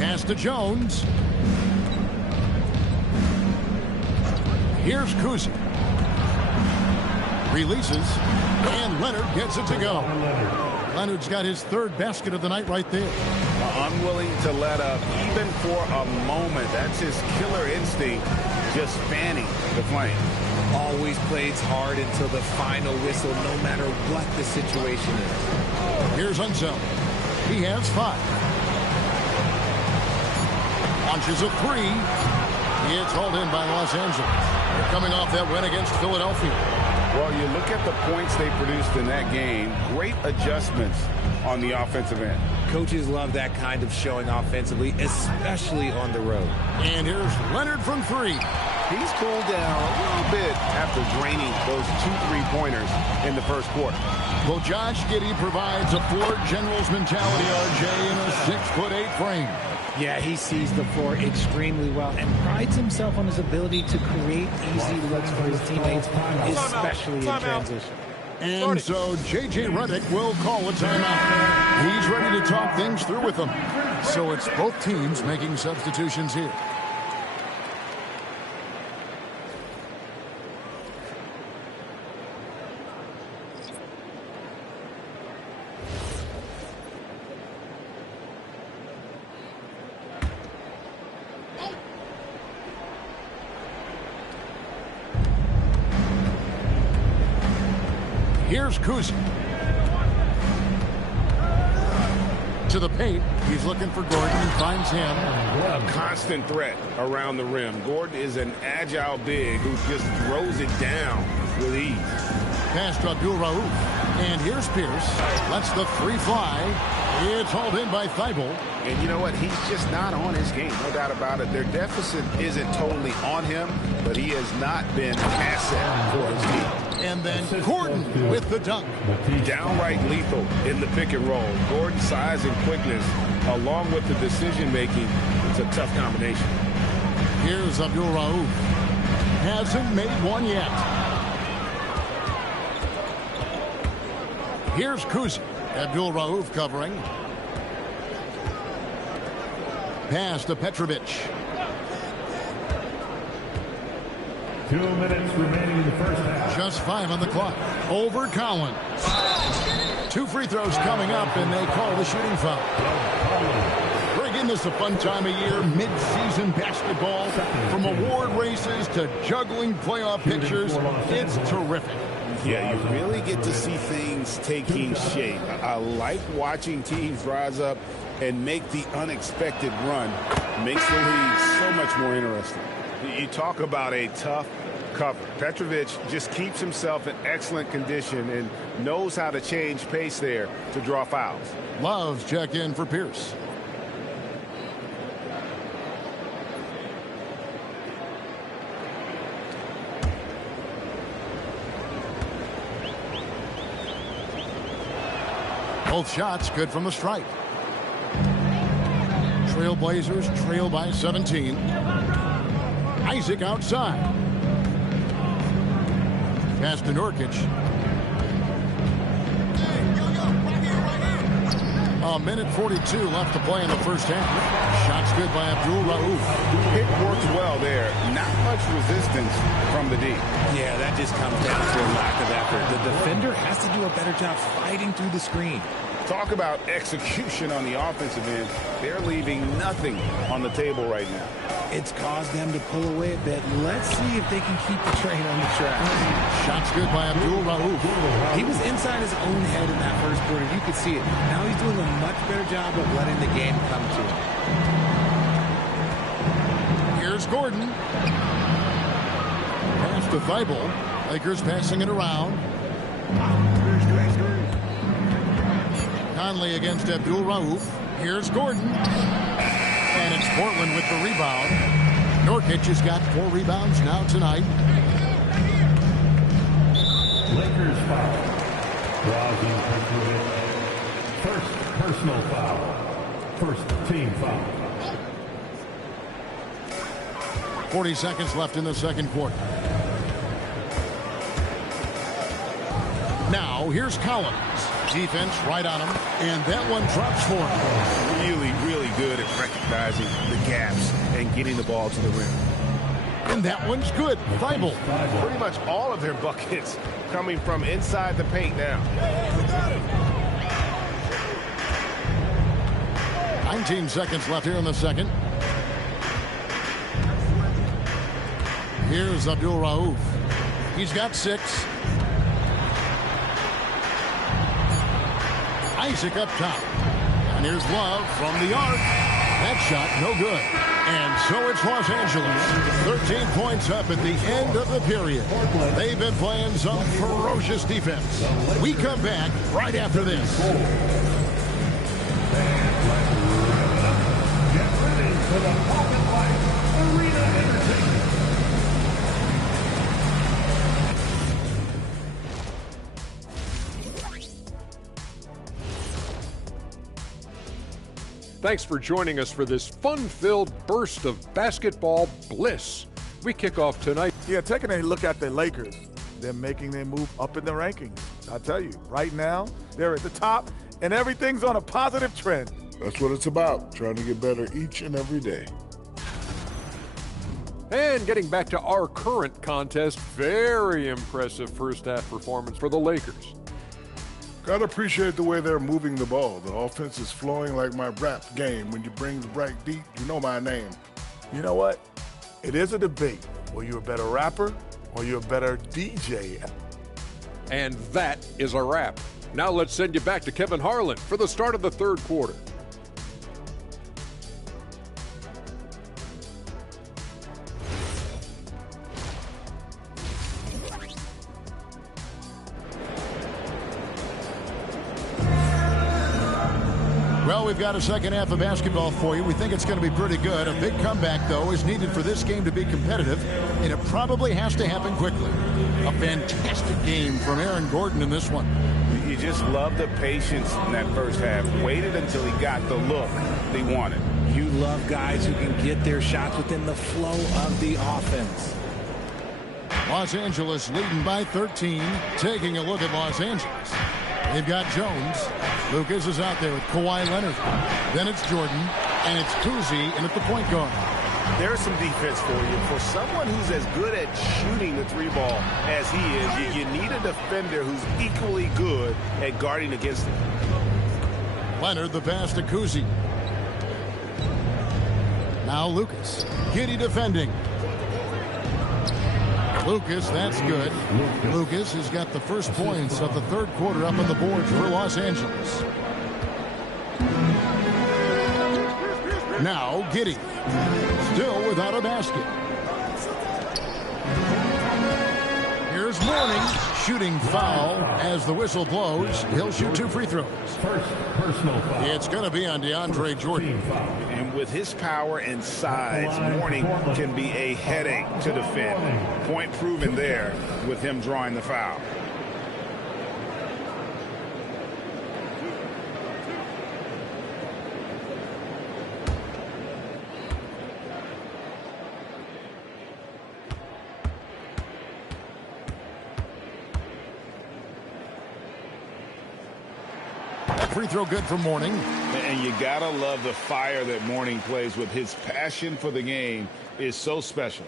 Pass to Jones. Here's Kuzi. Releases. And Leonard gets it to go. Leonard's got his 3rd basket of the night right there. Unwilling to let up even for a moment. That's his killer instinct, just fanning the flame. Always plays hard until the final whistle, no matter what the situation is. Here's Unseld. He has 5. Launches a 3. It's hauled in by Los Angeles. They're coming off that win against Philadelphia. Well, you look at the points they produced in that game. Great adjustments on the offensive end. Coaches love that kind of showing offensively, especially on the road. And here's Leonard from 3. He's cooled down a little bit after draining those 2 3-pointers in the first quarter. Well, Josh Giddey provides a floor general's mentality, RJ, in a 6'8" frame. Yeah, he sees the floor extremely well and prides himself on his ability to create easy looks for his teammates, especially in transition. And so J.J. Redick will call a timeout. He's ready to talk things through with them. So it's both teams making substitutions here. Here's Kuzi. To the paint. He's looking for Gordon and finds him. A constant threat around the rim. Gordon is an agile big who just throws it down with ease. Pass to Abdul Rauf. And here's Pierce. Lets the three fly. It's hauled in by Thibault. And you know what? He's just not on his game. No doubt about it. Their deficit isn't totally on him, but he has not been an asset for his team. And then Gordon with the dunk. Downright lethal in the pick and roll. Gordon's size and quickness, along with the decision making, it's a tough combination. Here's Abdul Rauf. Hasn't made one yet. Here's Kuzi. Abdul Rauf covering. Pass to Petrovic. 2 minutes remaining in the first half. Just 5 on the clock. Over Collins. 2 free throws coming up, and they call the shooting foul. Greg, isn't this a fun time of year? Mid-season basketball, from award races to juggling playoff pictures. It's terrific. Yeah, you really get to see things taking shape. I like watching teams rise up and make the unexpected run. Makes the league so much more interesting. You talk about a tough cover. Petrovic just keeps himself in excellent condition and knows how to change pace there to draw fouls. Love's check in for Pierce. Both shots good from the stripe. Trailblazers trail by 17. Isaac outside. Pass to Nurkic. A minute 42 left to play in the first half. Shots good by Abdul Rauf. It works well there. Not much resistance from the D. Yeah, that just comes down to a lack of effort. The defender has to do a better job fighting through the screen. Talk about execution on the offensive end. They're leaving nothing on the table right now. It's caused them to pull away a bit. Let's see if they can keep the train on the track. Shots good by Abdul Rauf. He was inside his own head in that first quarter. You could see it. Now he's doing a much better job of letting the game come to him. Here's Gordon. Pass to Thibault. Lakers passing it around. Conley against Abdul Rauf. Here's Gordon. And it's Portland with the rebound. Nurkic has got 4 rebounds now tonight. Lakers foul. Draws in Petrovic. First personal foul. First team foul. 40 seconds left in the second quarter. Now, here's Collins. Defense right on him, and that one drops for him. Really, really good at recognizing the gaps and getting the ball to the rim. And that one's good. Thibault. Pretty much all of their buckets coming from inside the paint now. 19 seconds left here in the second. Here's Abdul Rauf. He's got 6. Isaac up top. And here's Love from the arc. That shot, no good. And so it's Los Angeles. 13 points up at the end of the period. They've been playing some ferocious defense. We come back right after this. Get ready for the Pocket Light Arena Entertainment. Thanks for joining us for this fun-filled burst of basketball bliss. We kick off tonight. Yeah, taking a look at the Lakers, they're making their move up in the rankings. I tell you, right now, they're at the top, and everything's on a positive trend. That's what it's about, trying to get better each and every day. And getting back to our current contest, very impressive first-half performance for the Lakers. Gotta appreciate the way they're moving the ball. The offense is flowing like my rap game. When you bring the bright beat, you know my name. You know what? It is a debate. Were you a better rapper or you a better DJ? And that is a wrap. Now let's send you back to Kevin Harlan for the start of the third quarter. Well, we've got a second half of basketball for you. We think it's going to be pretty good. A big comeback, though, is needed for this game to be competitive, and it probably has to happen quickly. A fantastic game from Aaron Gordon in this one. You just love the patience in that first half. Waited until he got the look they wanted. You love guys who can get their shots within the flow of the offense. Los Angeles leading by 13. Taking a look at Los Angeles. They've got Jones. Lucas is out there with Kawhi Leonard. Then it's Jordan, and it's Kuzi, and at the point guard. There's some defense for you. For someone who's as good at shooting the three ball as he is, you need a defender who's equally good at guarding against him. Leonard, the pass to Kuzi. Now Lucas. Giddey defending. Lucas, that's good. Lucas has got the first points of the third quarter up on the boards for Los Angeles. Now Giddey, still without a basket. Here's Mourning, shooting foul as the whistle blows. He'll shoot 2 free throws. First personal foul. It's going to be on DeAndre Jordan. And with his power and size, Mourning can be a headache to defend. Point proven there with him drawing the foul. Free throw good for Mourning. And you gotta love the fire that Mourning plays with. His passion for the game is so special.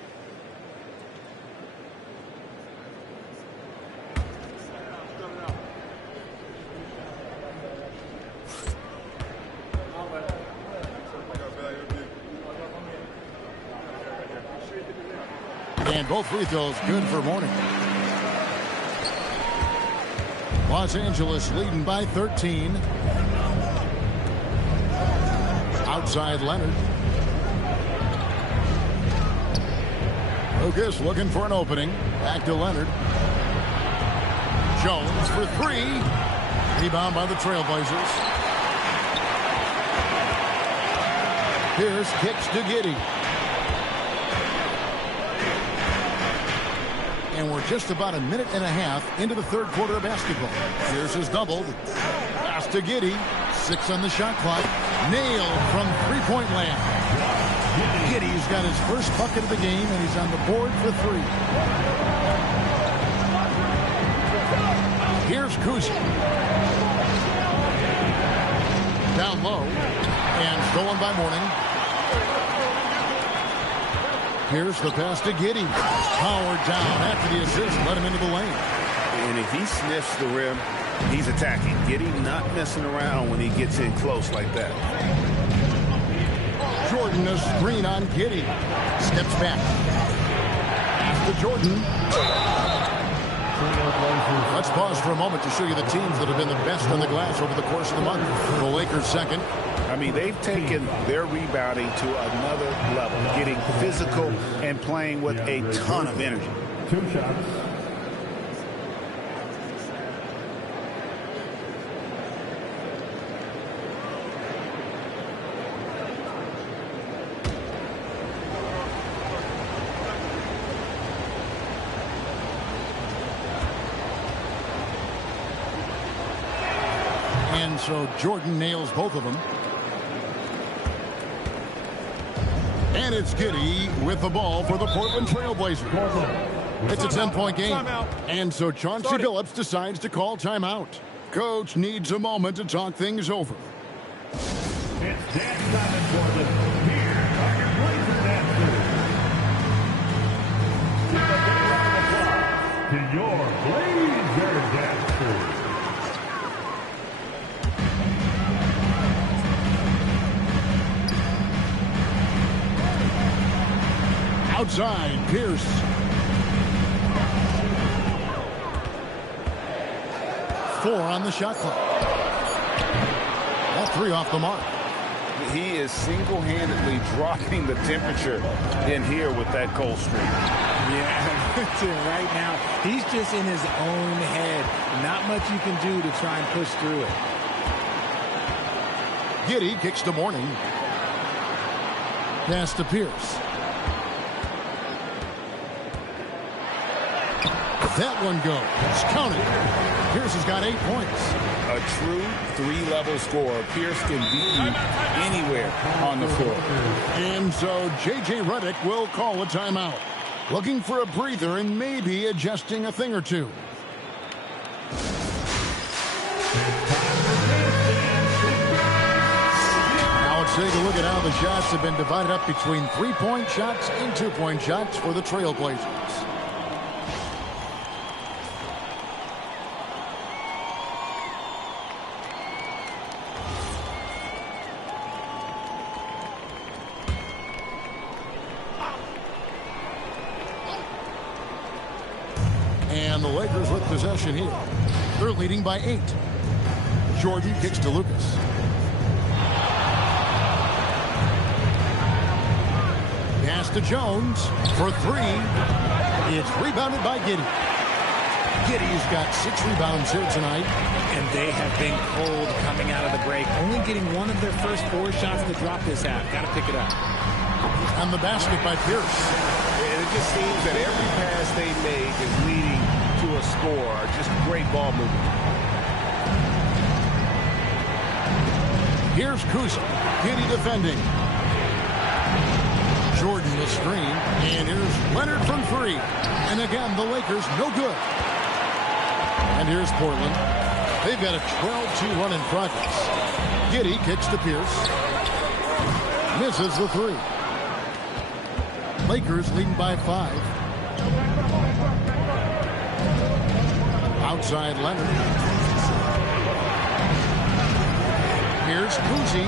And both free throws good for Mourning. Los Angeles leading by 13. Outside Leonard. Lucas looking for an opening. Back to Leonard. Jones for 3. Rebound by the Trailblazers. Pierce kicks to Giddey. And we're just about a minute and a half into the third quarter of basketball. Pierce has doubled. Pass to Giddey. 6 on the shot clock. Nailed from three-point land. Giddey's got his first bucket of the game, and he's on the board for 3. Here's Kuzi. Down low. And stolen by Mourning. Here's the pass to Giddey. Powered down after the assist. Let him into the lane. And if he sniffs the rim, he's attacking. Giddey not messing around when he gets in close like that. Jordan, a screen on Giddey. Steps back. Pass to Jordan. Let's pause for a moment to show you the teams that have been the best on the glass over the course of the month. The Lakers second. I mean, they've taken their rebounding to another level, getting physical and playing with a ton of energy. 2 shots. And so Jordan nails both of them. And it's Giddey with the ball for the Portland Trailblazers. It's a 10-point game. And so Chauncey Billups decides to call timeout. Coach needs a moment to talk things over. It's dance time in Portland. Here are your Blazer dancers. Give a big round of applause to your Blazer dancers. Outside, Pierce. 4 on the shot clock. That 3 off the mark. He is single-handedly dropping the temperature in here with that cold streak. Yeah, right now, he's just in his own head. Not much you can do to try and push through it. Giddey kicks to Mourning. Pass to Pierce. That one goes. Counted. Pierce has got 8 points. A true 3-level scorer. Pierce can beat you anywhere on the floor. And so J.J. Redick will call a timeout. Looking for a breather and maybe adjusting a thing or two. Now let's take a look at how the shots have been divided up between 3-point shots and 2-point shots for the Trailblazers. And the Lakers with possession here. They're leading by 8. Jordan kicks to Lucas. Pass to Jones for 3. It's rebounded by Giddey. Giddey's got 6 rebounds here tonight. And they have been cold coming out of the break. Only getting one of their first 4 shots to drop this half. Got to pick it up. And the basket by Pierce. And it just seems that every pass they make is leading to a score. Just great ball movement. Here's Kuzma. Giddey defending. Jordan will screen. And here's Leonard from 3. And again, the Lakers no good. And here's Portland. They've got a 12-2 run in progress. Giddey kicks to Pierce. Misses the 3. Lakers leading by 5. Outside Leonard. Here's Kuzi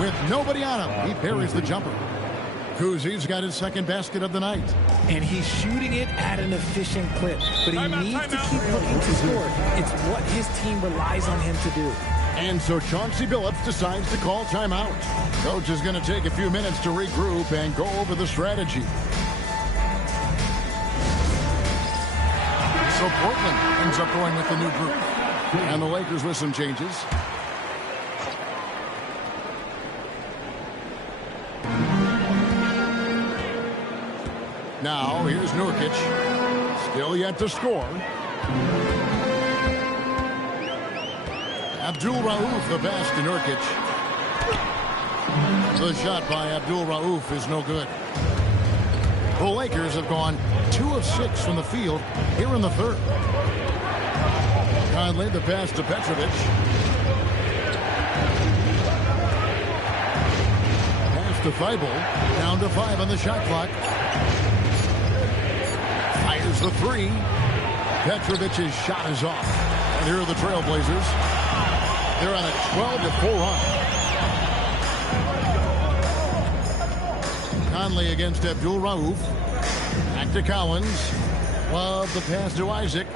with nobody on him. He parries the jumper. Kuzi's got his second basket of the night. And he's shooting it at an efficient clip. But he needs to keep looking to score. It's what his team relies on him to do. And so Chauncey Billups decides to call timeout. Coach is going to take a few minutes to regroup and go over the strategy. So Portland ends up going with the new group. And the Lakers with some changes. Now, here's Nurkic. Still yet to score. Abdul-Rauf, the pass to Nurkic. The shot by Abdul-Rauf is no good. The Lakers have gone 2 of 6 from the field here in the third. Conley, the pass to Petrovic. Pass to Thibault. Down to 5 on the shot clock. Fires the 3. Petrovic's shot is off. And here are the Trailblazers. They're on a 12-4 run. Conley against Abdul-Rauf. Back to Collins. Love the pass to Isaac.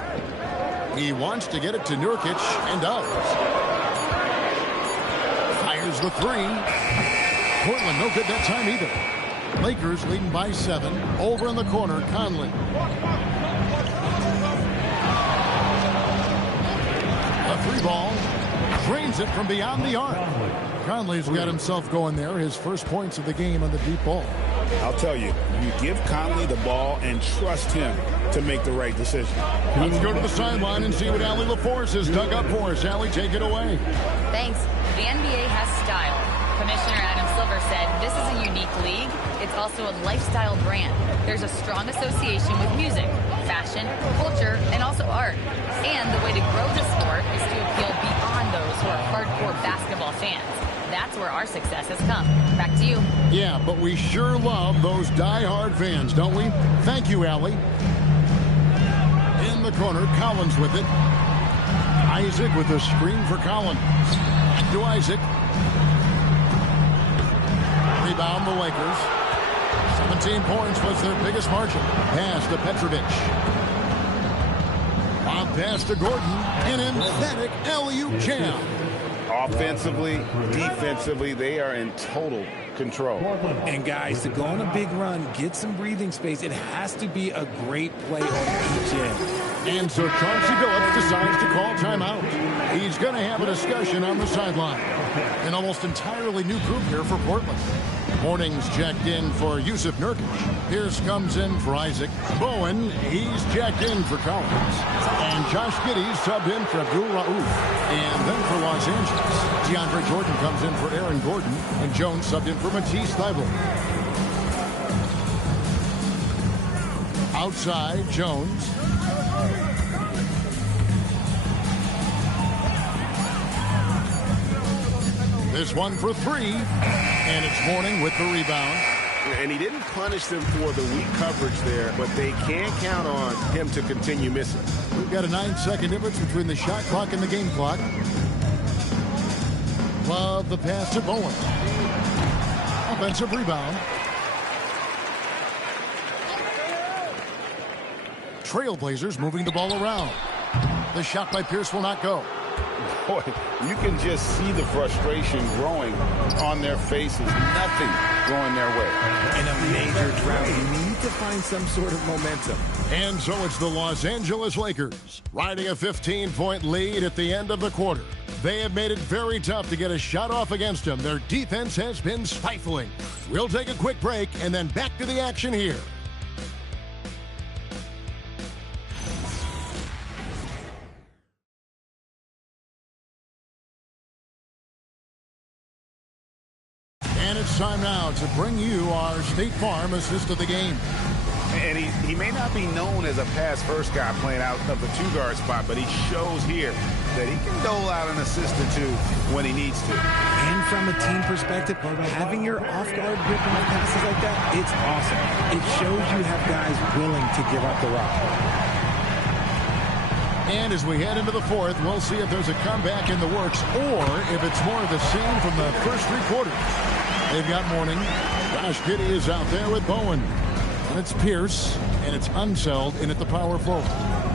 He wants to get it to Nurkic and does. Fires the 3. Portland no good that time either. Lakers leading by 7. Over in the corner, Conley. A 3 ball. Drains it from beyond the arc. Conley's got himself going there. His first points of the game on the deep ball. I'll tell you, you give Conley the ball and trust him to make the right decision. Let's go to the sideline and see what Allie LaForce has dug up for us. Allie, take it away. Thanks. The NBA has style. Commissioner Adam Silver said this is a unique league. It's also a lifestyle brand. There's a strong association with music, fashion, culture, and also art. And the way to grow the sport is to appeal beyond those who are hardcore basketball fans. That's where our success has come. Back to you. Yeah, but we sure love those die-hard fans, don't we? Thank you, Allie. In the corner, Collins with it. Isaac with a screen for Collins. To Isaac. Rebound the Lakers. 17 points was their biggest margin. Pass to Petrovic. Lob pass to Gordon. An emphatic alley-oop jam. Offensively, defensively, they are in total control. And guys, to go on a big run, get some breathing space, it has to be a great play on each end. And so Chauncey Billups decides to call timeout. He's going to have a discussion on the sideline. An almost entirely new group here for Portland. Morning's checked in for Yusuf Nurkic. Pierce comes in for Isaac. Bowen, he's checked in for Collins. And Josh Giddey's subbed in for Abdul Rauf. And then for Los Angeles, DeAndre Jordan comes in for Aaron Gordon. And Jones subbed in for Matisse Thybulle. Outside, Jones. This one for three. And it's Mourning with the rebound. And he didn't punish them for the weak coverage there, but they can't count on him to continue missing. We've got a 9-second difference between the shot clock and the game clock. Love the pass to Bowen. Offensive rebound. Trailblazers moving the ball around. The shot by Pierce will not go. Boy, you can just see the frustration growing on their faces. Nothing going their way. In a major drought, you need to find some sort of momentum. And so it's the Los Angeles Lakers riding a 15-point lead at the end of the quarter. They have made it very tough to get a shot off against them. Their defense has been stifling. We'll take a quick break and then back to the action here. And it's time now to bring you our State Farm assist of the game. And he may not be known as a pass-first guy playing out of the two-guard spot, but he shows here that he can dole out an assist or two when he needs to. And from a team perspective, having your off-guard grip on passes like that, it's awesome. It shows you have guys willing to give up the rock. And as we head into the fourth, we'll see if there's a comeback in the works or if it's more of the same from the first three quarters. They've got Mourning. Josh Giddey is out there with Bowen. And it's Pierce, and it's Unseld in at the power forward.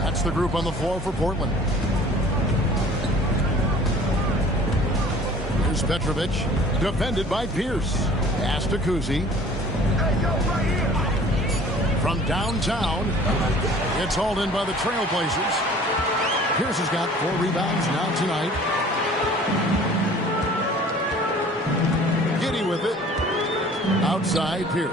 That's the group on the floor for Portland. Here's Petrovic, defended by Pierce. Pass to Kuzi. From downtown, it's hauled in by the Trailblazers. Pierce has got 4 rebounds now tonight. Giddey with it. Outside Pierce.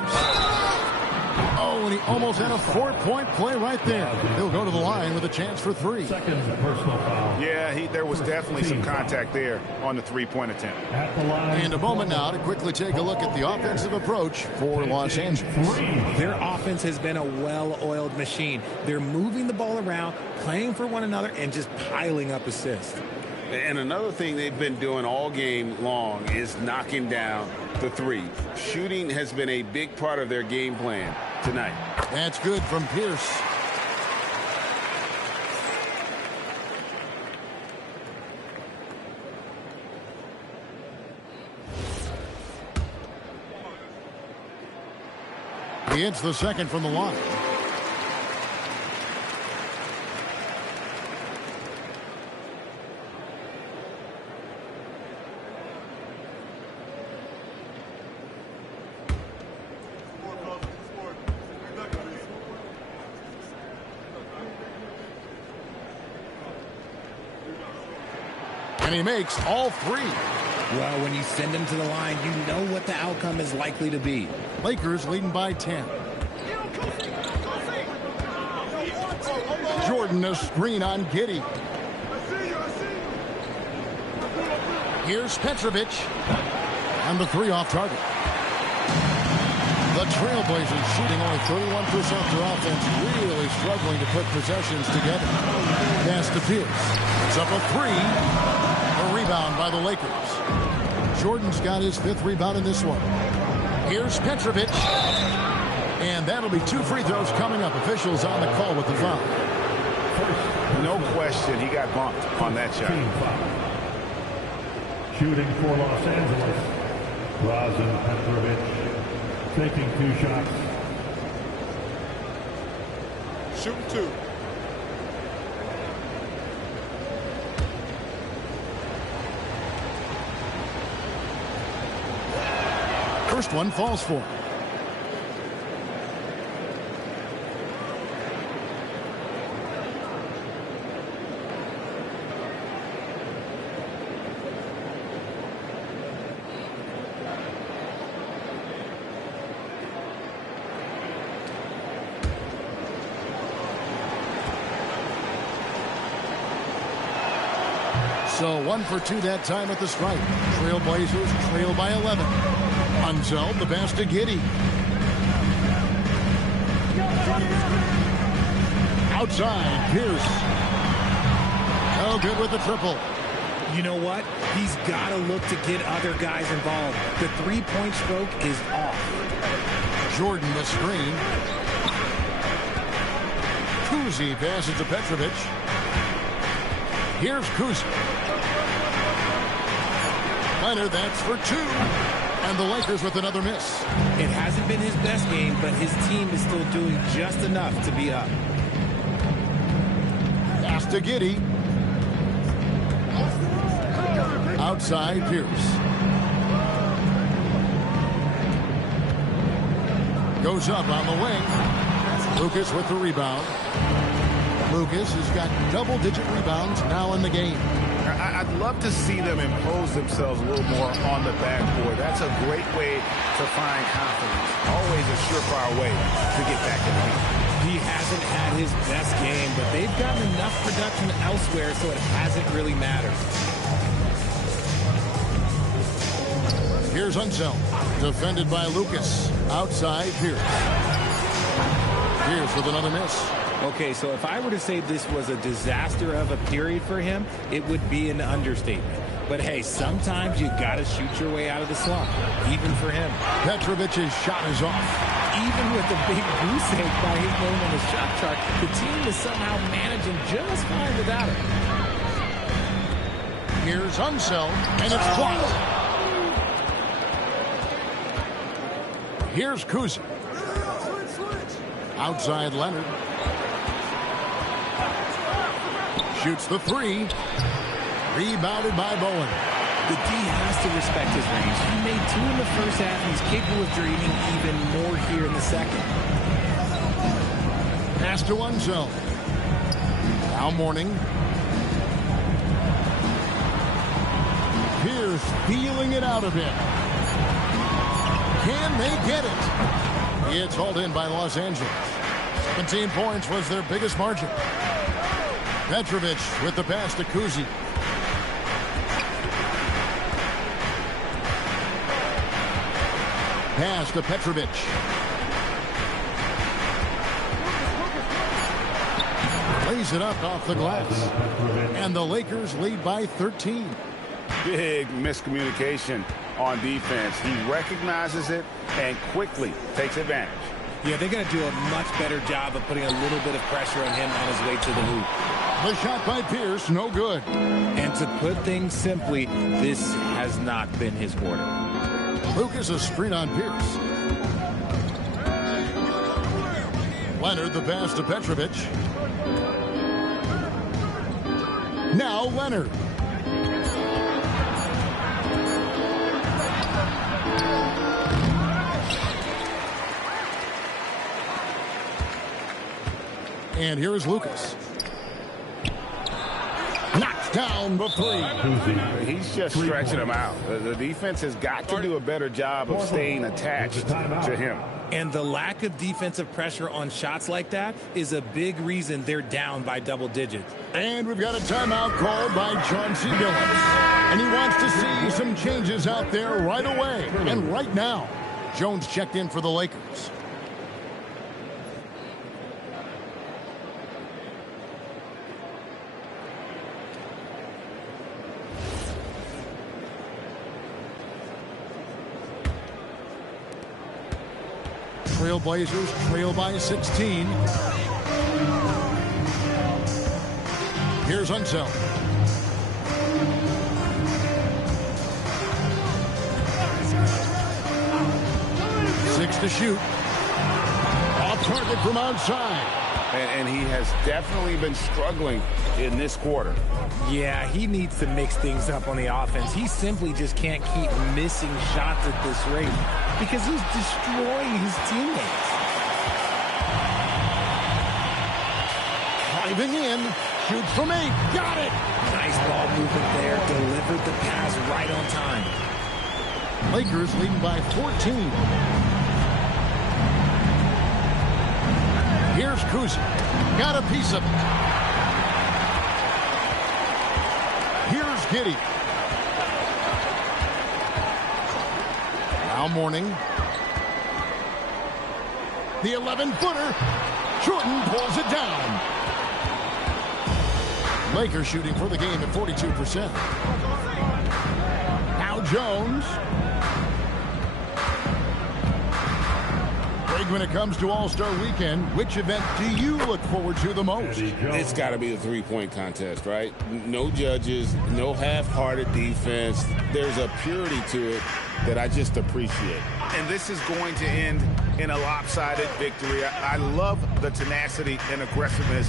Oh, and he almost had a 4-point play right there. He'll go to the line with a chance for 3. Second personal foul. Yeah, there was definitely some contact there on the three-point attempt. And a moment now to quickly take a look at the offensive approach for Los Angeles. Their offense has been a well-oiled machine. They're moving the ball around, playing for one another, and just piling up assists. And another thing they've been doing all game long is knocking down the three. Shooting has been a big part of their game plan tonight. That's good from Pierce. He hits the second from the line. And he makes all 3. Well, when you send him to the line, you know what the outcome is likely to be. Lakers leading by 10. Jordan a screen on Giddey. Here's Petrovic. And the 3 off target. The Trailblazers shooting only 31% of their offense, really struggling to put possessions together. Pass to Pierce. It's up a 3. A rebound by the Lakers. Jordan's got his 5th rebound in this one. Here's Petrovic. And that'll be 2 free throws coming up. Officials on the call with the foul. No question, he got bumped on that shot. Shooting for Los Angeles, Razan Petrovic taking 2 shots. Shooting 2. First one falls for him. So 1 for 2 that time at the stripe. Trailblazers trail by 11. Unzel, the pass to Giddey. Outside, Pierce. Oh, good with the triple. You know what? He's got to look to get other guys involved. The three-point stroke is off. Jordan the screen. Kuzi passes to Petrovic. Here's Kuzi. Leonard, that's for 2. And the Lakers with another miss. It hasn't been his best game, but his team is still doing just enough to be up. Pass to Giddey. Outside, Pierce. Goes up on the wing. Lucas with the rebound. Lucas has got double-digit rebounds now in the game. I'd love to see them impose themselves a little more on the backboard. That's a great way to find confidence. Always a surefire way to get back in the game. He hasn't had his best game, but they've gotten enough production elsewhere, so it hasn't really mattered. Here's Unzel, defended by Lucas. Outside, Pierce. Pierce with another miss. Okay, so if I were to say this was a disaster of a period for him, it would be an understatement. But hey, sometimes you got to shoot your way out of the slump, even for him. Petrovic's shot is off. Even with the big goose egg by his name on the shot chart, the team is somehow managing just fine without him. Here's Unzel, and it's blocked. Here's Kuzi. Outside Leonard. Shoots the 3. Rebounded by Bowen. The D has to respect his range. He made 2 in the first half, and he's capable of dreaming even more here in the second. Pass to Unzel. Now Mourning. Pierce feeling it out a bit. Can they get it? It's hauled in by Los Angeles. 17 points was their biggest margin. Petrovic with the pass to Kuzi. Pass to Petrovic. Lays it up off the glass. And the Lakers lead by 13. Big miscommunication on defense. He recognizes it and quickly takes advantage. Yeah, they're going to do a much better job of putting a little bit of pressure on him on his way to the hoop. The shot by Pierce, no good. And to put things simply, this has not been his quarter. Lucas a screen on Pierce. Leonard the pass to Petrovic. Now Leonard. And here is Lucas. Knocks down the 3. He's just stretching him out. The defense has got to do a better job of staying attached to him. And the lack of defensive pressure on shots like that is a big reason they're down by double digits. And we've got a timeout called by Chauncey Billups. And he wants to see some changes out there right away. And right now, Jones checked in for the Lakers. Trailblazers trail by 16. Here's Unzel. Six to shoot. Off target from outside. And he has definitely been struggling in this quarter. Yeah, he needs to mix things up on the offense. He simply just can't keep missing shots at this rate because he's destroying his teammates. Driving in, shoots from 8, got it! Nice ball movement there, delivered the pass right on time. Lakers leading by 14. Here's Kuzi. Got a piece of it. Here's Giddey. Now Mourning. The 11-footer. Jordan pulls it down. Lakers shooting for the game at 42%. Now Jones. When it comes to All-Star Weekend, which event do you look forward to the most? It's got to be the three-point contest, right? No judges, no half-hearted defense. There's a purity to it that I just appreciate. And this is going to end in a lopsided victory. I love the tenacity and aggressiveness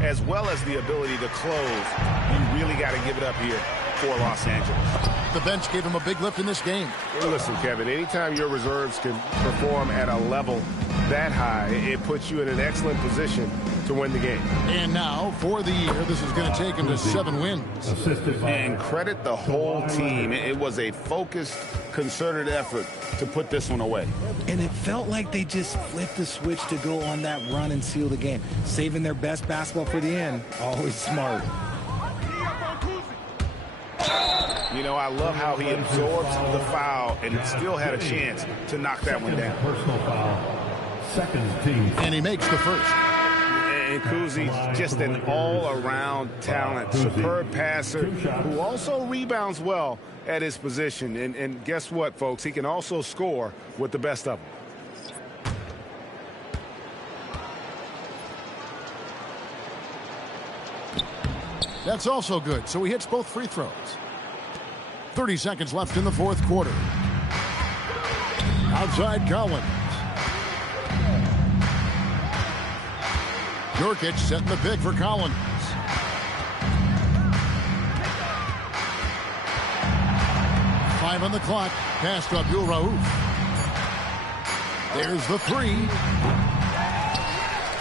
as well as the ability to close. You really got to give it up here for Los Angeles. The bench gave him a big lift in this game. Hey, listen, Kevin, anytime your reserves can perform at a level that high, it puts you in an excellent position to win the game. And now, for the year, this is going to take him to 7 wins. And credit the whole team. It was a focused, concerted effort to put this one away. And it felt like they just flipped the switch to go on that run and seal the game. Saving their best basketball for the end. Always smart. You know, I love how he absorbs the foul and still had a chance to knock that one down. Personal foul. Second team. And he makes the first. And Kuzi's just an all-around talent, superb passer who also rebounds well at his position. And guess what, folks? He can also score with the best of them. That's also good, so he hits both free throws. 30 seconds left in the fourth quarter. Outside Collins. Nurkic setting the pick for Collins. Five on the clock. Pass to Abdul Rauf. There's the three.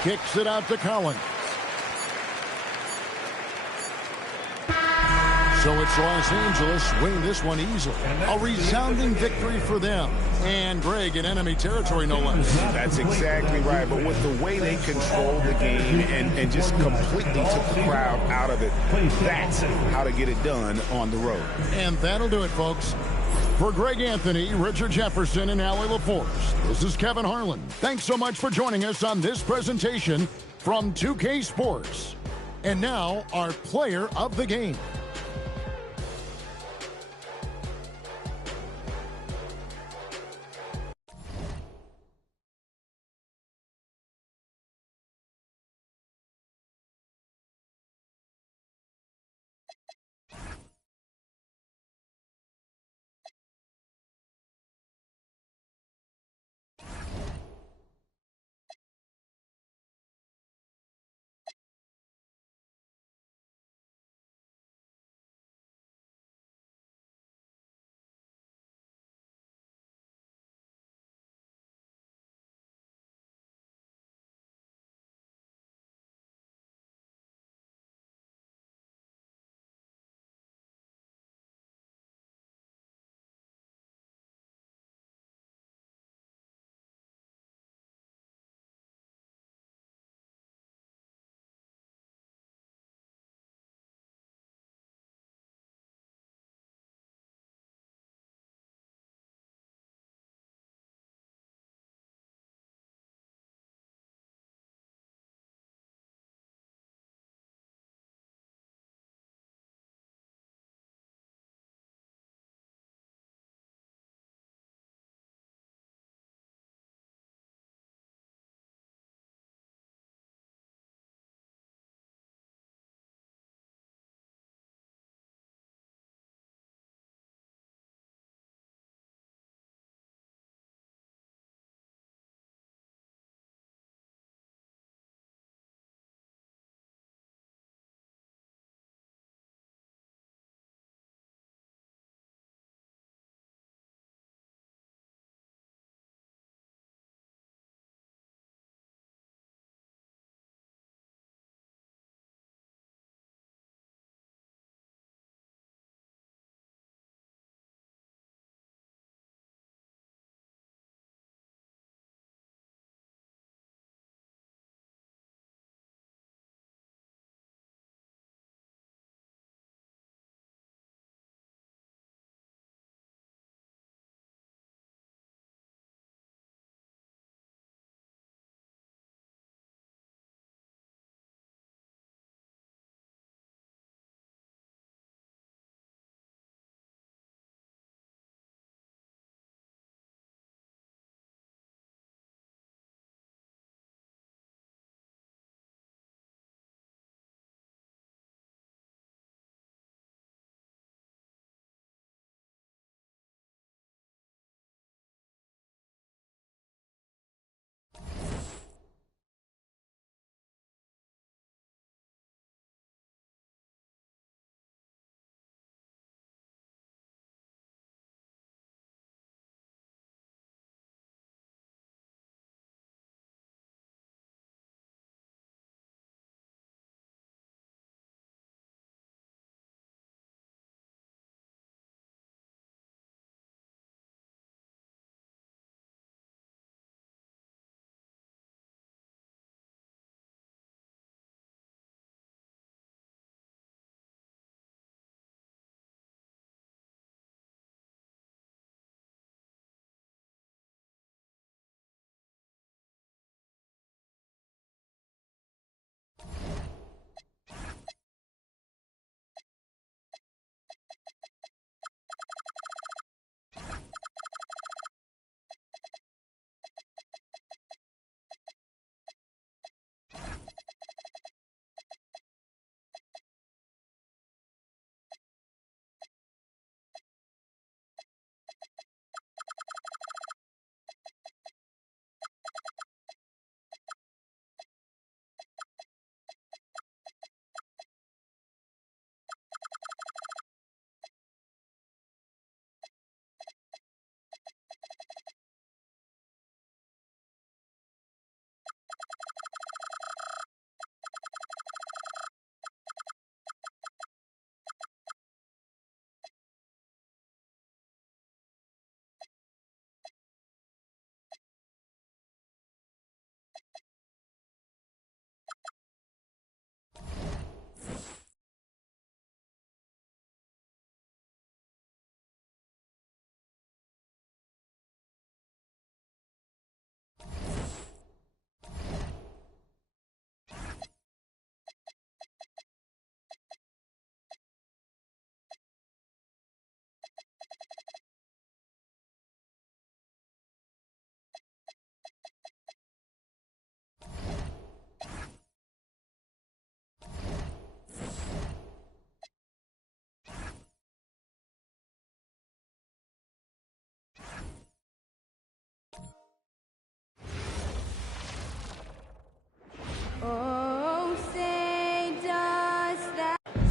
Kicks it out to Collins. So it's Los Angeles winning this one easily. A resounding victory for them. And Greg in enemy territory, no less. That's exactly right. But with the way they controlled the game and just completely took the crowd out of it, that's how to get it done on the road. And that'll do it, folks. For Greg Anthony, Richard Jefferson, and Allie LaForce, this is Kevin Harlan. Thanks so much for joining us on this presentation from 2K Sports. And now, our player of the game.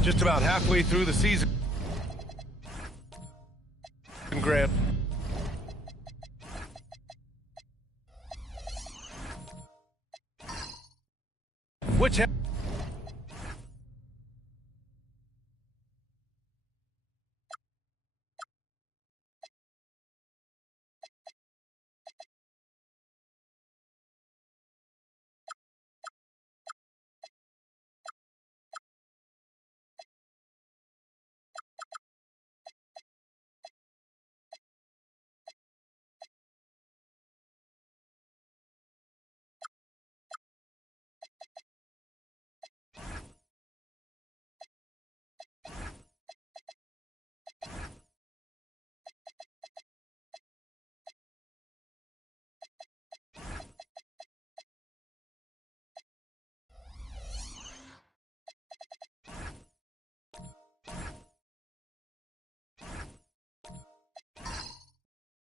Just about halfway through the season. Grant. Which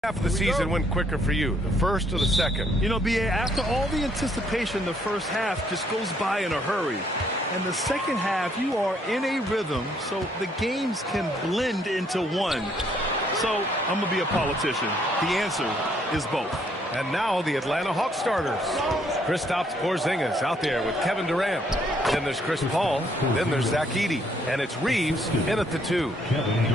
half of the season went quicker for you, the first or the second? You know, B.A., after all the anticipation, the first half just goes by in a hurry. And the second half, you are in a rhythm, so the games can blend into one. So I'm going to be a politician. The answer is both. And now the Atlanta Hawks starters. Kristaps Porzingis out there with Kevin Durant. Then there's Chris Paul. Then there's Zach Edey. And it's Reeves in at the 2.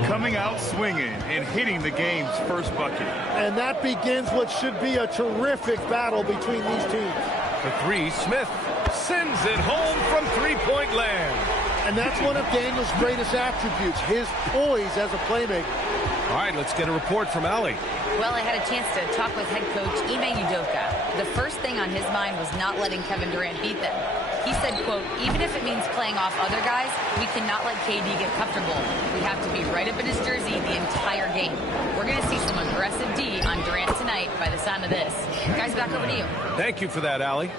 Coming out swinging and hitting the game's first bucket. And that begins what should be a terrific battle between these teams. For 3, Smith sends it home from three-point land. And that's one of Daniel's greatest attributes, his poise as a playmaker. All right, let's get a report from Allie. Well, I had a chance to talk with head coach Ime Udoka. The first thing on his mind was not letting Kevin Durant beat them. He said, quote, even if it means playing off other guys, we cannot let KD get comfortable. We have to be right up in his jersey the entire game. We're going to see some aggressive D on Durant tonight by the sound of this. Guys, back over to you. Thank you for that, Allie.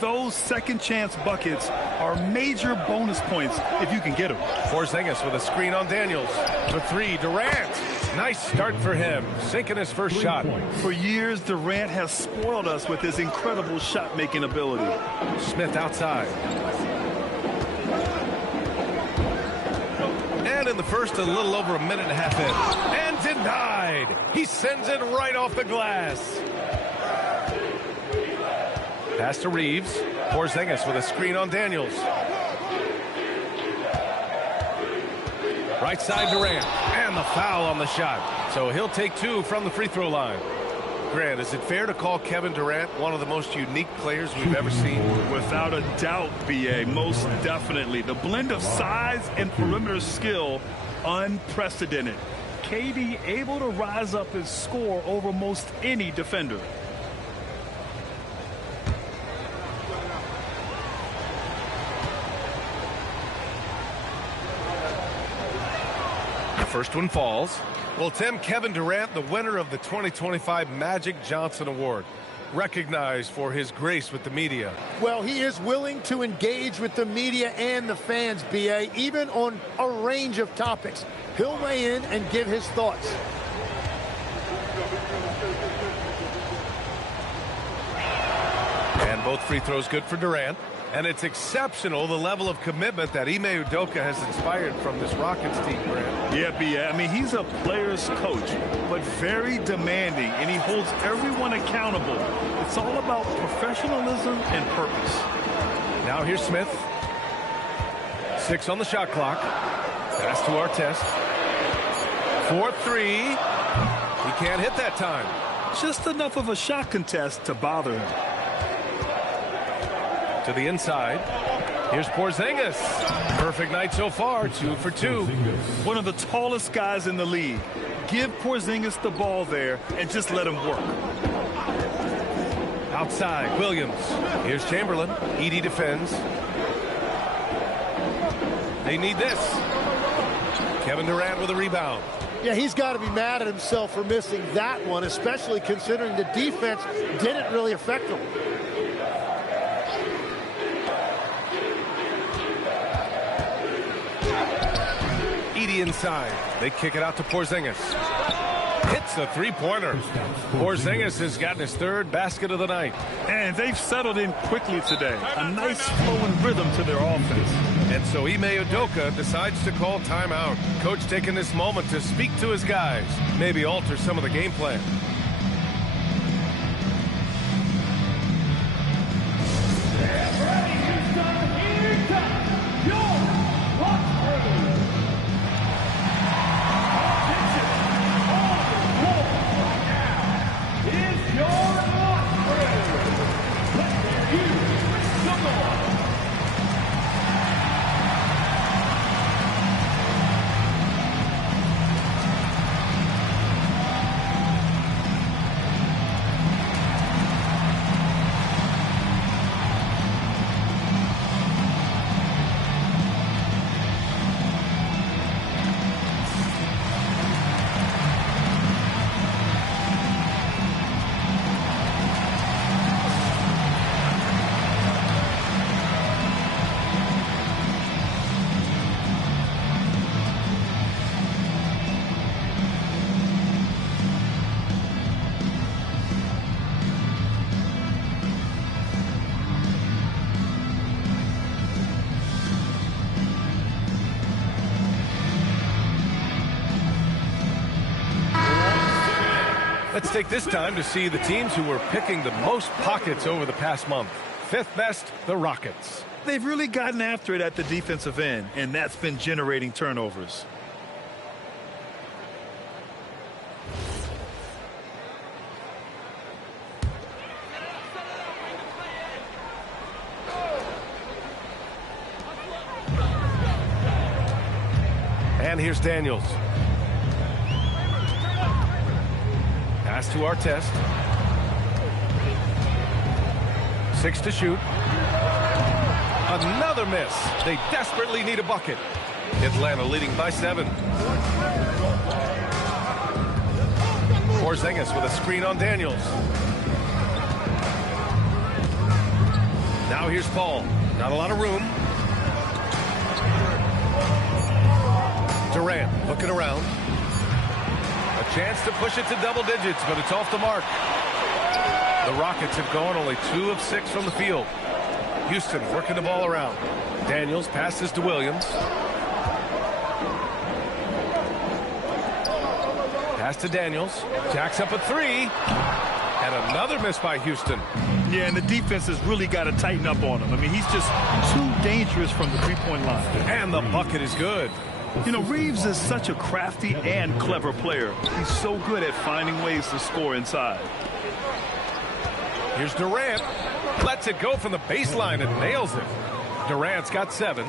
Those second chance buckets are major bonus points if you can get them. Porzingis with a screen on Daniels. For 3, Durant. Nice start for him, sinking his first shot. For years, Durant has spoiled us with his incredible shot-making ability. Smith outside. And in the first, a little over a minute and a half in. And denied. He sends it right off the glass. Pass to Reeves. Porzingis with a screen on Daniels. Right side Durant. And the foul on the shot. So he'll take 2 from the free throw line. Grant, is it fair to call Kevin Durant one of the most unique players we've ever seen? Without a doubt, B.A., most definitely. The blend of size and perimeter skill, unprecedented. KD able to rise up and score over most any defender. First one falls. Well, Tim, Kevin Durant, the winner of the 2025 Magic Johnson Award, recognized for his grace with the media. Well, he is willing to engage with the media and the fans, B.A., even on a range of topics. He'll weigh in and give his thoughts. And both free throws good for Durant. And it's exceptional, the level of commitment that Ime Udoka has inspired from this Rockets team, Grant. Yeah, B.A., I mean, he's a player's coach, but very demanding, and he holds everyone accountable. It's all about professionalism and purpose. Now here's Smith. 6 on the shot clock. Pass to Artest. 4-3. He can't hit that time. Just enough of a shot contest to bother him. To the inside. Here's Porzingis. Perfect night so far, 2 for 2. One of the tallest guys in the league. Give Porzingis the ball there and just let him work. Outside, Williams. Here's Chamberlain. Edey defends. They need this. Kevin Durant with a rebound. Yeah, he's got to be mad at himself for missing that one, especially considering the defense didn't really affect him. Inside. They kick it out to Porzingis. Hits a three-pointer. Porzingis has gotten his 3rd basket of the night. And they've settled in quickly today. A nice flow and rhythm to their offense. And so Ime Udoka decides to call timeout. Coach taking this moment to speak to his guys, maybe alter some of the game plan. Let's take this time to see the teams who were picking the most pockets over the past month. Fifth best, the Rockets. They've really gotten after it at the defensive end, and that's been generating turnovers. And here's Daniels. Pass to Artest. 6 to shoot. Another miss. They desperately need a bucket. Atlanta leading by 7. Porzingis with a screen on Daniels. Now here's Paul. Not a lot of room. Durant looking around. A chance to push it to double digits, but it's off the mark. The Rockets have gone only 2 of 6 from the field. Houston working the ball around. Daniels passes to Williams. Pass to Daniels. Jacks up a 3. And another miss by Houston. Yeah, and the defense has really got to tighten up on him. I mean, he's just too dangerous from the three-point line. And the bucket is good. You know, Reeves is such a crafty and clever player. He's so good at finding ways to score inside. Here's Durant. Lets it go from the baseline and nails it. Durant's got 7.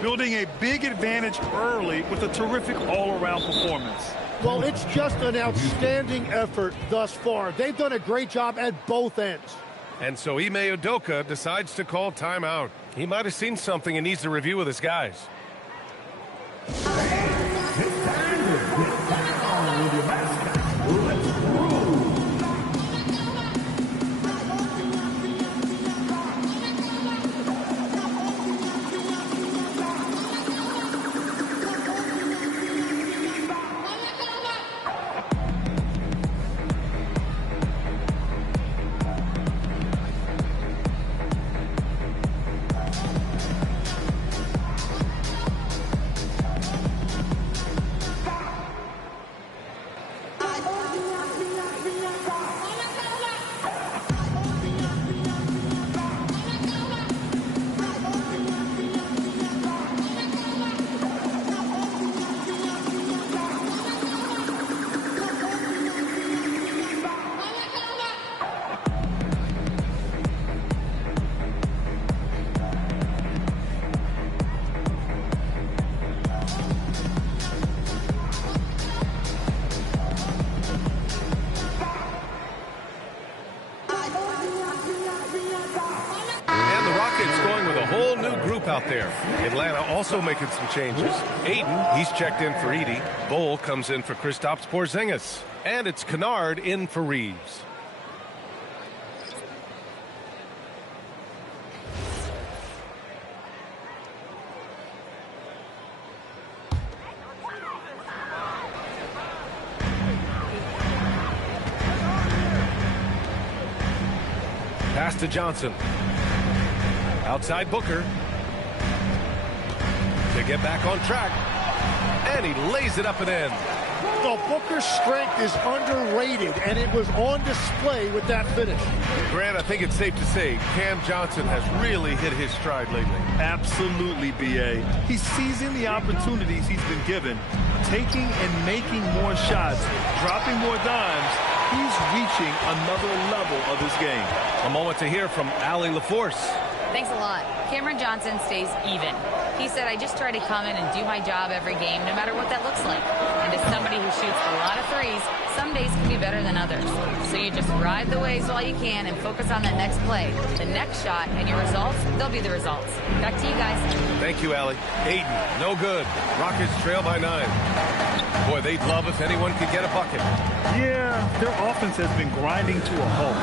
Building a big advantage early with a terrific all-around performance. Well, it's just an outstanding effort thus far. They've done a great job at both ends. And so Ime Udoka decides to call timeout. He might have seen something and needs to review with his guys. Out there. Atlanta also making some changes. Aiden, he's checked in for Edey. Bull comes in for Kristaps Porzingis. And it's Kennard in for Reeves. Pass to Johnson. Outside Booker. get back on track. And he lays it up and in. So Booker's strength is underrated, and it was on display with that finish. Grant, I think it's safe to say Cam Johnson has really hit his stride lately. Absolutely, B.A. He's seizing the opportunities he's been given, taking and making more shots, dropping more dimes. He's reaching another level of his game. A moment to hear from Allie LaForce. Thanks a lot. Cameron Johnson stays even. He said, I just try to come in and do my job every game, no matter what that looks like. And as somebody who shoots a lot of threes, some days can be better than others. So you just ride the waves while you can and focus on that next play. The next shot and your results, they'll be the results. Back to you guys. Thank you, Allie. Aiden, no good. Rockets trail by 9. Boy, they'd love if anyone could get a bucket. Yeah, their offense has been grinding to a halt.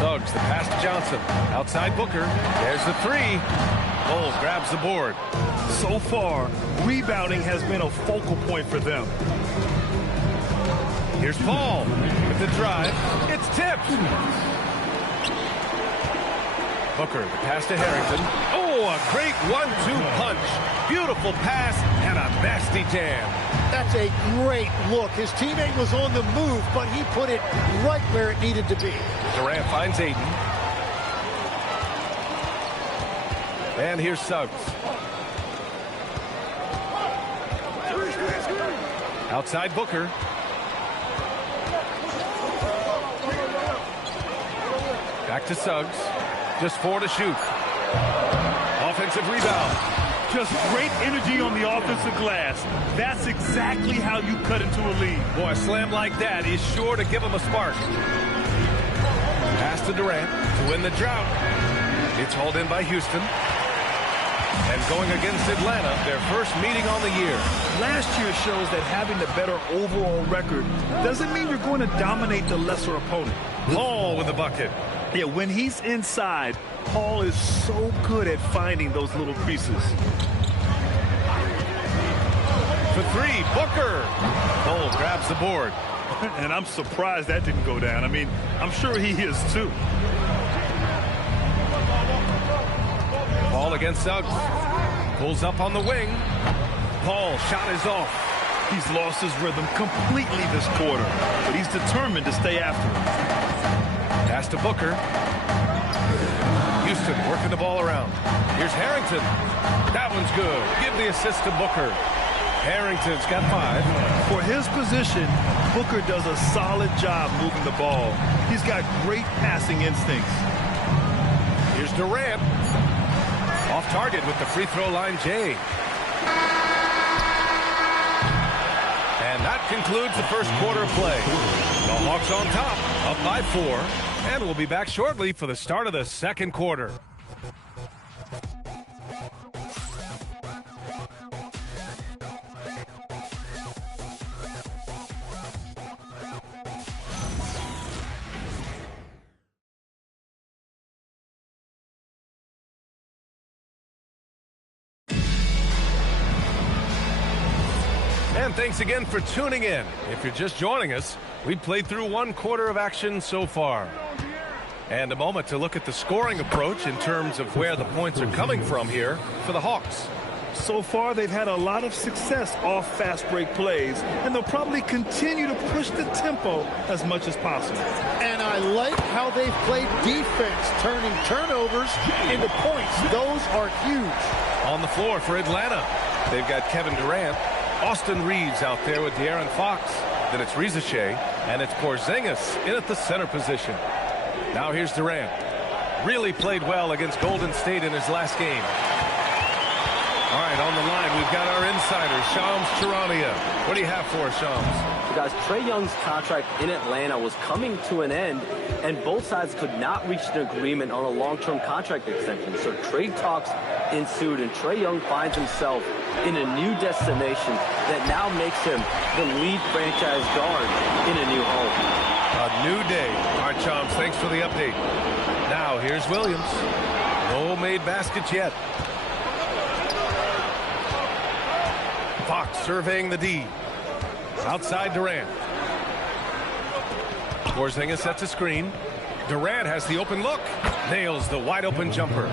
Suggs, the pass to Johnson. Outside Booker. There's the 3. Bowles grabs the board. So far, rebounding has been a focal point for them. Here's Paul with the drive. It's tipped. Booker, the pass to Harrington. Oh, a great 1-2 punch. Beautiful pass and a nasty jam. That's a great look. His teammate was on the move, but he put it right where it needed to be. Durant finds Aiden. And here's Suggs. Outside Booker. Back to Suggs. Just 4 to shoot. Offensive rebound. Just great energy on the offensive glass. That's exactly how you cut into a lead. Boy, a slam like that is sure to give him a spark. Pass to Durant to win the drought. It's hauled in by Houston. And going against Atlanta, their first meeting on the year. Last year shows that having the better overall record doesn't mean you're going to dominate the lesser opponent. Paul with the bucket. Yeah, when he's inside, Paul is so good at finding those little creases. For 3, Booker. Cole grabs the board. And I'm surprised that didn't go down. I mean, I'm sure he is too. Paul against Suggs. Pulls up on the wing. Paul, shot is off. He's lost his rhythm completely this quarter, but he's determined to stay after it. Pass to Booker. Houston working the ball around. Here's Harrington. That one's good. Give the assist to Booker. Harrington's got 5. For his position, Booker does a solid job moving the ball. He's got great passing instincts. Here's Durant. Off target with the free throw line, Jay. And that concludes the first quarter of play. The Hawks on top, up by 4. And we'll be back shortly for the start of the second quarter. And thanks again for tuning in. If you're just joining us, we've played through 1 quarter of action so far. And a moment to look at the scoring approach in terms of where the points are coming from here for the Hawks. So far, they've had a lot of success off fast break plays, and they'll probably continue to push the tempo as much as possible. And I like how they've played defense, turning turnovers into points. Those are huge. On the floor for Atlanta, they've got Kevin Durant, Austin Reeves out there with De'Aaron Fox. Then it's Rizachet, and it's Porzingis in at the center position. Now here's Durant. Really played well against Golden State in his last game. All right, on the line, we've got our insider, Shams Charania. What do you have for us, Shams? So guys, Trae Young's contract in Atlanta was coming to an end, and both sides could not reach an agreement on a long-term contract extension. So trade talks ensued, and Trae Young finds himself in a new destination that now makes him the lead franchise guard in a new home. A new day. All right, Shams, thanks for the update. Now, here's Williams. No made baskets yet. Fox surveying the D. Outside Durant. Porzingis sets a screen. Durant has the open look. Nails the wide open jumper.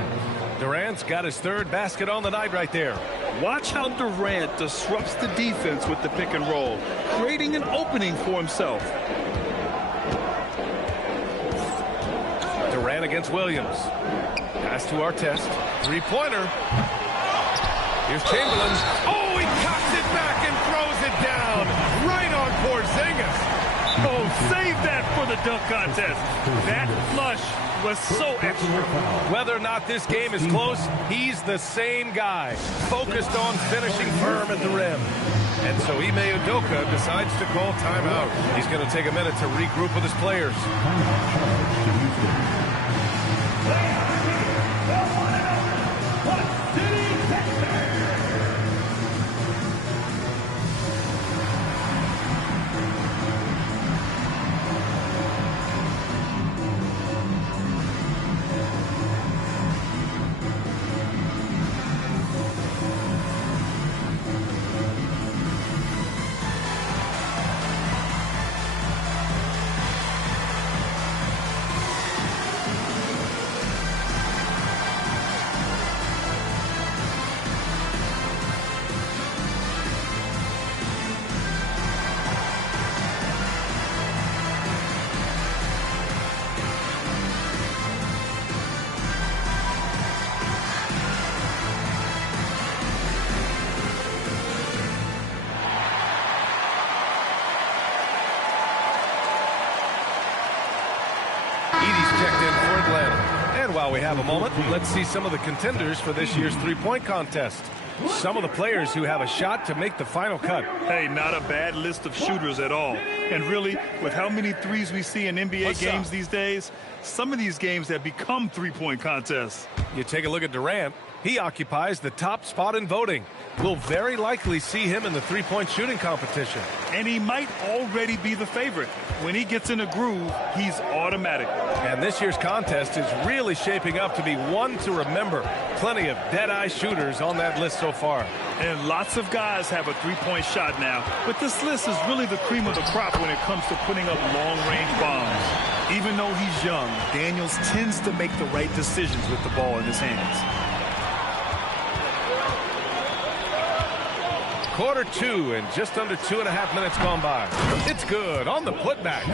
Durant's got his 3rd basket on the night right there. Watch how Durant disrupts the defense with the pick and roll, creating an opening for himself. Durant against Williams. Pass to Artest. Three-pointer. Here's Chamberlain. Oh, he cocks it back and throws it down. Right on Porzingis. Oh, save that for the dunk contest. That flush was so extra. Whether or not this game is close, he's the same guy, focused on finishing firm at the rim. And so Ime Udoka decides to call timeout. He's going to take a minute to regroup with his players. While we have a moment, let's see some of the contenders for this year's three-point contest. Some of the players who have a shot to make the final cut. Hey, not a bad list of shooters at all. And really, with how many threes we see in NBA games these days, some of these games have become three-point contests. You take a look at Durant. He occupies the top spot in voting. We'll very likely see him in the three-point shooting competition. And he might already be the favorite. When he gets in a groove, he's automatic. And this year's contest is really shaping up to be one to remember. Plenty of dead-eye shooters on that list so far. And lots of guys have a three-point shot now. But this list is really the cream of the crop when it comes to putting up long-range bombs. Even though he's young, Daniels tends to make the right decisions with the ball in his hands. Quarter two and just under 2.5 minutes gone by. It's good on the putback.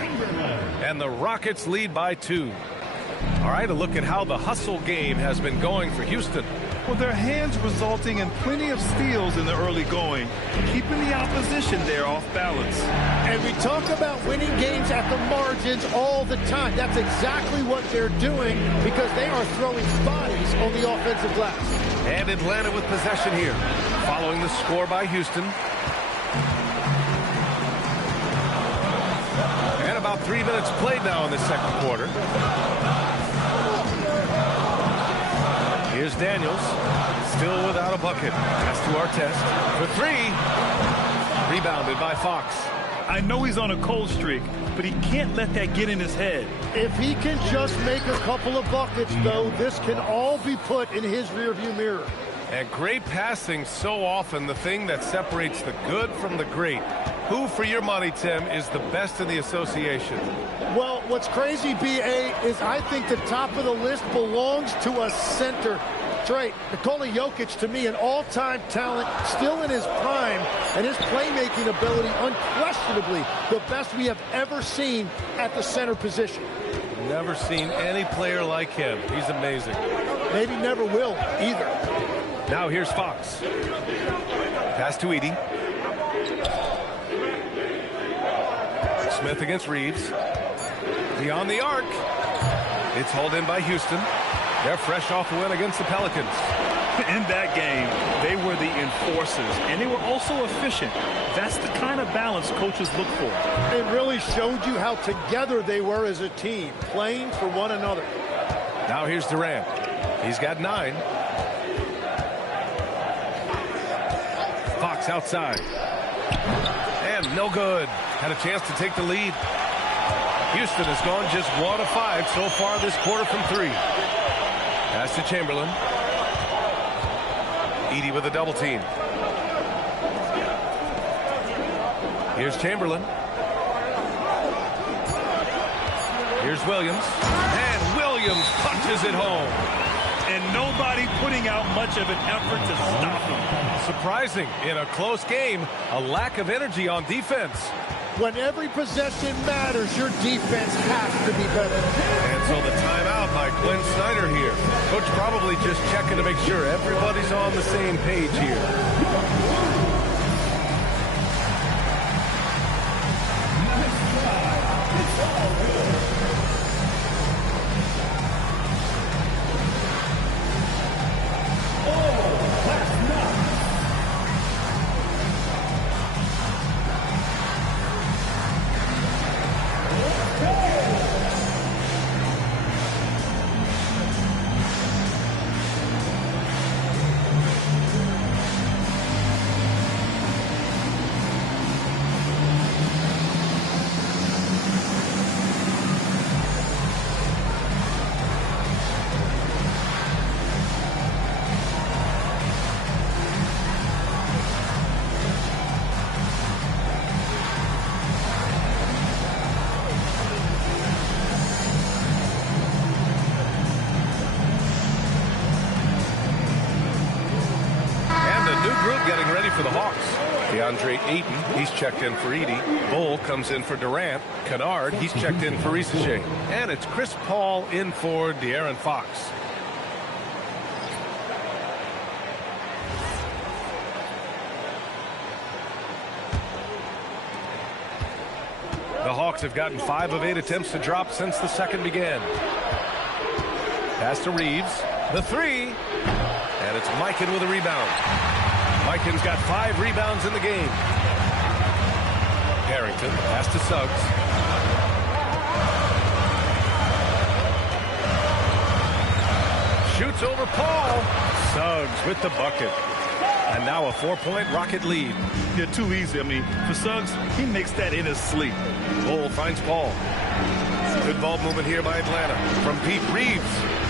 And the Rockets lead by 2. All right, a look at how the hustle game has been going for Houston. Well, their hands resulting in plenty of steals in the early going, keeping the opposition there off balance. And we talk about winning games at the margins all the time. That's exactly what they're doing because they are throwing bodies on the offensive glass. And Atlanta with possession here, following the score by Houston. And about 3 minutes played now in the second quarter. Here's Daniels, still without a bucket. Pass to Artest for 3. Rebounded by Fox. I know he's on a cold streak, but he can't let that get in his head. If he can just make a couple of buckets, though, this can all be put in his rearview mirror. And great passing, so often the thing that separates the good from the great. Who, for your money, Tim, is the best in the association? Well, what's crazy, B.A., is I think the top of the list belongs to a center. That's right. Nikola Jokic, to me, an all-time talent, still in his prime, and his playmaking ability, unquestionably, the best we have ever seen at the center position. Never seen any player like him. He's amazing. Maybe never will, either. Now here's Fox. Pass to Edey. Smith against Reeves. Beyond the arc. It's hauled in by Houston. They're fresh off a win against the Pelicans. In that game, they were the enforcers, and they were also efficient. That's the kind of balance coaches look for. It really showed you how together they were as a team, playing for one another. Now here's Durant. He's got 9. Fox outside. And no good. Had a chance to take the lead. Houston has gone just 1 of 5 so far this quarter from 3. Pass to Chamberlain. Edey with a double team. Here's Chamberlain. Here's Williams. And Williams punches it home. and nobody putting out much of an effort to stop him. Surprising, in a close game, a lack of energy on defense. When every possession matters, your defense has to be better. And so the timeout by Glenn Snyder here. Coach probably just checking to make sure everybody's on the same page here. DeAndre Ayton, he's checked in for Edey. Bull comes in for Durant. Kennard, he's checked in for Risacher. And it's Chris Paul in for De'Aaron Fox. The Hawks have gotten 5 of 8 attempts to drop since the second began. Pass to Reeves. The three. And it's Mikan with a rebound. Mikan's got 5 rebounds in the game. Harrington, pass to Suggs. Shoots over Paul. Suggs with the bucket. And now a 4-point Rocket lead. Yeah, too easy. I mean, for Suggs, he makes that in his sleep. Bull finds Paul. Good ball movement here by Atlanta. From Pete Reeves.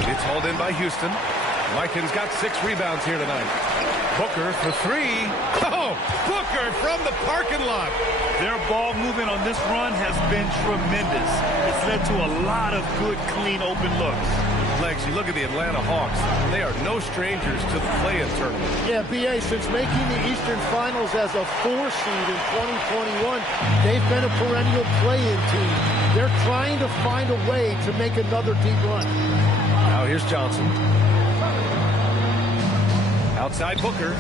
It's hauled in by Houston. Mikan's got 6 rebounds here tonight. Booker for 3. Oh, Booker from the parking lot. Their ball movement on this run has been tremendous. It's led to a lot of good, clean, open looks. Legs, you look at the Atlanta Hawks. They are no strangers to the play-in tournament. Yeah, B.A., since making the Eastern Finals as a 4 seed in 2021, they've been a perennial play-in team. They're trying to find a way to make another deep run. Now here's Johnson. Outside Booker.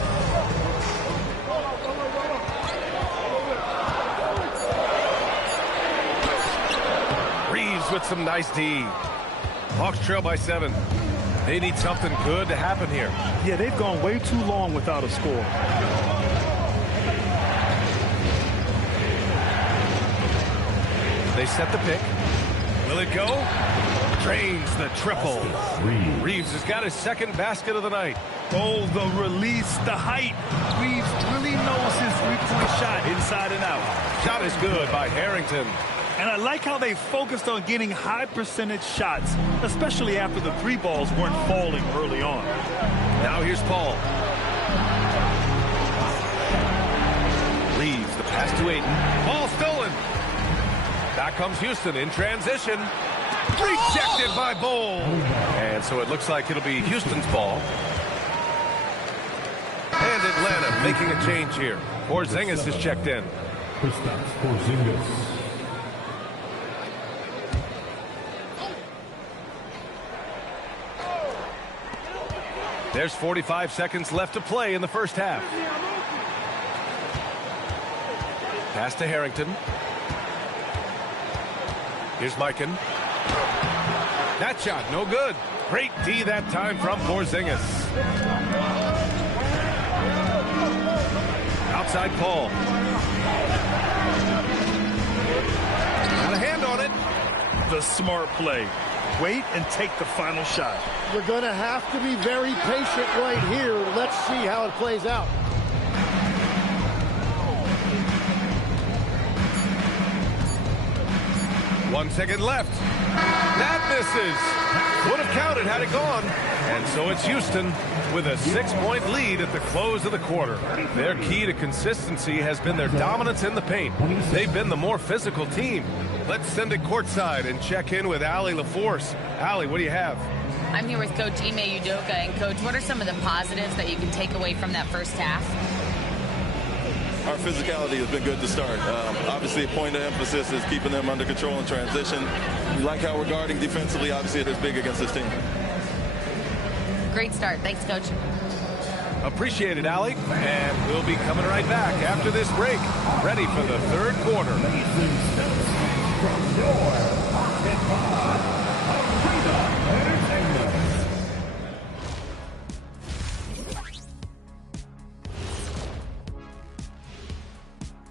Reeves with some nice D. Hawks trail by 7. They need something good to happen here. Yeah, they've gone way too long without a score. They set the pick. Will it go? Drains the triple. Reeves has got his second basket of the night. Oh, the release, the height. Reeves really knows his three-point shot inside and out. Shot is good by Harrington. And I like how they focused on getting high percentage shots, especially after the 3 balls weren't falling early on. Now here's Paul. Reeves, the pass to Ayton. Ball stolen. Back comes Houston in transition. Rejected by Bull. And so it looks like it'll be Houston's ball. And Atlanta making a change here. Porzingis is checked in. There's 45 seconds left to play in the first half. Pass to Harrington. Here's Mikan. That shot, no good. Great D that time from Porzingis. Outside Paul. Got a hand on it. The smart play. Wait and take the final shot. You're going to have to be very patient right here. Let's see how it plays out. One second left. That misses. Would have counted had it gone. And so it's Houston with a 6-point lead at the close of the quarter. Their key to consistency has been their dominance in the paint. They've been the more physical team. Let's send it courtside and check in with Allie LaForce. Allie, what do you have? I'm here with Coach Ime Udoka. And, Coach, what are some of the positives that you can take away from that first half? Our physicality has been good to start. Obviously, a point of emphasis is keeping them under control in transition. We like how we're guarding defensively. Obviously, it is big against this team. Great start. Thanks, Coach. Appreciate it, Allie. And we'll be coming right back after this break, ready for the third quarter.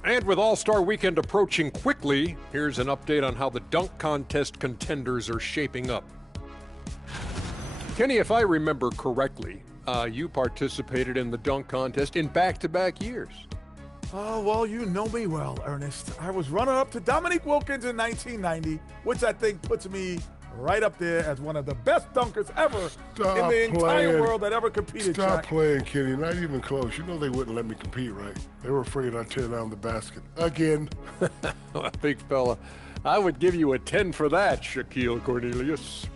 And with All-Star Weekend approaching quickly, here's an update on how the dunk contest contenders are shaping up. Kenny, if I remember correctly, you participated in the dunk contest in back-to-back years. Oh, well, you know me well, Ernest. I was runner-up to Dominique Wilkins in 1990, which I think puts me right up there as one of the best dunkers ever in the entire world that ever competed. Stop playing, Kenny. Not even close. You know they wouldn't let me compete, right? They were afraid I'd tear down the basket again. Big fella, I would give you a 10 for that, Shaquille Cornelius.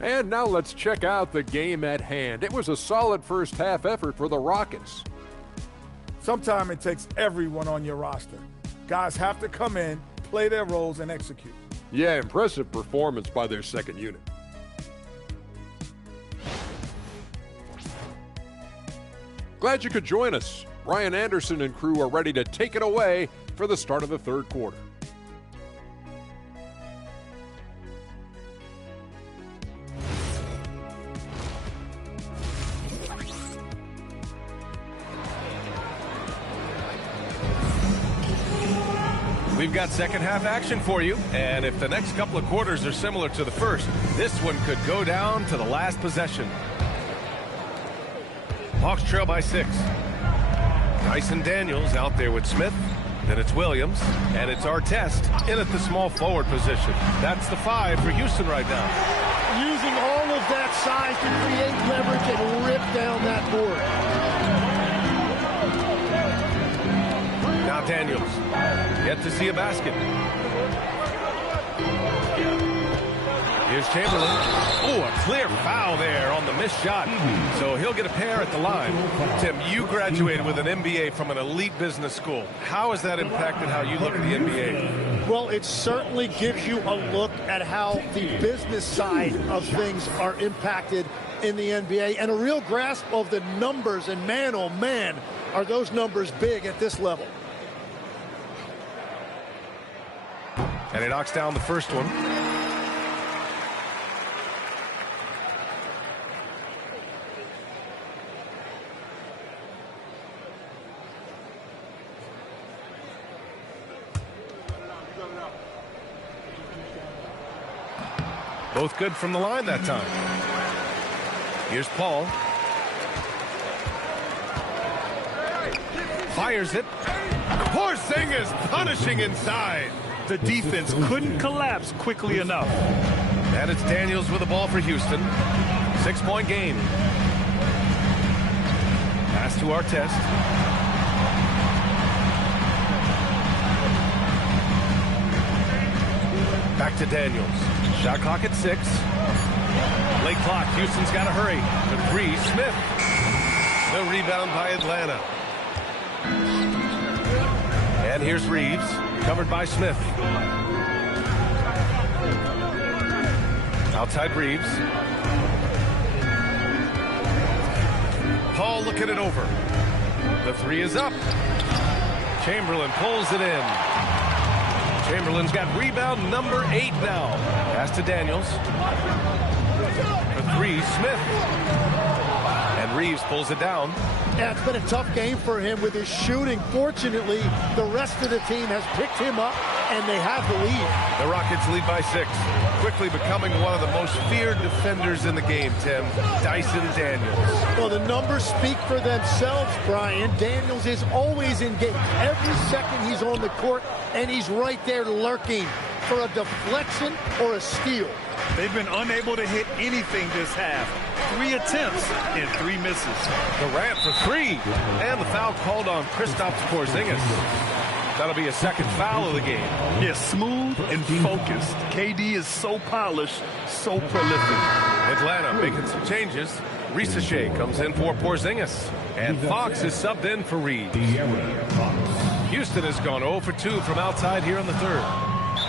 And now let's check out the game at hand. It was a solid first half effort for the Rockets. Sometimes it takes everyone on your roster. Guys have to come in, play their roles, and execute. Yeah, impressive performance by their second unit. Glad you could join us. Brian Anderson and crew are ready to take it away for the start of the third quarter. We've got second half action for you, and if the next couple of quarters are similar to the first, this one could go down to the last possession. Hawks trail by 6. Dyson Daniels out there with Smith. Then it's Williams, and it's Artest in at the small forward position. That's the 5 for Houston right now. Using all of that size to create leverage and rip down that board. Now Daniels, yet to see a basket. Here's Chamberlain. Oh, a clear foul there on the missed shot. So he'll get a pair at the line. Tim, you graduated with an MBA from an elite business school. How has that impacted how you look at the NBA? Well, it certainly gives you a look at how the business side of things are impacted in the NBA and a real grasp of the numbers. And man, oh man, are those numbers big at this level. And he knocks down the first one. Both good from the line that time. Here's Paul. Fires it. Porzingis punishing inside. The defense couldn't collapse quickly enough. And it's Daniels with the ball for Houston. 6-point game. Pass to Artest. Back to Daniels. Shot clock at 6. Late clock. Houston's got to hurry. The 3, Smith. The rebound by Atlanta. And here's Reeves. Covered by Smith. Outside Reeves. Paul looking it over. The 3 is up. Chamberlain pulls it in. Chamberlain's got rebound number 8 now. Pass to Daniels. The 3, Smith. And Reeves pulls it down. Yeah, it's been a tough game for him with his shooting. Fortunately, the rest of the team has picked him up, and they have the lead. The Rockets lead by 6. Quickly becoming one of the most feared defenders in the game, Tim. Dyson Daniels. Well, the numbers speak for themselves, Brian. Daniels is always engaged. Every second he's on the court, and he's right there lurking for a deflection or a steal. They've been unable to hit anything this half. 3 attempts and 3 misses. Durant for 3. And the foul called on Kristaps Porzingis. That'll be a second foul of the game. Yeah, smooth and focused. KD is so polished, so prolific. Atlanta making some changes. Risache comes in for Porzingis. And Fox is subbed in for Reed. Houston has gone 0 for 2 from outside here in the third.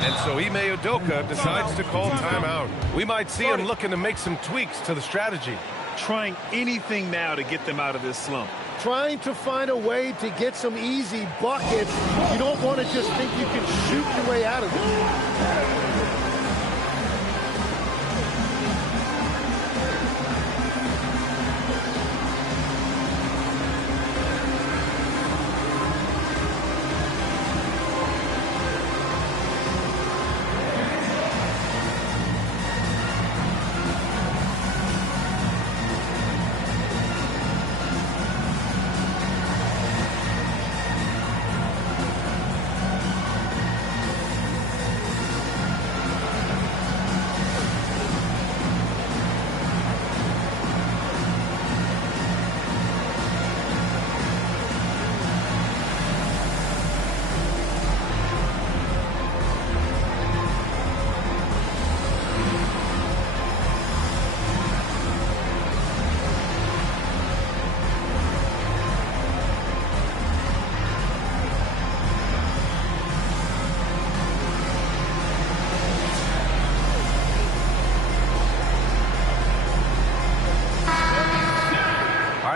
And so Ime Udoka decides to call timeout. We might see him looking to make some tweaks to the strategy. Trying anything now to get them out of this slump. Trying to find a way to get some easy buckets. You don't want to just think you can shoot your way out of it.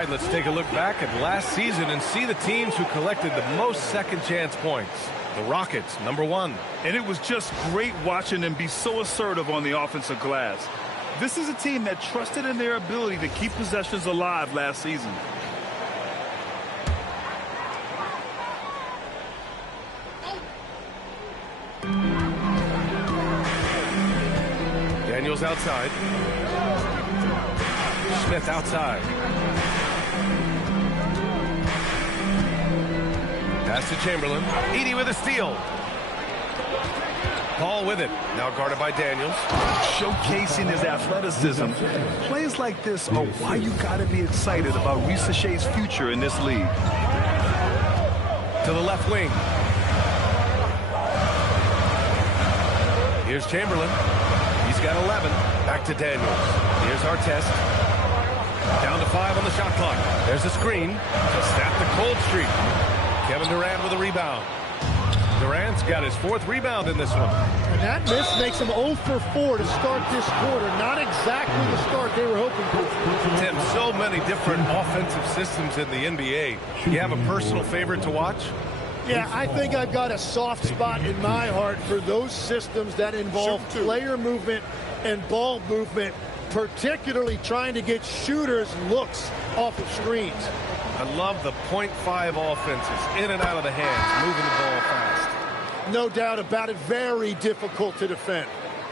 Let's take a look back at last season and see the teams who collected the most second chance points. The Rockets, number 1. And it was just great watching them be so assertive on the offensive glass. This is a team that trusted in their ability to keep possessions alive last season. Daniels outside. Smith outside. Pass to Chamberlain. Edey with a steal. Paul with it. Now guarded by Daniels. Showcasing his athleticism. Plays like this are why you got to be excited about Risache's future in this league. To the left wing. Here's Chamberlain. He's got 11. Back to Daniels. Here's Artest. Down to 5 on the shot clock. There's a screen to snap the cold streak. Kevin Durant with a rebound. Durant's got his 4th rebound in this one. And that miss makes him 0 for 4 to start this quarter. Not exactly the start they were hoping for. Tim, so many different offensive systems in the NBA. You have a personal favorite to watch? Yeah, I think I've got a soft spot in my heart for those systems that involve player movement and ball movement, particularly trying to get shooters looks off of screens. I love the .5 offenses, in and out of the hands, moving the ball fast. No doubt about it, very difficult to defend.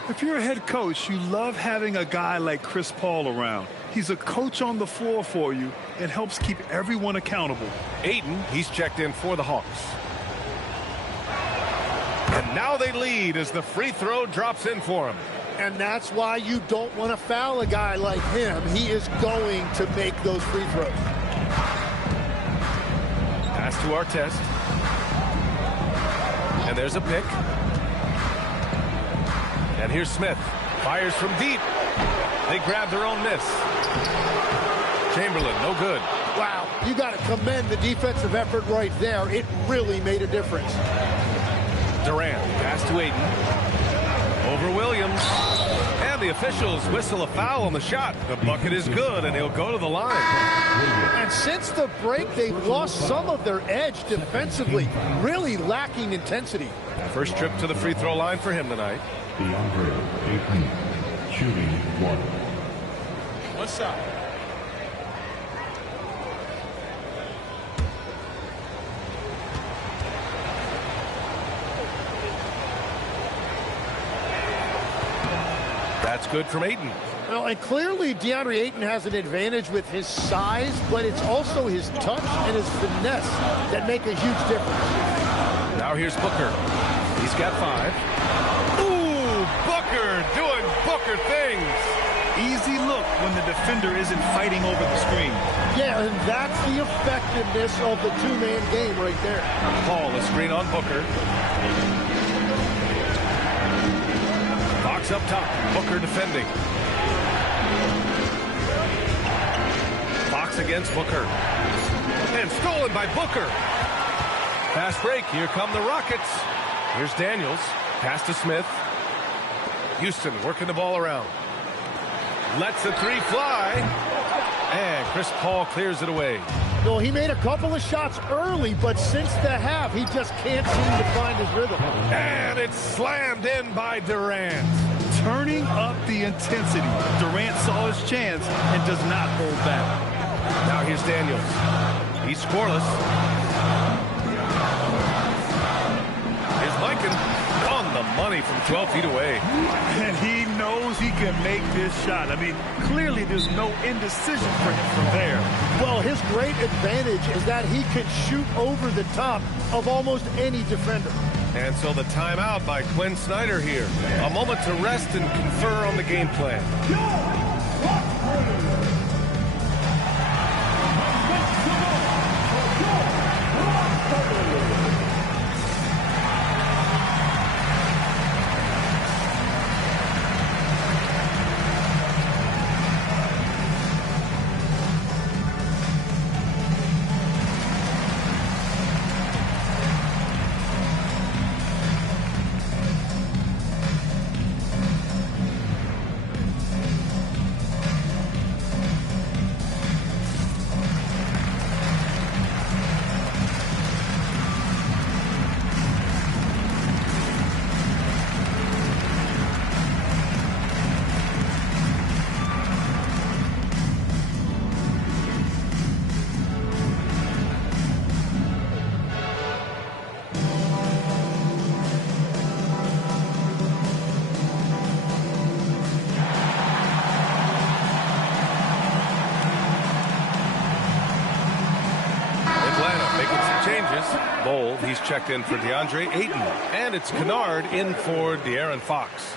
If you're a head coach, you love having a guy like Chris Paul around. He's a coach on the floor for you and helps keep everyone accountable. Ayton, he's checked in for the Hawks. And now they lead as the free throw drops in for him. And that's why you don't want to foul a guy like him. He is going to make those free throws. Pass to Artest. And there's a pick. And here's Smith. Fires from deep. They grab their own miss. Chamberlain, no good. Wow, you got to commend the defensive effort right there. It really made a difference. Durant, pass to Ayton. Over Williams. And the officials whistle a foul on the shot. The bucket is good, and he'll go to the line. And since the break, they've lost some of their edge defensively. Really lacking intensity. First trip to the free throw line for him tonight. DeAndre Ayton, shooting 1. One shot. That's good from Ayton. Well, and clearly DeAndre Ayton has an advantage with his size, but it's also his touch and his finesse that make a huge difference. Now here's Booker. He's got 5. Ooh, Booker doing Booker things. easy look when the defender isn't fighting over the screen. Yeah, and that's the effectiveness of the two-man game right there. Paul, a screen on Booker. Fox up top. Booker defending. Fox against Booker. And stolen by Booker. Fast break. Here come the Rockets. Here's Daniels. Pass to Smith. Houston working the ball around. Lets the three fly. And Chris Paul clears it away. Well, he made a couple of shots early, but since the half, he just can't seem to find his rhythm. And it's slammed in by Durant. Turning up the intensity. Durant saw his chance and does not hold back. Now here's Daniels. He's scoreless. Here's Mikan on the money from 12 feet away. And he knows he can make this shot. I mean, clearly there's no indecision for him from there. Well, his great advantage is that he can shoot over the top of almost any defender. And so the timeout by Quinn Snyder here. A moment to rest and confer on the game plan. Bold, he's checked in for DeAndre Ayton. And it's Kennard in for De'Aaron Fox.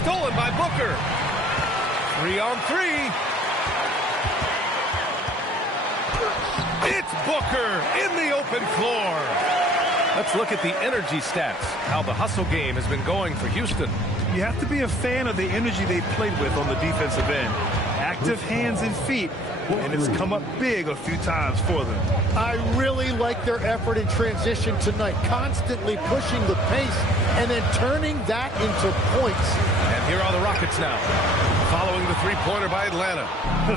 Stolen by Booker. 3-on-3. It's Booker in the open floor. Let's look at the energy stats, how the hustle game has been going for Houston. You have to be a fan of the energy they played with on the defensive end. Active hands and feet, and it's come up big a few times for them. I really like their effort in transition tonight, constantly pushing the pace and then turning that into points. And here are the Rockets now, following the three-pointer by Atlanta.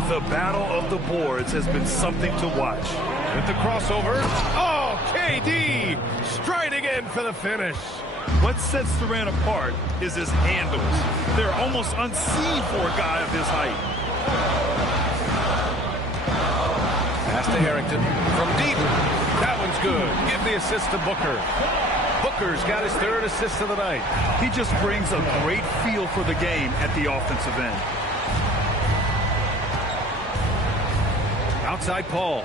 The battle of the boards has been something to watch. With the crossover. Oh, KD striding in for the finish. What sets Durant apart is his handles. They're almost unseen for a guy of his height. Pass to Harrington from deep. That one's good. Give the assist to Booker. Booker's got his third assist of the night. He just brings a great feel for the game at the offensive end. Outside Paul.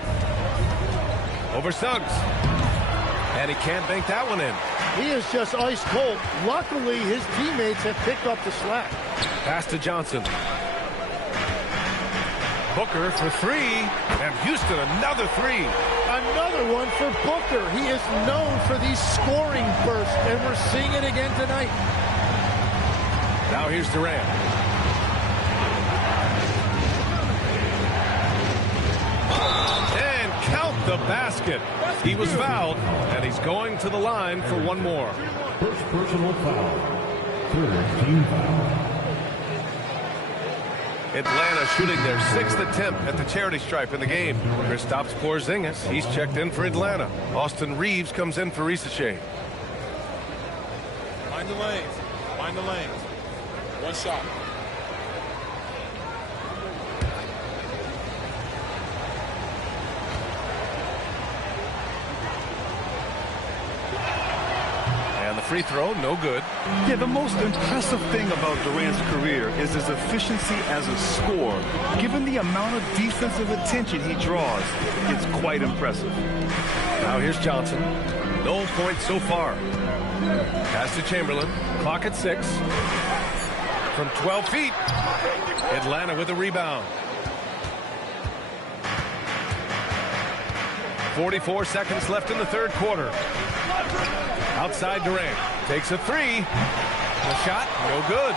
Over Suggs. And he can't bank that one in. He is just ice cold. Luckily, his teammates have picked up the slack. Pass to Johnson. Booker for three. And Houston another three. Another one for Booker. He is known for these scoring bursts, and we're seeing it again tonight. Now here's Durant. And count the basket. He was fouled, and he's going to the line for one more. First personal foul. Third team foul. Atlanta shooting their sixth attempt at the charity stripe in the game. Kristaps Porzingis, he's checked in for Atlanta. Austin Reeves comes in for Risache. Mind the lanes. Mind the lanes. One shot. And the free throw, no good. Yeah, the most impressive thing about Durant's career is his efficiency as a scorer. Given the amount of defensive attention he draws, it's quite impressive. Now here's Johnson. No points so far. Pass to Chamberlain. Clock at 6. From 12 feet. Atlanta with a rebound. 44 seconds left in the third quarter. Outside Durant. Takes a 3. The shot, no good.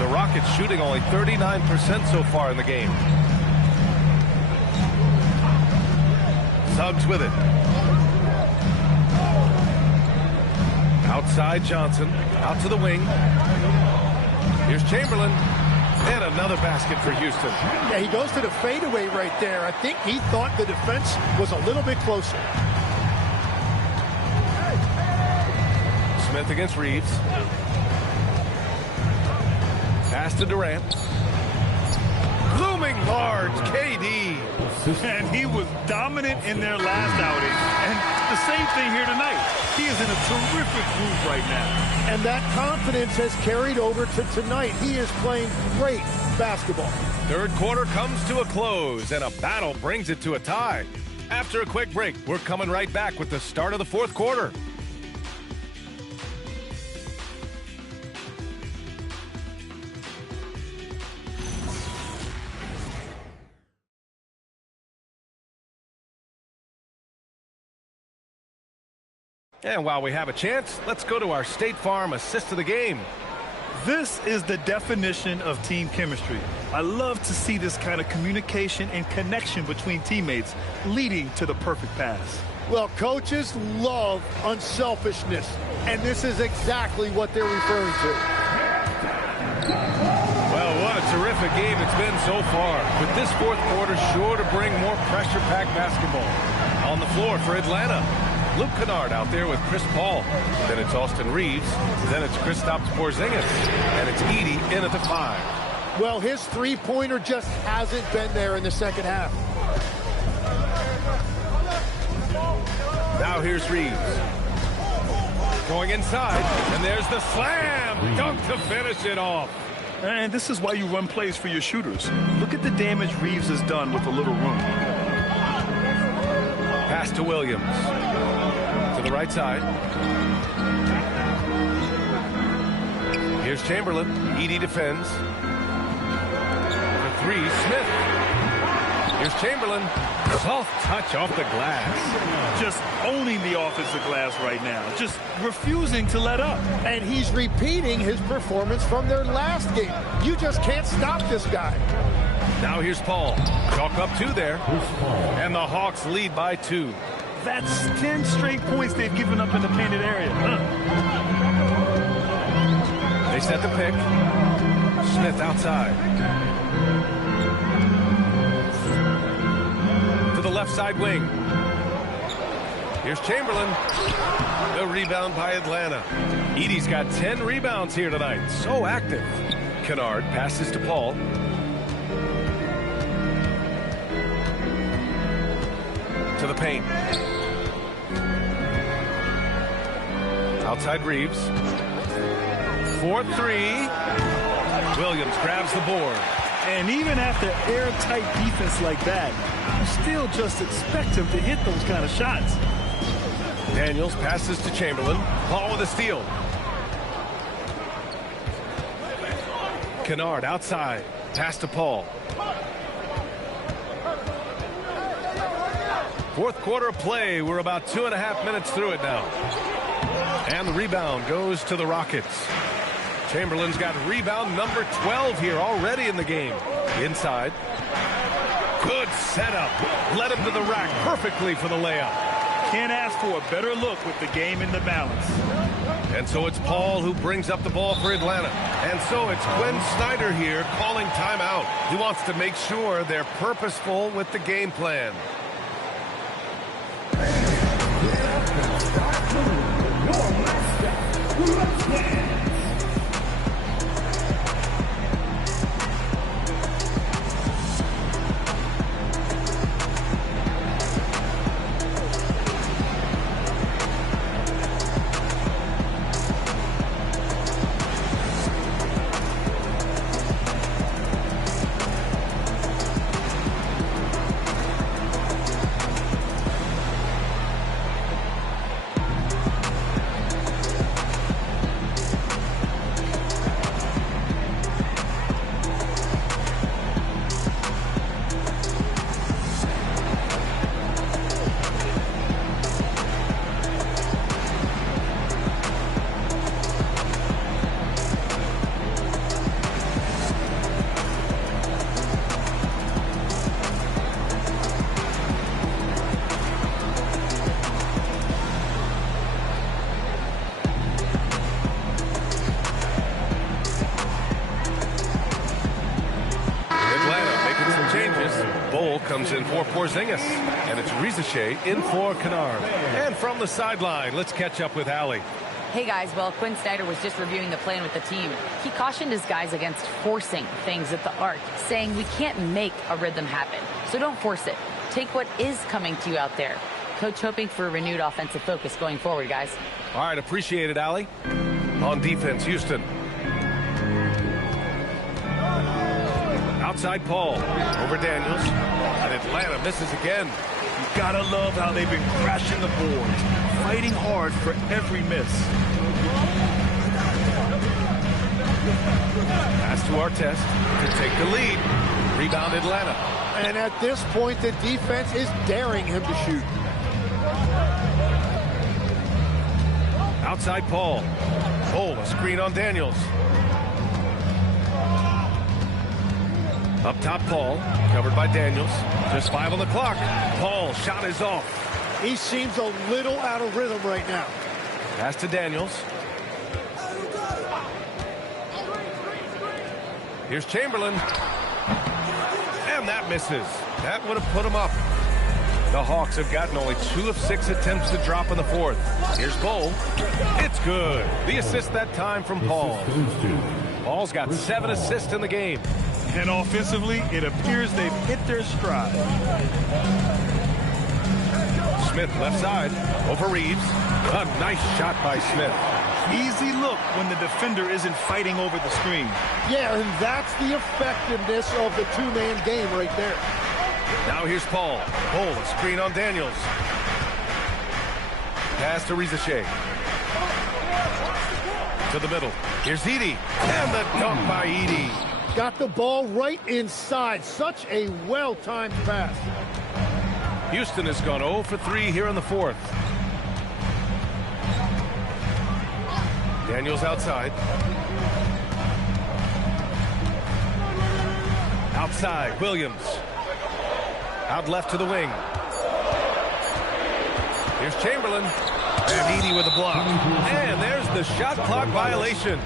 The Rockets shooting only 39% so far in the game. Suggs with it. Outside Johnson. Out to the wing. Here's Chamberlain. And another basket for Houston. Yeah, he goes to the fadeaway right there. I think he thought the defense was a little bit closer. Smith against Reeves. Pass to Durant. Looming large, KD. And he was dominant in their last outing. And the same thing here tonight. He is in a terrific groove right now. And that confidence has carried over to tonight. He is playing great basketball. Third quarter comes to a close, and a battle brings it to a tie. After a quick break, we're coming right back with the start of the fourth quarter. And while we have a chance, let's go to our State Farm assist of the game. This is the definition of team chemistry. I love to see this kind of communication and connection between teammates leading to the perfect pass. Well, coaches love unselfishness, and this is exactly what they're referring to. Well, what a terrific game it's been so far. With this fourth quarter sure to bring more pressure-packed basketball. On the floor for Atlanta, Luke Kennard out there with Chris Paul. Then it's Austin Reeves. Then it's Kristaps Porzingis. And it's Edey in at the 5. Well, his three-pointer just hasn't been there in the second half. Now here's Reeves. Going inside. And there's the slam. Dunk to finish it off. And this is why you run plays for your shooters. Look at the damage Reeves has done with a little room. Pass to Williams. To the right side. Here's Chamberlain. Edey defends. For 3, Smith. Here's Chamberlain. Soft touch off the glass. Just owning the offensive glass right now. Just refusing to let up. And he's repeating his performance from their last game. You just can't stop this guy. Now here's Paul. Chalk up 2 there. And the Hawks lead by 2. That's 10 straight points they've given up in the painted area. They set the pick. Smith outside. To the left side wing. Here's Chamberlain. The rebound by Atlanta. Edey's got 10 rebounds here tonight. So active. Kennard passes to Paul. To the paint. Outside Reeves. 4-3. Williams grabs the board. And even after airtight defense like that, you still just expect him to hit those kind of shots. Daniels passes to Chamberlain. Paul with a steal. Kennard outside. Pass to Paul. Fourth quarter of play. We're about 2.5 minutes through it now. And the rebound goes to the Rockets. Chamberlain's got rebound number 12 here already in the game. Inside. Good setup. Led him to the rack perfectly for the layup. Can't ask for a better look with the game in the balance. And so it's Paul who brings up the ball for Atlanta. And so it's Quinn Snyder here calling timeout. He wants to make sure they're purposeful with the game plan. Williams in for Porzingis. And it's Rizachet in for Kennard. And from the sideline, let's catch up with Allie. Hey guys, well, Quinn Snyder was just reviewing the plan with the team. He cautioned his guys against forcing things at the arc, saying we can't make a rhythm happen, so don't force it. Take what is coming to you out there. Coach hoping for a renewed offensive focus going forward, guys. All right, appreciate it, Allie. On defense, Houston. Outside Paul, over Daniels, and Atlanta misses again. You gotta love how they've been crashing the boards, fighting hard for every miss. Pass to Artest to take the lead. Rebound Atlanta. And at this point, the defense is daring him to shoot. Outside Paul. A screen on Daniels. Up top, Paul, covered by Daniels. Just 5 on the clock. Paul, shot is off. He seems a little out of rhythm right now. Pass to Daniels. Here's Chamberlain. And that misses. That would have put him up. The Hawks have gotten only 2 of 6 attempts to drop in the fourth. Here's Bull. It's good. The assist that time from Paul. Paul's got 7 assists in the game. And offensively, it appears they've hit their stride. Smith left side over Reeves. A nice shot by Smith. Easy look when the defender isn't fighting over the screen. Yeah, and that's the effectiveness of the two-man game right there. Now here's Paul. A screen on Daniels. Pass to Rizachet. To the middle. Here's Edey. And the dunk by Edey. Got the ball right inside. Such a well-timed pass. Houston has gone 0 for 3 here in the fourth. Daniels outside. Outside, Williams. Out left to the wing. Here's Chamberlain. And Edey with a block. And there's the shot clock violation.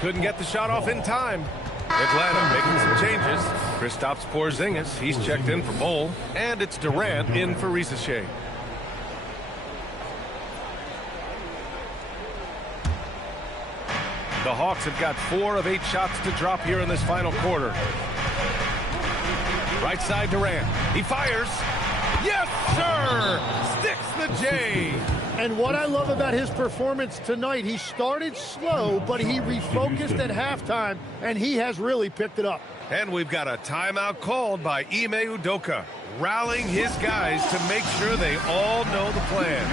Couldn't get the shot off in time. Atlanta making some changes. Kristaps Porzingis, he's checked in for Bull. And it's Durant in for Rizachet. The Hawks have got 4 of 8 shots to drop here in this final quarter. Right side Durant. He fires. Yes, sir! Sticks the J. And what I love about his performance tonight, he started slow, but he refocused at halftime, and he has really picked it up. And we've got a timeout called by Ime Udoka, rallying his guys to make sure they all know the plan.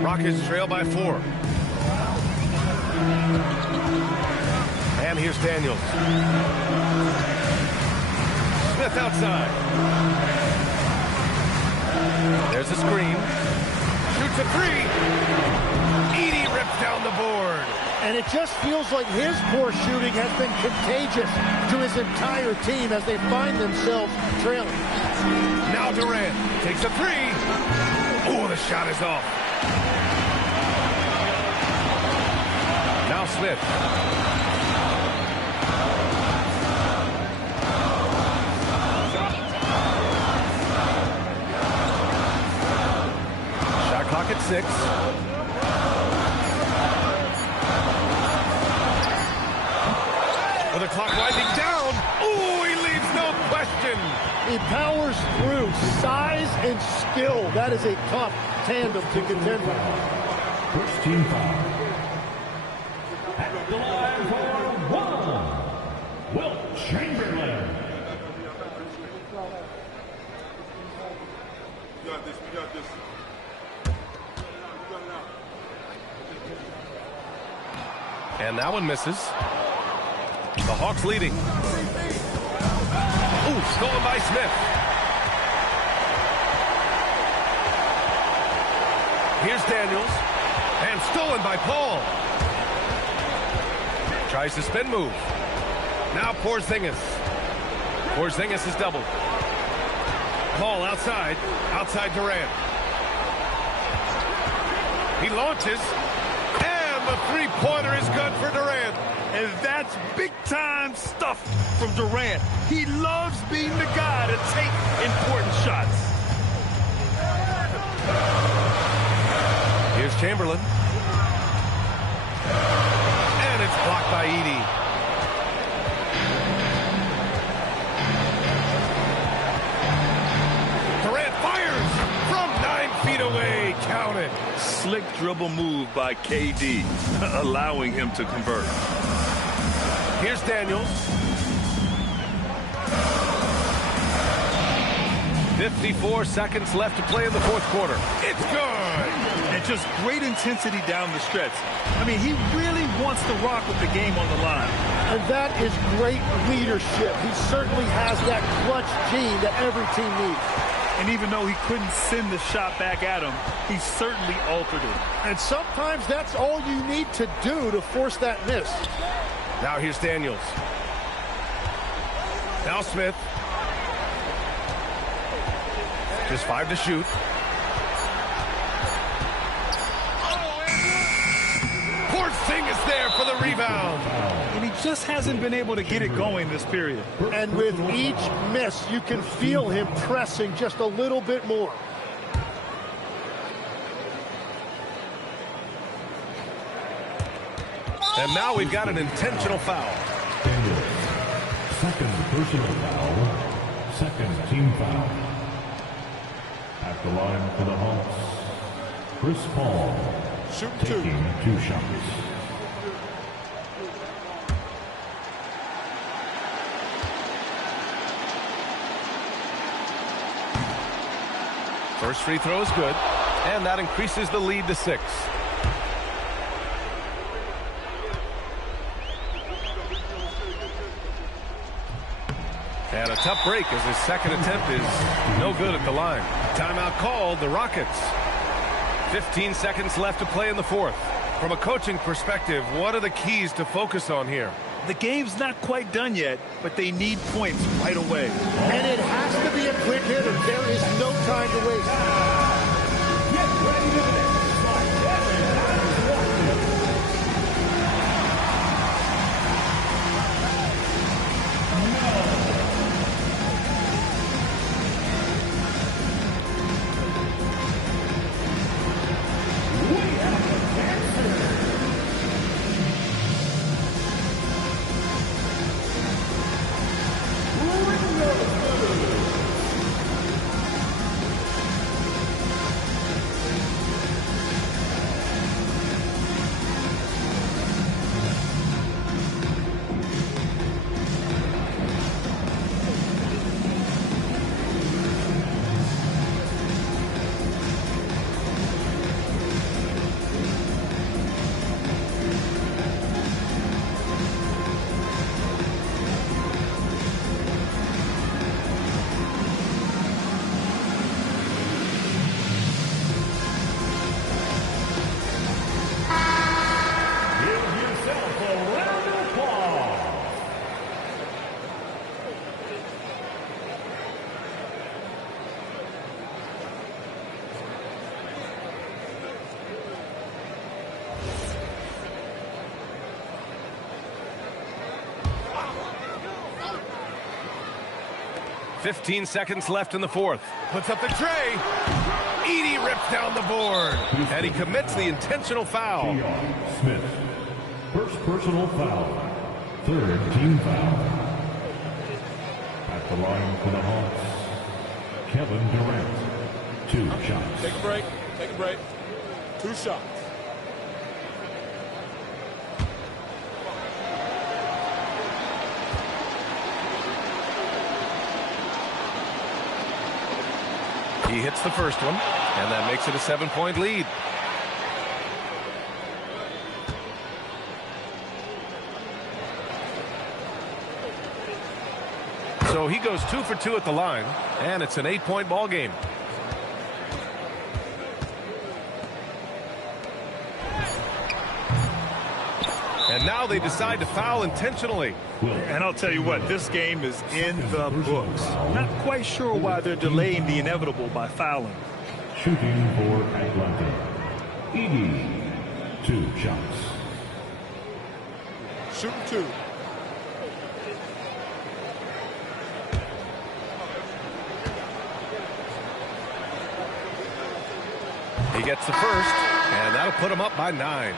Rockets trail by 4. And here's Daniels. Smith outside. There's a screen. Shoots a 3. Edey rips down the board. And it just feels like his poor shooting has been contagious to his entire team as they find themselves trailing. Now Durant takes a 3. Oh, the shot is off. Smith. Shot clock at 6. With the clock winding down. Ooh, he leaves no question. He powers through. Size and skill. That is a tough tandem to contend with. First team foul. At the line for 1, Wilt Chamberlain. We got this. We got this. And that one misses. The Hawks leading. Ooh, stolen by Smith. Here's Daniels. And stolen by Paul. Tries the spin move. Now Porzingis. Porzingis is doubled. Paul outside. Outside Durant. He launches. And the three-pointer is good for Durant. And that's big-time stuff from Durant. He loves being the guy to take important shots. Here's Chamberlain. And it's blocked by Edey. Durant fires from 9 feet away. Count it. Slick dribble move by KD, allowing him to convert. Here's Daniels. 54 seconds left to play in the fourth quarter. It's good. And just great intensity down the stretch. I mean, he really wants to rock with the game on the line. And that is great leadership. He certainly has that clutch gene that every team needs. And even though he couldn't send the shot back at him, he certainly altered it. And sometimes that's all you need to do to force that miss. Now here's Daniels. Now Smith. Just 5 to shoot. Porzingis there for the rebound. And he just hasn't been able to get it going this period. And with each miss, you can feel him pressing just a little bit more. And now we've got an intentional foul. Second personal foul. Second team foul. At the line for the Hawks, Chris Paul taking 2 shots. First free throw is good, and that increases the lead to 6. And a tough break as his second attempt is no good at the line. Timeout called, the Rockets. 15 seconds left to play in the fourth. From a coaching perspective, what are the keys to focus on here? The game's not quite done yet, but they need points right away. And it has to be a quick hitter. There is no time to waste. Get ready to mix. 15 seconds left in the fourth. Puts up the tray. Edey rips down the board. And he commits the intentional foul. Smith. First personal foul. Third team foul. At the line for the Hawks, Kevin Durant. 2 shots. Take a break. Take a break. 2 shots. He hits the first one, and that makes it a 7-point lead. So he goes 2 for 2 at the line, and it's an 8-point ball game. And now they decide to foul intentionally. And I'll tell you what, this game is in the books. Not quite sure why they're delaying the inevitable by fouling. Shooting for Atlanta. Edey. 2 shots. Shooting 2. He gets the first, and that'll put him up by 9.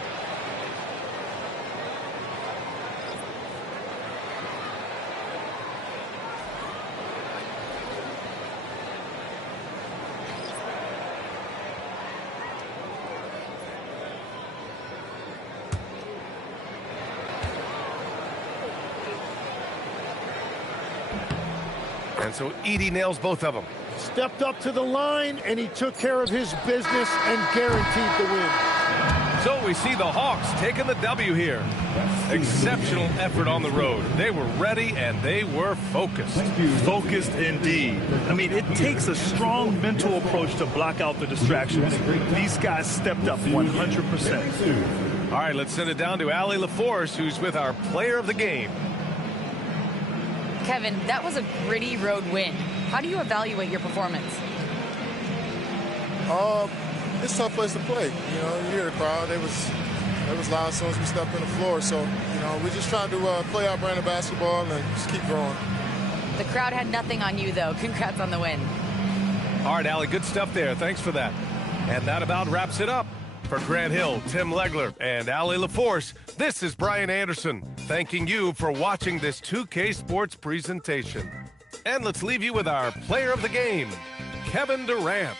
And so Edey nails both of them. Stepped up to the line, and he took care of his business and guaranteed the win. So we see the Hawks taking the W here. Exceptional effort on the road. They were ready, and they were focused. Focused indeed. I mean, it takes a strong mental approach to block out the distractions. These guys stepped up 100%. All right, let's send it down to Allie LaForce, who's with our player of the game. Kevin, that was a gritty road win. How do you evaluate your performance? It's a tough place to play. You know, you hear the crowd. They was loud as soon as we stepped on the floor. So, you know, we're just trying to play our brand of basketball and just keep growing. The crowd had nothing on you, though. Congrats on the win. All right, Allie, good stuff there. Thanks for that. And that about wraps it up. For Grant Hill, Tim Legler, and Allie LaForce, this is Brian Anderson, thanking you for watching this 2K Sports presentation. And let's leave you with our player of the game, Kevin Durant.